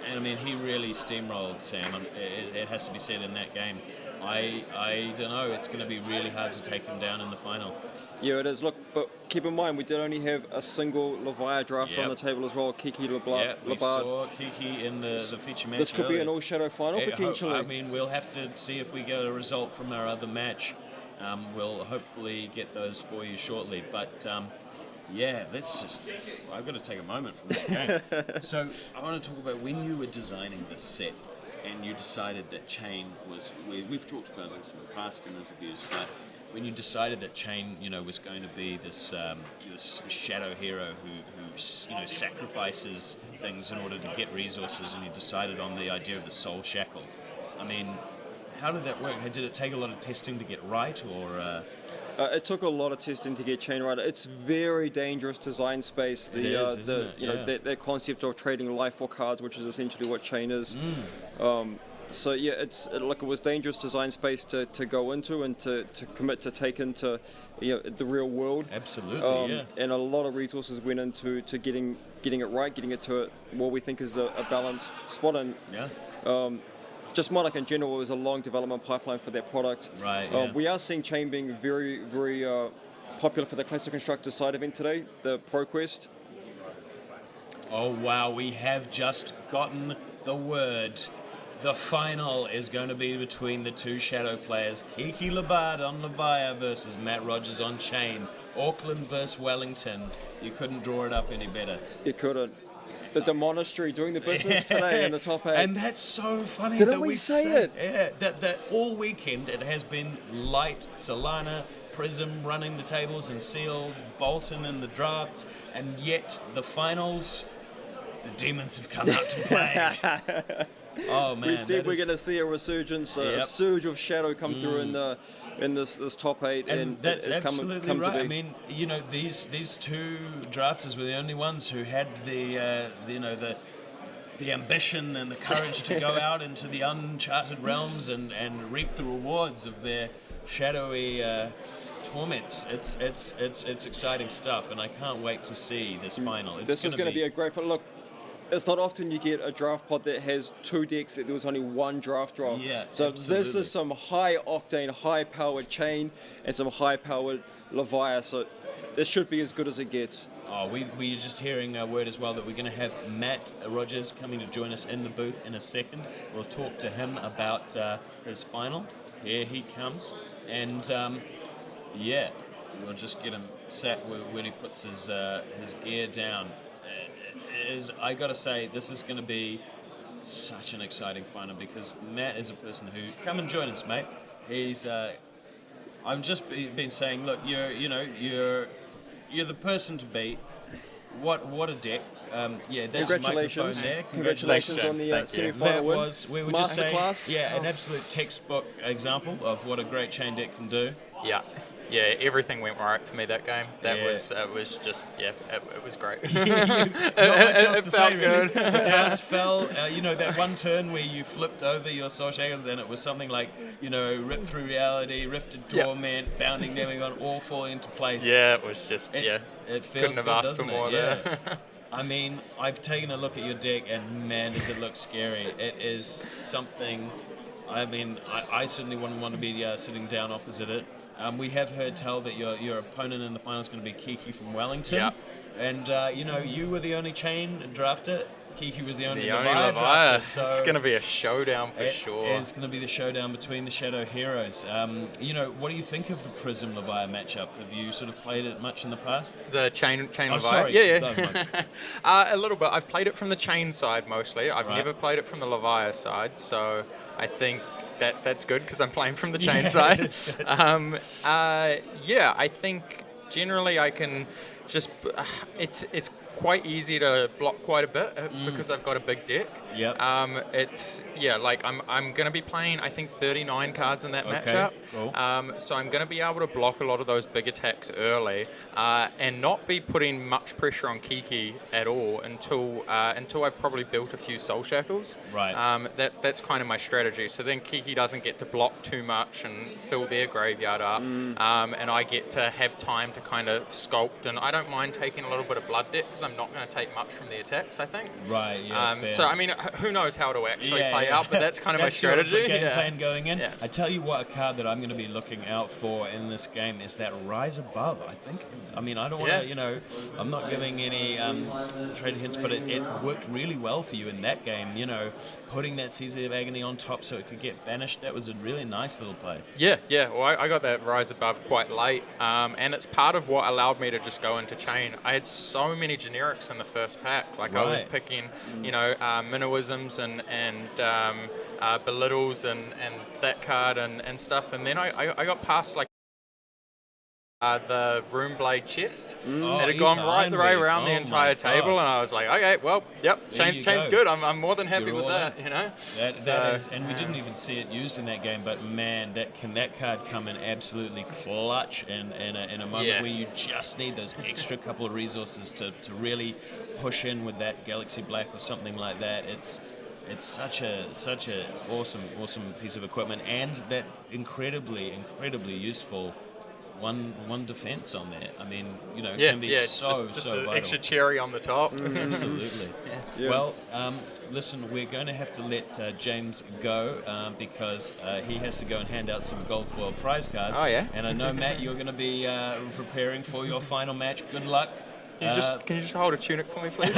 And I mean, he really steamrolled Sam. It has to be said in that game. I don't know. It's going to be really hard to take him down in the final. Yeah, it is. Look, but keep in mind, we did only have a single Leviah draft on the table as well. Kiki Labard. Yeah, we saw Kiki in the feature match. This could be earlier. an all-shadow final, potentially. I mean, we'll have to see if we get a result from our other match. We'll hopefully get those for you shortly. But yeah, I've got to take a moment from that game. So I want to talk about when you were designing this set and you decided that Chain was, we've talked about this in the past in interviews, but when you decided that Chain, you know, was going to be this shadow hero who you know, sacrifices things in order to get resources, and you decided on the idea of the soul shackle. I mean, how did that work? Did it take a lot of testing to get right, or? It took a lot of testing to get Chain right. It's very dangerous design space. That concept of trading life for cards, which is essentially what Chain is. So yeah, it was dangerous design space to go into and to commit to take into, you know, the real world. Absolutely, yeah. And a lot of resources went into getting it right, getting it to what we think is a balanced spot. And just Monarch in general, it was a long development pipeline for that product. Right. Yeah. We are seeing Chain being very, very popular for the Classic Constructor side event today, the ProQuest. Oh wow, we have just gotten the word. The final is going to be between the two Shadow players, Kiki Labard on Leviah versus Matt Rogers on Chain. Auckland versus Wellington. You couldn't draw it up any better. You couldn't. The Demonastery doing the business today in the top 8. And that's so funny. Didn't we say it? Yeah, that all weekend it has been Light, Solana, Prism running the tables and Sealed, Bolton in the drafts, and yet the finals, the demons have come out to play. Oh man! We said we're going to see a resurgence, a surge of Shadow come through in this top 8, and that's it's absolutely come right. to be. I mean, you know, these two drafters were the only ones who had the ambition and the courage to go out into the uncharted realms and reap the rewards of their shadowy torments. It's exciting stuff, and I can't wait to see this final. This is going to be a great. Look, it's not often you get a draft pod that has 2 decks that there was only 1 draft draw. Yeah, so absolutely. This is some high octane, high powered Chain and some high powered Leviah. So this should be as good as it gets. Oh, we're just hearing a word as well that we're going to have Matt Rogers coming to join us in the booth in a second. We'll talk to him about his final. Here he comes. And we'll just get him sat where he puts his gear down. I gotta say, this is going to be such an exciting final because Matt is a person who come and join us, mate. He's I've just been saying, look, you're the person to beat. What a deck. There's a microphone there. Congratulations on the semi-final win. We were just saying, an absolute textbook example of what a great Chain deck can do. Yeah. yeah, everything went right for me that game. That Yeah. was just, yeah, it was great. Not much else It to felt say, really. good. The cards fell. You know, that one turn where you flipped over your soul shakers and it was something like, you know, Rip Through Reality, Rifted Yep. Torment, Bounding Demigod, all falling into place. Yeah, it was just, It couldn't feels have good, asked for doesn't more it? there. Yeah. I mean, I've taken a look at your deck and man, does it look scary. It is something, I mean, I certainly wouldn't want to be sitting down opposite it. We have heard tell that your opponent in the final is going to be Kiki from Wellington. Yep. And, you know, you were the only chain drafter. Kiki was the only The only Leviah Leviah. drafter. So It's going to be a showdown for sure. It's going to be the showdown between the Shadow Heroes. You know, what do you think of the Prism Leviah matchup? Have you sort of played it much in the past? The chain Leviah? Sorry. Yeah. No, A little bit. I've played it from the chain side mostly. I've Right. never played it from the Leviah side, so I think that's good because I'm playing from the chain Yeah, side. that's good. Yeah, I think generally I can just. It's quite easy to block quite a bit because I've got a big deck. Yep. It's like I'm going to be playing I think 39 cards in that Okay, matchup. cool. So I'm going to be able to block a lot of those big attacks early and not be putting much pressure on Kiki at all until I've probably built a few Soul Shackles. Right. That's kind of my strategy. So then Kiki doesn't get to block too much and fill their graveyard up, and I get to have time to kind of sculpt. And I don't mind taking a little bit of blood debt because I'm not going to take much from the attacks, I think. Right, yeah. fair. So I mean, who knows how it'll actually Yeah, play yeah. out, but that's kind of my That's your strategy. game Yeah. plan going in. Yeah. I tell you what, a card that I'm going to be looking out for in this game is that Rise Above. I think. I mean, I don't want to, Yeah. you know, I'm not giving any trade hints, but it worked really well for you in that game. You know, putting that Caesar of Agony on top so it could get banished. That was a really nice little play. Yeah. Well, I got that Rise Above quite late, and it's part of what allowed me to just go into chain. I had so many generics in the first pack. Like I was Right. picking, you know, Minnowisms and Belittles and that card and stuff, and then I got past like the Runeblade chest. Oh, It had gone right the way Ironweave. around the Oh entire my table, gosh. and I was like, okay, well, yep, There you chain's go. good. I'm more than happy You're with all that, in. you know. That is, and we didn't even see it used in that game, but man, that card come in absolutely clutch in a moment Yeah. where you just need those extra couple of resources to really push in with that Galaxy Black or something like that. It's such a awesome piece of equipment, and that incredibly useful one defense on there. I mean, you know, Yeah, can be it's so just so an vital. extra cherry on the top. Absolutely. Yeah. Well, listen, we're going to have to let James go because he has to go and hand out some gold foil prize cards. Oh, yeah? And I know, Matt, you're going to be preparing for your final match. Good luck. Can you just hold a tunic for me, please?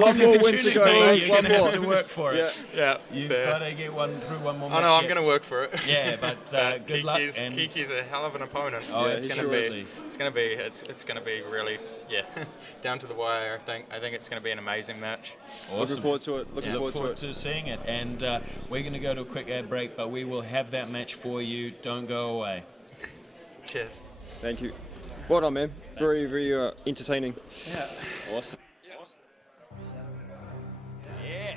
One more win to go, mate. You're One going to more. have to work for it. Yeah, You've fair. got to get one more Oh match no, I'm yet. going to work for it. Yeah, but good luck. And Kiki's a hell of an opponent. Oh, it's going to absolutely. be. It's going to be really, down to the wire. I think it's going to be an amazing match. Awesome. Looking forward to it. Looking Look forward to forward it. to seeing it. And we're going to go to a quick ad break, but we will have that match for you. Don't go away. Cheers. Thank you. Well done, man. Very, very entertaining. Yeah. Awesome. Yeah.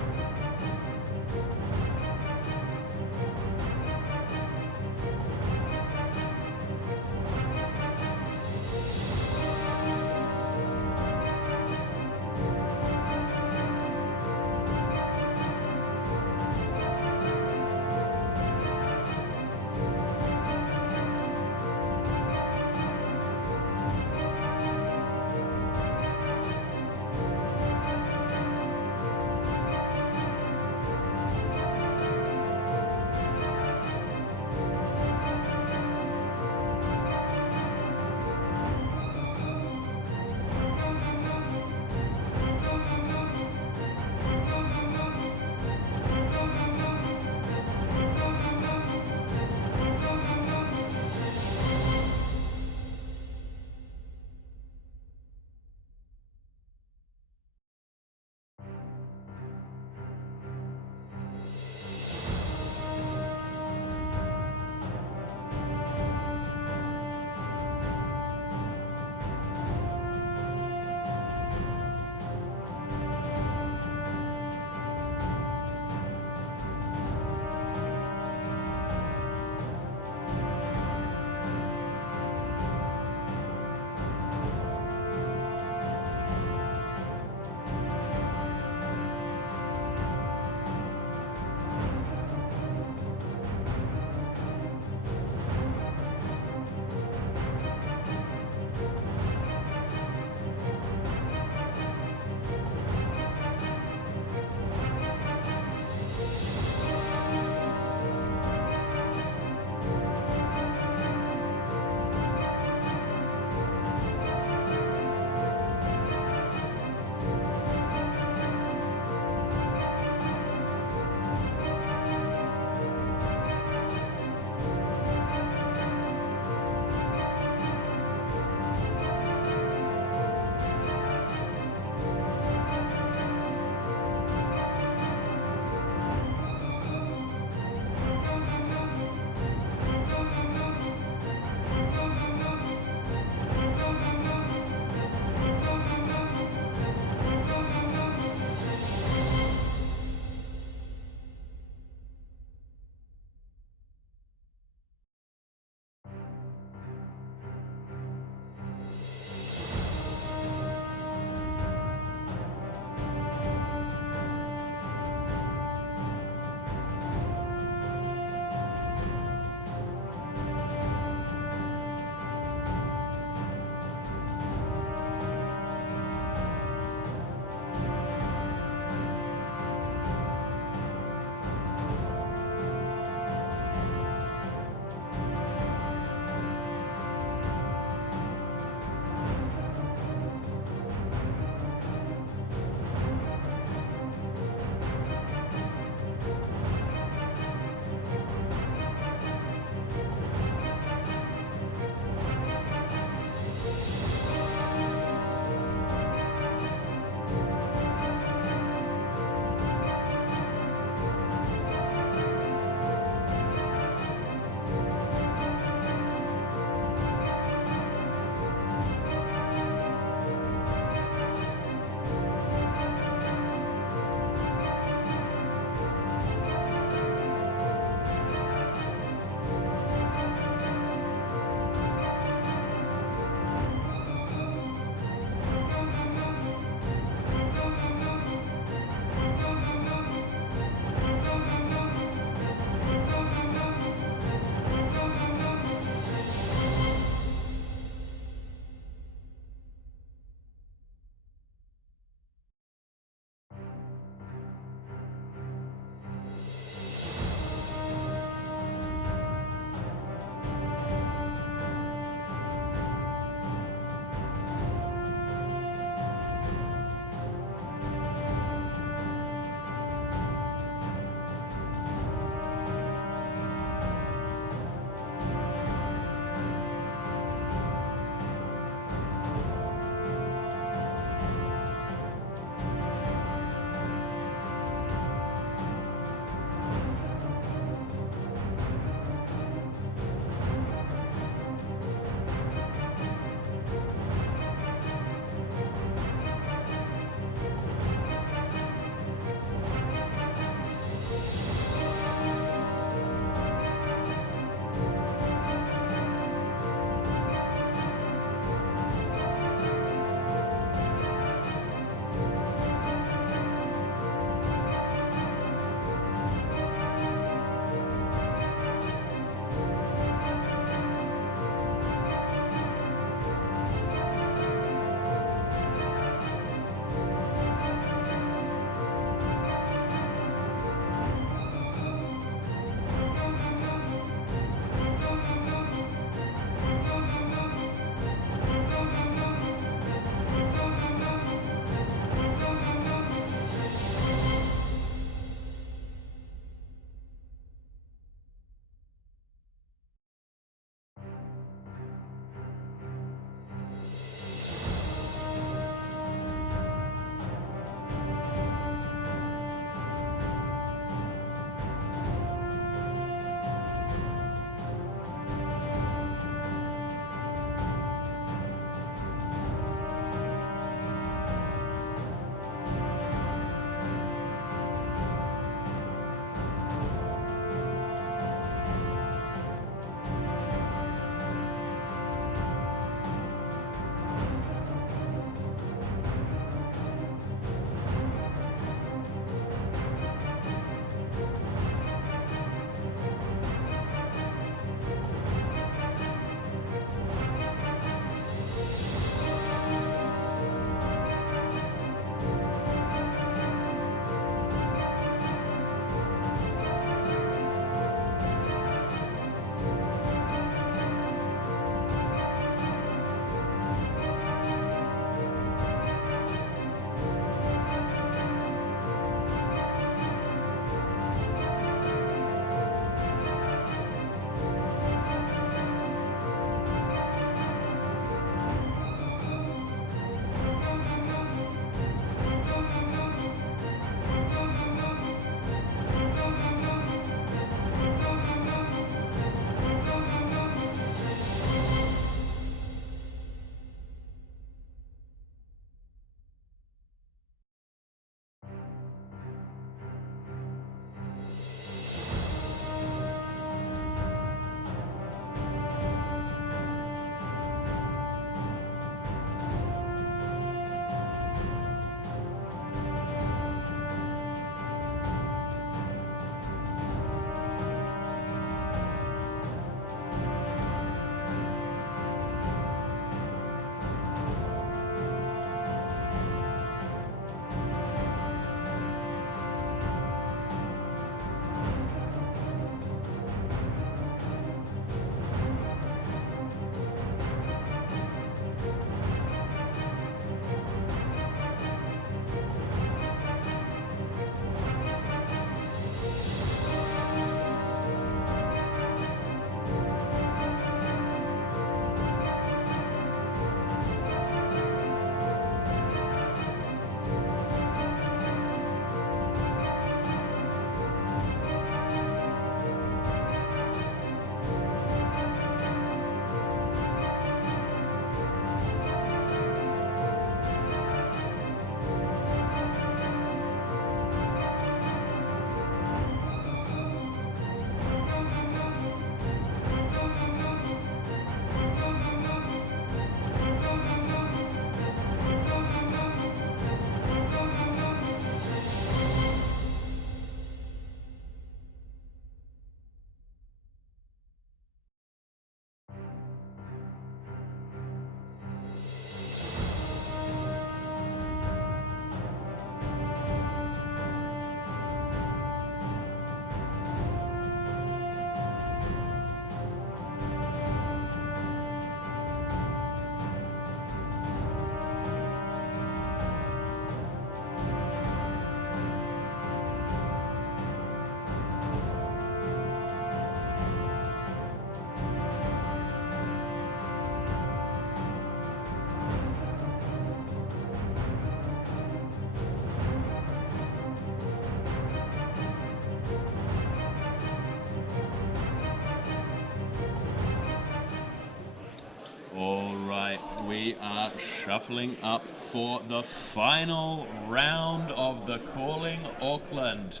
right. We are shuffling up for the final round of the Calling Auckland.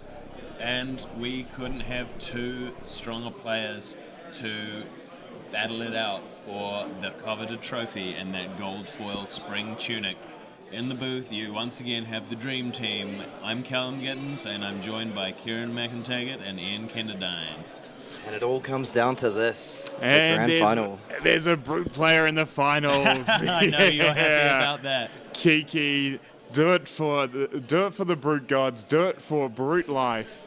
And we couldn't have two stronger players to battle it out for the coveted trophy and that gold foil spring tunic. In the booth, you once again have the Dream Team. I'm Callum Gittins, and I'm joined by Kieran McIntaggart and Ian Kenderdine. And it all comes down to this, and the grand final. There's a Brute player in the finals. I know you're happy about that. Kiki, do it for the Brute gods. Do it for Brute life.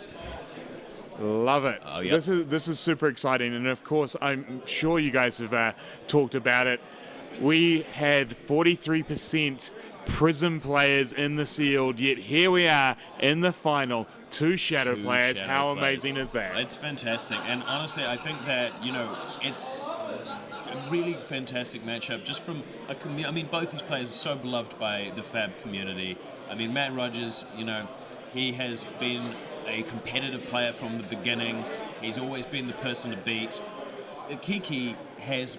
Love it. Oh, yep. This is super exciting, and of course, I'm sure you guys have talked about it. We had 43% Prism players in the sealed, yet here we are in the final. Two Shadow players. How amazing is that? It's fantastic, and honestly, I think that it's a really fantastic matchup. Just from a community, I mean, both these players are so beloved by the Fab community. I mean, Matt Rogers, he has been a competitive player from the beginning. He's always been the person to beat. Kiki has,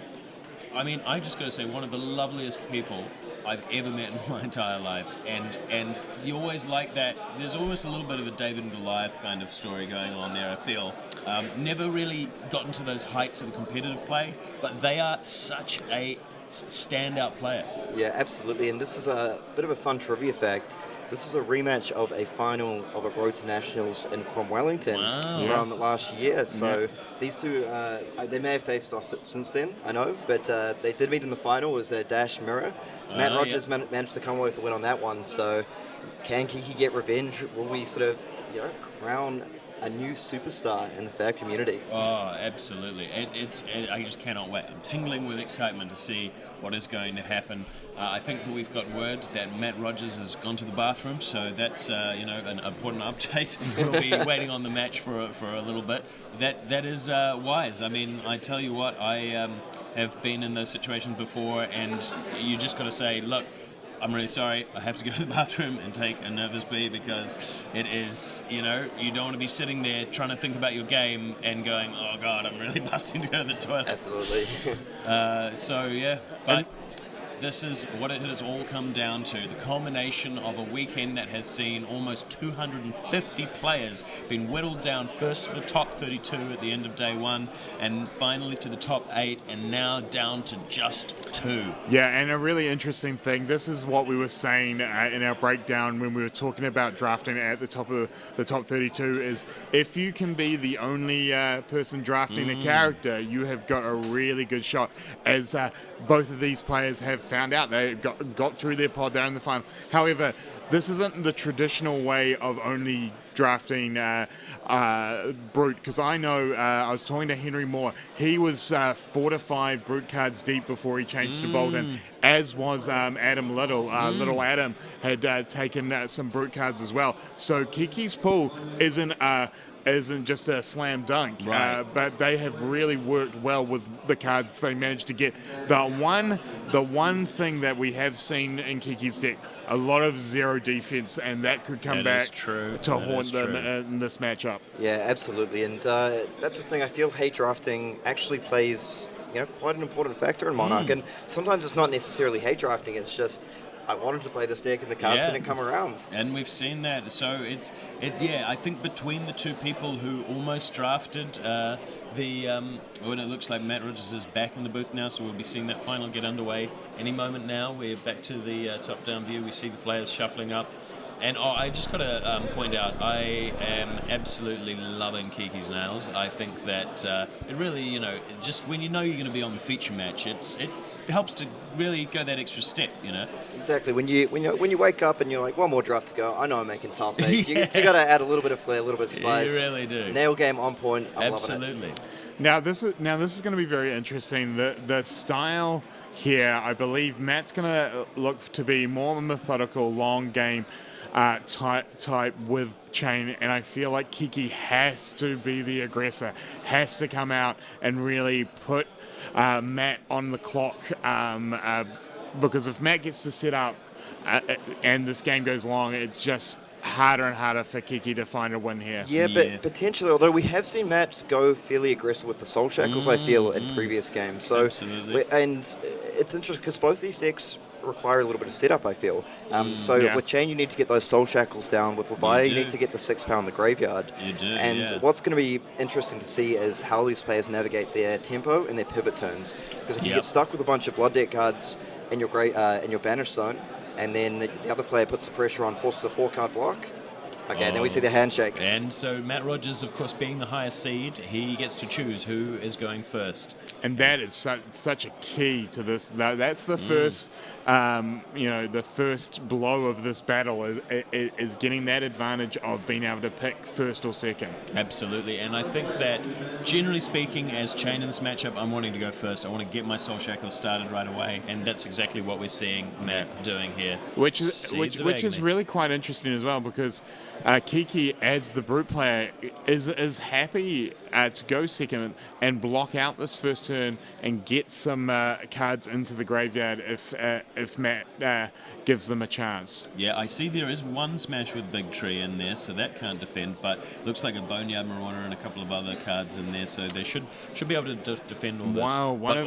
I just got to say, one of the loveliest people I've ever met in my entire life, and you always like that. There's almost a little bit of a David and Goliath kind of story going on there, I feel. Never really gotten to those heights of competitive play, but they are such a standout player. Yeah, absolutely, and this is a bit of a fun trivia fact. This is a rematch of a final of a Road to Nationals from Wellington from last year. So these two, they may have faced off since then, I know, but they did meet in the final. It was their Dash Mirror. Matt Rogers managed to come away with the win on that one. So can Kiki get revenge? Will we sort of crown a new superstar in the Fab community? Oh, absolutely. I just cannot wait. I'm tingling with excitement to see what is going to happen. I think that we've got word that Matt Rogers has gone to the bathroom, so that's an important update. We'll be waiting on the match for a little bit. That is wise. I mean, I tell you what, I have been in those situations before, and you just got to say, look, I'm really sorry, I have to go to the bathroom and take a nervous pee, because it is, you don't want to be sitting there trying to think about your game and going, oh God, I'm really busting to go to the toilet. Absolutely. But this is what it has all come down to, the culmination of a weekend that has seen almost 250 players being whittled down first to the top 32 at the end of day one, and finally to the top 8, and now down to just 2. Yeah, and a really interesting thing, this is what we were saying in our breakdown when we were talking about drafting at the top of the top 32, is if you can be the only person drafting a character, you have got a really good shot, as both of these players have found out. They got through their pod, they're in the final. However, this isn't the traditional way of only drafting Brute, because I know I was talking to Henry Moore. He was 4 to 5 Brute cards deep before he changed to Bolden, as was Adam Little. Little Adam had taken some Brute cards as well. So Kiki's pool isn't just a slam dunk, but they have really worked well with the cards they managed to get. The one thing that we have seen in Kiki's deck, a lot of 0 defense, and that could come back to haunt them in this matchup. Yeah, absolutely, and that's the thing. I feel hate drafting actually plays quite an important factor in Monarch, and sometimes it's not necessarily hate drafting, it's just I wanted to play this deck and the cards didn't come around. And we've seen that. So I think between the two people who almost drafted when it looks like Matt Rogers is back in the booth now, so we'll be seeing that final get underway any moment now. We're back to the top-down view. We see the players shuffling up. And I just got to point out, I am absolutely loving Kiki's nails. I think that it really, just when you're going to be on the feature match, it helps to really go that extra step, Exactly. When you wake up and you're like, one more draft to go, I know I'm making top 8. You got to add a little bit of flair, a little bit of spice. You really do. Nail game on point. I'm Absolutely. loving it. Now this is going to be very interesting. The style here, I believe Matt's going to look to be more methodical, long game type with Chain, and I feel like Kiki has to be the aggressor, has to come out and really put Matt on the clock, because if Matt gets to set up and this game goes long, it's just harder and harder for Kiki to find a win here. Yeah, but potentially, although we have seen Matt go fairly aggressive with the Soul Shackles, I feel, in previous games. So, and it's interesting because both these decks require a little bit of setup, I feel. With Chain, you need to get those Soul Shackles down. With Leviathan, you need to get the 6-pound in the graveyard. You do, And what's going to be interesting to see is how these players navigate their tempo and their pivot turns. Because if you get stuck with a bunch of Blood Deck cards in your Banish Zone, and then the other player puts the pressure on, forces a 4-card block, and then we see the handshake. And so Matt Rogers, of course, being the highest seed, he gets to choose who is going first. And that is such a key to this. That's the first, the first blow of this battle is getting that advantage of being able to pick first or second. Absolutely, and I think that generally speaking, as Chain in this matchup, I'm wanting to go first. I want to get my Soul Shackle started right away, and that's exactly what we're seeing Matt doing here. Which is really quite interesting as well, because Kiki, as the brute player, is happy to go second and block out this first turn and get some cards into the graveyard if Matt gives them a chance. Yeah, I see there is one smash with Big Tree in there, so that can't defend, but looks like a Boneyard Marauder and a couple of other cards in there, so they should be able to defend all this. Wow, one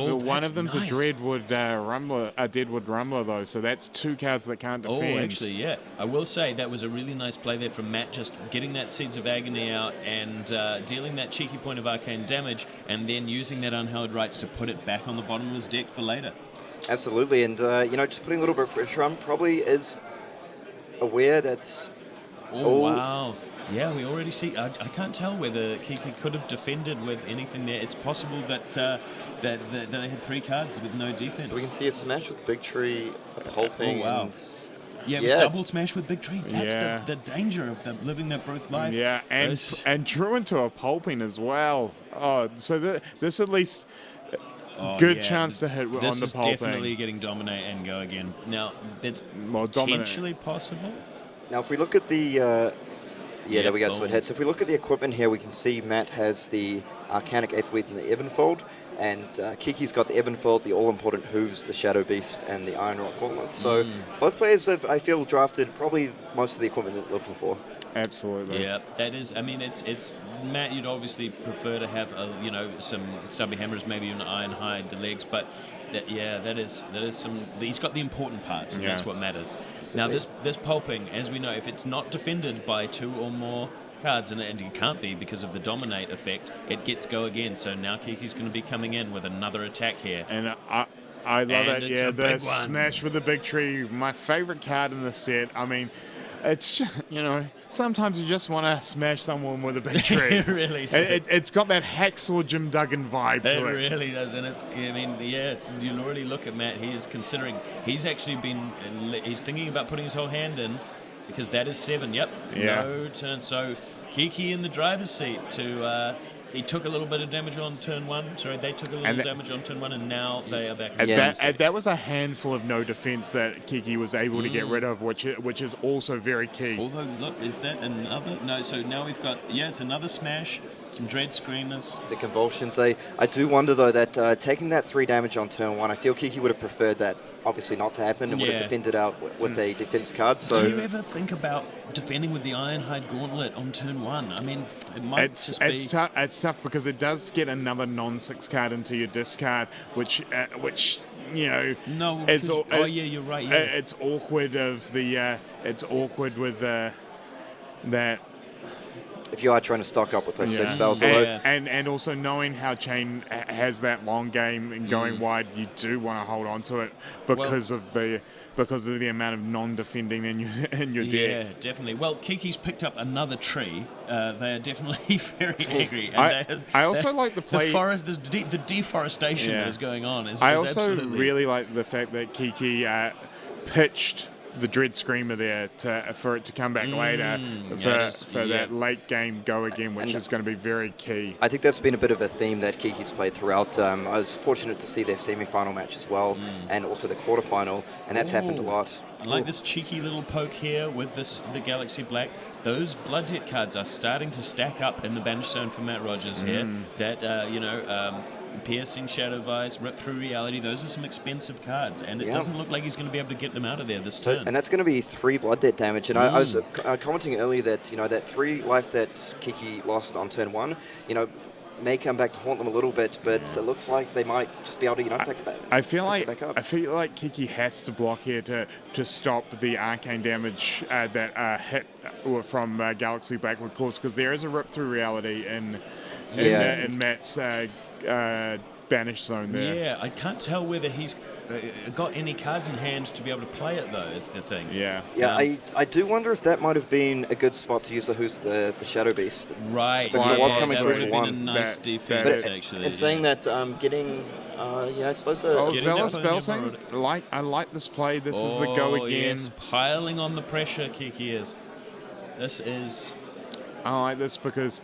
of them's nice. a Deadwood Rumbler though, so that's 2 cards that can't defend. Oh, actually, yeah. I will say that was a really nice play there from Matt, just getting that Seeds of Agony out and dealing that cheeky point of arcane damage, and then using that Unhallowed Rites to put it back on the bottom of his deck for later. Absolutely, and just putting a little bit of pressure on probably is aware that's... Oh, wow. Yeah, we already see... I can't tell whether Kiki could have defended with anything there. It's possible that that they had 3 cards with no defense. So we can see a smash with Big Tree, a pulping, and... Yeah, it was double smash with Big Tree. That's the danger of them living their brute life. Yeah, and drew into a pulping as well. Oh, so this at least... good chance to hit on the pulping. This is definitely getting dominate and go again. Now, that's potentially possible. Now, if we look at the... there we go, so it hits. If we look at the equipment here, we can see Matt has the Arcanic Aetherweave and the Ebenfold, and Kiki's got the Ebenfold, the all-important Hooves, the Shadow Beast, and the Iron Rock Gauntlet. So both players have, I feel, drafted probably most of the equipment that they're looking for. Absolutely. Yeah, that is. I mean, it's Matt. You'd obviously prefer to have some stubby hammers, maybe an Ironhide, the legs, but that is some. He's got the important parts, and that's what matters. Now this pulping, as we know, if it's not defended by 2 or more cards, and it can't be because of the dominate effect, it gets go again. So now Kiki's going to be coming in with another attack here. And I love it. Yeah, the smash with the Big Tree, my favorite card in the set. I mean, it's just, sometimes you just want to smash someone with a Big Tree. It really does. It's got that Hacksaw Jim Duggan vibe to it. It really does, and you already look at Matt. He is considering. He's thinking about putting his whole hand in, because that is 7. Yep. Yeah. No turn. So Kiki in the driver's seat to. He took a little bit of damage on turn 1. Sorry, they took a little damage on turn 1, and now they are back. That was a handful of no defense that Kiki was able to get rid of, which is also very key. Although, look, is that another? No, so now we've got, it's another smash, some Dread Screamers. The Convulsions. I do wonder, though, that taking that 3 damage on turn 1, I feel Kiki would have preferred that obviously not to happen and would have defended out with a defense card. So do you ever think about defending with the Ironhide Gauntlet on turn 1? I mean, it might just be... It's tough because it does get another non-6 card into your discard, which you're right. Yeah. It's awkward with that. If you are trying to stock up with those 6 spells. And also knowing how Chain has that long game and going wide, you do want to hold on to it because of the amount of non-defending in your deck. Yeah, definitely. Well, Kiki's picked up another tree. They are definitely very angry. And I also like the play... The forest, the deforestation that is going on. I also really like the fact that Kiki pitched the Dread Screamer there for it to come back later for that late game go again, which is going to be very key. I think that's been a bit of a theme that Kiki's played throughout. I was fortunate to see their semi-final match as well, and also the quarterfinal, and that's happened a lot. I like this cheeky little poke here with the Galaxy Black. Those Blood Debt cards are starting to stack up in the Banish Zone for Matt Rogers here. That, Piercing Shadow Vice, Rip Through Reality, those are some expensive cards, and it doesn't look like he's going to be able to get them out of there this turn. And that's going to be 3 blood debt damage. And I was commenting earlier that, that 3 life that Kiki lost on turn 1, may come back to haunt them a little bit, but it looks like they might just be able to, pick it back. I feel like Kiki has to block here to stop the arcane damage that hit from Galaxy Black would cause, because there is a Rip Through Reality in Matt's banished zone there. Yeah, I can't tell whether he's got any cards in hand to be able to play it, though, is the thing. Yeah, I do wonder if that might have been a good spot to use the Shadow Beast. Right. Because it was coming through for 1. Been a nice defense, actually. And saying that getting, I suppose... Zealous Belting, I like this play. This is the go again. Yes, piling on the pressure, Kiki is. This is... I like this because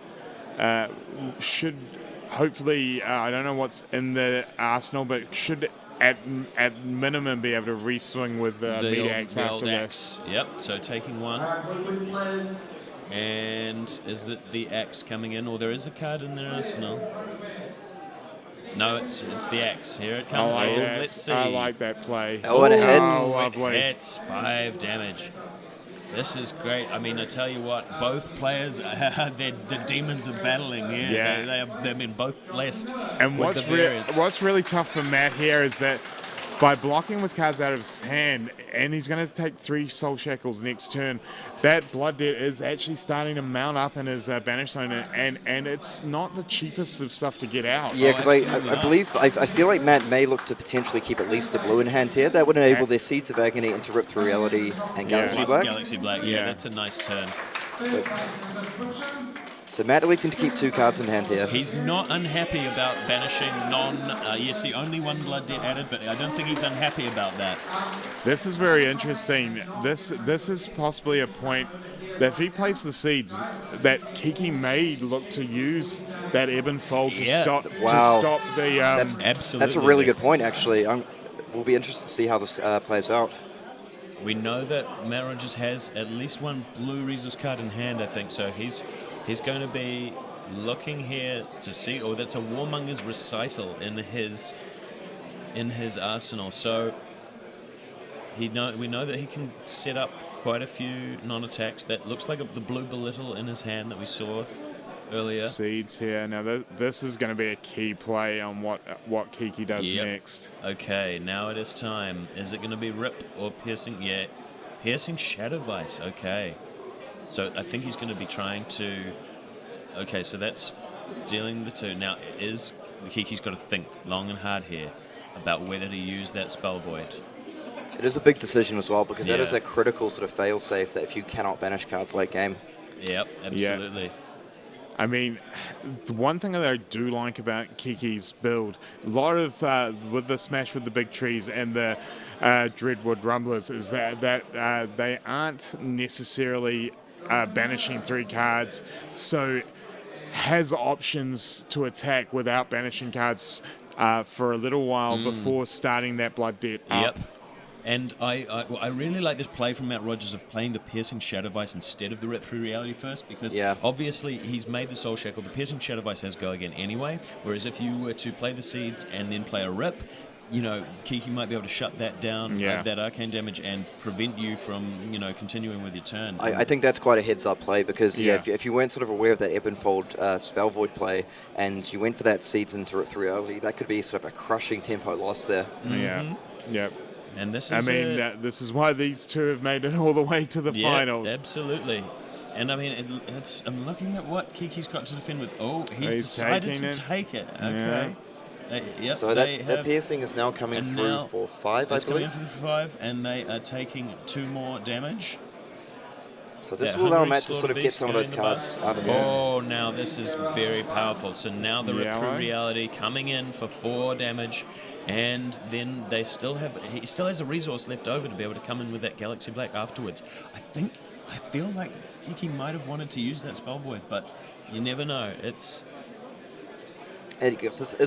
should hopefully, I don't know what's in the arsenal, but should at minimum be able to re-swing with the meat axe after this. Yep, so taking 1. And is it the axe coming in, or there is a card in their arsenal? No, it's the axe. Here it comes. Let's see. I like that play. Oh, and it hits. Oh, lovely. It's 5 damage. This is great. I mean, I tell you what, both players, they're the demons of battling. They've been both blessed. And what's really tough for Matt here is that by blocking with cards out of his hand, and he's going to take 3 Soul Shackles next turn, that blood debt is actually starting to mount up in his banish zone, and it's not the cheapest of stuff to get out. Yeah, because I feel like Matt may look to potentially keep at least a blue in hand here. That would enable their Seeds of Agony into Rip Through Reality and Galaxy Black. Galaxy Black, that's a nice turn. So Matt electing to keep 2 cards in hand here. He's not unhappy about banishing yes, he only 1 blood debt added, but I don't think he's unhappy about that. This is very interesting. This is possibly a point that if he plays the Seeds, that Kiki may look to use that Ebb and Fold to stop the... Absolutely. That's a really good point, actually. We'll be interested to see how this plays out. We know that Matt Rogers has at least 1 blue resource card in hand, I think, so he's going to be looking here to see. Oh, that's a Warmonger's Recital in his arsenal. So we know that he can set up quite a few non-attacks. That looks like the blue Belittle in his hand that we saw earlier. Seeds here. Now this is going to be a key play on what Kiki does next. Okay, now it is time. Is it going to be Rip or Piercing? Yeah, Piercing Shadow Vice. Okay. So I think he's going to be trying to... Okay, so that's dealing the 2. Now, Kiki's got to think long and hard here about whether to use that Spell Void. It is a big decision as well, because that is a critical sort of fail-safe that if you cannot banish cards late game. Yep, absolutely. Yeah. I mean, the one thing that I do like about Kiki's build, a lot of with the Smash with the Big Trees and the Dreadwood Rumblers, is that they aren't necessarily banishing 3 cards, so has options to attack without banishing cards for a little while before starting that blood debt up. And I really like this play from Matt Rogers of playing the Piercing Shadow Vice instead of the Rip Through Reality first, because obviously he's made the Soul Shackle. The Piercing Shadow Vice has go again anyway, whereas if you were to play the Seeds and then play a Rip, Kiki might be able to shut that down, that arcane damage, and prevent you from, continuing with your turn. I think that's quite a heads-up play, because if you weren't sort of aware of that Ebb and Fold Spell Void play, and you went for that Seeds into Rip Through Reality, that could be sort of a crushing tempo loss there. And this is... this is why these 2 have made it all the way to the finals. Absolutely. And I mean, I'm looking at what Kiki's got to defend with. Oh, he's decided to take it. Okay. So that piercing is now coming through for 5, I believe. Coming through for 5, and they are taking 2 more damage. So this will allow Matt to sort of get some of those cards out of there. Oh, now this is very powerful. So now the Rip Through Reality coming in for 4 damage, and then he still has a resource left over to be able to come in with that Galaxy Black afterwards. I feel like Kiki might have wanted to use that Spell Void, but you never know. It's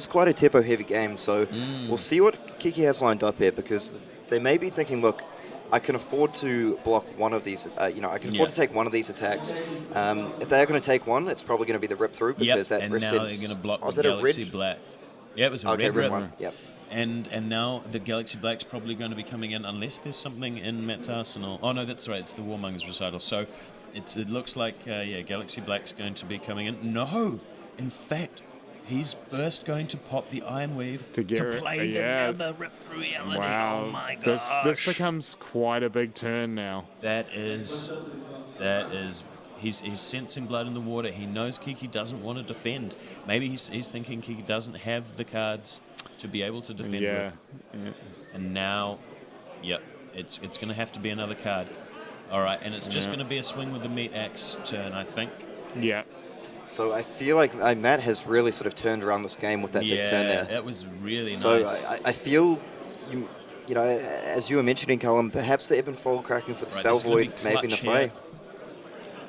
quite a tempo-heavy game, so we'll see what Kiki has lined up here, because they may be thinking, look, I can afford to block one of these, I can afford to take one of these attacks. If they're going to take one, it's probably going to be the Rip Through, because that and Rift now they're going to block the Galaxy Black. Yeah, it was a Okay, red rip. one. Yep. And now the Galaxy Black's probably going to be coming in unless there's something in Matt's arsenal. Oh no, that's right. It's the Warmongers recital. So it looks like Galaxy Black's going to be coming in. No, in fact, he's first going to pop the Iron Weave to play the Nether Rip Reality. Wow. Oh my gosh. This becomes quite a big turn now. That is. He's sensing blood in the water. He knows Kiki doesn't want to defend. Maybe he's thinking Kiki doesn't have the cards to be able to defend with. Yeah. And now, it's going to have to be another card. All right, and it's just going to be a swing with the meat axe turn, I think. Yeah. So I feel like Matt has really sort of turned around this game with that big turn there. Yeah, that was really nice. So I feel, you know, as you were mentioning, Callum, perhaps the Ebb and Fold cracking for the Spell Void may have been the play.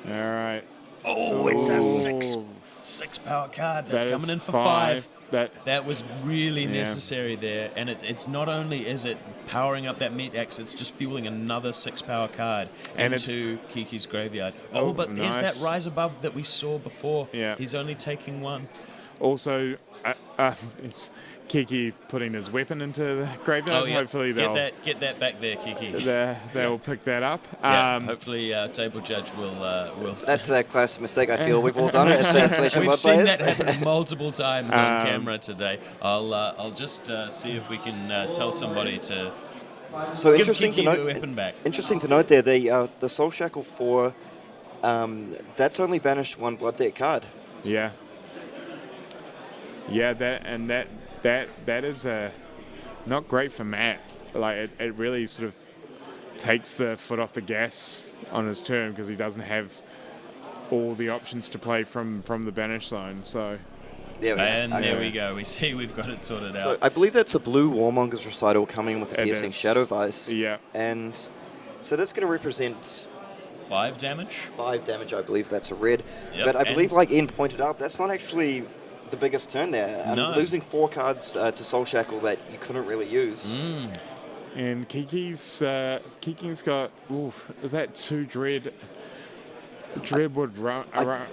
All right. Oh, it's a six power card. That's coming in for 5. That was really necessary there. And it's not only is it powering up that meat axe, it's just fueling another 6 power card into Kiki's graveyard. Oh, but nice. there's that rise above that we saw before. Yeah. He's only taking 1. Also, it's Kiki putting his weapon into the graveyard. Oh, yeah. Hopefully they'll get that back there, Kiki. They'll pick that up. Hopefully, Table Judge will. That's a classic mistake. I feel we've all done it as Translation We've Blood seen players. that happen multiple times on camera today. I'll just see if we can tell somebody to. So give interesting Kiki to the note. weapon back. Interesting to note there. The Soul Shackle 4. That's only banished 1 Blood Debt card. Yeah. Yeah, that is not great for Matt. Like it really sort of takes the foot off the gas on his turn because he doesn't have all the options to play from the banish zone. So there we go. We see we've got it sorted out. So I believe that's a blue Warmonger's Recital coming with a piercing Shadow Vice. Yeah. And so that's going to represent 5 damage. 5 damage, I believe that's a red. Yep, But I believe, like Ian pointed out, that's not actually the biggest turn there. No. Losing 4 cards to Soul Shackle that you couldn't really use. And Kiki's got is that 2 Dreadwood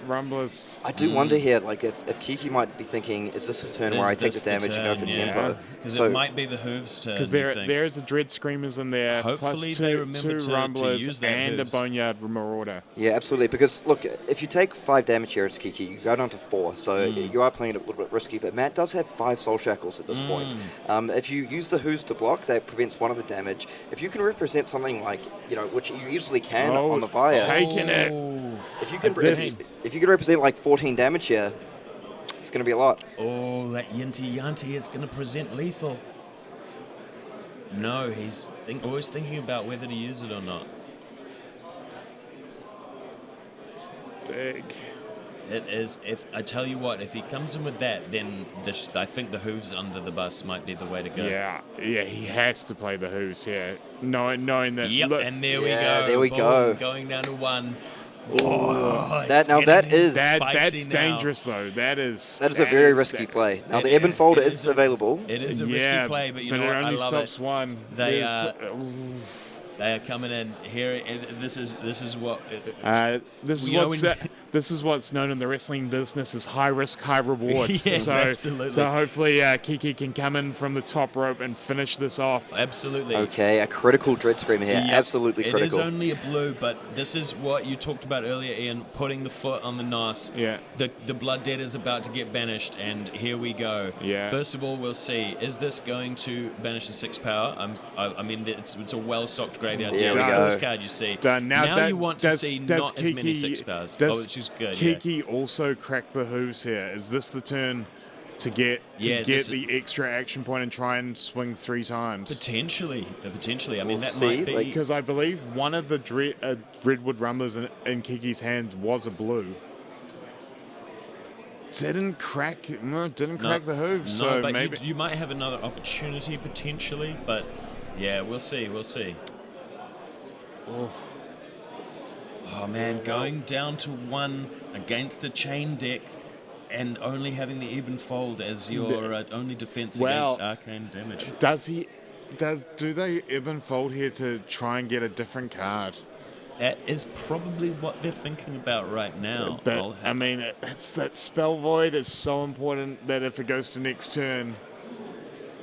Rumblers. I do wonder here, like if Kiki might be thinking, is this a turn where I take the damage and go for tempo? Because it might be the Hooves turn. Because there's a Dread Screamers in there, Hopefully plus they two remember to Rumblers use that and Hooves. a Boneyard Marauder. Yeah, absolutely. Because look, if you take 5 damage here, it's Kiki. You go down to 4, so you are playing it a little bit risky. But Matt does have 5 Soul Shackles at this point. If you use the Hooves to block, that prevents 1 of the damage. If you can represent something like, which you usually can on the buyer, taking it. If you can represent like 14 damage here, it's going to be a lot. Oh, that Yinty Yanti is going to present lethal. No, he's always thinking about whether to use it or not. It's big. It is. If I tell you what, if he comes in with that, then I think the Hooves under the bus might be the way to go. Yeah, he has to play the Hooves here, knowing that. Yep, look, and there we go. There we go. Going down to 1. That's dangerous though. That is a very risky play. Now the Ebb and Fold is available. It is a risky play, but you know what? it only I love stops it. 1. They are coming in here. This is what. This is what's known in the wrestling business as high risk, high reward. Yes, absolutely. So hopefully Kiki can come in from the top rope and finish this off. Absolutely. Okay, a critical Dread Screamer here. Yep. Absolutely critical. It is only a blue, but this is what you talked about earlier, Ian, putting the foot on the NOS. Yeah. The Blood Debt is about to get banished, and here we go. Yeah. First of all, we'll see. Is this going to banish the 6 power? I mean, it's a well-stocked graveyard. There we the go. first card you see. Done. Now you want to see not as many 6 powers, which is good. Kiki also crack the Hooves here? Is this the turn to get the extra action point and try and swing 3 times? Potentially. I mean, that see, might be. Because I believe one of the Redwood Rumblers in Kiki's hand was a blue. Didn't crack the Hooves. No, So but maybe you might have another opportunity potentially, but yeah, we'll see. Oh man, going down to 1 against a chain deck and only having the Ebb and Fold as your only defense against arcane damage. do they Ebb and Fold here to try and get a different card? That is probably what they're thinking about right now. But, I mean, it's that Spell Void is so important that if it goes to next turn...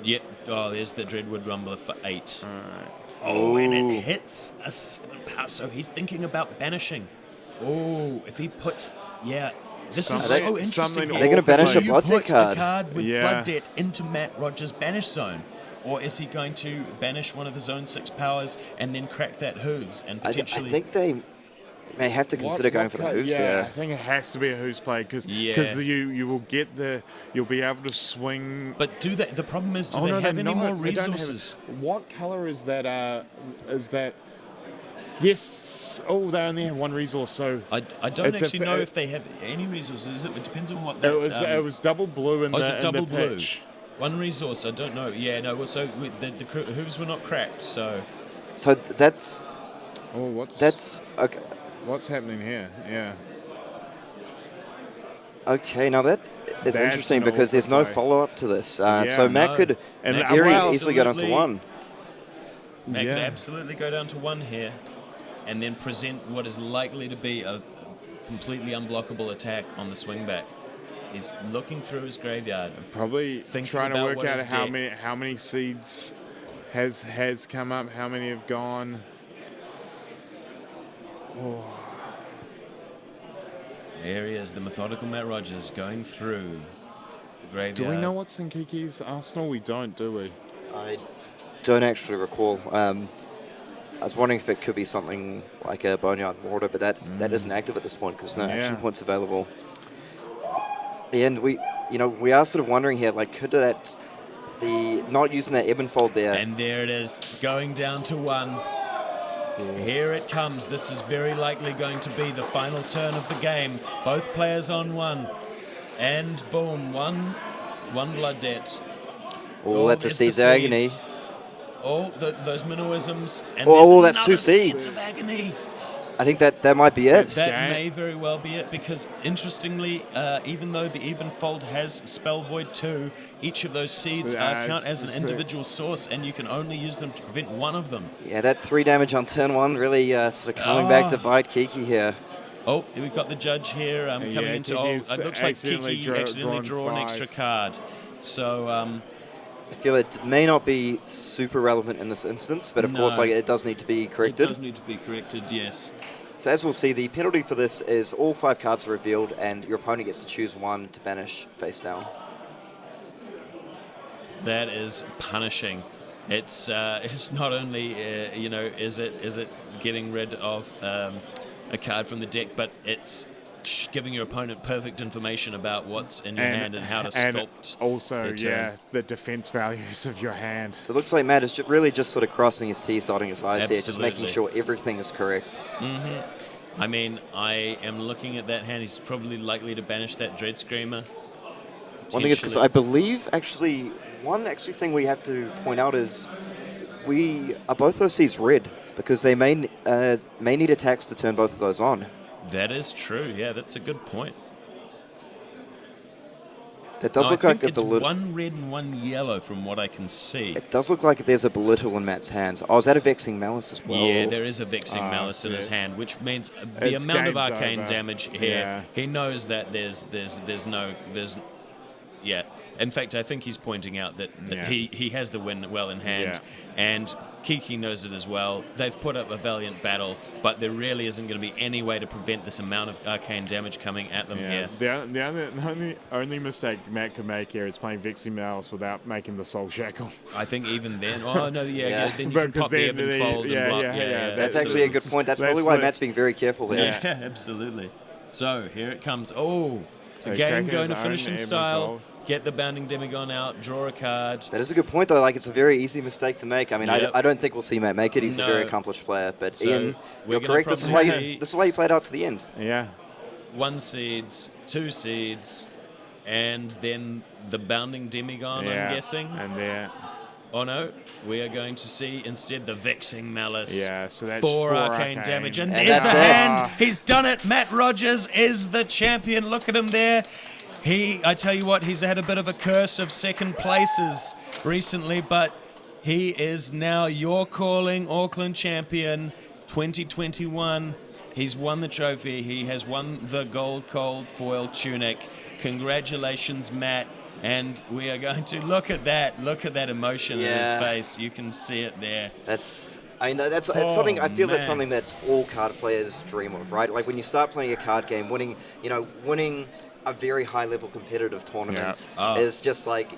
Yep. Oh, there's the Dreadwood Rumbler for 8. All right. Oh, and it hits a 7 power, so he's thinking about banishing. Oh, if he puts... Yeah. This is so interesting. They're going to banish a Blood Debt card. card. A card with Blood Debt into Matt Rogers' banish zone. Or is he going to banish one of his own 6 powers and then crack that Hooves and potentially... I think they may have to consider going for the Hooves I think it has to be a Hooves play because you will get you'll be able to swing. But do they? The problem is, do they have any more resources? What color is that? Yes. Oh, they only have 1 resource, so I don't actually know if they have any resources. It depends on what. That, it was double blue in the pitch. 1 resource. I don't know. Yeah, no. So the Hooves were not cracked. So that's. Oh, that's okay. What's happening here? Yeah. Okay, now that is interesting because there's no follow-up to this. So Matt could Matt very easily go down to 1. Matt could absolutely go down to 1 here and then present what is likely to be a completely unblockable attack on the swing back. He's looking through his graveyard. Probably trying to work out how many seeds has come up, how many have gone. Oh. There he is, the methodical Matt Rogers going through the graveyard. Do we know what's in Kiki's arsenal? We don't, do we? I don't actually recall. I was wondering if it could be something like a Boneyard Mortar, but that isn't active at this point because there's no action points available. And we are sort of wondering here, like, could not using that ebb and fold there. And there it is, going down to 1. Here it comes. This is very likely going to be the final turn of the game. Both players on 1. And boom, one Blood Debt. Oh, that's a Seeds of Agony. Oh, those Minnowisms. And that's 2 Seeds of Agony. I think that might be it. That may very well be it because, interestingly, even though the Evenfold has Spell Void 2, each of those seeds count as an individual source, and you can only use them to prevent 1 of them. Yeah, that 3 damage on turn 1 really sort of coming back to bite Kiki here. Oh, we've got the judge here coming into... it looks like Kiki accidentally drew an extra card. So... I feel it may not be super relevant in this instance, but of course, it does need to be corrected. It does need to be corrected, yes. So as we'll see, the penalty for this is all 5 cards are revealed, and your opponent gets to choose 1 to banish face down. That is punishing. It's not only is it getting rid of a card from the deck, but it's giving your opponent perfect information about what's in your hand and how to sculpt. Also, the defense values of your hand. So it looks like Matt is really just sort of crossing his T's, dotting his I's there, just making sure everything is correct. Mm-hmm. I mean, I am looking at that hand. He's probably likely to banish that Dread Screamer. One thing is, because I believe, one thing we have to point out is are both those seeds red, because they may need attacks to turn both of those on. That is true. Yeah, that's a good point. That does look like it's 1 red and 1 yellow from what I can see. It does look like there's a Belittle in Matt's hand. Oh, is that a Vexing Malice as well? Yeah, there is a Vexing Malice in his hand, which means the amount of arcane damage here. He knows that there's In fact, I think he's pointing out that he has the win well in hand, and Kiki knows it as well. They've put up a valiant battle, but there really isn't going to be any way to prevent this amount of arcane damage coming at them here. The only mistake Matt could make here is playing Vexing Malice without making the Soul Shackle. I think even then, then you can pop the Ebb and Fold and block. That's actually a good point. That's probably why Matt's being very careful there. Yeah, absolutely. So here it comes. Oh, again going to finishing style. Get the Bounding Demigon out, draw a card. That is a good point, though. Like, it's a very easy mistake to make. I mean, I don't think we'll see Matt make it. He's a very accomplished player. But so Ian, you're correct. This is why you played out to the end. Yeah. 1 seeds, 2 seeds, and then the Bounding Demigon, I'm guessing. And there. Oh no, we are going to see instead the Vexing Malice. Yeah, so that's 4 arcane damage. And there's the hand. He's done it. Matt Rogers is the champion. Look at him there. I tell you what, he's had a bit of a curse of second places recently, but he is now your calling Auckland champion. 2021. He's won the trophy. He has won the gold cold foil tunic. Congratulations, Matt. And we are going to look at that emotion in his face. You can see it there. That's something. I feel that's something that all card players dream of, right? Like when you start playing a card game, winning a very high level competitive tournament is just like,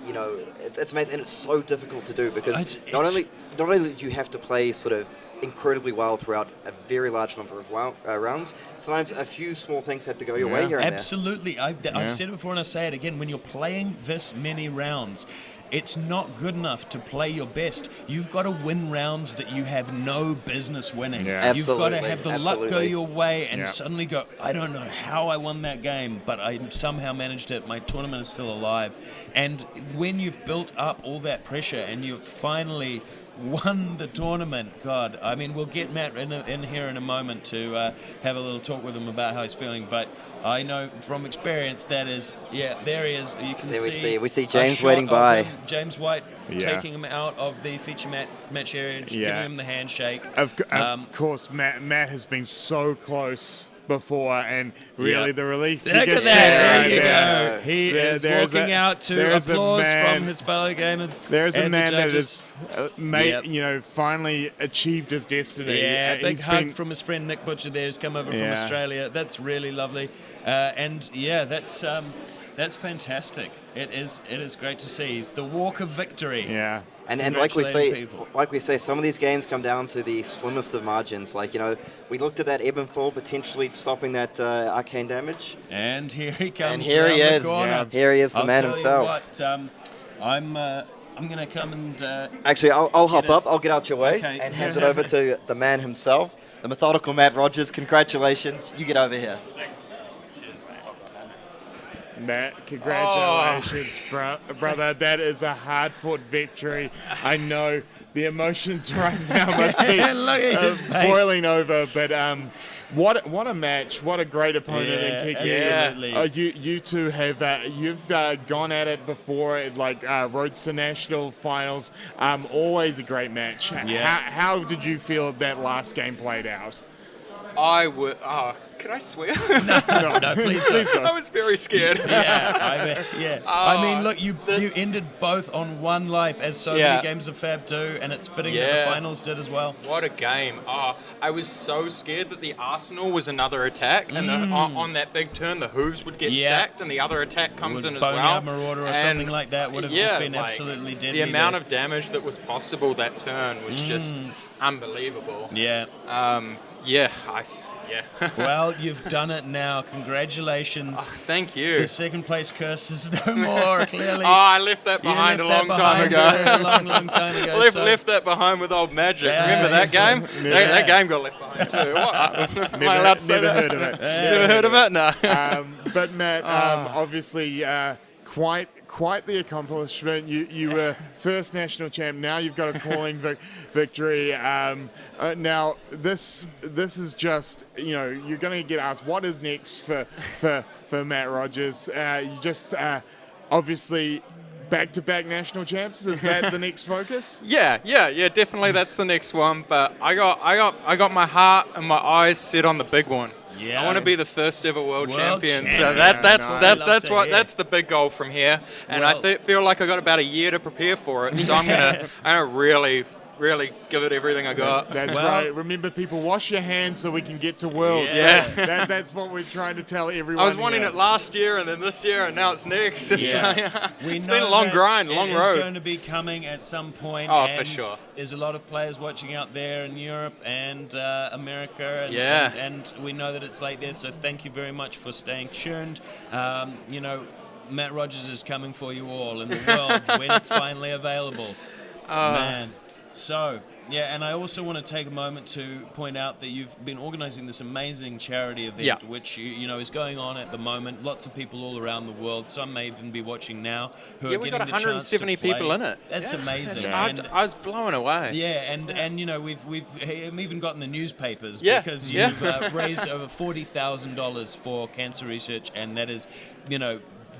it's amazing, and it's so difficult to do because not only do you have to play sort of incredibly well throughout a very large number of rounds, sometimes a few small things have to go your way here and Absolutely. I've said it before and I say it again. When you're playing this many rounds, it's not good enough to play your best. You've got to win rounds that you have no business winning. You've got to have the luck go your way and suddenly go, I don't know how I won that game, but I somehow managed it. My tournament is still alive. And when you've built up all that pressure and you've finally won the tournament, God, I mean, we'll get Matt in here in a moment to have a little talk with him about how he's feeling, but I know from experience that is, there he is. You can we see James waiting by. James White taking him out of the feature match area, giving him the handshake. Of course, Matt has been so close before, and really the relief. Look at that! There you go. He is walking out to applause from his fellow gamers. There's a man that has finally achieved his destiny. Yeah, big hug from his friend Nick Butcher there, who's come over from Australia. That's really lovely, that's fantastic. It is great to see. It's the walk of victory. Yeah. And like we say, some of these games come down to the slimmest of margins. Like, we looked at that ebb and fall, potentially stopping that arcane damage. And here he comes. And here he is. Here he is, the man himself. I'm going to come and... Actually, I'll hop up. I'll get out your way and hand it over to the man himself, the methodical Matt Rogers. Congratulations. You get over here. Thanks. Matt, congratulations, brother. That is a hard-fought victory. I know the emotions right now must be boiling over, but what a match! What a great opponent in Kiki. Absolutely. You two have you've gone at it before, like roads to national finals. Always a great match. How did you feel that last game played out? Can I swear? No, please don't. I was very scared. I mean, look, you ended both on one life, as so many games of Fab do, and it's fitting that the finals did as well. What a game. I was so scared that the Arsenal was another attack, and on that big turn, the Hooves would get sacked, and the other attack comes in as well. Marauder or something like that would have just been absolutely deadly. The amount of damage that was possible that turn was just unbelievable. Well, you've done it now. Congratulations. Thank you. The second place curse is no more, clearly. I left that behind a long time ago. long time ago. Left that behind with old Magic. Remember that game? That game got left behind too. Am I allowed to say that? Never heard of it. Never heard of it? No. But Matt, obviously, quite the accomplishment. You were first national champ. Now you've got a calling victory. Now this is just, you're going to get asked what is next for Matt Rogers. You just obviously back-to-back national champs. Is that the next focus? Yeah. Definitely, that's the next one. But I got my heart and my eyes set on the big one. Yeah. I want to be the first ever world champion. So that's the big goal from here. And I feel like I got about a year to prepare for it. So I'm gonna really give it everything I got. That's right. Remember, people, wash your hands so we can get to Worlds. Yeah. That's what we're trying to tell everyone. I was wanting it last year and then this year and now it's next. It's been a long grind, long road. It's going to be coming at some point. For sure. There's a lot of players watching out there in Europe and America. And we know that it's late there, so thank you very much for staying tuned. Matt Rogers is coming for you all in the Worlds when it's finally available. Man. So, and I also want to take a moment to point out that you've been organising this amazing charity event, which is going on at the moment. Lots of people all around the world. Some may even be watching now who are getting the chance to play. We got 170 people in it. That's amazing. I was blown away. We've even gotten the newspapers because you've raised over $40,000 for cancer research, and that is,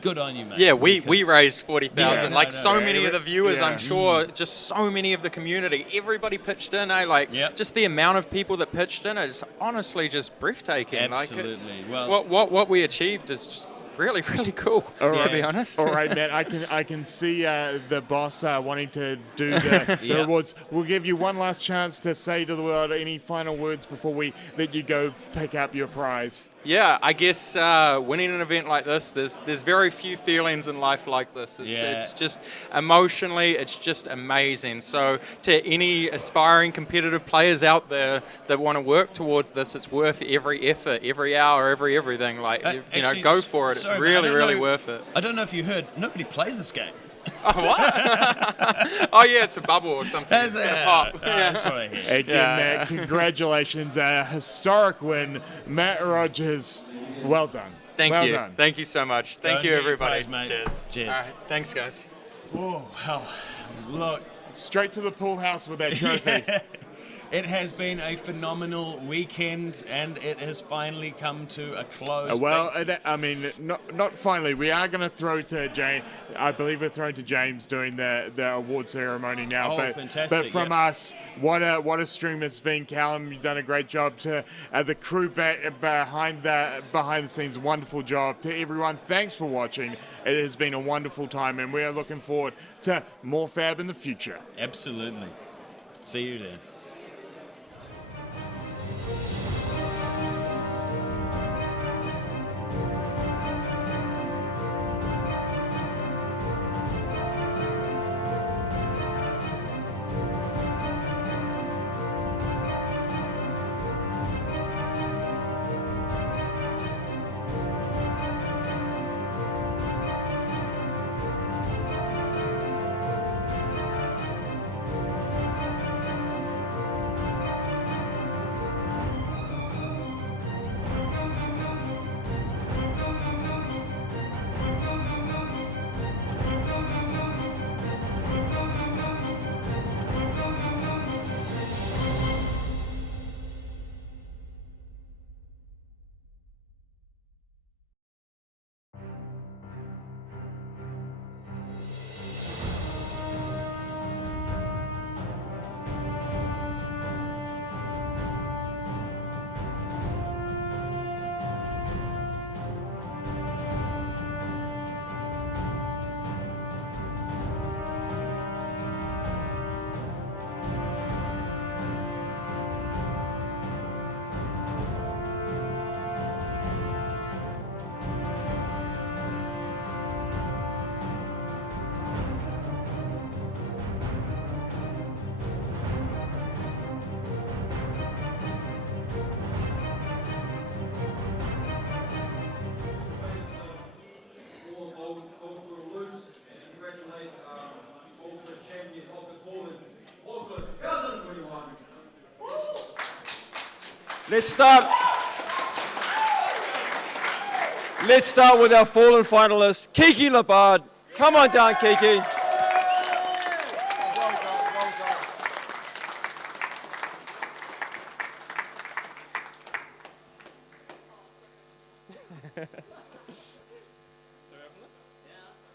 Good on you, mate. Yeah, we because- raised 40,000. Yeah, like no, so no. many of the viewers, Yeah. I'm sure, just so many of the community. Everybody pitched in. Like Yep. just the amount of people that pitched in is honestly just breathtaking. Like it's, Absolutely. Well- what we achieved is just really, really cool. To be honest. All right, Matt. I can see the boss wanting to do the Yeah. rewards. We'll give you one last chance to say to the world any final words before we let you go pick up your prize. Yeah, I guess winning an event like this, there's very few feelings in life like this. It's just emotionally, it's just amazing. So to any aspiring competitive players out there that want to work towards this, it's worth every effort, every hour, every everything. Like you know, Actually, go for it. It's sorry, mate, I really, don't really know- worth it. I don't know if you heard, nobody plays this game. Oh, what? Oh, yeah, it's a bubble or something. That's It's gonna it. pop. That's what I hear. Again, Matt, congratulations. A historic win. Matt Rogers, well done. Thank well you. Done. Thank you so much. Thank Don't you, get your everybody. prize, mate. Cheers. Cheers. All right. Thanks, guys. Oh, well, look. Straight to the pool house with that trophy. It has been a phenomenal weekend, and it has finally come to a close. I mean, not finally. We are going to throw to James. I believe we're throwing to James doing the award ceremony now. Oh, but fantastic, from yep. us, what a stream it's been, Callum. You've done a great job. To the crew behind the scenes, wonderful job. To everyone, thanks for watching. It has been a wonderful time, and we are looking forward to more Fab in the future. Absolutely. See you then. Let's start with our fallen finalists, Kiki Labard. Come on down, Kiki.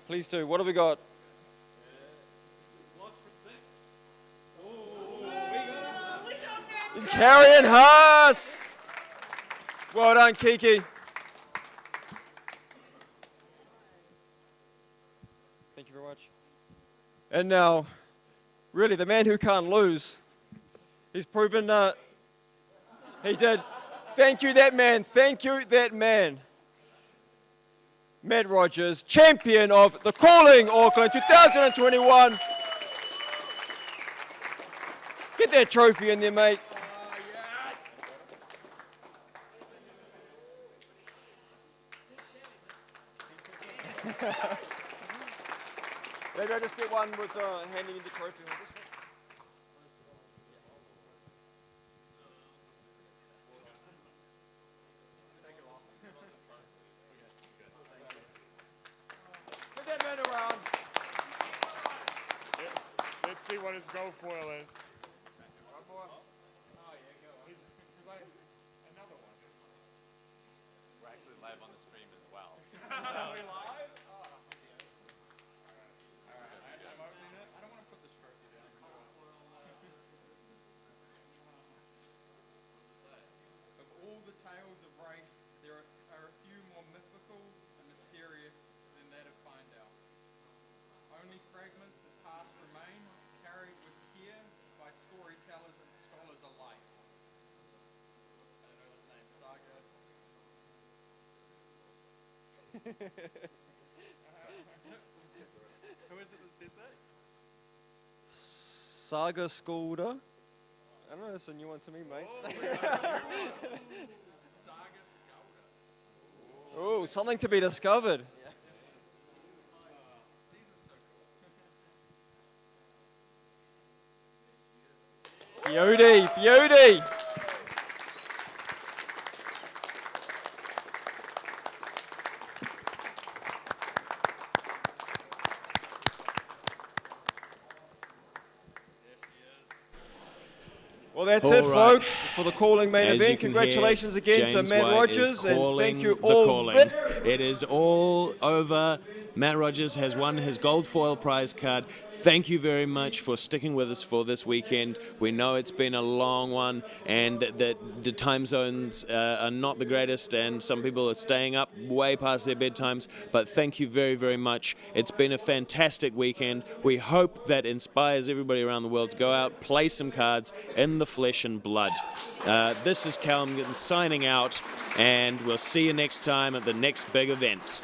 Please do. What have we got? Carrion Haas. Well done, Kiki. Thank you very much. And now, really, the man who can't lose. He's proven he did. Thank you, that man. Thank you, that man. Matt Rogers, champion of the Calling Auckland 2021. Get that trophy in there, mate. Maybe I just get one with handing in the trophy. Give that man a round. Let's see what his gold foil is. One more. Oh, yeah, go on. Another one. We're actually live on the stream as well. Are we live? says that? Saga Skulder. I don't know, it's a new one to me, mate. Oh, something to be discovered. Beauty, beauty. Well, that's it, folks, for the calling main As you event. can Congratulations hear, again to James Matt White Rogers, is and calling thank you the all. calling. It is all over. Matt Rogers has won his gold foil prize card. Thank you very much for sticking with us for this weekend. We know it's been a long one, and that the time zones are not the greatest, and some people are staying up way past their bedtimes. But thank you very, very much. It's been a fantastic weekend. We hope that inspires everybody around the world to go out, play some cards in the flesh and blood. This is Callum signing out, and we'll see you next time at the next big event.